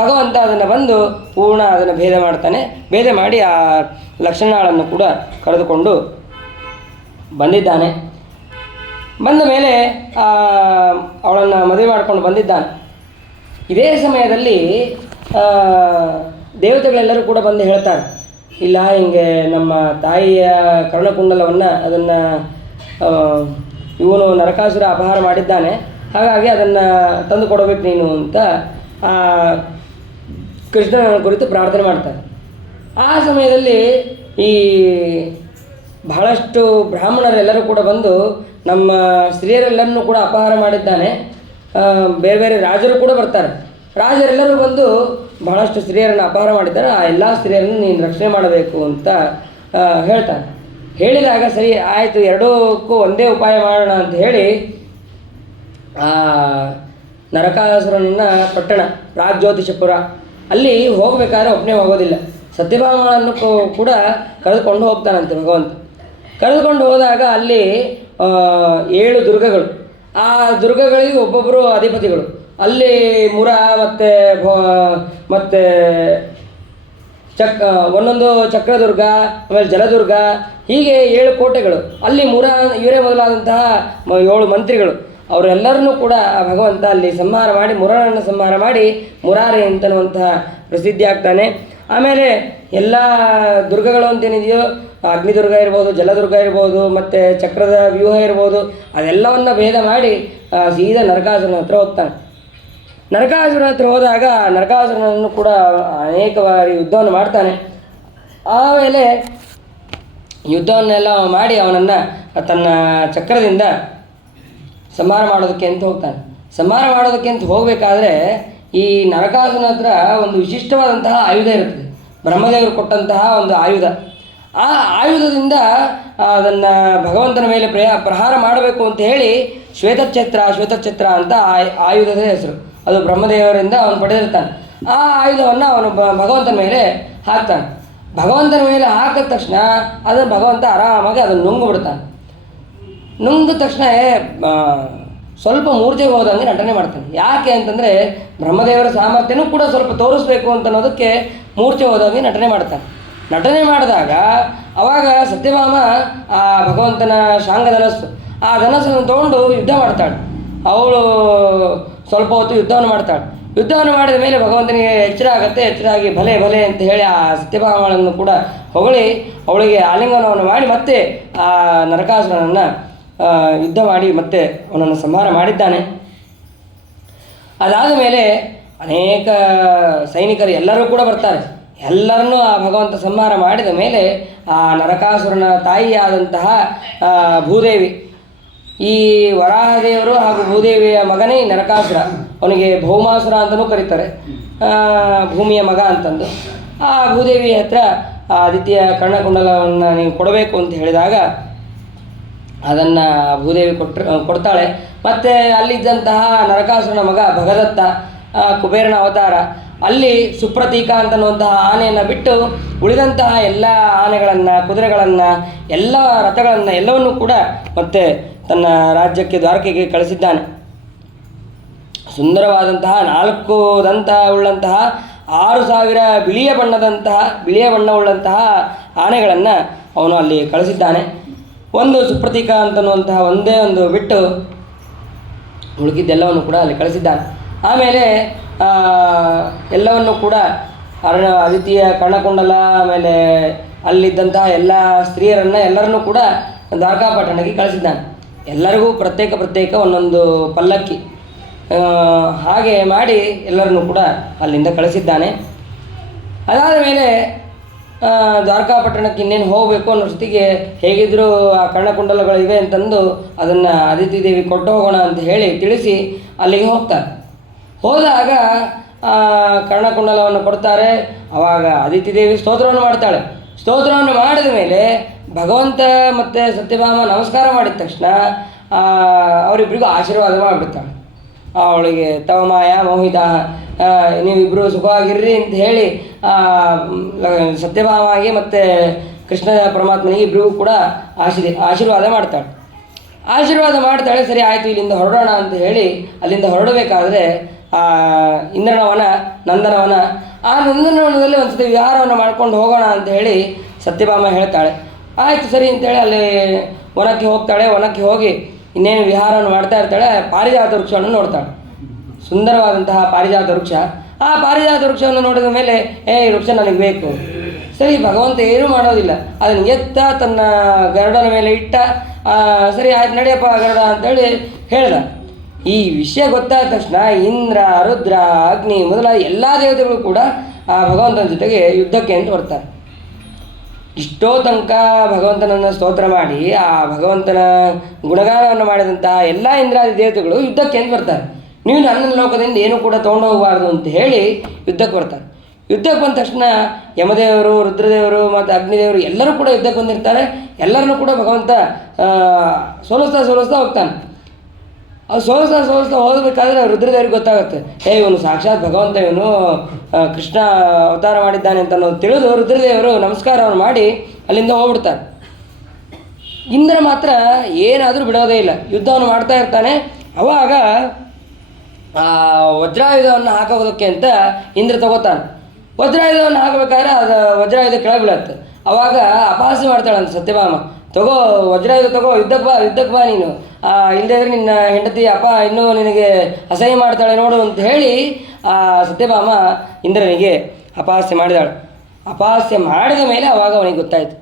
ಭಗವಂತ ಅದನ್ನು ಬಂದು ಪೂರ್ಣ ಅದನ್ನು ಭೇದ ಮಾಡ್ತಾನೆ. ಭೇದ ಮಾಡಿ ಆ ಲಕ್ಷಣಗಳನ್ನು ಕೂಡ ಕರೆದುಕೊಂಡು ಬಂದಿದ್ದಾನೆ. ಬಂದ ಮೇಲೆ ಅವಳನ್ನು ಮದುವೆ ಮಾಡಿಕೊಂಡು ಬಂದಿದ್ದಾನೆ. ಇದೇ ಸಮಯದಲ್ಲಿ ದೇವತೆಗಳೆಲ್ಲರೂ ಕೂಡ ಬಂದು ಹೇಳ್ತಾರೆ, ಇಲ್ಲ ಹಿಂಗೆ ನಮ್ಮ ತಾಯಿಯ ಕರ್ಣಕುಂಡಲವನ್ನು ಅದನ್ನು ಇವನು ನರಕಾಸುರ ಅಪಹಾರ ಮಾಡಿದ್ದಾನೆ, ಹಾಗಾಗಿ ಅದನ್ನು ತಂದು ಕೊಡಬೇಕು ನೀನು ಅಂತ ಕೃಷ್ಣನ ಕುರಿತು ಪ್ರಾರ್ಥನೆ ಮಾಡ್ತಾರೆ. ಆ ಸಮಯದಲ್ಲಿ ಈ ಬಹಳಷ್ಟು ಬ್ರಾಹ್ಮಣರೆಲ್ಲರೂ ಕೂಡ ಬಂದು ನಮ್ಮ ಸ್ತ್ರೀಯರೆಲ್ಲರನ್ನೂ ಕೂಡ ಅಪಹಾರ ಮಾಡಿದ್ದಾನೆ. ಬೇರೆ ಬೇರೆ ರಾಜರು ಕೂಡ ಬರ್ತಾರೆ. ರಾಜರೆಲ್ಲರೂ ಬಂದು ಬಹಳಷ್ಟು ಸ್ತ್ರೀಯರನ್ನು ಅಪಹಾರ ಮಾಡಿದ್ದಾರೆ, ಆ ಎಲ್ಲ ಸ್ತ್ರೀಯರನ್ನು ನೀನು ರಕ್ಷಣೆ ಮಾಡಬೇಕು ಅಂತ ಹೇಳ್ತಾನೆ. ಹೇಳಿದಾಗ ಸರಿ ಆಯಿತು, ಎರಡಕ್ಕೂ ಒಂದೇ ಉಪಾಯ ಮಾಡೋಣ ಅಂತ ಹೇಳಿ ನರಕಾಸುರನ ಪಟ್ಟಣ ಪ್ರಾಗ್ಜ್ಯೋತಿಷಪುರ ಅಲ್ಲಿ ಹೋಗಬೇಕಾದ್ರೆ ಒಬ್ಬನೇ ಹೋಗೋದಿಲ್ಲ, ಸತ್ಯಭಾಮಗಳನ್ನು ಕೂಡ ಕರೆದುಕೊಂಡು ಹೋಗ್ತಾನಂತೆ ಭಗವಂತ. ಕರೆದುಕೊಂಡು ಹೋದಾಗ ಅಲ್ಲಿ 7 ದುರ್ಗಗಳು, ಆ ದುರ್ಗಗಳಿಗೆ ಒಬ್ಬೊಬ್ಬರು ಅಧಿಪತಿಗಳು. ಅಲ್ಲಿ ಮುರ ಮತ್ತು ಒಂದೊಂದು ಚಕ್ರದುರ್ಗ, ಆಮೇಲೆ ಜಲದುರ್ಗ, ಹೀಗೆ 7 ಕೋಟೆಗಳು. ಅಲ್ಲಿ ಇವರೇ ಮೊದಲಾದಂತಹ 7 ಮಂತ್ರಿಗಳು. ಅವರೆಲ್ಲರನ್ನೂ ಕೂಡ ಭಗವಂತ ಅಲ್ಲಿ ಸಂಹಾರ ಮಾಡಿ ಮುರನನ್ನು ಸಂಹಾರ ಮಾಡಿ ಮುರಾರಿ ಅಂತನ್ನುವಂತಹ ಪ್ರಸಿದ್ಧಿ ಆಗ್ತಾನೆ. ಆಮೇಲೆ ಎಲ್ಲ ದುರ್ಗಗಳು ಅಂತೇನಿದೆಯೋ, ಅಗ್ನಿದುರ್ಗ ಇರ್ಬೋದು, ಜಲದುರ್ಗ ಇರ್ಬೋದು, ಮತ್ತು ಚಕ್ರದ ವ್ಯೂಹ ಇರ್ಬೋದು, ಅದೆಲ್ಲವನ್ನು ಭೇದ ಮಾಡಿ ಸೀದಾ ನರಕಾಸುರನ ಹತ್ರ ಹೋಗ್ತಾನೆ. ನರಕಾಸುರನ ಹತ್ರ ಹೋದಾಗ ನರಕಾಸುರನನ್ನು ಕೂಡ ಅನೇಕ ಬಾರಿ ಯುದ್ಧವನ್ನು ಮಾಡ್ತಾನೆ. ಆಮೇಲೆ ಯುದ್ಧವನ್ನೆಲ್ಲ ಮಾಡಿ ಅವನನ್ನು ತನ್ನ ಚಕ್ರದಿಂದ ಸಂಹಾರ ಮಾಡೋದಕ್ಕೆ ಅಂತ ಹೋಗ್ತಾನೆ. ಸಂಹಾರ ಮಾಡೋದಕ್ಕೆ ಅಂತ ಹೋಗಬೇಕಾದ್ರೆ ಈ ನರಕಾಸುರನ ಹತ್ರ ಒಂದು ವಿಶಿಷ್ಟವಾದಂತಹ ಆಯುಧ ಇರ್ತದೆ, ಬ್ರಹ್ಮದೇವರು ಕೊಟ್ಟಂತಹ ಒಂದು ಆಯುಧ. ಆ ಆಯುಧದಿಂದ ಅದನ್ನು ಭಗವಂತನ ಮೇಲೆ ಪ್ರಹಾರ ಮಾಡಬೇಕು ಅಂತ ಹೇಳಿ ಶ್ವೇತಛತ್ರ ಅಂತ ಆಯುಧದ ಹೆಸರು, ಅದು ಬ್ರಹ್ಮದೇವರಿಂದ ಅವನು ಪಡೆದಿರ್ತಾನೆ. ಆ ಆಯುಧವನ್ನು ಅವನು ಭಗವಂತನ ಮೇಲೆ ಹಾಕ್ತಾನೆ. ಭಗವಂತನ ಮೇಲೆ ಹಾಕಿದ ತಕ್ಷಣ ಅದನ್ನು ಭಗವಂತ ಆರಾಮಾಗಿ ಅದನ್ನು ನುಂಗಿದ ತಕ್ಷಣ ಸ್ವಲ್ಪ ಮೂರ್ಛೆಗೆ ಹೋದಂಗೆ ನಟನೆ ಮಾಡ್ತಾನೆ. ಯಾಕೆ ಅಂತಂದರೆ ಬ್ರಹ್ಮದೇವರ ಸಾಮರ್ಥ್ಯನೂ ಕೂಡ ಸ್ವಲ್ಪ ತೋರಿಸ್ಬೇಕು ಅಂತ ಅನ್ನೋದಕ್ಕೆ ಮೂರ್ಛೆ ಹೋದಂಗೆ ನಟನೆ ಮಾಡ್ತಾನೆ. ನಟನೆ ಮಾಡಿದಾಗ ಅವಾಗ ಸತ್ಯಭಾಮ ಆ ಭಗವಂತನ ಶಾಂಗಧನಸ್ಸು, ಆ ಧನಸ್ಸನ್ನು ತೊಗೊಂಡು ಯುದ್ಧ ಮಾಡ್ತಾಳೆ. ಅವಳು ಸ್ವಲ್ಪ ಹೊತ್ತು ಯುದ್ಧವನ್ನು ಮಾಡ್ತಾಳೆ. ಯುದ್ಧವನ್ನು ಮಾಡಿದ ಮೇಲೆ ಭಗವಂತನಿಗೆ ಎಚ್ಚರ ಆಗುತ್ತೆ. ಎಚ್ಚರ ಆಗಿ ಭಲೆ ಭಲೆ ಅಂತ ಹೇಳಿ ಆ ಸತ್ಯಭಾಮಳನ್ನು ಕೂಡ ಹೊಗಳಿ ಅವಳಿಗೆ ಆಲಿಂಗನವನ್ನು ಮಾಡಿ ಮತ್ತೆ ಆ ನರಕಾಸುರನನ್ನು ಯುದ್ಧ ಮಾಡಿ ಮತ್ತೆ ಅವನನ್ನು ಸಂಹಾರ ಮಾಡಿದ್ದಾನೆ. ಅದಾದ ಮೇಲೆ ಅನೇಕ ಸೈನಿಕರು ಎಲ್ಲರೂ ಕೂಡ ಬರ್ತಾರೆ. ಎಲ್ಲರನ್ನೂ ಆ ಭಗವಂತ ಸಂಹಾರ ಮಾಡಿದ ಮೇಲೆ ಆ ನರಕಾಸುರನ ತಾಯಿಯಾದಂತಹ ಭೂದೇವಿ, ಈ ವರಾಹದೇವರು ಹಾಗೂ ಭೂದೇವಿಯ ಮಗನೇ ನರಕಾಸುರ, ಅವನಿಗೆ ಭೌಮಾಸುರ ಅಂತಲೂ ಕರೀತಾರೆ, ಭೂಮಿಯ ಮಗ ಅಂತಂದು. ಆ ಭೂದೇವಿ ಹತ್ರ ಆ ಆದಿತ್ಯ ಕರ್ಣಕುಂಡಲವನ್ನು ನೀವು ಕೊಡಬೇಕು ಅಂತ ಹೇಳಿದಾಗ ಅದನ್ನು ಭೂದೇವಿ ಕೊಡ್ತಾಳೆ. ಮತ್ತು ಅಲ್ಲಿದ್ದಂತಹ ನರಕಾಸುರನ ಮಗ ಭಗದತ್ತ, ಕುಬೇರನ ಅವತಾರ, ಅಲ್ಲಿ ಸುಪ್ರತೀಕ ಅಂತನ್ನುವಂತಹ ಆನೆಯನ್ನು ಬಿಟ್ಟು ಉಳಿದಂತಹ ಎಲ್ಲ ಆನೆಗಳನ್ನು, ಕುದುರೆಗಳನ್ನು, ಎಲ್ಲ ರಥಗಳನ್ನು ಎಲ್ಲವನ್ನೂ ಕೂಡ ಮತ್ತೆ ತನ್ನ ರಾಜ್ಯಕ್ಕೆ ದ್ವಾರಕೆಗೆ ಕಳಿಸಿದ್ದಾನೆ. ಸುಂದರವಾದಂತಹ 4 ದಂತ ಉಳ್ಳಂತಹ 6000 ಬಿಳಿಯ ಬಣ್ಣವುಳ್ಳಂತಹ ಆನೆಗಳನ್ನು ಅವನು ಅಲ್ಲಿ ಕಳಿಸಿದ್ದಾನೆ. ಒಂದು ಸುಪ್ರತೀಕ ಅಂತನ್ನುವಂತಹ ಒಂದೇ ಒಂದು ಬಿಟ್ಟು ಉಳುಕಿದ್ದೆಲ್ಲವನ್ನು ಕೂಡ ಅಲ್ಲಿ ಕಳಿಸಿದ್ದಾನೆ. ಆಮೇಲೆ ಎಲ್ಲವನ್ನು ಕೂಡ ಆದಿತ್ಯ ಕರ್ಣಕುಂಡಲ, ಆಮೇಲೆ ಅಲ್ಲಿದ್ದಂತಹ ಎಲ್ಲ ಸ್ತ್ರೀಯರನ್ನು ಎಲ್ಲರನ್ನೂ ಕೂಡ ದ್ವಾರಕಾಪಟ್ಟಣಕ್ಕೆ ಕಳಿಸಿದ್ದಾನೆ. ಎಲ್ಲರಿಗೂ ಪ್ರತ್ಯೇಕ ಒಂದೊಂದು ಪಲ್ಲಕ್ಕಿ ಹಾಗೆ ಮಾಡಿ ಎಲ್ಲರನ್ನೂ ಕೂಡ ಅಲ್ಲಿಂದ ಕಳಿಸಿದ್ದಾನೆ. ಅದಾದ ಮೇಲೆ ದ್ವಾರಕಾಪಟ್ಟಣಕ್ಕೆ ಇನ್ನೇನು ಹೋಗಬೇಕು ಅನ್ನೋ ಜೊತೆಗೆ ಹೇಗಿದ್ದರೂ ಆ ಕರ್ಣಕುಂಡಲಗಳಿವೆ ಅಂತಂದು ಅದನ್ನು ಅದಿತಿ ದೇವಿ ಕೊಟ್ಟು ಹೋಗೋಣ ಅಂತ ಹೇಳಿ ತಿಳಿಸಿ ಅಲ್ಲಿಗೆ ಹೋಗ್ತಾರೆ. ಹೋದಾಗ ಕರ್ಣಕುಂಡಲವನ್ನು ಕೊಡ್ತಾರೆ. ಆವಾಗ ಅದಿತಿ ದೇವಿ ಸ್ತೋತ್ರವನ್ನು ಮಾಡ್ತಾಳೆ. ಸ್ತೋತ್ರವನ್ನು ಮಾಡಿದ ಮೇಲೆ ಭಗವಂತ ಮತ್ತು ಸತ್ಯಭಾಮ ನಮಸ್ಕಾರ ಮಾಡಿದ ತಕ್ಷಣ ಅವರಿಬ್ಬರಿಗೂ ಆಶೀರ್ವಾದ ಮಾಡಿಬಿಡ್ತಾಳೆ. ಅವಳಿಗೆ ತವ ಮಾಯ ಮೋಹಿತ, ನೀವಿಬ್ಬರು ಸುಖವಾಗಿರ್ರಿ ಅಂತ ಹೇಳಿ ಸತ್ಯಭಾಮಾಗೆ ಮತ್ತು ಕೃಷ್ಣ ಪರಮಾತ್ಮನಿಗೆ ಇಬ್ಬರಿಗೂ ಕೂಡ ಆಶೀರ್ವಾದ ಮಾಡ್ತಾಳೆ. ಸರಿ ಆಯಿತು, ಇಲ್ಲಿಂದ ಹೊರಡೋಣ ಅಂತ ಹೇಳಿ ಅಲ್ಲಿಂದ ಹೊರಡಬೇಕಾದ್ರೆ ಇಂದ್ರನವನ, ನಂದನವನ, ಆ ನಂದನವನದಲ್ಲಿ ಒಂದು ಸತಿ ವಿಹಾರವನ್ನು ಮಾಡ್ಕೊಂಡು ಹೋಗೋಣ ಅಂತ ಹೇಳಿ ಸತ್ಯಭಾಮ ಹೇಳ್ತಾಳೆ. ಆಯಿತು ಸರಿ ಅಂತೇಳಿ ಅಲ್ಲಿ ವನಕ್ಕೆ ಹೋಗ್ತಾಳೆ. ವನಕ್ಕೆ ಹೋಗಿ ಇನ್ನೇನು ವಿಹಾರವನ್ನು ಮಾಡ್ತಾ ಇರ್ತಾಳೆ. ಪಾರಿಜಾತ ವೃಕ್ಷವನ್ನು ನೋಡ್ತಾಳೆ. ಸುಂದರವಾದಂತಹ ಪಾರಿಜಾತ ವೃಕ್ಷ. ಆ ಪಾರಿಜಾತ ವೃಕ್ಷವನ್ನು ನೋಡಿದ ಮೇಲೆ ಈ ವೃಕ್ಷ ನನಗೆ ಬೇಕು. ಸರಿ, ಭಗವಂತ ಏನೂ ಮಾಡೋದಿಲ್ಲ, ಅದನ್ನು ಎತ್ತ ತನ್ನ ಗರುಡನ ಮೇಲೆ ಇಟ್ಟ. ಸರಿ ಆಯ್ತು ನಡಿಯಪ್ಪ ಗರುಡ ಅಂತೇಳಿ ಹೇಳ್ದ. ಈ ವಿಷಯ ಗೊತ್ತಾದ ತಕ್ಷಣ ಇಂದ್ರ, ರುದ್ರ, ಅಗ್ನಿ ಮೊದಲಾದ ಎಲ್ಲ ದೇವತೆಗಳು ಕೂಡ ಆ ಭಗವಂತನ ಜೊತೆಗೆ ಯುದ್ಧಕ್ಕೆ ಅಂತ ಬರ್ತಾರೆ. ಇಷ್ಟೋ ತನಕ ಭಗವಂತನನ್ನು ಸ್ತೋತ್ರ ಮಾಡಿ ಆ ಭಗವಂತನ ಗುಣಗಾನವನ್ನು ಮಾಡಿದಂತಹ ಎಲ್ಲ ಇಂದ್ರಾದಿ ದೇವತೆಗಳು ಯುದ್ಧಕ್ಕೆ ಅಂತ ಬರ್ತಾರೆ. ನೀವು ನನ್ನ ಲೋಕದಿಂದ ಏನೂ ಕೂಡ ತೊಗೊಂಡು ಹೋಗಬಾರ್ದು ಅಂತ ಹೇಳಿ ಯುದ್ಧಕ್ಕೆ ಬರ್ತಾರೆ. ಯುದ್ಧಕ್ಕೆ ಬಂದ ತಕ್ಷಣ ಯಮದೇವರು, ರುದ್ರದೇವರು ಮತ್ತು ಅಗ್ನಿದೇವರು ಎಲ್ಲರೂ ಕೂಡ ಯುದ್ಧಕ್ಕೆ ಬಂದಿರ್ತಾರೆ. ಎಲ್ಲರನ್ನೂ ಕೂಡ ಭಗವಂತ ಸೋಲಿಸ್ತಾ ಹೋಗ್ತಾನೆ. ಅದು ಸೋಲಿಸ್ತಾ ಹೋಗಬೇಕಾದ್ರೆ ರುದ್ರದೇವರಿಗೆ ಗೊತ್ತಾಗುತ್ತೆ, ಇವನು ಸಾಕ್ಷಾತ್ ಭಗವಂತ, ಇವನು ಕೃಷ್ಣ ಅವತಾರ ಮಾಡಿದ್ದಾನೆ ಅಂತ ಅನ್ನೋದು ತಿಳಿದು ರುದ್ರದೇವರು ನಮಸ್ಕಾರವನ್ನು ಮಾಡಿ ಅಲ್ಲಿಂದ ಹೋಗ್ಬಿಡ್ತಾರೆ. ಇಂದ್ರ ಮಾತ್ರ ಏನಾದರೂ ಬಿಡೋದೇ ಇಲ್ಲ, ಯುದ್ಧವನ್ನು ಮಾಡ್ತಾ ಇರ್ತಾನೆ. ಅವಾಗ ವಜ್ರಾಯುಧವನ್ನು ಹಾಕೋದಕ್ಕೆ ಅಂತ ಇಂದ್ರ ತಗೋತಾನೆ. ವಜ್ರಾಯುಧವನ್ನು ಹಾಕಬೇಕಾದ್ರೆ ಅದು ವಜ್ರಾಯುಧ ಕೆಳಗೆ ಬೀಳುತ್ತೆ. ಅವಾಗ ಅಪಹಾಸ್ಯ ಮಾಡ್ತಾಳಂತ ಸತ್ಯಭಾಮ, ತಗೋ ವಜ್ರಾಯುಧ ತಗೋ, ಯುದ್ಧಕ್ಕೆ ಬಾ ನೀನು, ಇಲ್ಲದೇ ಇದ್ರೆ ನಿನ್ನ ಹೆಂಡತಿ ಅಪ್ಪ ಇನ್ನೂ ನಿನಗೆ ಅಸಹ್ಯ ಮಾಡ್ತಾಳೆ ನೋಡು ಅಂತ ಹೇಳಿ ಸತ್ಯಭಾಮ ಇಂದ್ರನಿಗೆ ಅಪಹಾಸ್ಯ ಮಾಡಿದಾಳು. ಅಪಹಾಸ್ಯ ಮಾಡಿದ ಮೇಲೆ ಅವಾಗ ಅವನಿಗೆ ಗೊತ್ತಾಯಿತು,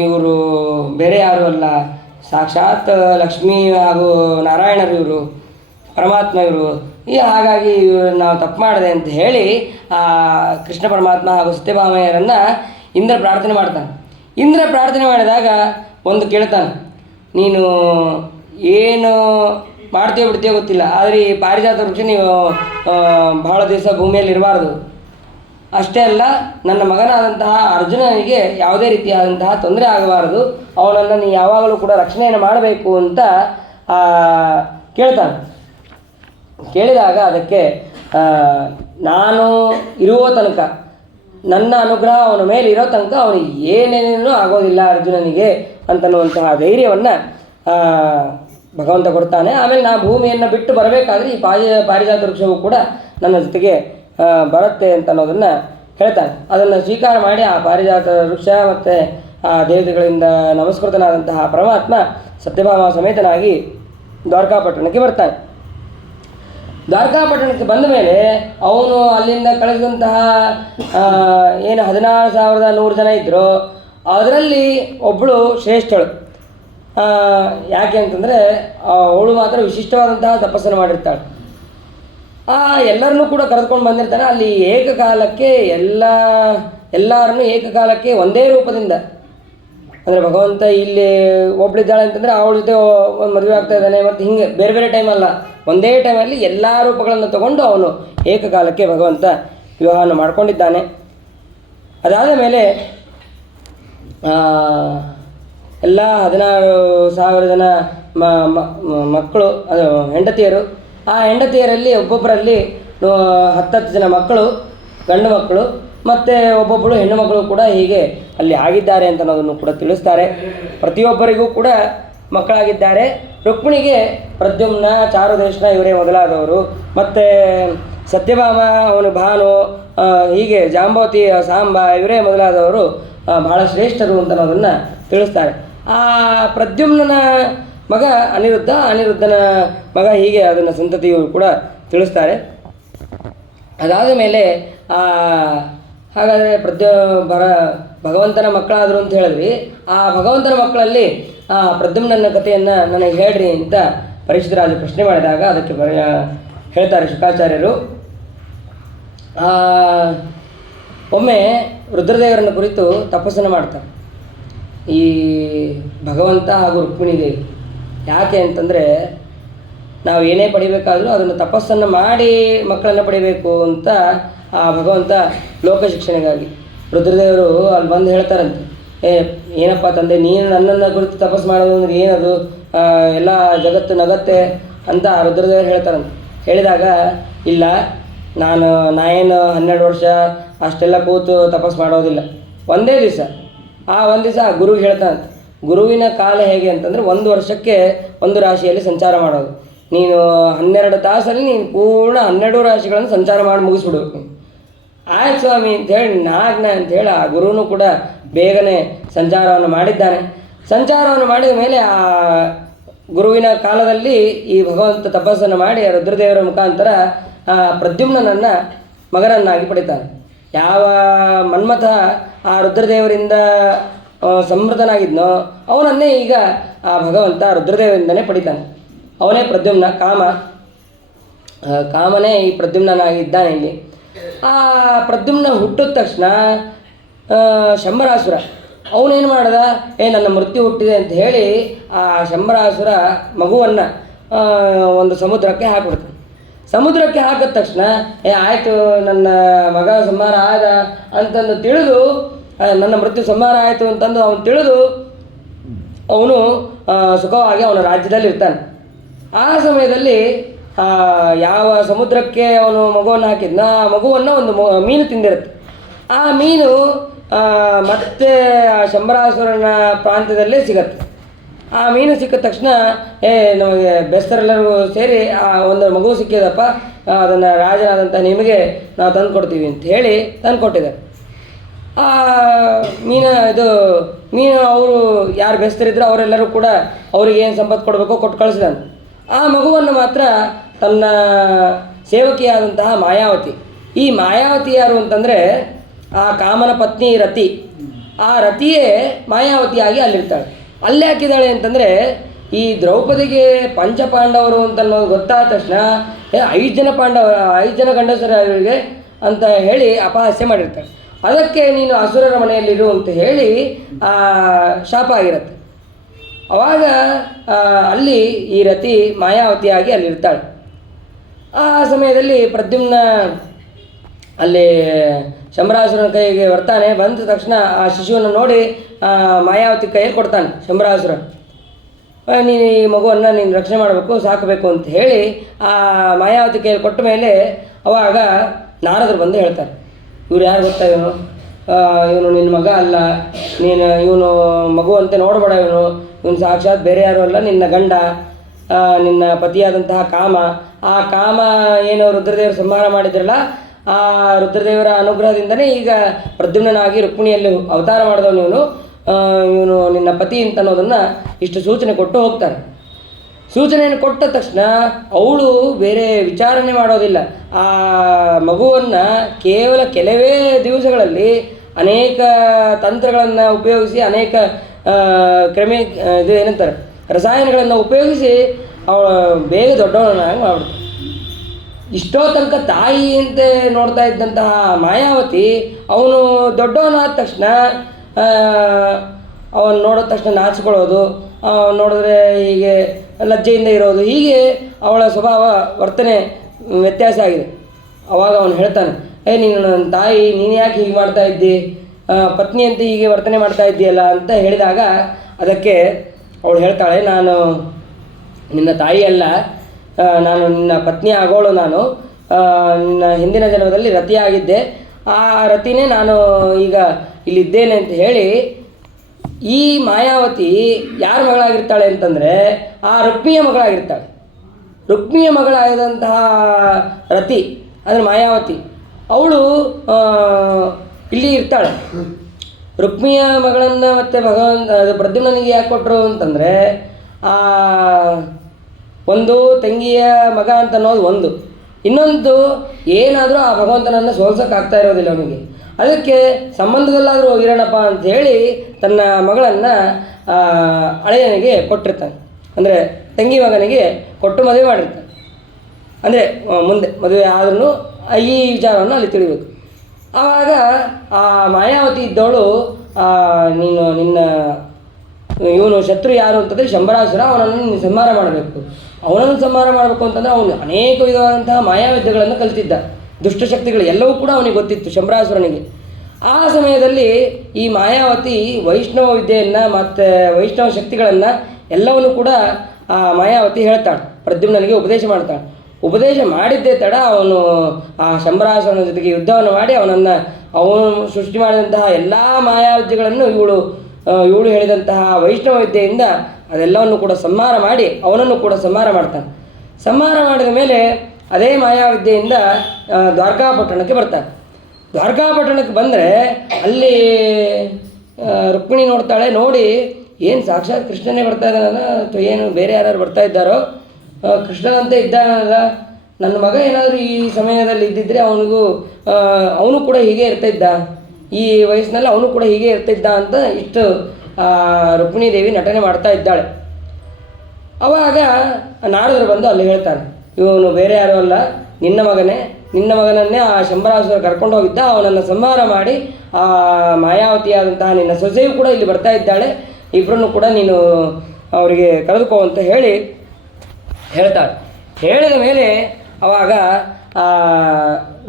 ಇವರು ಬೇರೆ ಯಾರೂ ಅಲ್ಲ, ಸಾಕ್ಷಾತ್ ಲಕ್ಷ್ಮೀ ಹಾಗೂ ನಾರಾಯಣರು ಇವರು, ಪರಮಾತ್ಮ ಇವರು. ಹಾಗಾಗಿ ನಾವು ತಪ್ಪು ಮಾಡಿದೆ ಅಂತ ಹೇಳಿ ಕೃಷ್ಣ ಪರಮಾತ್ಮ ಹಾಗೂ ಸತ್ಯಭಾಮೆಯರನ್ನು ಇಂದ್ರ ಪ್ರಾರ್ಥನೆ ಮಾಡ್ತಾನೆ. ಇಂದ್ರ ಪ್ರಾರ್ಥನೆ ಮಾಡಿದಾಗ ಒಂದು ಕೇಳ್ತಾನೆ, ನೀನು ಏನು ಮಾಡ್ತೀವೋ ಬಿಡ್ತೀವೋ ಗೊತ್ತಿಲ್ಲ, ಆದರೆ ಈ ಪಾರಿಜಾತ ವೃಕ್ಷ ನೀವು ಬಹಳ ದಿವಸ ಭೂಮಿಯಲ್ಲಿ ಇರಬಾರ್ದು. ಅಷ್ಟೇ ಅಲ್ಲ, ನನ್ನ ಮಗನಾದಂತಹ ಅರ್ಜುನನಿಗೆ ಯಾವುದೇ ರೀತಿಯಾದಂತಹ ತೊಂದರೆ ಆಗಬಾರದು, ಅವನನ್ನು ನೀ ಯಾವಾಗಲೂ ಕೂಡ ರಕ್ಷಣೆಯನ್ನು ಮಾಡಬೇಕು ಅಂತ ಕೇಳ್ತಾನೆ. ಕೇಳಿದಾಗ ಅದಕ್ಕೆ ನಾನು ಇರುವ ತನಕ, ನನ್ನ ಅನುಗ್ರಹ ಅವನ ಮೇಲೆ ಇರೋ ತನಕ ಅವನಿಗೆ ಏನೇನೂ ಆಗೋದಿಲ್ಲ ಅರ್ಜುನನಿಗೆ ಅಂತನ್ನುವಂತಹ ಧೈರ್ಯವನ್ನು ಭಗವಂತ ಕೊಡ್ತಾನೆ. ಆಮೇಲೆ ನಾ ಭೂಮಿಯನ್ನು ಬಿಟ್ಟು ಬರಬೇಕಾದ್ರೆ ಈ ಪಾರಿಜಾತ ವೃಕ್ಷವು ಕೂಡ ನನ್ನ ಜೊತೆಗೆ ಬರುತ್ತೆ ಅಂತ ಅನ್ನೋದನ್ನು ಹೇಳ್ತಾನೆ. ಅದನ್ನು ಸ್ವೀಕಾರ ಮಾಡಿ ಆ ಪಾರಿಜಾತ ವೃಕ್ಷ ಮತ್ತು ಆ ದೇವತೆಗಳಿಂದ ನಮಸ್ಕೃತನಾದಂತಹ ಪರಮಾತ್ಮ ಸತ್ಯಭಾಮ ಸಮೇತನಾಗಿ ದ್ವಾರಕಾಪಟ್ಟಣಕ್ಕೆ ಬರ್ತಾನೆ. ದ್ವಾರಕಾಪಟ್ಟಣಕ್ಕೆ ಬಂದ ಮೇಲೆ ಅವನು ಅಲ್ಲಿಂದ ಕಳಿಸಿದಂತಹ ಏನು 16,100 ಜನ ಇದ್ದರು, ಅದರಲ್ಲಿ ಒಬ್ಬಳು ಶ್ರೇಷ್ಠಳು. ಯಾಕೆ ಅಂತಂದರೆ ಅವಳು ಮಾತ್ರ ವಿಶಿಷ್ಟವಾದಂತಹ ತಪಸ್ಸನ್ನು ಮಾಡಿರ್ತಾಳೆ. ಎಲ್ಲರನ್ನೂ ಕೂಡ ಕರೆದುಕೊಂಡು ಬಂದಿರ್ತಾನೆ. ಅಲ್ಲಿ ಏಕಕಾಲಕ್ಕೆ ಎಲ್ಲರನ್ನೂ ಏಕಕಾಲಕ್ಕೆ ಒಂದೇ ರೂಪದಿಂದ, ಅಂದರೆ ಭಗವಂತ ಇಲ್ಲಿ ಒಬ್ಳಿದ್ದಾಳೆ ಅಂತಂದರೆ ಅವಳ ಜೊತೆ ಒಂದು ಮದುವೆ ಆಗ್ತಾ ಇದ್ದಾನೆ, ಮತ್ತು ಹಿಂಗೆ ಬೇರೆ ಬೇರೆ ಟೈಮಲ್ಲ, ಒಂದೇ ಟೈಮಲ್ಲಿ ಎಲ್ಲ ರೂಪಗಳನ್ನು ತಗೊಂಡು ಅವನು ಏಕಕಾಲಕ್ಕೆ ಭಗವಂತ ವಿವಾಹವನ್ನು ಮಾಡಿಕೊಂಡಿದ್ದಾನೆ. ಅದಾದ ಮೇಲೆ ಎಲ್ಲ 16,000 ಜನ ಮಕ್ಕಳು, ಅದು ಹೆಂಡತಿಯರು. ಆ ಹೆಂಡತಿಯರಲ್ಲಿ ಒಬ್ಬೊಬ್ಬರಲ್ಲಿ 10 ಜನ ಮಕ್ಕಳು, ಗಂಡು ಮಕ್ಕಳು, ಮತ್ತು ಒಬ್ಬೊಬ್ಬಳು ಹೆಣ್ಣು ಮಕ್ಕಳು ಕೂಡ ಹೀಗೆ ಅಲ್ಲಿ ಆಗಿದ್ದಾರೆ ಅಂತ ಅನ್ನೋದನ್ನು ಕೂಡ ತಿಳಿಸ್ತಾರೆ. ಪ್ರತಿಯೊಬ್ಬರಿಗೂ ಕೂಡ ಮಕ್ಕಳಾಗಿದ್ದಾರೆ. ರುಕ್ಮಿಣಿಗೆ ಪ್ರದ್ಯುಮ್ನ, ಚಾರುದೇಶನ ಇವರೇ ಮೊದಲಾದವರು, ಮತ್ತು ಸತ್ಯಭಾಮ, ಅವನು ಭಾನು, ಹೀಗೆ ಜಾಂಬವತಿ, ಸಾಂಬ ಇವರೇ ಮೊದಲಾದವರು ಬಹಳ ಶ್ರೇಷ್ಠರು ಅಂತ ಅನ್ನೋದನ್ನು ತಿಳಿಸ್ತಾರೆ. ಆ ಪ್ರದ್ಯುಮ್ನ ಮಗ ಅನಿರುದ್ಧನ ಮಗ, ಹೀಗೆ ಅದನ್ನು ಸಂತತಿಯು ಕೂಡ ತಿಳಿಸ್ತಾರೆ. ಅದಾದ ಮೇಲೆ ಹಾಗಾದರೆ ಭಗವಂತನ ಮಕ್ಕಳಾದರು ಅಂತ ಹೇಳಿದ್ರಿ. ಆ ಭಗವಂತನ ಮಕ್ಕಳಲ್ಲಿ ಪ್ರದ್ಯುಮ್ನ ಕಥೆಯನ್ನು ನನಗೆ ಹೇಳ್ರಿ ಅಂತ ಪರೀಕ್ಷಿತ ರಾಜ ಪ್ರಶ್ನೆ ಮಾಡಿದಾಗ ಅದಕ್ಕೆ ಹೇಳ್ತಾರೆ ಶುಕಾಚಾರ್ಯರು. ಒಮ್ಮೆ ರುದ್ರದೇವರನ್ನು ಕುರಿತು ತಪಸ್ಸನ್ನು ಮಾಡ್ತಾರೆ ಈ ಭಗವಂತ ಹಾಗೂ ರುಕ್ಮಿಣಿ ದೇವಿ. ಯಾಕೆ ಅಂತಂದರೆ ನಾವು ಏನೇ ಪಡಿಬೇಕಾದರೂ ಅದನ್ನು ತಪಸ್ಸನ್ನು ಮಾಡಿ ಮಕ್ಕಳನ್ನು ಪಡಿಬೇಕು ಅಂತ ಆ ಭಗವಂತ ಲೋಕ ಶಿಕ್ಷಣೆಗಾಗಿ. ರುದ್ರದೇವರು ಅಲ್ಲಿ ಬಂದು ಹೇಳ್ತಾರಂತೆ, ಏನಪ್ಪ ತಂದೆ, ನೀನು ನನ್ನನ್ನು ಕುರಿತು ತಪಸ್ಸು ಮಾಡೋದು ಅಂದರೆ ಏನದು, ಎಲ್ಲ ಜಗತ್ತು ನಗತ್ತೆ ಅಂತ ರುದ್ರದೇವರು ಹೇಳ್ತಾರಂತೆ. ಹೇಳಿದಾಗ, ಇಲ್ಲ, ನಾ ಏನು 12 ವರ್ಷ ಅಷ್ಟೆಲ್ಲ ಕೂತು ತಪಸ್ಸು ಮಾಡೋದಿಲ್ಲ, ಒಂದೇ ದಿವಸ. ಒಂದು ದಿವಸ ಗುರುವಿಗೆ ಹೇಳ್ತಾನಂತೆ. ಗುರುವಿನ ಕಾಲ ಹೇಗೆ ಅಂತಂದರೆ 1 ವರ್ಷಕ್ಕೆ 1 ರಾಶಿಯಲ್ಲಿ ಸಂಚಾರ ಮಾಡೋದು. ನೀನು 12 ತಾಸಲ್ಲಿ ನೀನು ಪೂರ್ಣ 12 ರಾಶಿಗಳನ್ನು ಸಂಚಾರ ಮಾಡಿ ಮುಗಿಸ್ಬಿಡ್ಬೇಕು ನೀನು. ಆಯ್ತು ಸ್ವಾಮಿ ಅಂಥೇಳಿ ನಾಗ್ನ ಅಂಥೇಳಿ ಆ ಗುರುವೂ ಕೂಡ ಬೇಗನೆ ಸಂಚಾರವನ್ನು ಮಾಡಿದ್ದಾನೆ. ಸಂಚಾರವನ್ನು ಮಾಡಿದ ಮೇಲೆ ಆ ಗುರುವಿನ ಕಾಲದಲ್ಲಿ ಈ ಭಗವಂತ ತಪಸ್ಸನ್ನು ಮಾಡಿ ರುದ್ರದೇವರ ಮುಖಾಂತರ ಪ್ರದ್ಯುಮ್ನನನ್ನು ಮಗನನ್ನಾಗಿ ಪಡಿತಾನೆ. ಯಾವ ಮನ್ಮಥ ಆ ರುದ್ರದೇವರಿಂದ ಸಮೃದ್ಧನಾಗಿದ್ನೋ ಅವನನ್ನೇ ಈಗ ಆ ಭಗವಂತ ರುದ್ರದೇವರಿಂದನೇ ಪಡಿತಾನೆ. ಅವನೇ ಪ್ರದ್ಯುಮ್ನ, ಕಾಮನೇ ಈ ಪ್ರದ್ಯುಮ್ನಾಗಿದ್ದಾನೆ ಇಲ್ಲಿ. ಆ ಪ್ರದ್ಯುಮ್ನ ಹುಟ್ಟಿದ ತಕ್ಷಣ ಶಂಬರಾಸುರ ಅವನೇನು ಮಾಡ್ದ, ನನ್ನ ಮೃತ್ಯು ಹುಟ್ಟಿದೆ ಅಂತ ಹೇಳಿ ಆ ಶಂಬರಾಸುರ ಮಗುವನ್ನು ಒಂದು ಸಮುದ್ರಕ್ಕೆ ಹಾಕಿಬಿಡ್ತಾನೆ. ಸಮುದ್ರಕ್ಕೆ ಹಾಕಿದ ತಕ್ಷಣ ಆಯಿತು ನನ್ನ ಮಗ ಸಂಹಾರ ಆದ ಅಂತಂದು ತಿಳಿದು, ನನ್ನ ಮೃತ್ಯು ಸಂಹಾರ ಆಯಿತು ಅಂತಂದು ಅವನು ತಿಳಿದು ಅವನು ಸುಖವಾಗಿ ಅವನ ರಾಜ್ಯದಲ್ಲಿ ಇರ್ತಾನೆ. ಆ ಸಮಯದಲ್ಲಿ ಯಾವ ಸಮುದ್ರಕ್ಕೆ ಅವನು ಮಗುವನ್ನು ಹಾಕಿದ್ನ ಆ ಮಗುವನ್ನು ಒಂದು ಮೀನು ತಿಂದಿರುತ್ತೆ. ಆ ಮೀನು ಮತ್ತೆ ಆ ಶಂಬರಾಸುರನ ಪ್ರಾಂತ್ಯದಲ್ಲೇ ಸಿಗತ್ತೆ. ಆ ಮೀನು ಸಿಕ್ಕಿದ ತಕ್ಷಣ ನಮಗೆ ಬೆಸ್ತರೆಲ್ಲರೂ ಸೇರಿ ಒಂದು ಮಗು ಸಿಕ್ಕಿದಪ್ಪ, ಅದನ್ನು ರಾಜನಾದಂಥ ನಿಮಗೆ ನಾವು ತಂದು ಕೊಡ್ತೀವಿ ಅಂತ ಹೇಳಿ ತಂದು ಕೊಟ್ಟಿದ್ದಾರೆ. ಆ ಮೀನು ಅವರು ಯಾರು ಬೆಸ್ತರಿದ್ರು ಅವರೆಲ್ಲರೂ ಕೂಡ ಅವ್ರಿಗೆ ಏನು ಸಂಪತ್ತು ಕೊಡಬೇಕೋ ಕೊಟ್ಟು ಕಳಿಸಿದಾನೆ. ಆ ಮಗುವನ್ನು ಮಾತ್ರ ತನ್ನ ಸೇವಕಿಯಾದಂತಹ ಮಾಯಾವತಿ, ಈ ಮಾಯಾವತಿ ಯಾರು ಅಂತಂದರೆ ಆ ಕಾಮನ ಪತ್ನಿ ರತಿ, ಆ ರತಿಯೇ ಮಾಯಾವತಿಯಾಗಿ ಅಲ್ಲಿರ್ತಾಳೆ. ಅಲ್ಲಿ ಹಾಕಿದ್ದಾಳೆ ಅಂತಂದರೆ ಈ ದ್ರೌಪದಿಗೆ ಪಂಚಪಾಂಡವರು ಅಂತ ಅನ್ನೋದು ಗೊತ್ತಾದ ತಕ್ಷಣ 5 ಜನ ಗಂಡಸರಿಗೆ ಅಂತ ಹೇಳಿ ಅಪಹಾಸ್ಯ ಮಾಡಿರ್ತಾಳೆ. ಅದಕ್ಕೆ ನೀನು ಅಸುರರ ಮನೆಯಲ್ಲಿರು ಅಂತ ಹೇಳಿ ಶಾಪ ಆಗಿರುತ್ತೆ. ಆವಾಗ ಅಲ್ಲಿ ಈ ರತಿ ಮಾಯಾವತಿಯಾಗಿ ಅಲ್ಲಿರ್ತಾಳೆ. ಆ ಸಮಯದಲ್ಲಿ ಪ್ರದ್ಯುಮ್ನ ಅಲ್ಲಿ ಶಂಬರಾಸುರನ ಕೈಗೆ ಬರ್ತಾನೆ. ಬಂದ ತಕ್ಷಣ ಆ ಶಿಶುವನ್ನು ನೋಡಿ ಮಾಯಾವತಿ ಕೈಯಲ್ಲಿ ಕೊಡ್ತಾನೆ ಶಂಬರಾಸುರ. ನೀನು ಈ ಮಗುವನ್ನು ನೀನು ರಕ್ಷಣೆ ಮಾಡಬೇಕು, ಸಾಕಬೇಕು ಅಂತ ಹೇಳಿ ಆ ಮಾಯಾವತಿ ಕೈಯಲ್ಲಿ ಕೊಟ್ಟ ಮೇಲೆ ಅವಾಗ ನಾರದರು ಬಂದು ಹೇಳ್ತಾರೆ, ಇವ್ರು ಯಾರು ಗೊತ್ತಾ, ಇವನು ನಿನ್ನ ಮಗ ಅಲ್ಲ, ಇವನು ಮಗು ಅಂತ ನೋಡಬೇಡ, ಇವನು ಸಾಕ್ಷಾತ್ ಬೇರೆ ಯಾರೂ ಅಲ್ಲ, ನಿನ್ನ ಗಂಡ, ನಿನ್ನ ಪತಿಯಾದಂತಹ ಕಾಮ. ಆ ಕಾಮ ಏನು ರುದ್ರದೇವರು ಸಂಹಾರ ಮಾಡಿದ್ರಲ್ಲ, ಆ ರುದ್ರದೇವರ ಅನುಗ್ರಹದಿಂದನೇ ಈಗ ಪ್ರದ್ಯುಮ್ನಾಗಿ ರುಕ್ಮಿಣಿಯಲ್ಲಿ ಅವತಾರ ಮಾಡಿದವನು ಇವನು ನಿನ್ನ ಪತಿ ಅಂತ ಅನ್ನೋದನ್ನು ಇಷ್ಟು ಸೂಚನೆ ಕೊಟ್ಟು ಹೋಗ್ತಾರೆ. ಸೂಚನೆಯನ್ನು ಕೊಟ್ಟ ತಕ್ಷಣ ಅವಳು ಬೇರೆ ವಿಚಾರಣೆ ಮಾಡೋದಿಲ್ಲ. ಆ ಮಗುವನ್ನು ಕೇವಲ ಕೆಲವೇ ದಿವಸಗಳಲ್ಲಿ ಅನೇಕ ತಂತ್ರಗಳನ್ನು ಉಪಯೋಗಿಸಿ, ಅನೇಕ ಇದು ಏನಂತಾರೆ ರಸಾಯನಗಳನ್ನು ಉಪಯೋಗಿಸಿ ಅವಳು ಬೇಗ ದೊಡ್ಡವಳನ್ನಾಗಿ ಮಾಡ್ಬಿಡ್ತಾಳೆ. ಇಷ್ಟೋ ತನಕ ತಾಯಿ ಅಂತ ನೋಡ್ತಾ ಇದ್ದಂತಹ ಮಾಯಾವತಿ ಅವನು ದೊಡ್ಡವನಾದ ತಕ್ಷಣ ಅವನು ನೋಡಿದ ತಕ್ಷಣ ನಾಚಿಕೊಳ್ಳೋದು, ನೋಡಿದ್ರೆ ಹೀಗೆ ಲಜ್ಜೆಯಿಂದ ಇರೋದು, ಹೀಗೆ ಅವಳ ಸ್ವಭಾವ ವರ್ತನೆ ವ್ಯತ್ಯಾಸ ಆಗಿದೆ. ಆವಾಗ ಅವನು ಹೇಳ್ತಾನೆ, ನೀನು ನನ್ನ ತಾಯಿ, ನೀನು ಯಾಕೆ ಹೀಗೆ ಮಾಡ್ತಾ ಇದ್ದಿ, ಪತ್ನಿ ಅಂತ ಹೀಗೆ ವರ್ತನೆ ಮಾಡ್ತಾ ಇದ್ದೀಯಲ್ಲ ಅಂತ ಹೇಳಿದಾಗ ಅದಕ್ಕೆ ಅವಳು ಹೇಳ್ತಾಳೆ, ನಾನು ನಿನ್ನ ತಾಯಿ ಅಲ್ಲ, ನಾನು ನಿನ್ನ ಪತ್ನಿ ಆಗೋಳು. ನಾನು ನಿನ್ನ ಹಿಂದಿನ ಜನ್ಮದಲ್ಲಿ ರತಿಯಾಗಿದ್ದೆ, ಆ ರತಿನೇ ನಾನು ಈಗ ಇಲ್ಲಿದ್ದೇನೆ ಅಂತ ಹೇಳಿ ಈ ಮಾಯಾವತಿ ಯಾರ ಮಗಳಾಗಿರ್ತಾಳೆ ಅಂತಂದರೆ ಆ ರುಕ್ಮಿಯ ಮಗಳಾಗಿರ್ತಾಳೆ. ರುಕ್ಮಿಯ ಮಗಳಾದಂತಹ ರತಿ ಅಂದರೆ ಮಾಯಾವತಿ ಅವಳು ಇಲ್ಲಿ ಇರ್ತಾಳೆ. ರುಕ್ಮಿಯ ಮಗಳನ್ನು ಮತ್ತು ಪ್ರದ್ಯುಮ್ನನಿಗೆ ಯಾಕೆ ಕೊಟ್ಟರು ಅಂತಂದರೆ ಒಂದು ತಂಗಿಯ ಮಗ ಅಂತ ಅನ್ನೋದು ಒಂದು, ಇನ್ನೊಂದು ಏನಾದರೂ ಆ ಭಗವಂತನನ್ನು ಸೋಲ್ಸೋಕ್ಕಾಗ್ತಾ ಇರೋದಿಲ್ಲ ಅವನಿಗೆ. ಅದಕ್ಕೆ ಸಂಬಂಧದಲ್ಲಾದರೂ ಇರೋಣಪ್ಪ ಅಂಥೇಳಿ ತನ್ನ ಮಗಳನ್ನು ಅಳೆಯನಿಗೆ ಕೊಟ್ಟಿರ್ತಾನೆ, ಅಂದರೆ ತಂಗಿ ಮಗನಿಗೆ ಕೊಟ್ಟು ಮದುವೆ ಮಾಡಿರ್ತಾನೆ. ಅಂದರೆ ಮುಂದೆ ಮದುವೆ ಆದ್ರೂ ಈ ವಿಚಾರವನ್ನು ಅಲ್ಲಿ ತಿಳಿಬೇಕು. ಆವಾಗ ಆ ಮಾಯಾವತಿ ಇದ್ದವಳು, ನೀನು ನಿನ್ನ ಇವನು ಶತ್ರು ಯಾರು ಅಂತಂದರೆ ಶಂಬರಾಸುರ, ಅವನನ್ನು ಸಂಹಾರ ಮಾಡಬೇಕು. ಅವನನ್ನು ಸಂಹಾರ ಮಾಡಬೇಕು ಅಂತಂದರೆ ಅವನು ಅನೇಕ ವಿಧವಾದಂತಹ ಮಾಯಾವಿದ್ಯೆಗಳನ್ನು ಕಲಿತಿದ್ದ, ದುಷ್ಟಶಕ್ತಿಗಳು ಎಲ್ಲವೂ ಕೂಡ ಅವನಿಗೆ ಗೊತ್ತಿತ್ತು ಶಂಬರಾಸುರನಿಗೆ. ಆ ಸಮಯದಲ್ಲಿ ಈ ಮಾಯಾವತಿ ವೈಷ್ಣವ ವಿದ್ಯೆಯನ್ನು ಮತ್ತು ವೈಷ್ಣವ ಶಕ್ತಿಗಳನ್ನು ಎಲ್ಲವನ್ನು ಕೂಡ ಆ ಮಾಯಾವತಿ ಹೇಳ್ತಾಳೆ, ಪ್ರದ್ಯುಮ್ನನಿಗೆ ಉಪದೇಶ ಮಾಡ್ತಾಳೆ. ಉಪದೇಶ ಮಾಡಿದ್ದೇ ತಡ ಅವನು ಆ ಶಂಬರಾಸುರನ ಜೊತೆಗೆ ಯುದ್ಧವನ್ನು ಮಾಡಿ ಅವನು ಸೃಷ್ಟಿ ಮಾಡಿದಂತಹ ಎಲ್ಲ ಮಾಯಾವಿದ್ಯೆಗಳನ್ನು ಇವಳು ಹೇಳಿದಂತಹ ವೈಷ್ಣವ ವಿದ್ಯೆಯಿಂದ ಅದೆಲ್ಲವನ್ನು ಕೂಡ ಸಂಹಾರ ಮಾಡಿ ಅವನನ್ನು ಕೂಡ ಸಂಹಾರ ಮಾಡ್ತಾನೆ. ಸಂಹಾರ ಮಾಡಿದ ಮೇಲೆ ಅದೇ ಮಾಯಾವಿದ್ಯೆಯಿಂದ ದ್ವಾರಕಾಪಟ್ಟಣಕ್ಕೆ ಬರ್ತಾನೆ. ದ್ವಾರಕಾಪಟ್ಟಣಕ್ಕೆ ಬಂದರೆ ಅಲ್ಲಿ ರುಕ್ಮಿಣಿ ನೋಡ್ತಾಳೆ. ನೋಡಿ ಏನು ಸಾಕ್ಷಾತ್ ಕೃಷ್ಣನೇ ಬರ್ತಾ ಇದ್ದಾನಲ್ಲ ಅಥವಾ ಏನು ಬೇರೆ ಯಾರು ಬರ್ತಾ ಇದ್ದಾರೋ, ಕೃಷ್ಣನಂತೆ ಇದ್ದಾನಲ್ಲ, ನನ್ನ ಮಗ ಏನಾದರೂ ಈ ಸಮಯದಲ್ಲಿ ಇದ್ದಿದ್ದರೆ ಅವನು ಕೂಡ ಹೀಗೆ ಇರ್ತಿದ್ದ, ಈ ವಯಸ್ಸಿನಲ್ಲಿ ಅವನು ಕೂಡ ಹೀಗೆ ಇರ್ತಿದ್ದ ಅಂತ ಇಷ್ಟು ರುಕ್ಮಿಣೀ ದೇವಿ ನಟನೆ ಮಾಡ್ತಾ ಇದ್ದಾಳೆ. ಆವಾಗ ನಾರದರು ಬಂದು ಅಲ್ಲಿ ಹೇಳ್ತಾನೆ, ಇವನು ಬೇರೆ ಯಾರೂ ಅಲ್ಲ, ನಿನ್ನ ಮಗನನ್ನೇ ಆ ಶಂಬರಾಸುರ ಕರ್ಕೊಂಡು ಹೋಗಿದ್ದ, ಅವನನ್ನು ಸಂಹಾರ ಮಾಡಿ ಆ ಮಾಯಾವತಿಯಾದಂತಹ ನಿನ್ನ ಸೊಸೆಯು ಕೂಡ ಇಲ್ಲಿ ಬರ್ತಾ ಇದ್ದಾಳೆ, ಇಬ್ಬರನ್ನು ಕೂಡ ನೀನು ಅವರಿಗೆ ಕರೆದುಕೋ ಅಂತ ಹೇಳ್ತಾಳೆ. ಹೇಳಿದ ಮೇಲೆ ಆವಾಗ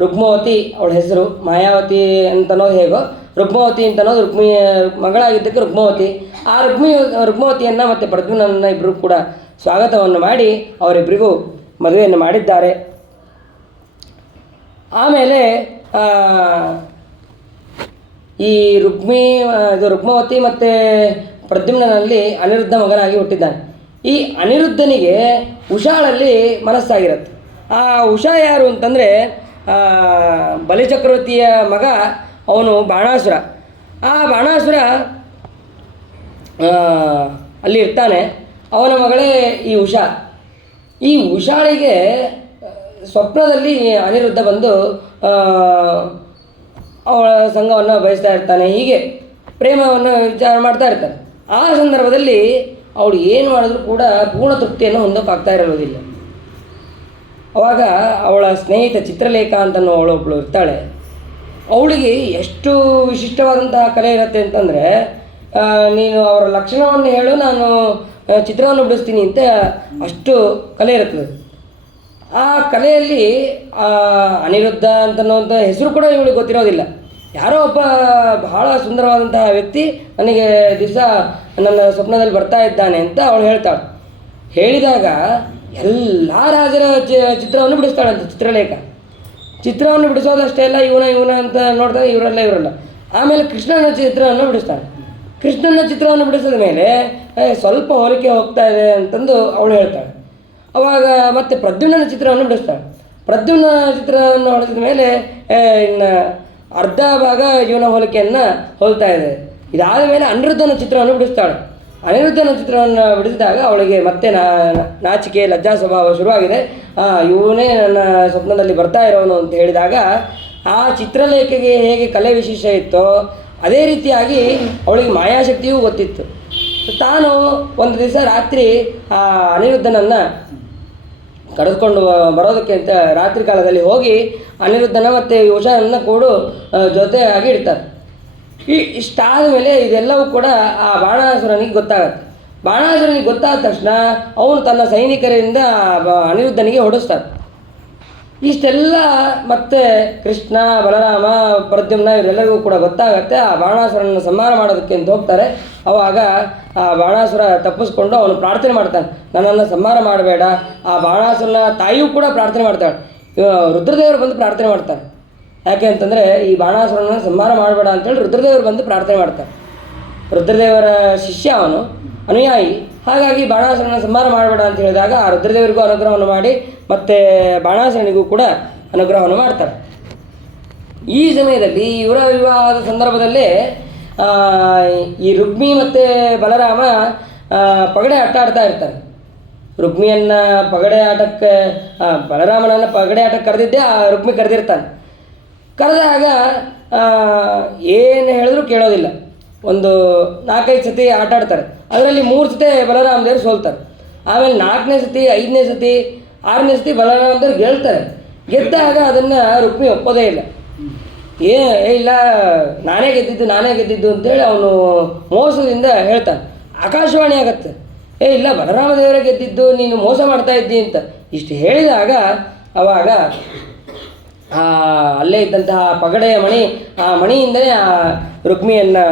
ರುಕ್ಮವತಿ ಅವಳ ಹೆಸರು, ಮಾಯಾವತಿ ಅಂತನೋದು ಹೇಗೋ ರುಕ್ಮವತಿ ಅಂತನೋದು ರುಕ್ಮಿಯ ಮಗಳಾಗಿದ್ದಕ್ಕೆ ರುಕ್ಮವತಿ. ಆ ರುಕ್ಮವತಿಯನ್ನು ಮತ್ತು ಪ್ರದ್ಯುಮ್ನನ್ನು ಇಬ್ಬರು ಕೂಡ ಸ್ವಾಗತವನ್ನು ಮಾಡಿ ಅವರಿಬ್ಬರಿಗೂ ಮದುವೆಯನ್ನು ಮಾಡಿದ್ದಾರೆ. ಆಮೇಲೆ ಈ ರುಕ್ಮವತಿ ಮತ್ತು ಪ್ರದ್ಯುಮ್ನಲ್ಲಿ ಅನಿರುದ್ಧ ಮಗನಾಗಿ ಹುಟ್ಟಿದ್ದಾನೆ. ಈ ಅನಿರುದ್ಧನಿಗೆ ಉಷಾಳಲ್ಲಿ ಮನಸ್ಸಾಗಿರುತ್ತೆ. ಆ ಉಷಾ ಯಾರು ಅಂತಂದರೆ ಬಲಿಚಕ್ರವರ್ತಿಯ ಮಗ, ಅವನು ಬಾಣಾಸುರ. ಆ ಬಾಣಾಸುರ ಅಲ್ಲಿ ಇರ್ತಾನೆ, ಅವನ ಮಗಳೇ ಈ ಉಷಾ. ಈ ಉಷಾಳಿಗೆ ಸ್ವಪ್ನದಲ್ಲಿ ಅನಿರುದ್ಧ ಬಂದು ಅವಳ ಸಂಘವನ್ನು ಬಯಸ್ತಾ ಇರ್ತಾನೆ, ಹೀಗೆ ಪ್ರೇಮವನ್ನು ವಿಚಾರ ಮಾಡ್ತಾ ಇರ್ತಾನೆ. ಆ ಸಂದರ್ಭದಲ್ಲಿ ಅವಳು ಏನು ಮಾಡಿದ್ರೂ ಕೂಡ ಪೂರ್ಣ ತೃಪ್ತಿಯನ್ನು ಹೊಂದೋಕ್ಕಾಗ್ತಾ ಇರೋದಿಲ್ಲ. ಆವಾಗ ಅವಳ ಸ್ನೇಹಿತ ಚಿತ್ರಲೇಖ ಅಂತನೋ ಒಬ್ಬಳು ಇರ್ತಾಳೆ. ಅವಳಿಗೆ ಎಷ್ಟು ವಿಶಿಷ್ಟವಾದಂತಹ ಕಲೆ ಇರುತ್ತೆ ಅಂತಂದರೆ, ನೀನು ಅವರ ಲಕ್ಷಣವನ್ನು ಹೇಳು, ನಾನು ಚಿತ್ರವನ್ನು ಬಿಡಿಸ್ತೀನಿ ಅಂತ ಅಷ್ಟು ಕಲೆ ಇರ್ತದೆ. ಆ ಕಲೆಯಲ್ಲಿ ಅನಿರುದ್ಧ ಅಂತನ್ನುವಂಥ ಹೆಸರು ಕೂಡ ಇವಳಿಗೆ ಗೊತ್ತಿರೋದಿಲ್ಲ. ಯಾರೋ ಒಬ್ಬ ಬಹಳ ಸುಂದರವಾದಂತಹ ವ್ಯಕ್ತಿ ನನಗೆ ದಿವಸ ನನ್ನ ಸ್ವಪ್ನದಲ್ಲಿ ಬರ್ತಾ ಇದ್ದಾನೆ ಅಂತ ಅವಳು ಹೇಳ್ತಾಳೆ. ಹೇಳಿದಾಗ ಎಲ್ಲ ರಾಜರ ಚಿತ್ರವನ್ನು ಬಿಡಿಸ್ತಾಳಂತ ಚಿತ್ರಲೇಖ. ಚಿತ್ರವನ್ನು ಬಿಡಿಸೋದಷ್ಟೇ ಅಲ್ಲ, ಇವನ ಅಂತ ನೋಡಿದಾಗ ಇವರಲ್ಲ. ಆಮೇಲೆ ಕೃಷ್ಣನ ಚಿತ್ರವನ್ನು ಬಿಡಿಸ್ತಾಳೆ. ಕೃಷ್ಣನ ಚಿತ್ರವನ್ನು ಬಿಡಿಸಿದ ಮೇಲೆ ಸ್ವಲ್ಪ ಹೋಲಿಕೆ ಹೋಗ್ತಾ ಇದೆ ಅಂತಂದು ಅವಳು ಹೇಳ್ತಾಳೆ. ಅವಾಗ ಮತ್ತೆ ಪ್ರದ್ಯುಮ್ನ ಚಿತ್ರವನ್ನು ಬಿಡಿಸ್ತಾಳೆ. ಪ್ರದ್ಯುಮ್ನ ಚಿತ್ರವನ್ನು ಹೊಡೆಸಿದ ಮೇಲೆ ಇನ್ನು ಅರ್ಧ ಭಾಗ ಇವನ ಹೋಲಿಕೆಯನ್ನು ಹೋಲ್ತಾ ಇದೆ. ಇದಾದ ಮೇಲೆ ಅನಿರುದ್ಧನ ಚಿತ್ರವನ್ನು ಬಿಡಿಸ್ತಾಳೆ. ಅನಿರುದ್ಧನ ಚಿತ್ರವನ್ನು ಬಿಡಿಸಿದಾಗ ಅವಳಿಗೆ ಮತ್ತೆ ನಾಚಿಕೆ ಲಜ್ಜಾ ಸ್ವಭಾವ ಶುರುವಾಗಿದೆ. ಇವನೇ ನನ್ನ ಸ್ವಪ್ನದಲ್ಲಿ ಬರ್ತಾ ಇರೋನು ಅಂತ ಹೇಳಿದಾಗ ಆ ಚಿತ್ರಲೇಖೆಗೆ ಹೇಗೆ ಕಲೆ ವಿಶೇಷ ಇತ್ತೋ ಅದೇ ರೀತಿಯಾಗಿ ಅವಳಿಗೆ ಮಾಯಾಶಕ್ತಿಯೂ ಗೊತ್ತಿತ್ತು. ತಾನು ಒಂದು ದಿವಸ ರಾತ್ರಿ ಆ ಅನಿರುದ್ಧನನ್ನು ಕರೆದುಕೊಂಡು ಬರೋದಕ್ಕೆ ಅಂತ ರಾತ್ರಿ ಕಾಲದಲ್ಲಿ ಹೋಗಿ ಅನಿರುದ್ಧನ ಮತ್ತು ಉಷಾನನ್ನು ಕೂಡ ಜೊತೆಯಾಗಿ ಇಡ್ತಾರೆ. ಇಷ್ಟಾದ ಮೇಲೆ ಇದೆಲ್ಲವೂ ಕೂಡ ಆ ಬಾಣಾಸುರನಿಗೆ ಗೊತ್ತಾಗತ್ತೆ. ಬಾಣಾಸುರನಿಗೆ ಗೊತ್ತಾದ ತಕ್ಷಣ ಅವನು ತನ್ನ ಸೈನಿಕರಿಂದ ಅನಿರುದ್ಧನಿಗೆ ಹೊಡಿಸ್ತಾನೆ. ಇಷ್ಟೆಲ್ಲ ಮತ್ತೆ ಕೃಷ್ಣ, ಬಲರಾಮ, ಪ್ರದ್ಯುಮ್ನ ಇವರೆಲ್ಲರಿಗೂ ಕೂಡ ಗೊತ್ತಾಗತ್ತೆ. ಆ ಬಾಣಾಸುರನ ಸಂಹಾರ ಮಾಡೋದಕ್ಕೆ ಅಂತ ಹೋಗ್ತಾರೆ. ಆವಾಗ ಆ ಬಾಣಾಸುರ ತಪ್ಪಿಸ್ಕೊಂಡು ಅವನು ಪ್ರಾರ್ಥನೆ ಮಾಡ್ತಾನೆ, ನನ್ನನ್ನು ಸಂಹಾರ ಮಾಡಬೇಡ. ಆ ಬಾಣಾಸುರನ ತಾಯಿಯೂ ಕೂಡ ಪ್ರಾರ್ಥನೆ ಮಾಡ್ತಾಳೆ. ರುದ್ರದೇವರು ಬಂದು ಪ್ರಾರ್ಥನೆ ಮಾಡ್ತಾರೆ. ಯಾಕೆ ಅಂತಂದರೆ ಈ ಬಾಣಾಸುರನ ಸಂಹಾರ ಮಾಡಬೇಡ ಅಂತೇಳಿ ರುದ್ರದೇವರು ಬಂದು ಪ್ರಾರ್ಥನೆ ಮಾಡ್ತಾರೆ. ರುದ್ರದೇವರ ಶಿಷ್ಯ ಅವನು, ಅನುಯಾಯಿ. ಹಾಗಾಗಿ ಬಾಣಾಸುರನ ಸಂಹಾರ ಮಾಡಬೇಡ ಅಂತ ಹೇಳಿದಾಗ ಆ ರುದ್ರದೇವರಿಗೂ ಅನುಗ್ರಹವನ್ನು ಮಾಡಿ ಮತ್ತು ಬಾಣಾಸುರನಿಗೂ ಕೂಡ ಅನುಗ್ರಹವನ್ನು ಮಾಡ್ತಾರೆ. ಈ ಸಮಯದಲ್ಲಿ ಇವರ ವಿವಾಹದ ಸಂದರ್ಭದಲ್ಲೇ ಈ ರುಕ್ಮಿ ಮತ್ತು ಬಲರಾಮ ಪಗಡೆ ಆಟ ಆಡ್ತಾ ಇರ್ತಾರೆ. ರುಕ್ಮಿಯನ್ನು ಪಗಡೆ ಆಟಕ್ಕೆ, ಬಲರಾಮನನ್ನು ಪಗಡೆ ಆಟಕ್ಕೆ ಕರೆದಿದ್ದೆ ಆ ರುಕ್ಮಿ ಕರೆದಿರ್ತಾನೆ. ಕರೆದಾಗ ಏನು ಹೇಳಿದ್ರು ಕೇಳೋದಿಲ್ಲ. ಒಂದು 4-5 ಸತಿ ಆಟ ಆಡ್ತಾರೆ. ಅದರಲ್ಲಿ 3 ಸತಿ ಬಲರಾಮ ದೇವರು ಸೋಲ್ತಾರೆ. ಆಮೇಲೆ 4ನೇ ಸತಿ, 5ನೇ ಸತಿ, 6ನೇ ಸತಿ ಬಲರಾಮ ದೇವರು ಗೆಲ್ತಾರೆ. ಗೆದ್ದಾಗ ಅದನ್ನು ರುಕ್ಮಿ ಒಪ್ಪೋದೇ ಇಲ್ಲ. ಇಲ್ಲ ನಾನೇ ಗೆದ್ದಿದ್ದು ಅಂತೇಳಿ ಅವನು ಮೋಸದಿಂದ ಹೇಳ್ತಾನೆ. ಆಕಾಶವಾಣಿ ಆಗತ್ತೆ, ಇಲ್ಲ ಬಲರಾಮ ದೇವರೇ ಗೆದ್ದಿದ್ದು, ನೀನು ಮೋಸ ಮಾಡ್ತಾ ಇದ್ದಿ ಅಂತ ಇಷ್ಟು ಹೇಳಿದಾಗ ಅವಾಗ ಅಲ್ಲೇ ಇದ್ದಂತಹ ಪಗಡೆಯ ಮಣಿ, ಆ ಮಣಿಯಿಂದಲೇ ಆ ರುಕ್ಮಿಯನ್ನು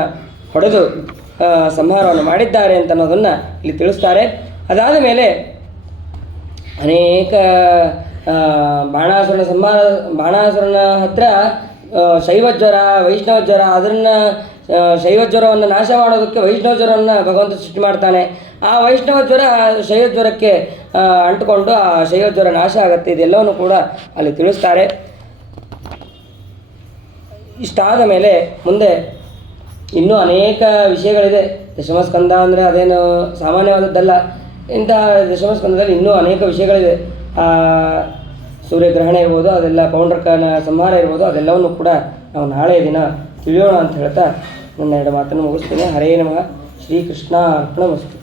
ಹೊಡೆದು ಸಂಹಾರವನ್ನು ಮಾಡಿದ್ದಾರೆ ಅಂತ ಅನ್ನೋದನ್ನು ಇಲ್ಲಿ ತಿಳಿಸ್ತಾರೆ. ಅದಾದ ಮೇಲೆ ಅನೇಕ ಬಾಣಾಸುರನ ಹತ್ರ ಶೈವಜ್ವರ, ವೈಷ್ಣವ ಜ್ವರ, ಅದನ್ನು ಶೈವಜ್ವರವನ್ನು ನಾಶ ಮಾಡೋದಕ್ಕೆ ವೈಷ್ಣವ ಜ್ವರವನ್ನು ಭಗವಂತ ಸೃಷ್ಟಿ ಮಾಡ್ತಾನೆ. ಆ ವೈಷ್ಣವ ಜ್ವರ ಶೈವಜ್ವರಕ್ಕೆ ಅಂಟುಕೊಂಡು ಆ ಶೈವಜ್ವರ ನಾಶ ಆಗುತ್ತೆ. ಇದೆಲ್ಲವನ್ನು ಕೂಡ ಅಲ್ಲಿ ತಿಳಿಸ್ತಾರೆ. ಇಷ್ಟಾದ ಮೇಲೆ ಮುಂದೆ ಇನ್ನೂ ಅನೇಕ ವಿಷಯಗಳಿದೆ. ದಶಮಸ್ಕಂದ ಅಂದರೆ ಅದೇನು ಸಾಮಾನ್ಯವಾದದ್ದಲ್ಲ. ಇಂತಹ ದಶಮಸ್ಕಂದದಲ್ಲಿ ಇನ್ನೂ ಅನೇಕ ವಿಷಯಗಳಿದೆ. ಸೂರ್ಯಗ್ರಹಣ ಇರ್ಬೋದು, ಅದೆಲ್ಲ ಪೌಂಡ್ರಕನ ಸಂಹಾರ ಇರ್ಬೋದು, ಅದೆಲ್ಲವನ್ನು ಕೂಡ ನಾವು ನಾಳೆ ದಿನ ತಿಳಿಯೋಣ ಅಂತ ಹೇಳ್ತಾ ನನ್ನ 2 ಮಾತನ್ನು ಮುಗಿಸ್ತೀನಿ. ಹರೇ ನಮಃ. ಶ್ರೀಕೃಷ್ಣ ಅರ್ಪಣಮಸ್ತು.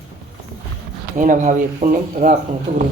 ಏನ ಭಾವಿ ಪುಣ್ಯಂ ತದಾ ಪುಣ್ಯತು ಗುರು.